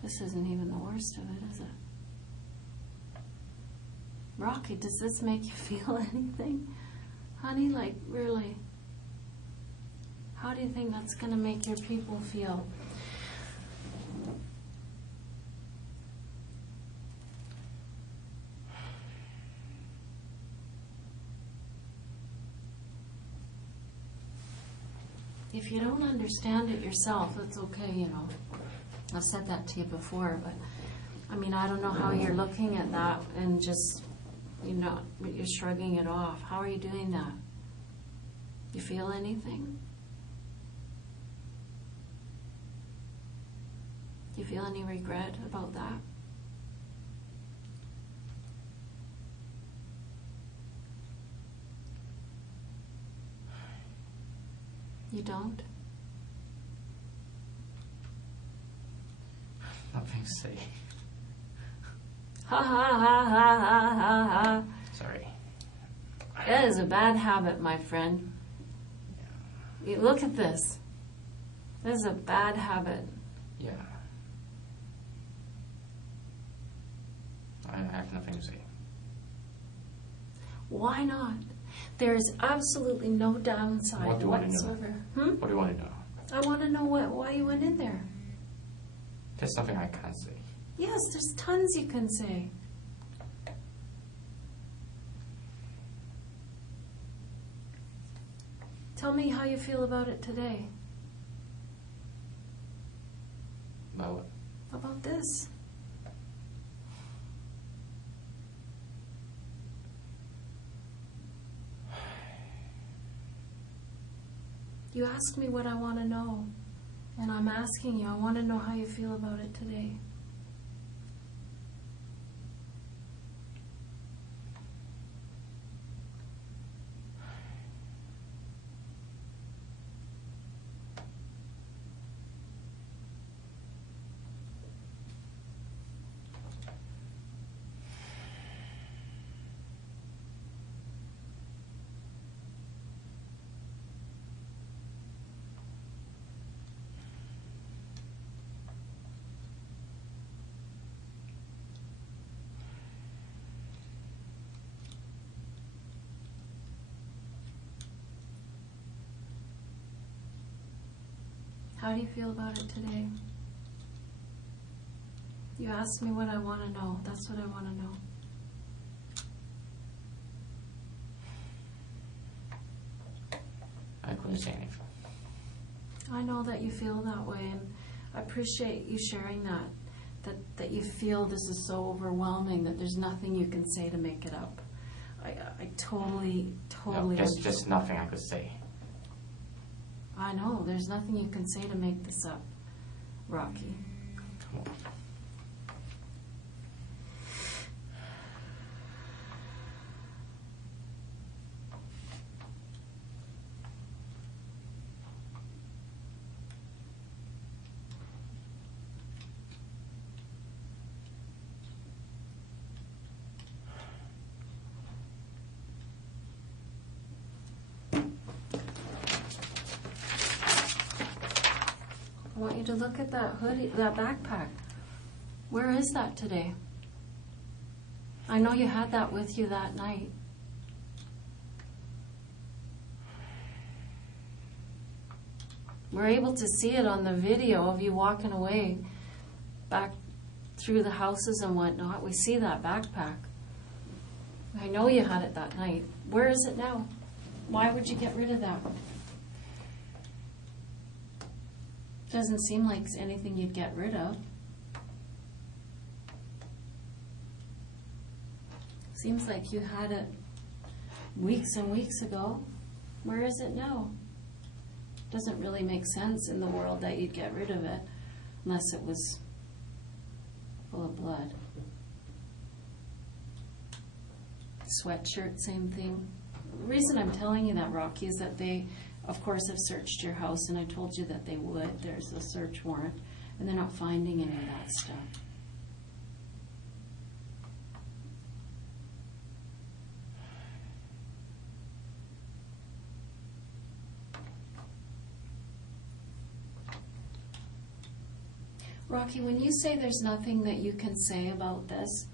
This isn't even the worst of it, is it? Rocky, does this make you feel anything? Honey, like, really? How do you think that's going to make your people feel? If you don't understand it yourself, it's okay, you know. I've said that to you before, but I mean, I don't know how you're looking at that and just, you're shrugging it off. How are you doing that? You feel anything? Do you feel any regret about that? You don't? Nothing to say. Ha ha ha ha ha ha ha. Sorry. That is a bad habit, my friend. You look at this. This is a bad habit. Yeah. I have nothing to say. Why not? There is absolutely no downside What do you want to know? whatsoever. What do you want to know? I want to know why you went in there. There's something I can't say. Yes, there's tons you can say. Tell me how you feel about it today. About what? About this. You asked me what I want to know, and I'm asking you, I want to know how you feel about it today. How do you feel about it today? You asked me what I want to know. That's what I want to know. I couldn't say anything. I know that you feel that way, and I appreciate you sharing that. That you feel this is so overwhelming that there's nothing you can say to make it up. I totally No, there's just nothing I could say. I know, there's nothing you can say to make this up, Rocky. Come on. I want you to look at that hoodie, that backpack. Where is that today? I know you had that with you that night. We're able to see it on the video of you walking away back through the houses and whatnot. We see that backpack. I know you had it that night. Where is it now? Why would you get rid of that? Doesn't seem like anything you'd get rid of. Seems like you had it weeks and weeks ago. Where is it now? Doesn't really make sense in the world that you'd get rid of it unless it was full of blood. Sweatshirt, same thing. The reason I'm telling you that, Rocky, is that they, of course, have searched your house, and I told you that they would. There's a search warrant, and they're not finding any of that stuff. Rocky, when you say there's nothing that you can say about this,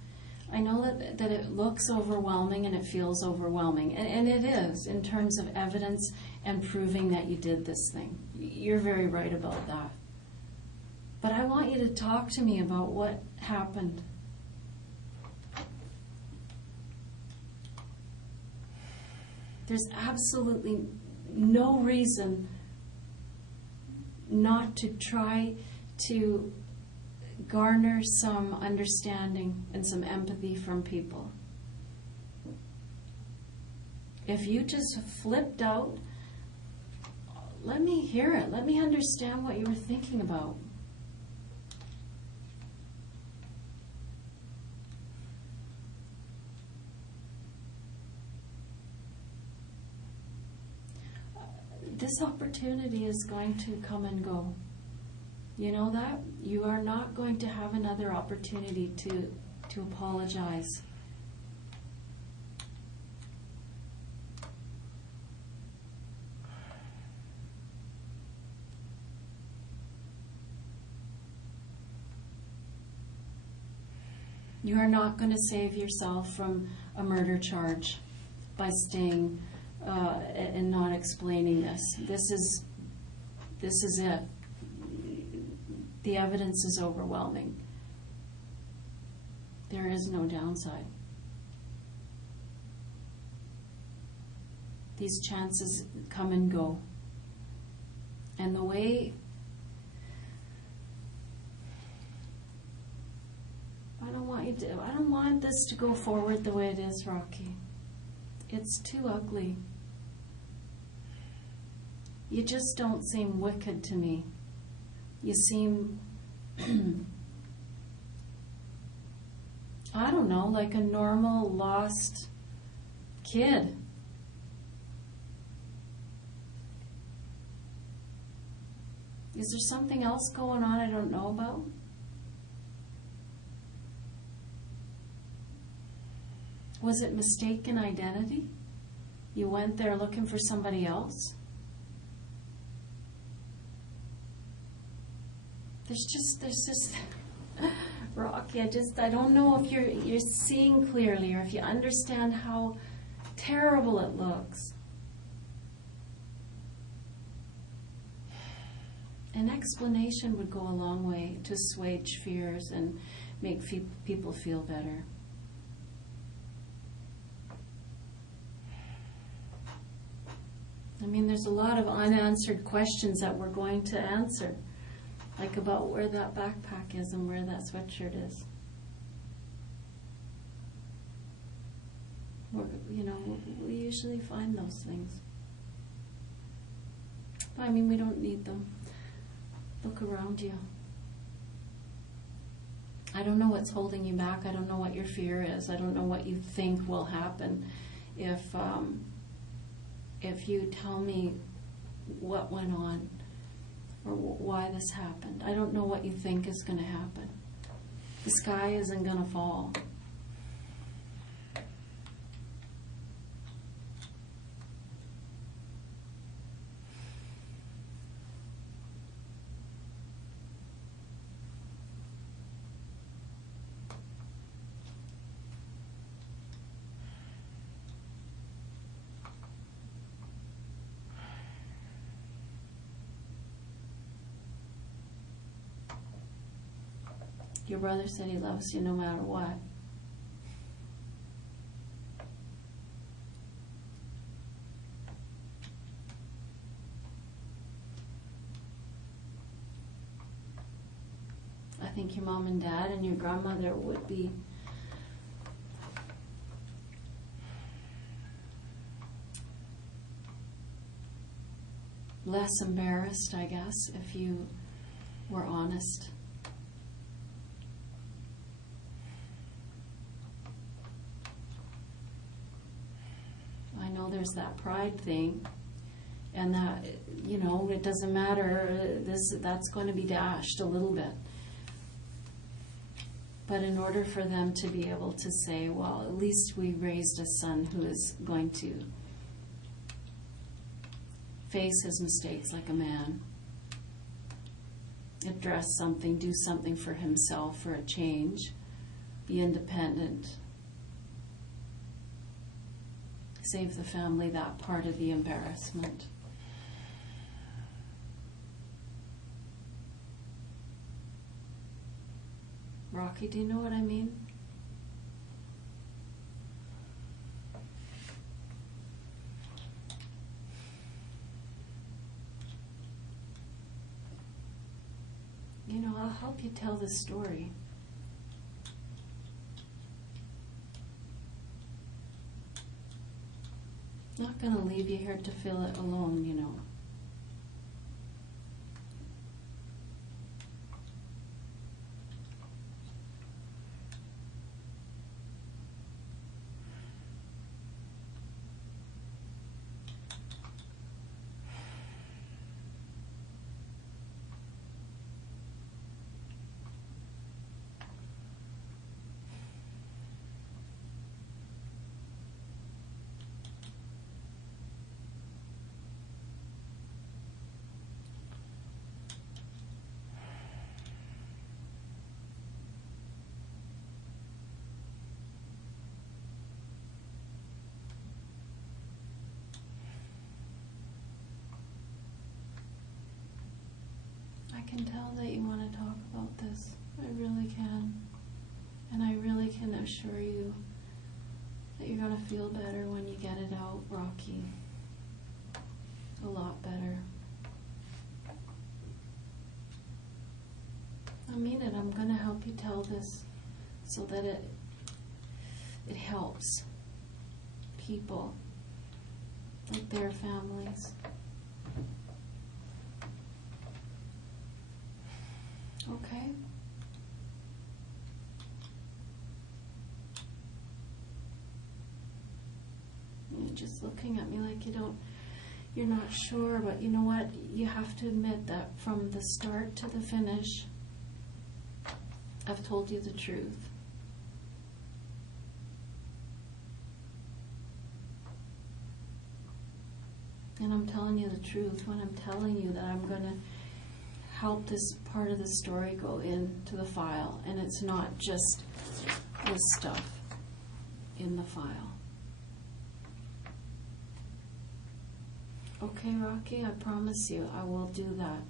I know that it looks overwhelming and it feels overwhelming, and it is in terms of evidence and proving that you did this thing. You're very right about that. But I want you to talk to me about what happened. There's absolutely no reason not to try to garner some understanding and some empathy from people. If you just flipped out, let me hear it. Let me understand what you were thinking about. This opportunity is going to come and go. You know that? You are not going to have another opportunity to apologize. You are not going to save yourself from a murder charge by staying and not explaining this. This is it. The evidence is overwhelming. There is no downside. These chances come and go. And the way I don't want this to go forward the way it is, Rocky. It's too ugly. You just don't seem wicked to me. You seem, I don't know, like a normal lost kid. Is there something else going on I don't know about? Was it mistaken identity? You went there looking for somebody else? There's just Rocky, I don't know if you're seeing clearly or if you understand how terrible it looks. An explanation would go a long way to assuage fears and make people feel better. I mean, there's a lot of unanswered questions that we're going to answer, like about where that backpack is and where that sweatshirt is. We usually find those things. I mean, we don't need them. Look around you. I don't know what's holding you back. I don't know what your fear is. I don't know what you think will happen if you tell me what went on or why this happened. I don't know what you think is going to happen. The sky isn't going to fall. Your brother said he loves you no matter what. I think your mom and dad and your grandmother would be less embarrassed, I guess, if you were honest. I know there's that pride thing, and that, it doesn't matter, that's going to be dashed a little bit. But in order for them to be able to say, well, at least we raised a son who is going to face his mistakes like a man, address something, do something for himself for a change, be independent, save the family that part of the embarrassment. Rocky, do you know what I mean? I'll help you tell this story. Not going to leave you here to feel it alone, can tell that you want to talk about this. I really can. And I really can assure you that you're going to feel better when you get it out, Rocky. A lot better. I mean it. I'm going to help you tell this so that it helps people, like their families. Okay? You're just looking at me like you're not sure, but you know what? You have to admit that from the start to the finish, I've told you the truth. And I'm telling you the truth when I'm telling you that I'm going to help this part of the story go into the file, and it's not just this stuff in the file. Okay, Rocky, I promise you I will do that.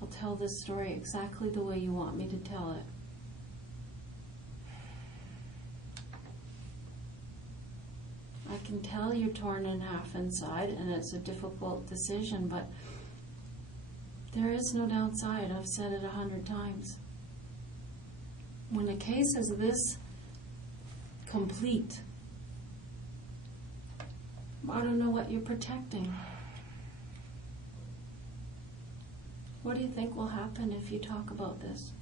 I'll tell this story exactly the way you want me to tell it. I can tell you're torn in half inside and it's a difficult decision, but there is no downside. I've said it 100 times. When a case is this complete, I don't know what you're protecting. What do you think will happen if you talk about this?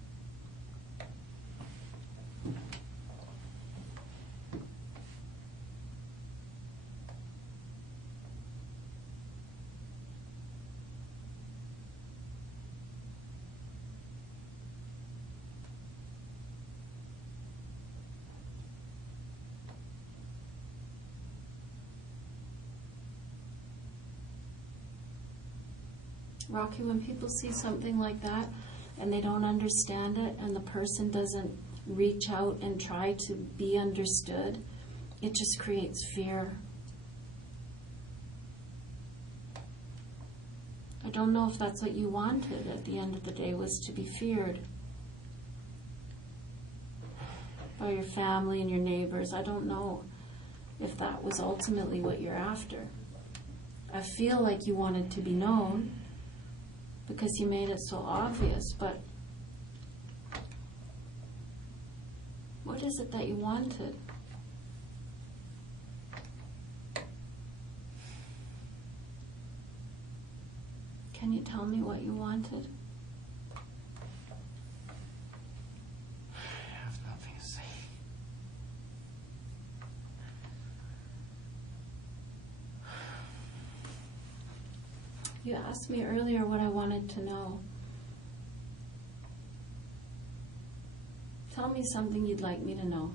Rocky, when people see something like that and they don't understand it and the person doesn't reach out and try to be understood, it just creates fear. I don't know if that's what you wanted at the end of the day, was to be feared by your family and your neighbors. I don't know if that was ultimately what you're after. I feel like you wanted to be known, because you made it so obvious, but what is it that you wanted? Can you tell me what you wanted? I have nothing to say. You asked me earlier what I wanted to know. Tell me something you'd like me to know.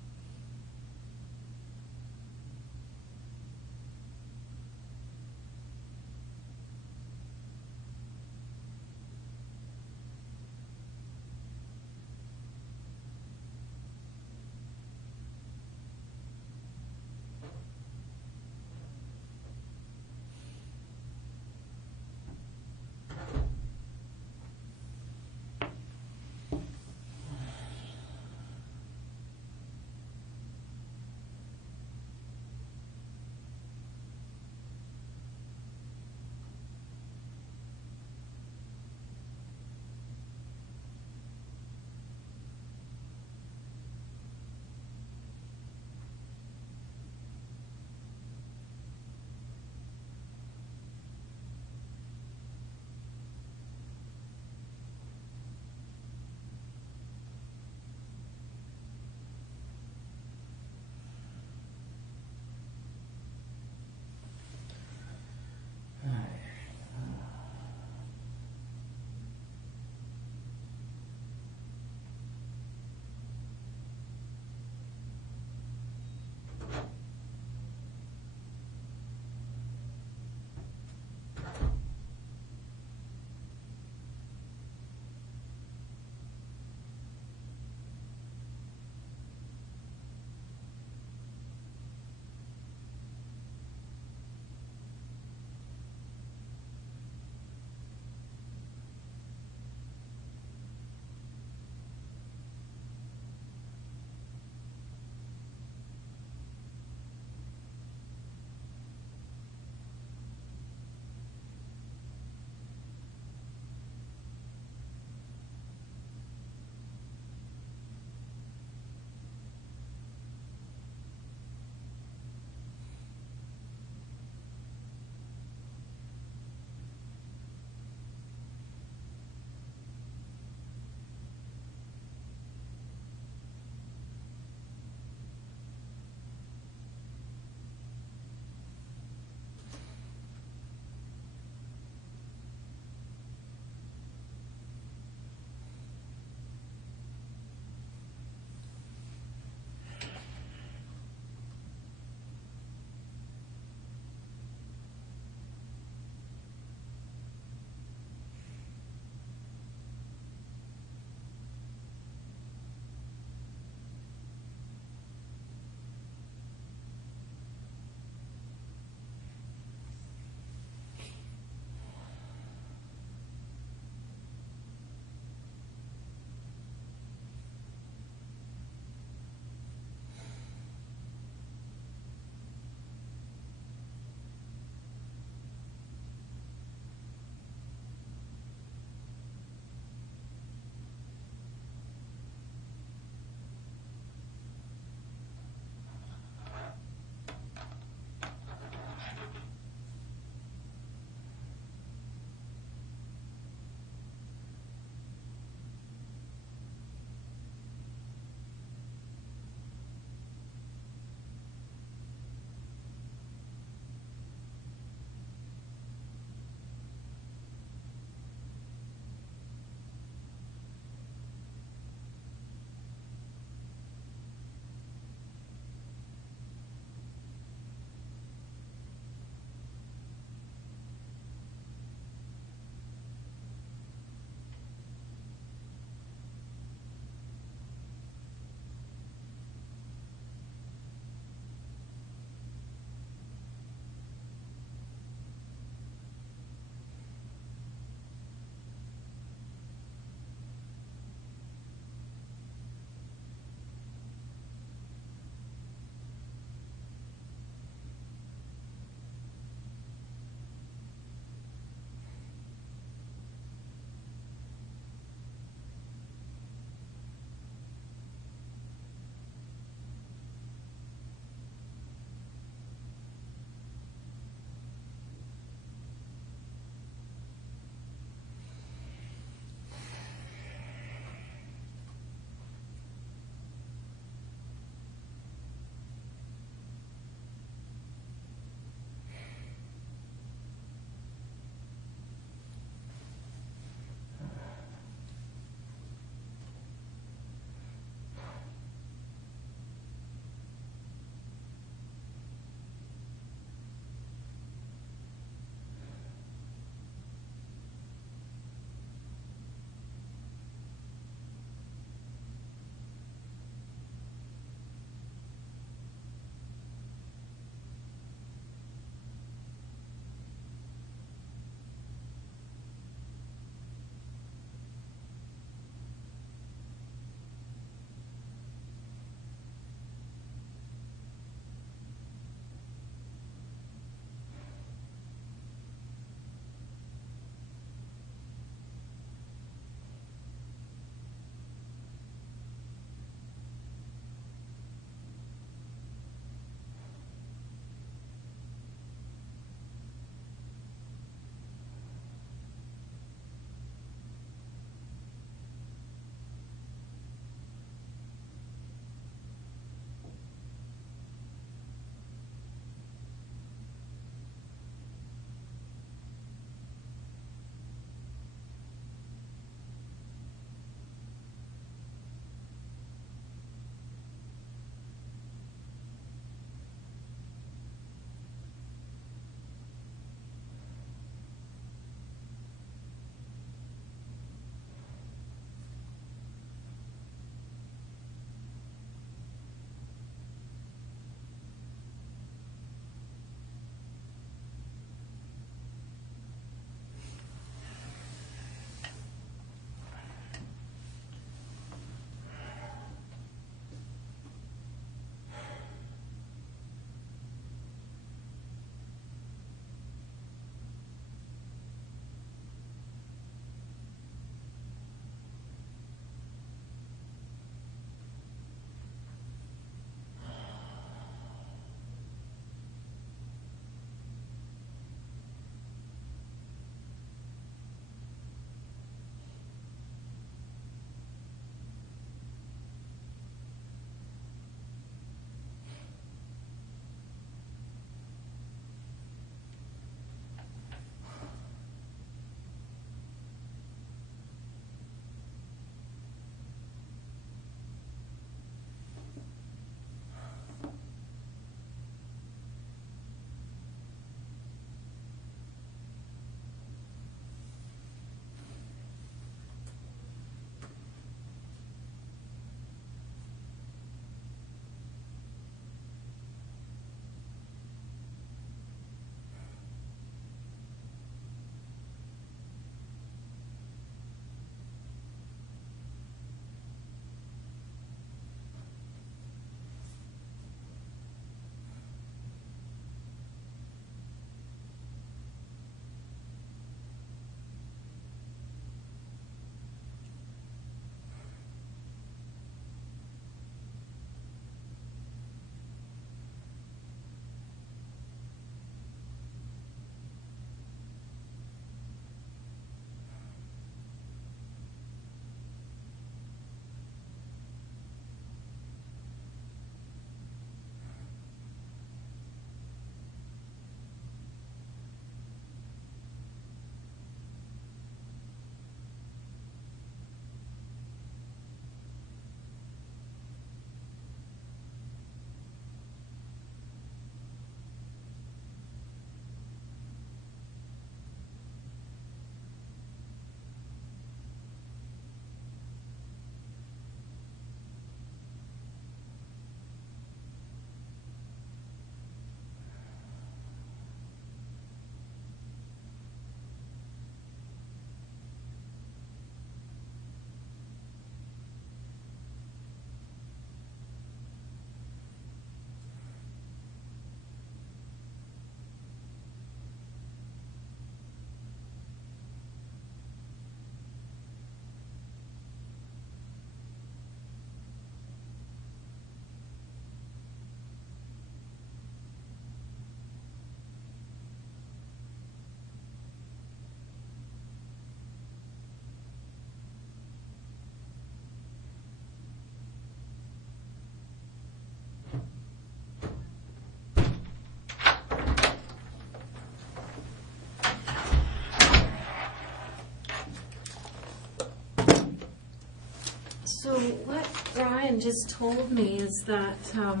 just told me is that our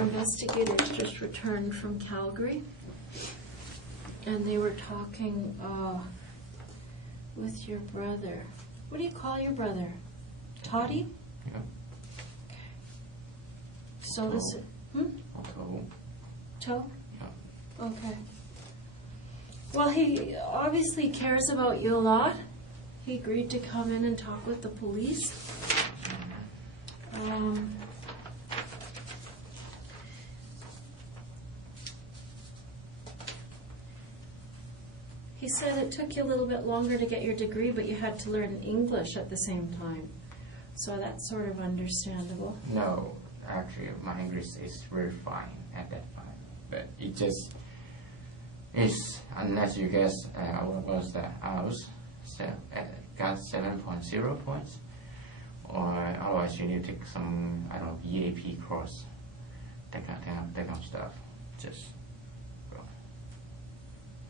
investigators just returned from Calgary, and they were talking with your brother. What do you call your brother? Toddy? Yeah. So this. Also, Toe? yeah. Okay. Well, he obviously cares about you a lot. He agreed to come in and talk with the police. He said it took you a little bit longer to get your degree, but you had to learn English at the same time. So that's sort of understandable. No, actually, my English is very fine at that time. But it just is, unless you guess what was the hours, so got 7.0 points, or otherwise you need to take some, I don't know, EAP course, that kind of stuff. Just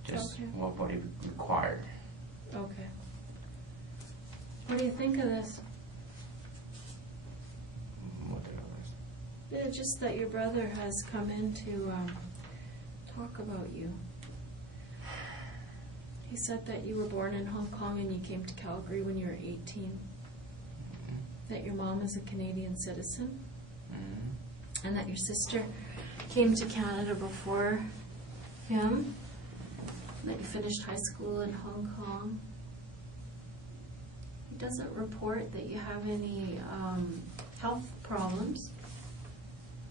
Okay. what it required. Okay. What do you think of this? What the others. Yeah, just that your brother has come in to talk about you. He said that you were born in Hong Kong and you came to Calgary when you were 18. That your mom is a Canadian citizen. And that your sister came to Canada before him. That you finished high school in Hong Kong. He doesn't report that you have any health problems.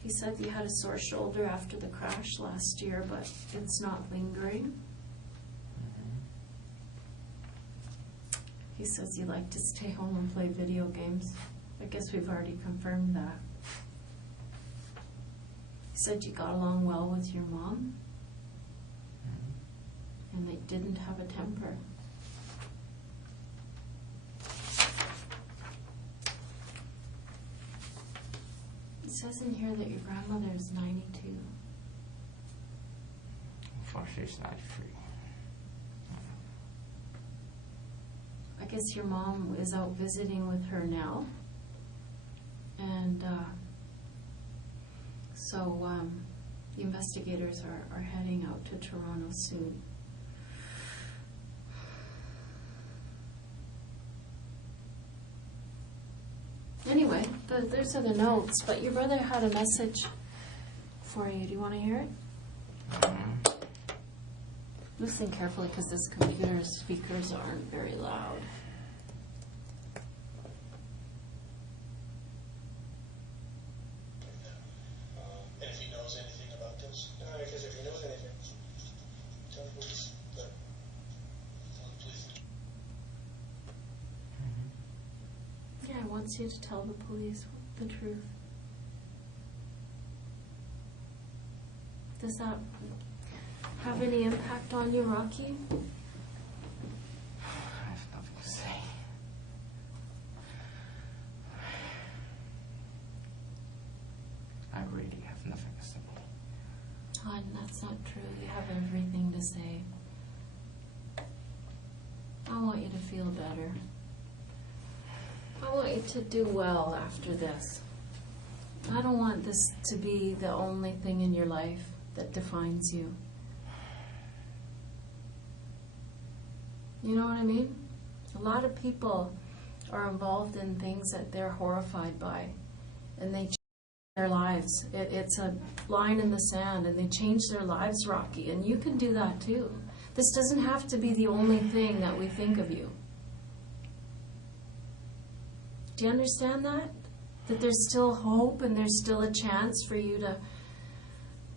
He said you had a sore shoulder after the crash last year, but it's not lingering. He says you like to stay home and play video games. I guess we've already confirmed that. He said you got along well with your mom, and they didn't have a temper. It says in here that your grandmother is 92. Unfortunately, it's 93. I guess your mom is out visiting with her now. And so the investigators are heading out to Toronto soon. Anyway, those are the notes, but your brother had a message for you. Do you want to hear it? Listen carefully because this computer's speakers aren't very loud. And if he knows anything about this? Because if he knows anything, tell the police. But tell the police. Yeah, he wants you to tell the police the truth. Does that have any impact on you, Rocky? I have nothing to say. I really have nothing to say. Hon, that's not true. You have everything to say. I want you to feel better. I want you to do well after this. I don't want this to be the only thing in your life that defines you. You know what I mean? A lot of people are involved in things that they're horrified by, and they change their lives. It's a line in the sand, and they change their lives, Rocky, and you can do that too. This doesn't have to be the only thing that we think of you. Do you understand that? That there's still hope and there's still a chance for you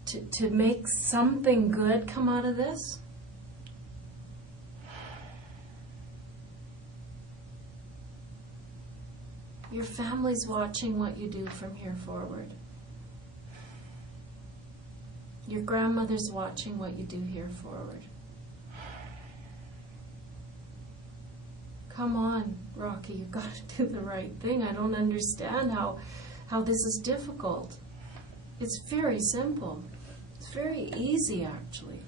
to make something good come out of this? Your family's watching what you do from here forward. Your grandmother's watching what you do here forward. Come on, Rocky, you've got to do the right thing. I don't understand how this is difficult. It's very simple. It's very easy, actually.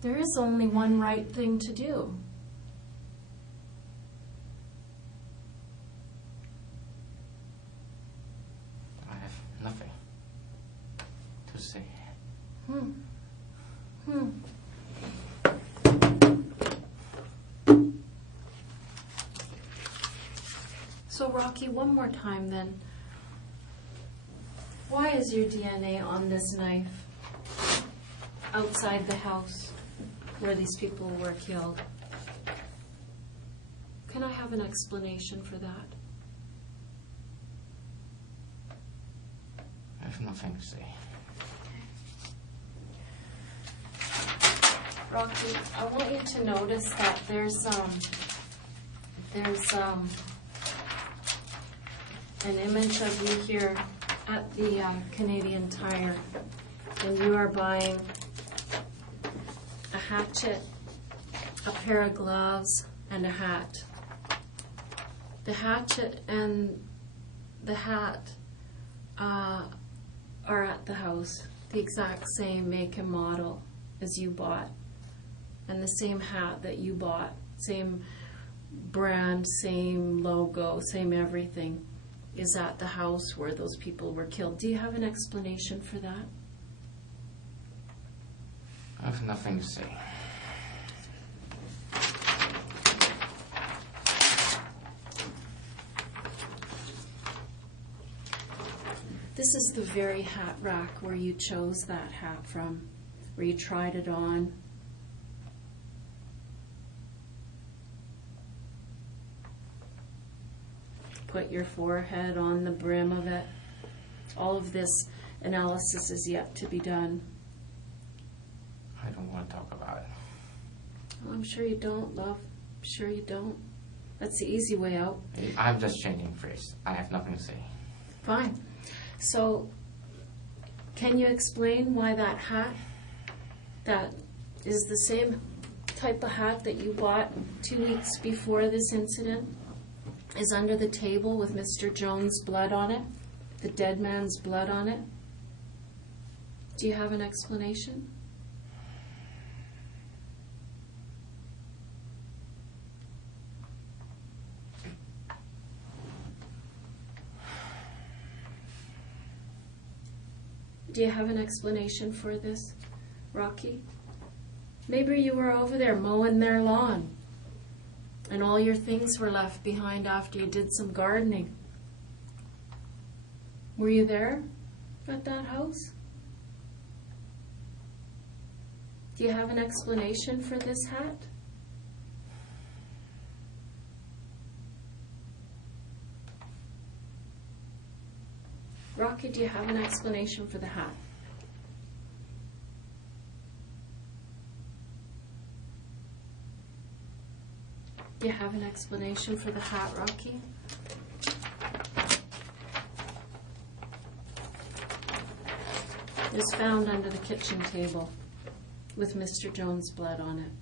There is only one right thing to do. to say. So Rocky, one more time then. Why is your DNA on this knife outside the house where these people were killed? Can I have an explanation for that? I have nothing to say. Rocky, I want you to notice that there's an image of you here at the Canadian Tire, and you are buying a hatchet, a pair of gloves, and a hat. The hatchet and the hat are at the house, the exact same make and model as you bought, and the same hat that you bought, same brand, same logo, same everything, is at the house where those people were killed. Do you have an explanation for that? I have nothing to say. This is the very hat rack where you chose that hat from, where you tried it on. Put your forehead on the brim of it. All of this analysis is yet to be done. I don't want to talk about it. Oh, I'm sure you don't, love. I'm sure you don't. That's the easy way out. I'm just changing phrase. I have nothing to say. Fine. So, can you explain why that hat, that is the same type of hat that you bought 2 weeks before this incident, is under the table with Mr. Jones' blood on it, the dead man's blood on it? Do you have an explanation? Do you have an explanation for this, Rocky? Maybe you were over there mowing their lawn, and all your things were left behind after you did some gardening. Were you there at that house? Do you have an explanation for this hat? Rocky, do you have an explanation for the hat? Do you have an explanation for the hat, Rocky? It was found under the kitchen table with Mr. Jones' blood on it.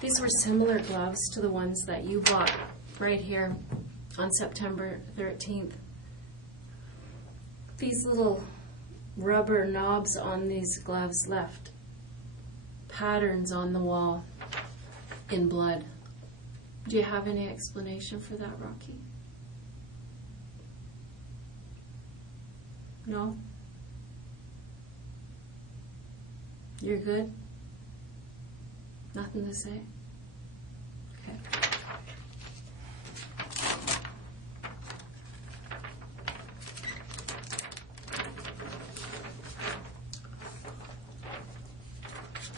These were similar gloves to the ones that you bought right here on September 13th. These little rubber knobs on these gloves left patterns on the wall in blood. Do you have any explanation for that, Rocky? No? You're good? Nothing to say? Okay.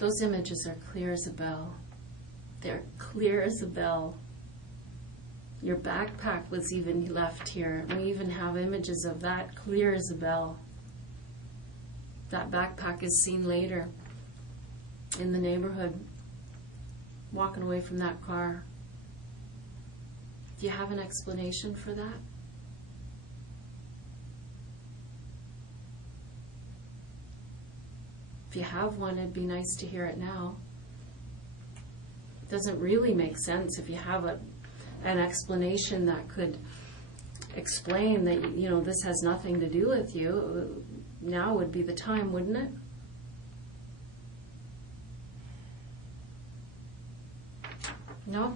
Those images are clear as a bell. They're clear as a bell. Your backpack was even left here. We even have images of that, clear as a bell. That backpack is seen later in the neighborhood, walking away from that car. Do you have an explanation for that? If you have one, it'd be nice to hear it now. It doesn't really make sense if you have an explanation that could explain that, you know, this has nothing to do with you. Now would be the time, wouldn't it? No?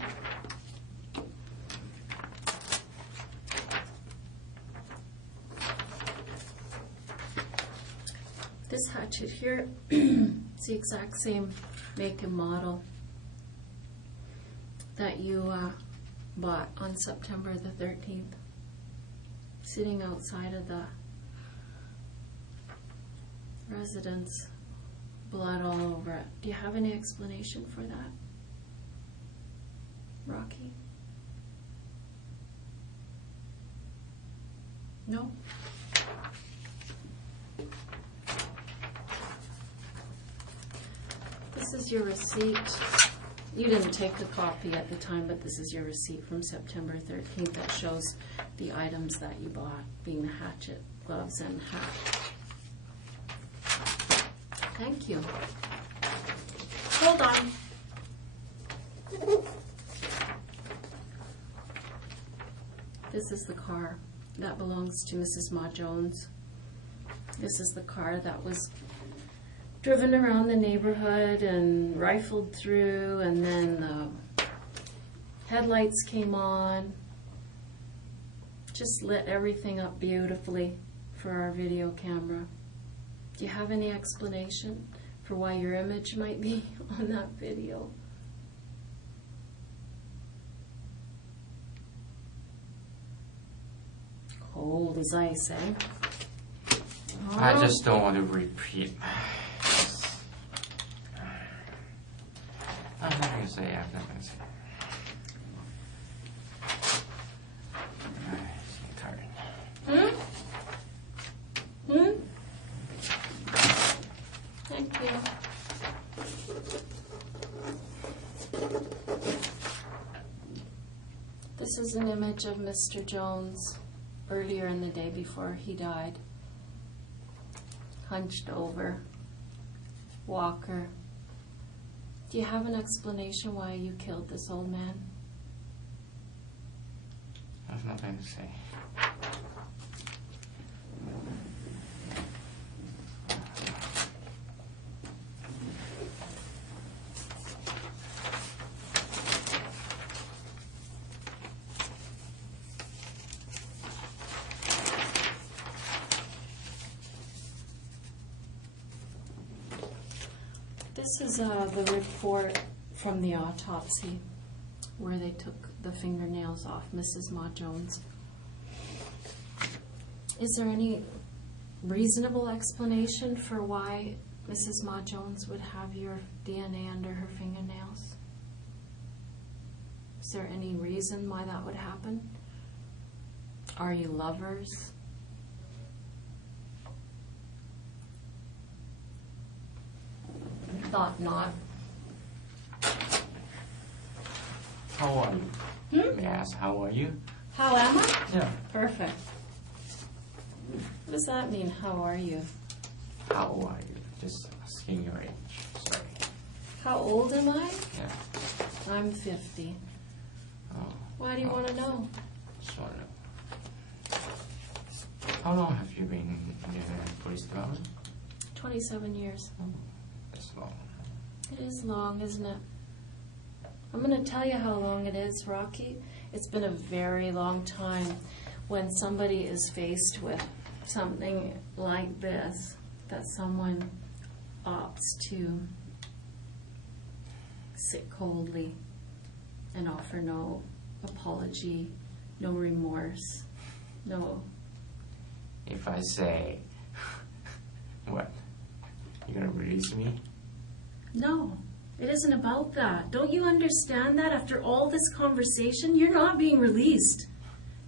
This hatchet here, it's the exact same make and model that you bought on September the 13th, sitting outside of the residence, blood all over it. Do you have any explanation for that, Rocky? No? This is your receipt. You didn't take the copy at the time, but this is your receipt from September 13th that shows the items that you bought, being the hatchet, gloves, and hat. Thank you. Hold on. This is the car that belongs to Mrs. Ma Jones. This is the car that was driven around the neighborhood and rifled through, and then the headlights came on. Just lit everything up beautifully for our video camera. Do you have any explanation for why your image might be on that video? Cold as ice, eh? I just don't want to repeat. I'm not going to say. I'm not going to say. I'm tired. Thank you. This is an image of Mr. Jones earlier in the day before he died. Hunched over, walker. Do you have an explanation why you killed this old man? I have nothing to say. This is the report from the autopsy where they took the fingernails off Mrs. Ma Jones. Is there any reasonable explanation for why Mrs. Ma Jones would have your DNA under her fingernails? Is there any reason why that would happen? Are you lovers? Thought not. How are you? May I ask, how are you? How am I? Yeah. Perfect. What does that mean, how are you? How are you? Just asking your age. Sorry. How old am I? Yeah. I'm 50. Oh. Why do you want to know? Just want to know. How long have you been in the police department? 27 years. That's long. It is long, isn't it? I'm going to tell you how long it is, Rocky. It's been a very long time when somebody is faced with something like this, that someone opts to sit coldly and offer no apology, no remorse, no... If I say, what? You're going to release me? No, it isn't about that. Don't you understand that after all this conversation, you're not being released?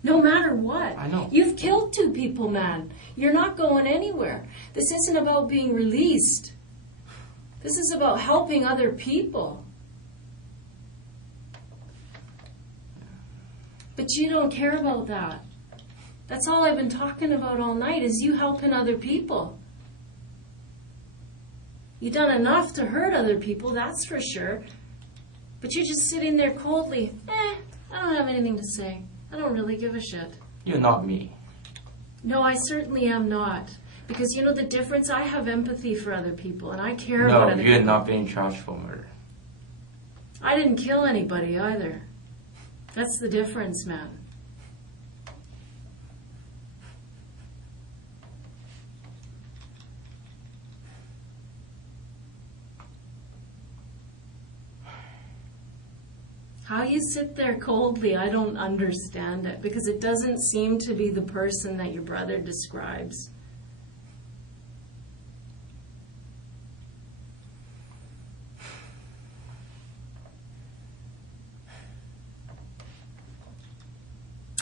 No matter what. I know. You've killed 2 people, man. You're not going anywhere. This isn't about being released. This is about helping other people. But you don't care about that. That's all I've been talking about all night, is you helping other people. You've done enough to hurt other people, that's for sure. But you're just sitting there coldly. I don't have anything to say. I don't really give a shit. You're not me. No, I certainly am not. Because you know the difference? I have empathy for other people, and I care No, about other you're people. not being charged for murder. I didn't kill anybody either. That's the difference, man. How you sit there coldly, I don't understand it, because it doesn't seem to be the person that your brother describes.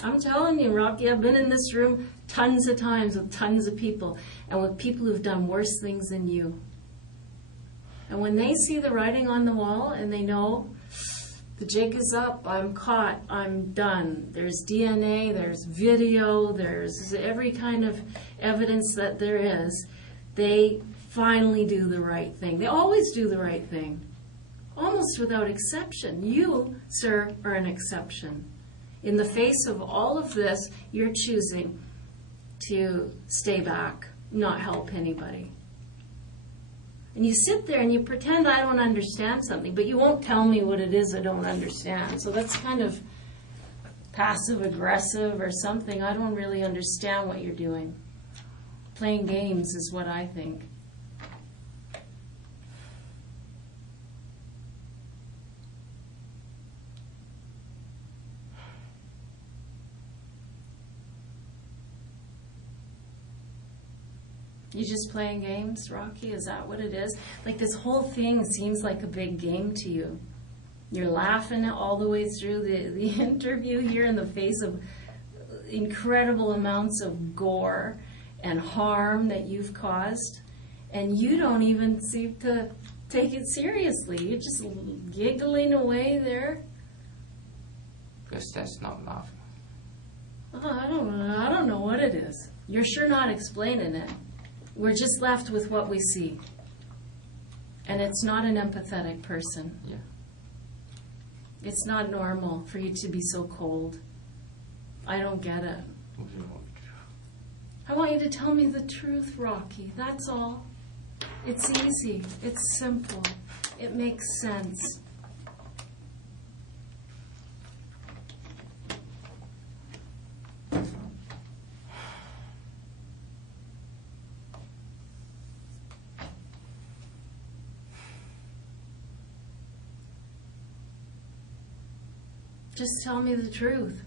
I'm telling you, Rocky, I've been in this room tons of times with tons of people, and with people who've done worse things than you. And when they see the writing on the wall and they know the jig is up, I'm caught, I'm done. There's DNA, there's video, there's every kind of evidence that there is, they finally do the right thing. They always do the right thing, almost without exception. You, sir, are an exception. In the face of all of this, you're choosing to stay back, not help anybody. And you sit there and you pretend I don't understand something, but you won't tell me what it is I don't understand. So that's kind of passive-aggressive or something. I don't really understand what you're doing. Playing games is what I think. You just playing games, Rocky? Is that what it is? Like, this whole thing seems like a big game to you. You're laughing all the way through the interview here in the face of incredible amounts of gore and harm that you've caused, and you don't even seem to take it seriously. You're just giggling away there. Because that's not laughing. Oh, I don't know what it is. You're sure not explaining it. We're just left with what we see. And it's not an empathetic person. Yeah. It's not normal for you to be so cold. I don't get it. I want you to tell me the truth, Rocky. That's all. It's easy. It's simple. It makes sense. Just tell me the truth.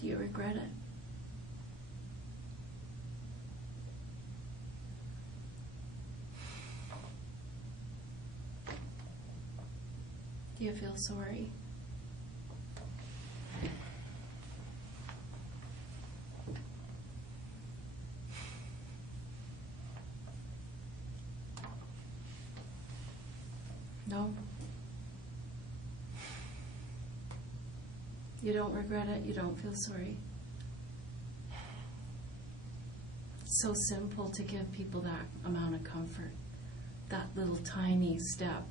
Do you regret it? Do you feel sorry? No? You don't regret it? You don't feel sorry? It's so simple to give people that amount of comfort, that little tiny step.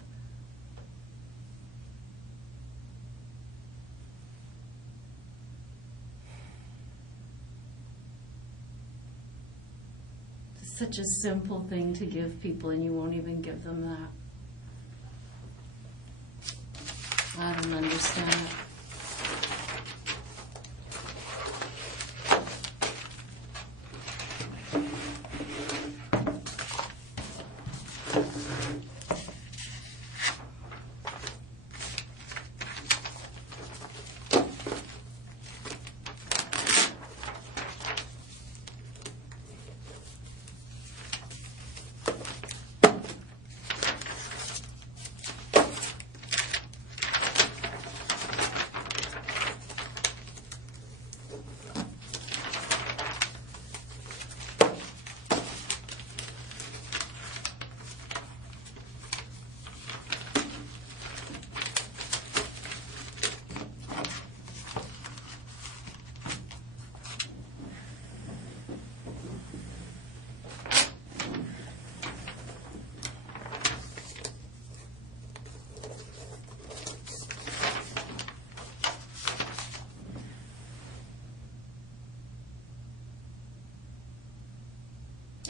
It's such a simple thing to give people, and you won't even give them that. I don't understand it.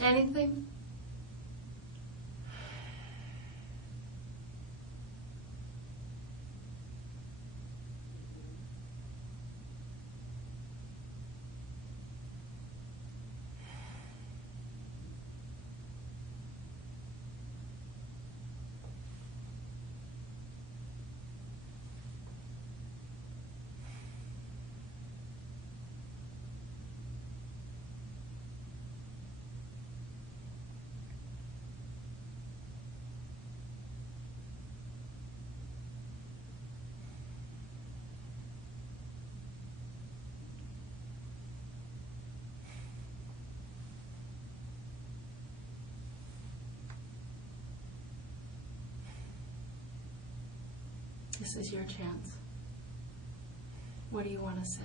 Anything? This is your chance. What do you want to say?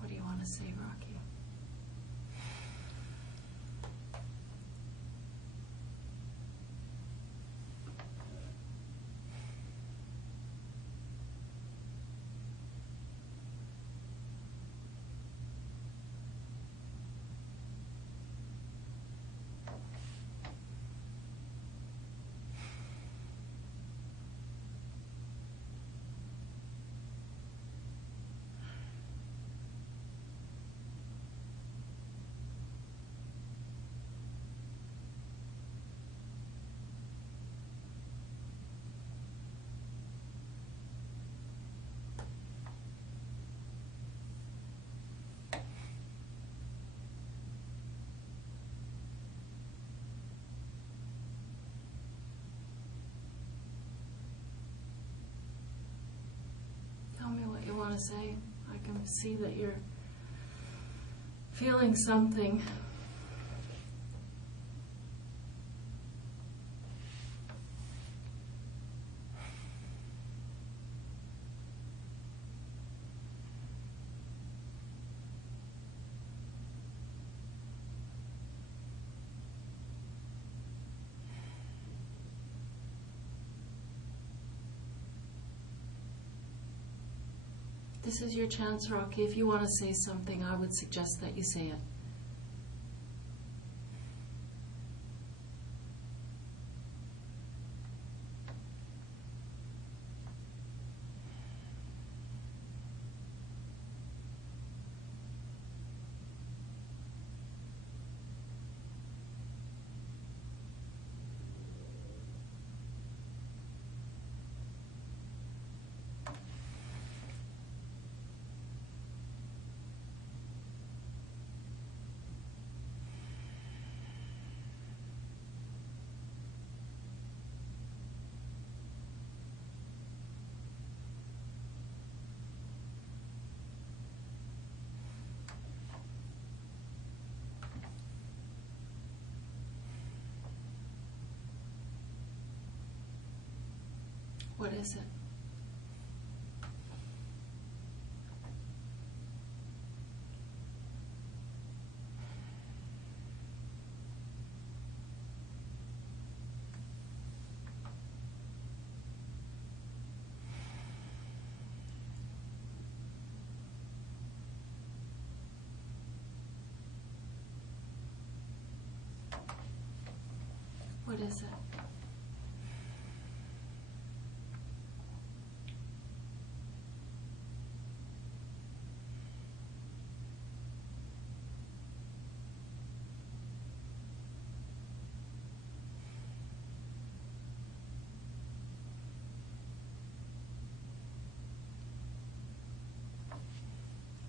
What do you want to say, Rocky? Tell me what you want to say. I can see that you're feeling something. This is your chance, Rocky. If you want to say something, I would suggest that you say it. What is it? What is it?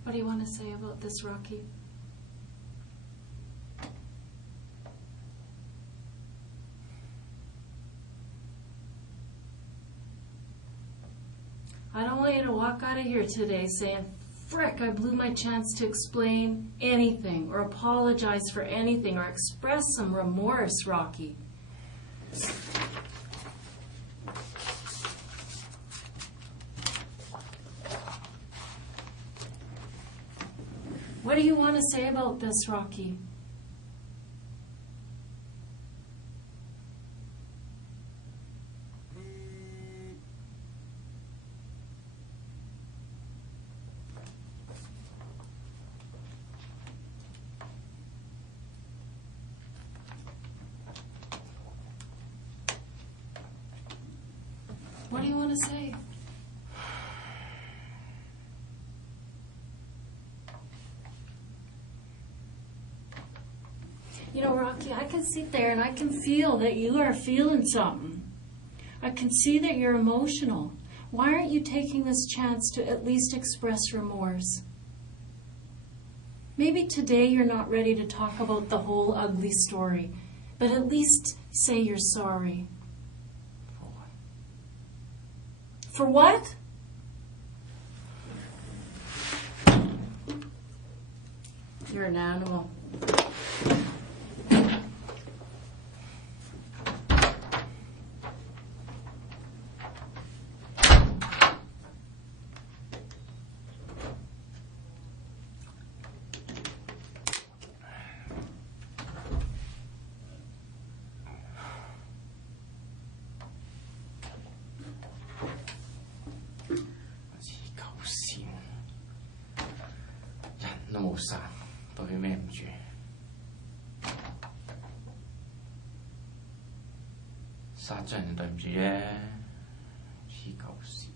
What do you want to say about this, Rocky? I don't want you to walk out of here today saying, frick, I blew my chance to explain anything or apologize for anything or express some remorse, Rocky. What do you want to say about this, Rocky? What do you want to say? You know, Rocky, I can sit there and I can feel that you are feeling something. I can see that you're emotional. Why aren't you taking this chance to at least express remorse? Maybe today you're not ready to talk about the whole ugly story, but at least say you're sorry. For what? You're an animal.殺咗人對唔住啫，黐狗線。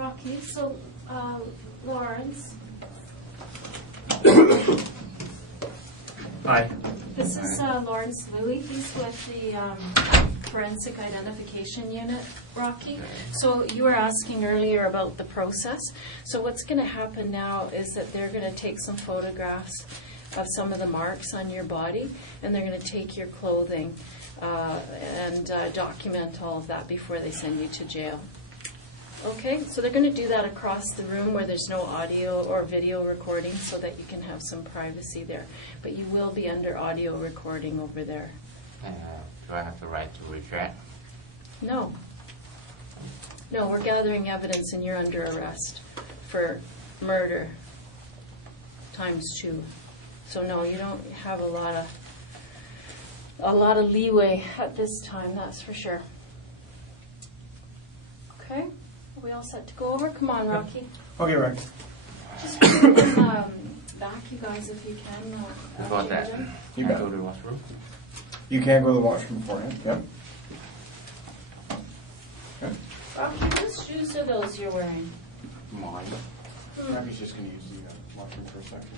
Rocky, so Lawrence, Hi. this is Lawrence Louie. He's with the Forensic Identification Unit, Rocky. So you were asking earlier about the process. So what's going to happen now is that they're going to take some photographs of some of the marks on your body, and they're going to take your clothing and document all of that before they send you to jail. Okay, so they're going to do that across the room where there's no audio or video recording so that you can have some privacy there. But you will be under audio recording over there. Do I have the right to retract? No. No, we're gathering evidence and you're under arrest for murder ×2. So no, you don't have a lot of leeway at this time, that's for sure. Okay? Are we all set to go over? Come on, Rocky. Okay, Rick. Just put them back, you guys, if you can. Before that, Ginger. You can I bet. go to the washroom? You can't go to the washroom beforehand. Yep. Okay. Rocky, whose shoes are those you're wearing? Mine. Abby's just going to use the washroom for a second.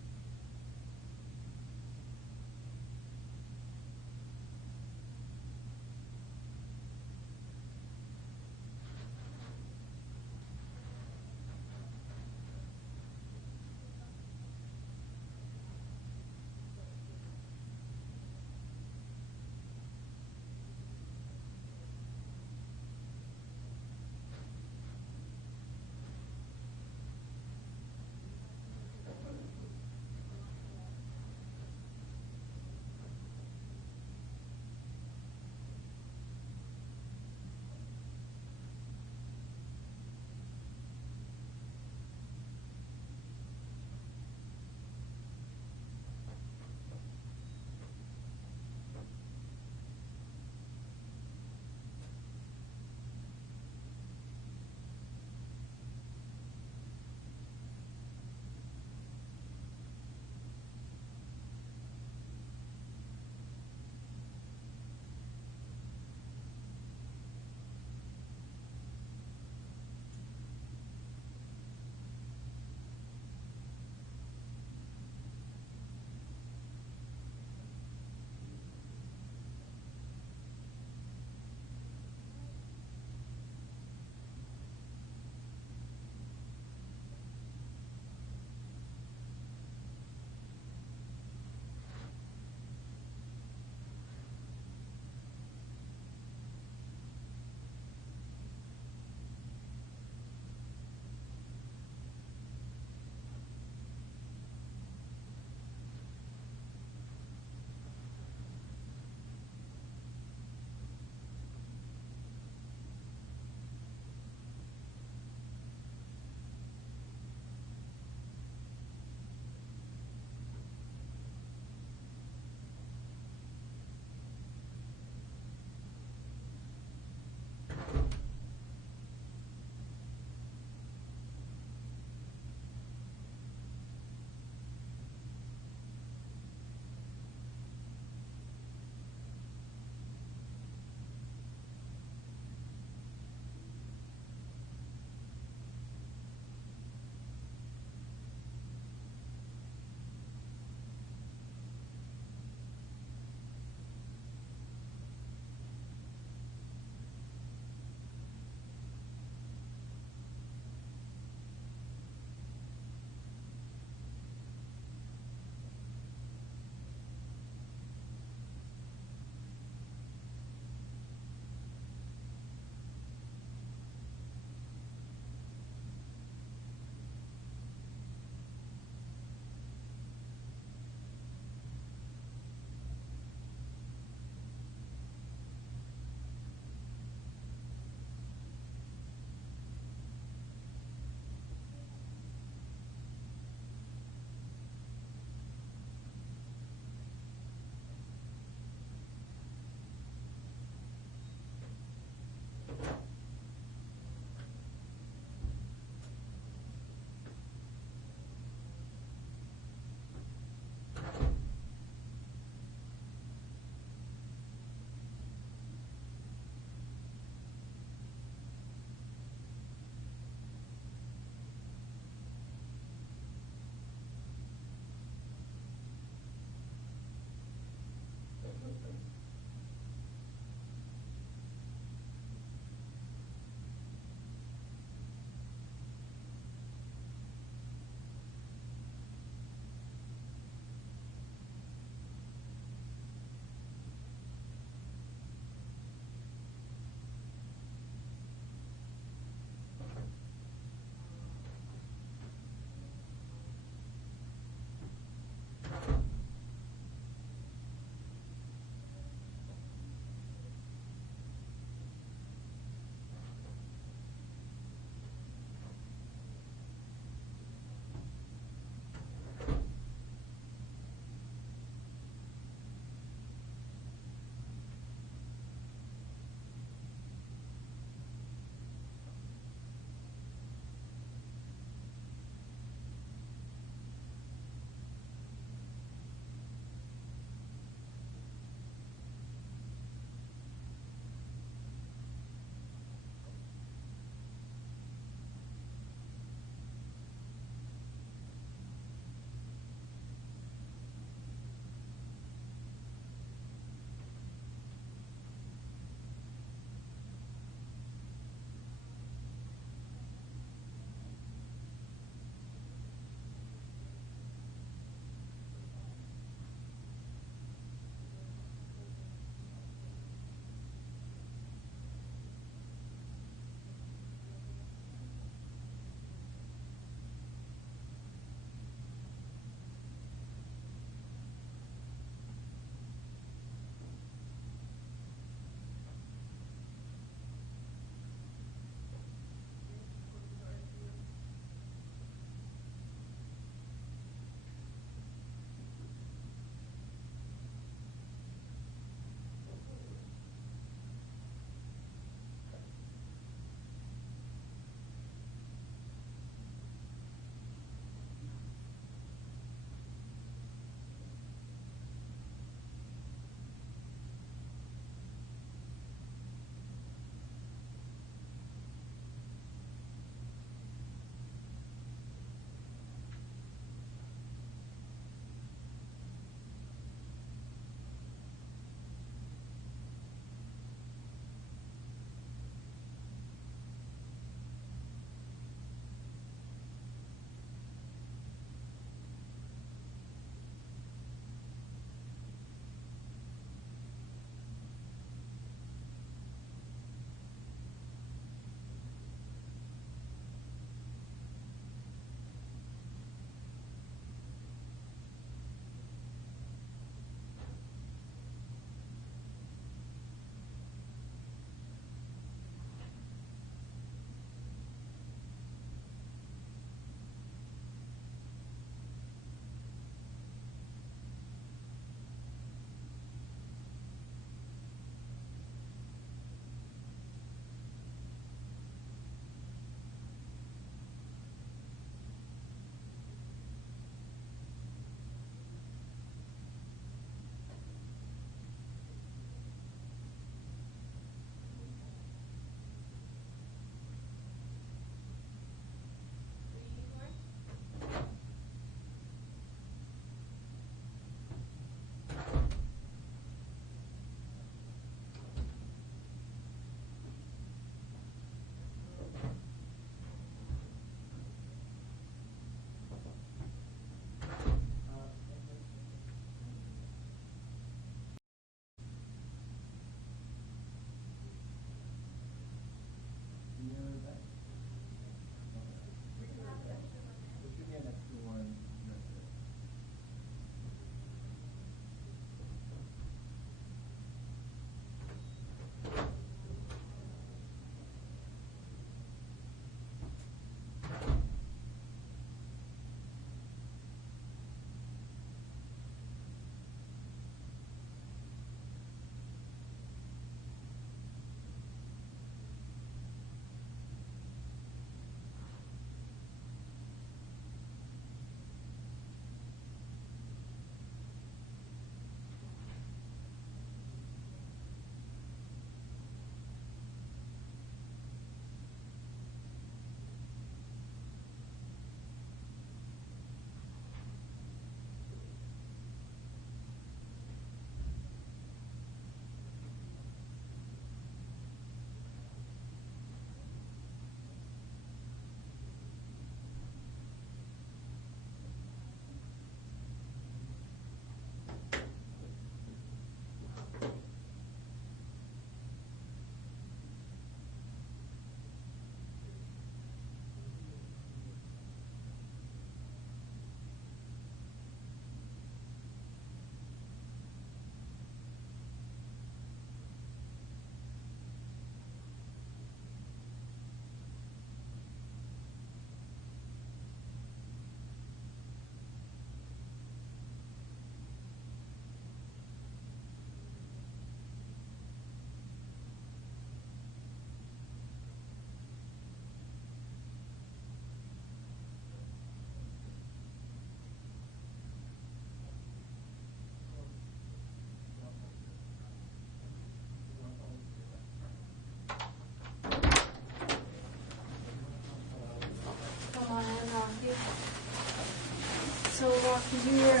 you're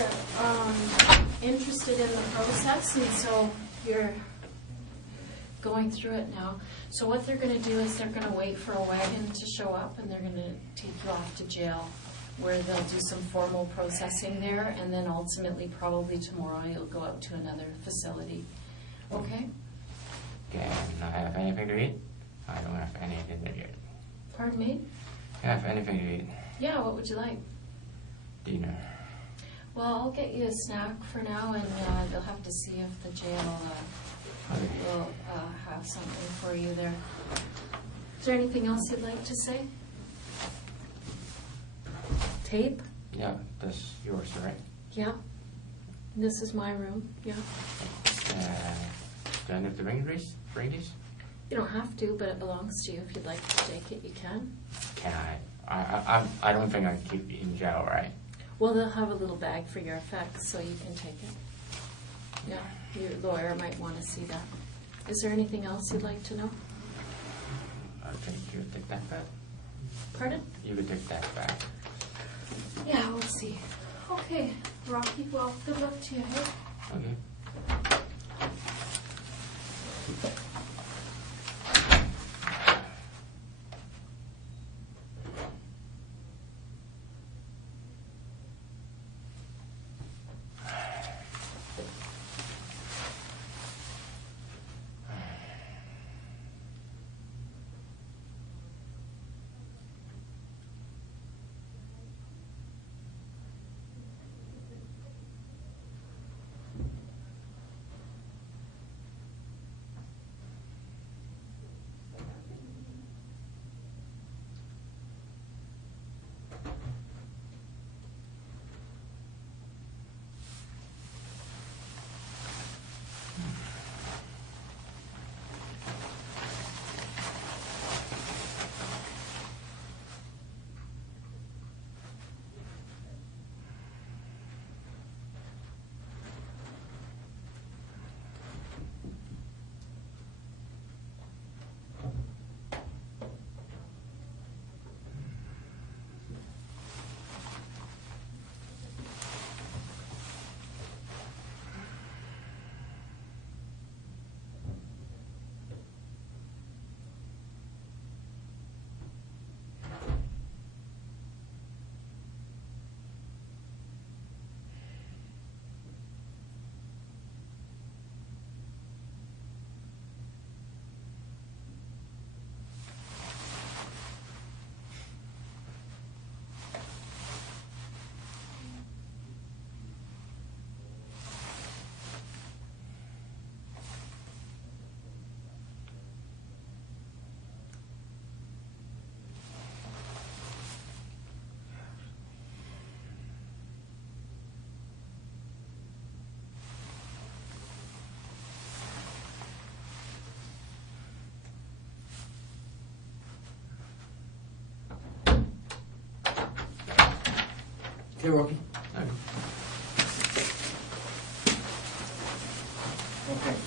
interested in the process, and so you're going through it now. So what they're going to do is they're going to wait for a wagon to show up, and they're going to take you off to jail, where they'll do some formal processing there, and then ultimately, probably tomorrow, you'll go out to another facility. Okay? Can I have anything to eat? I don't have anything to eat. Pardon me? Can I have anything to eat? Yeah, what would you like? Dinner. Well, I'll get you a snack for now, and they'll have to see if the jail will have something for you there. Is there anything else you'd like to say? Tape? Yeah, that's yours, right? Yeah. This is my room. Yeah. Do I need to bring this? You don't have to, but it belongs to you. If you'd like to take it, you can. Can I don't think I can keep it in jail, right? Well, they'll have a little bag for your effects, so you can take it. Yeah, your lawyer might want to see that. Is there anything else you'd like to know? I think you take that back. Pardon? You could take that back. Yeah, we'll see. Okay, Rocky, well, good luck to you, hey? Okay. Okay, Rocky. Okay. Okay.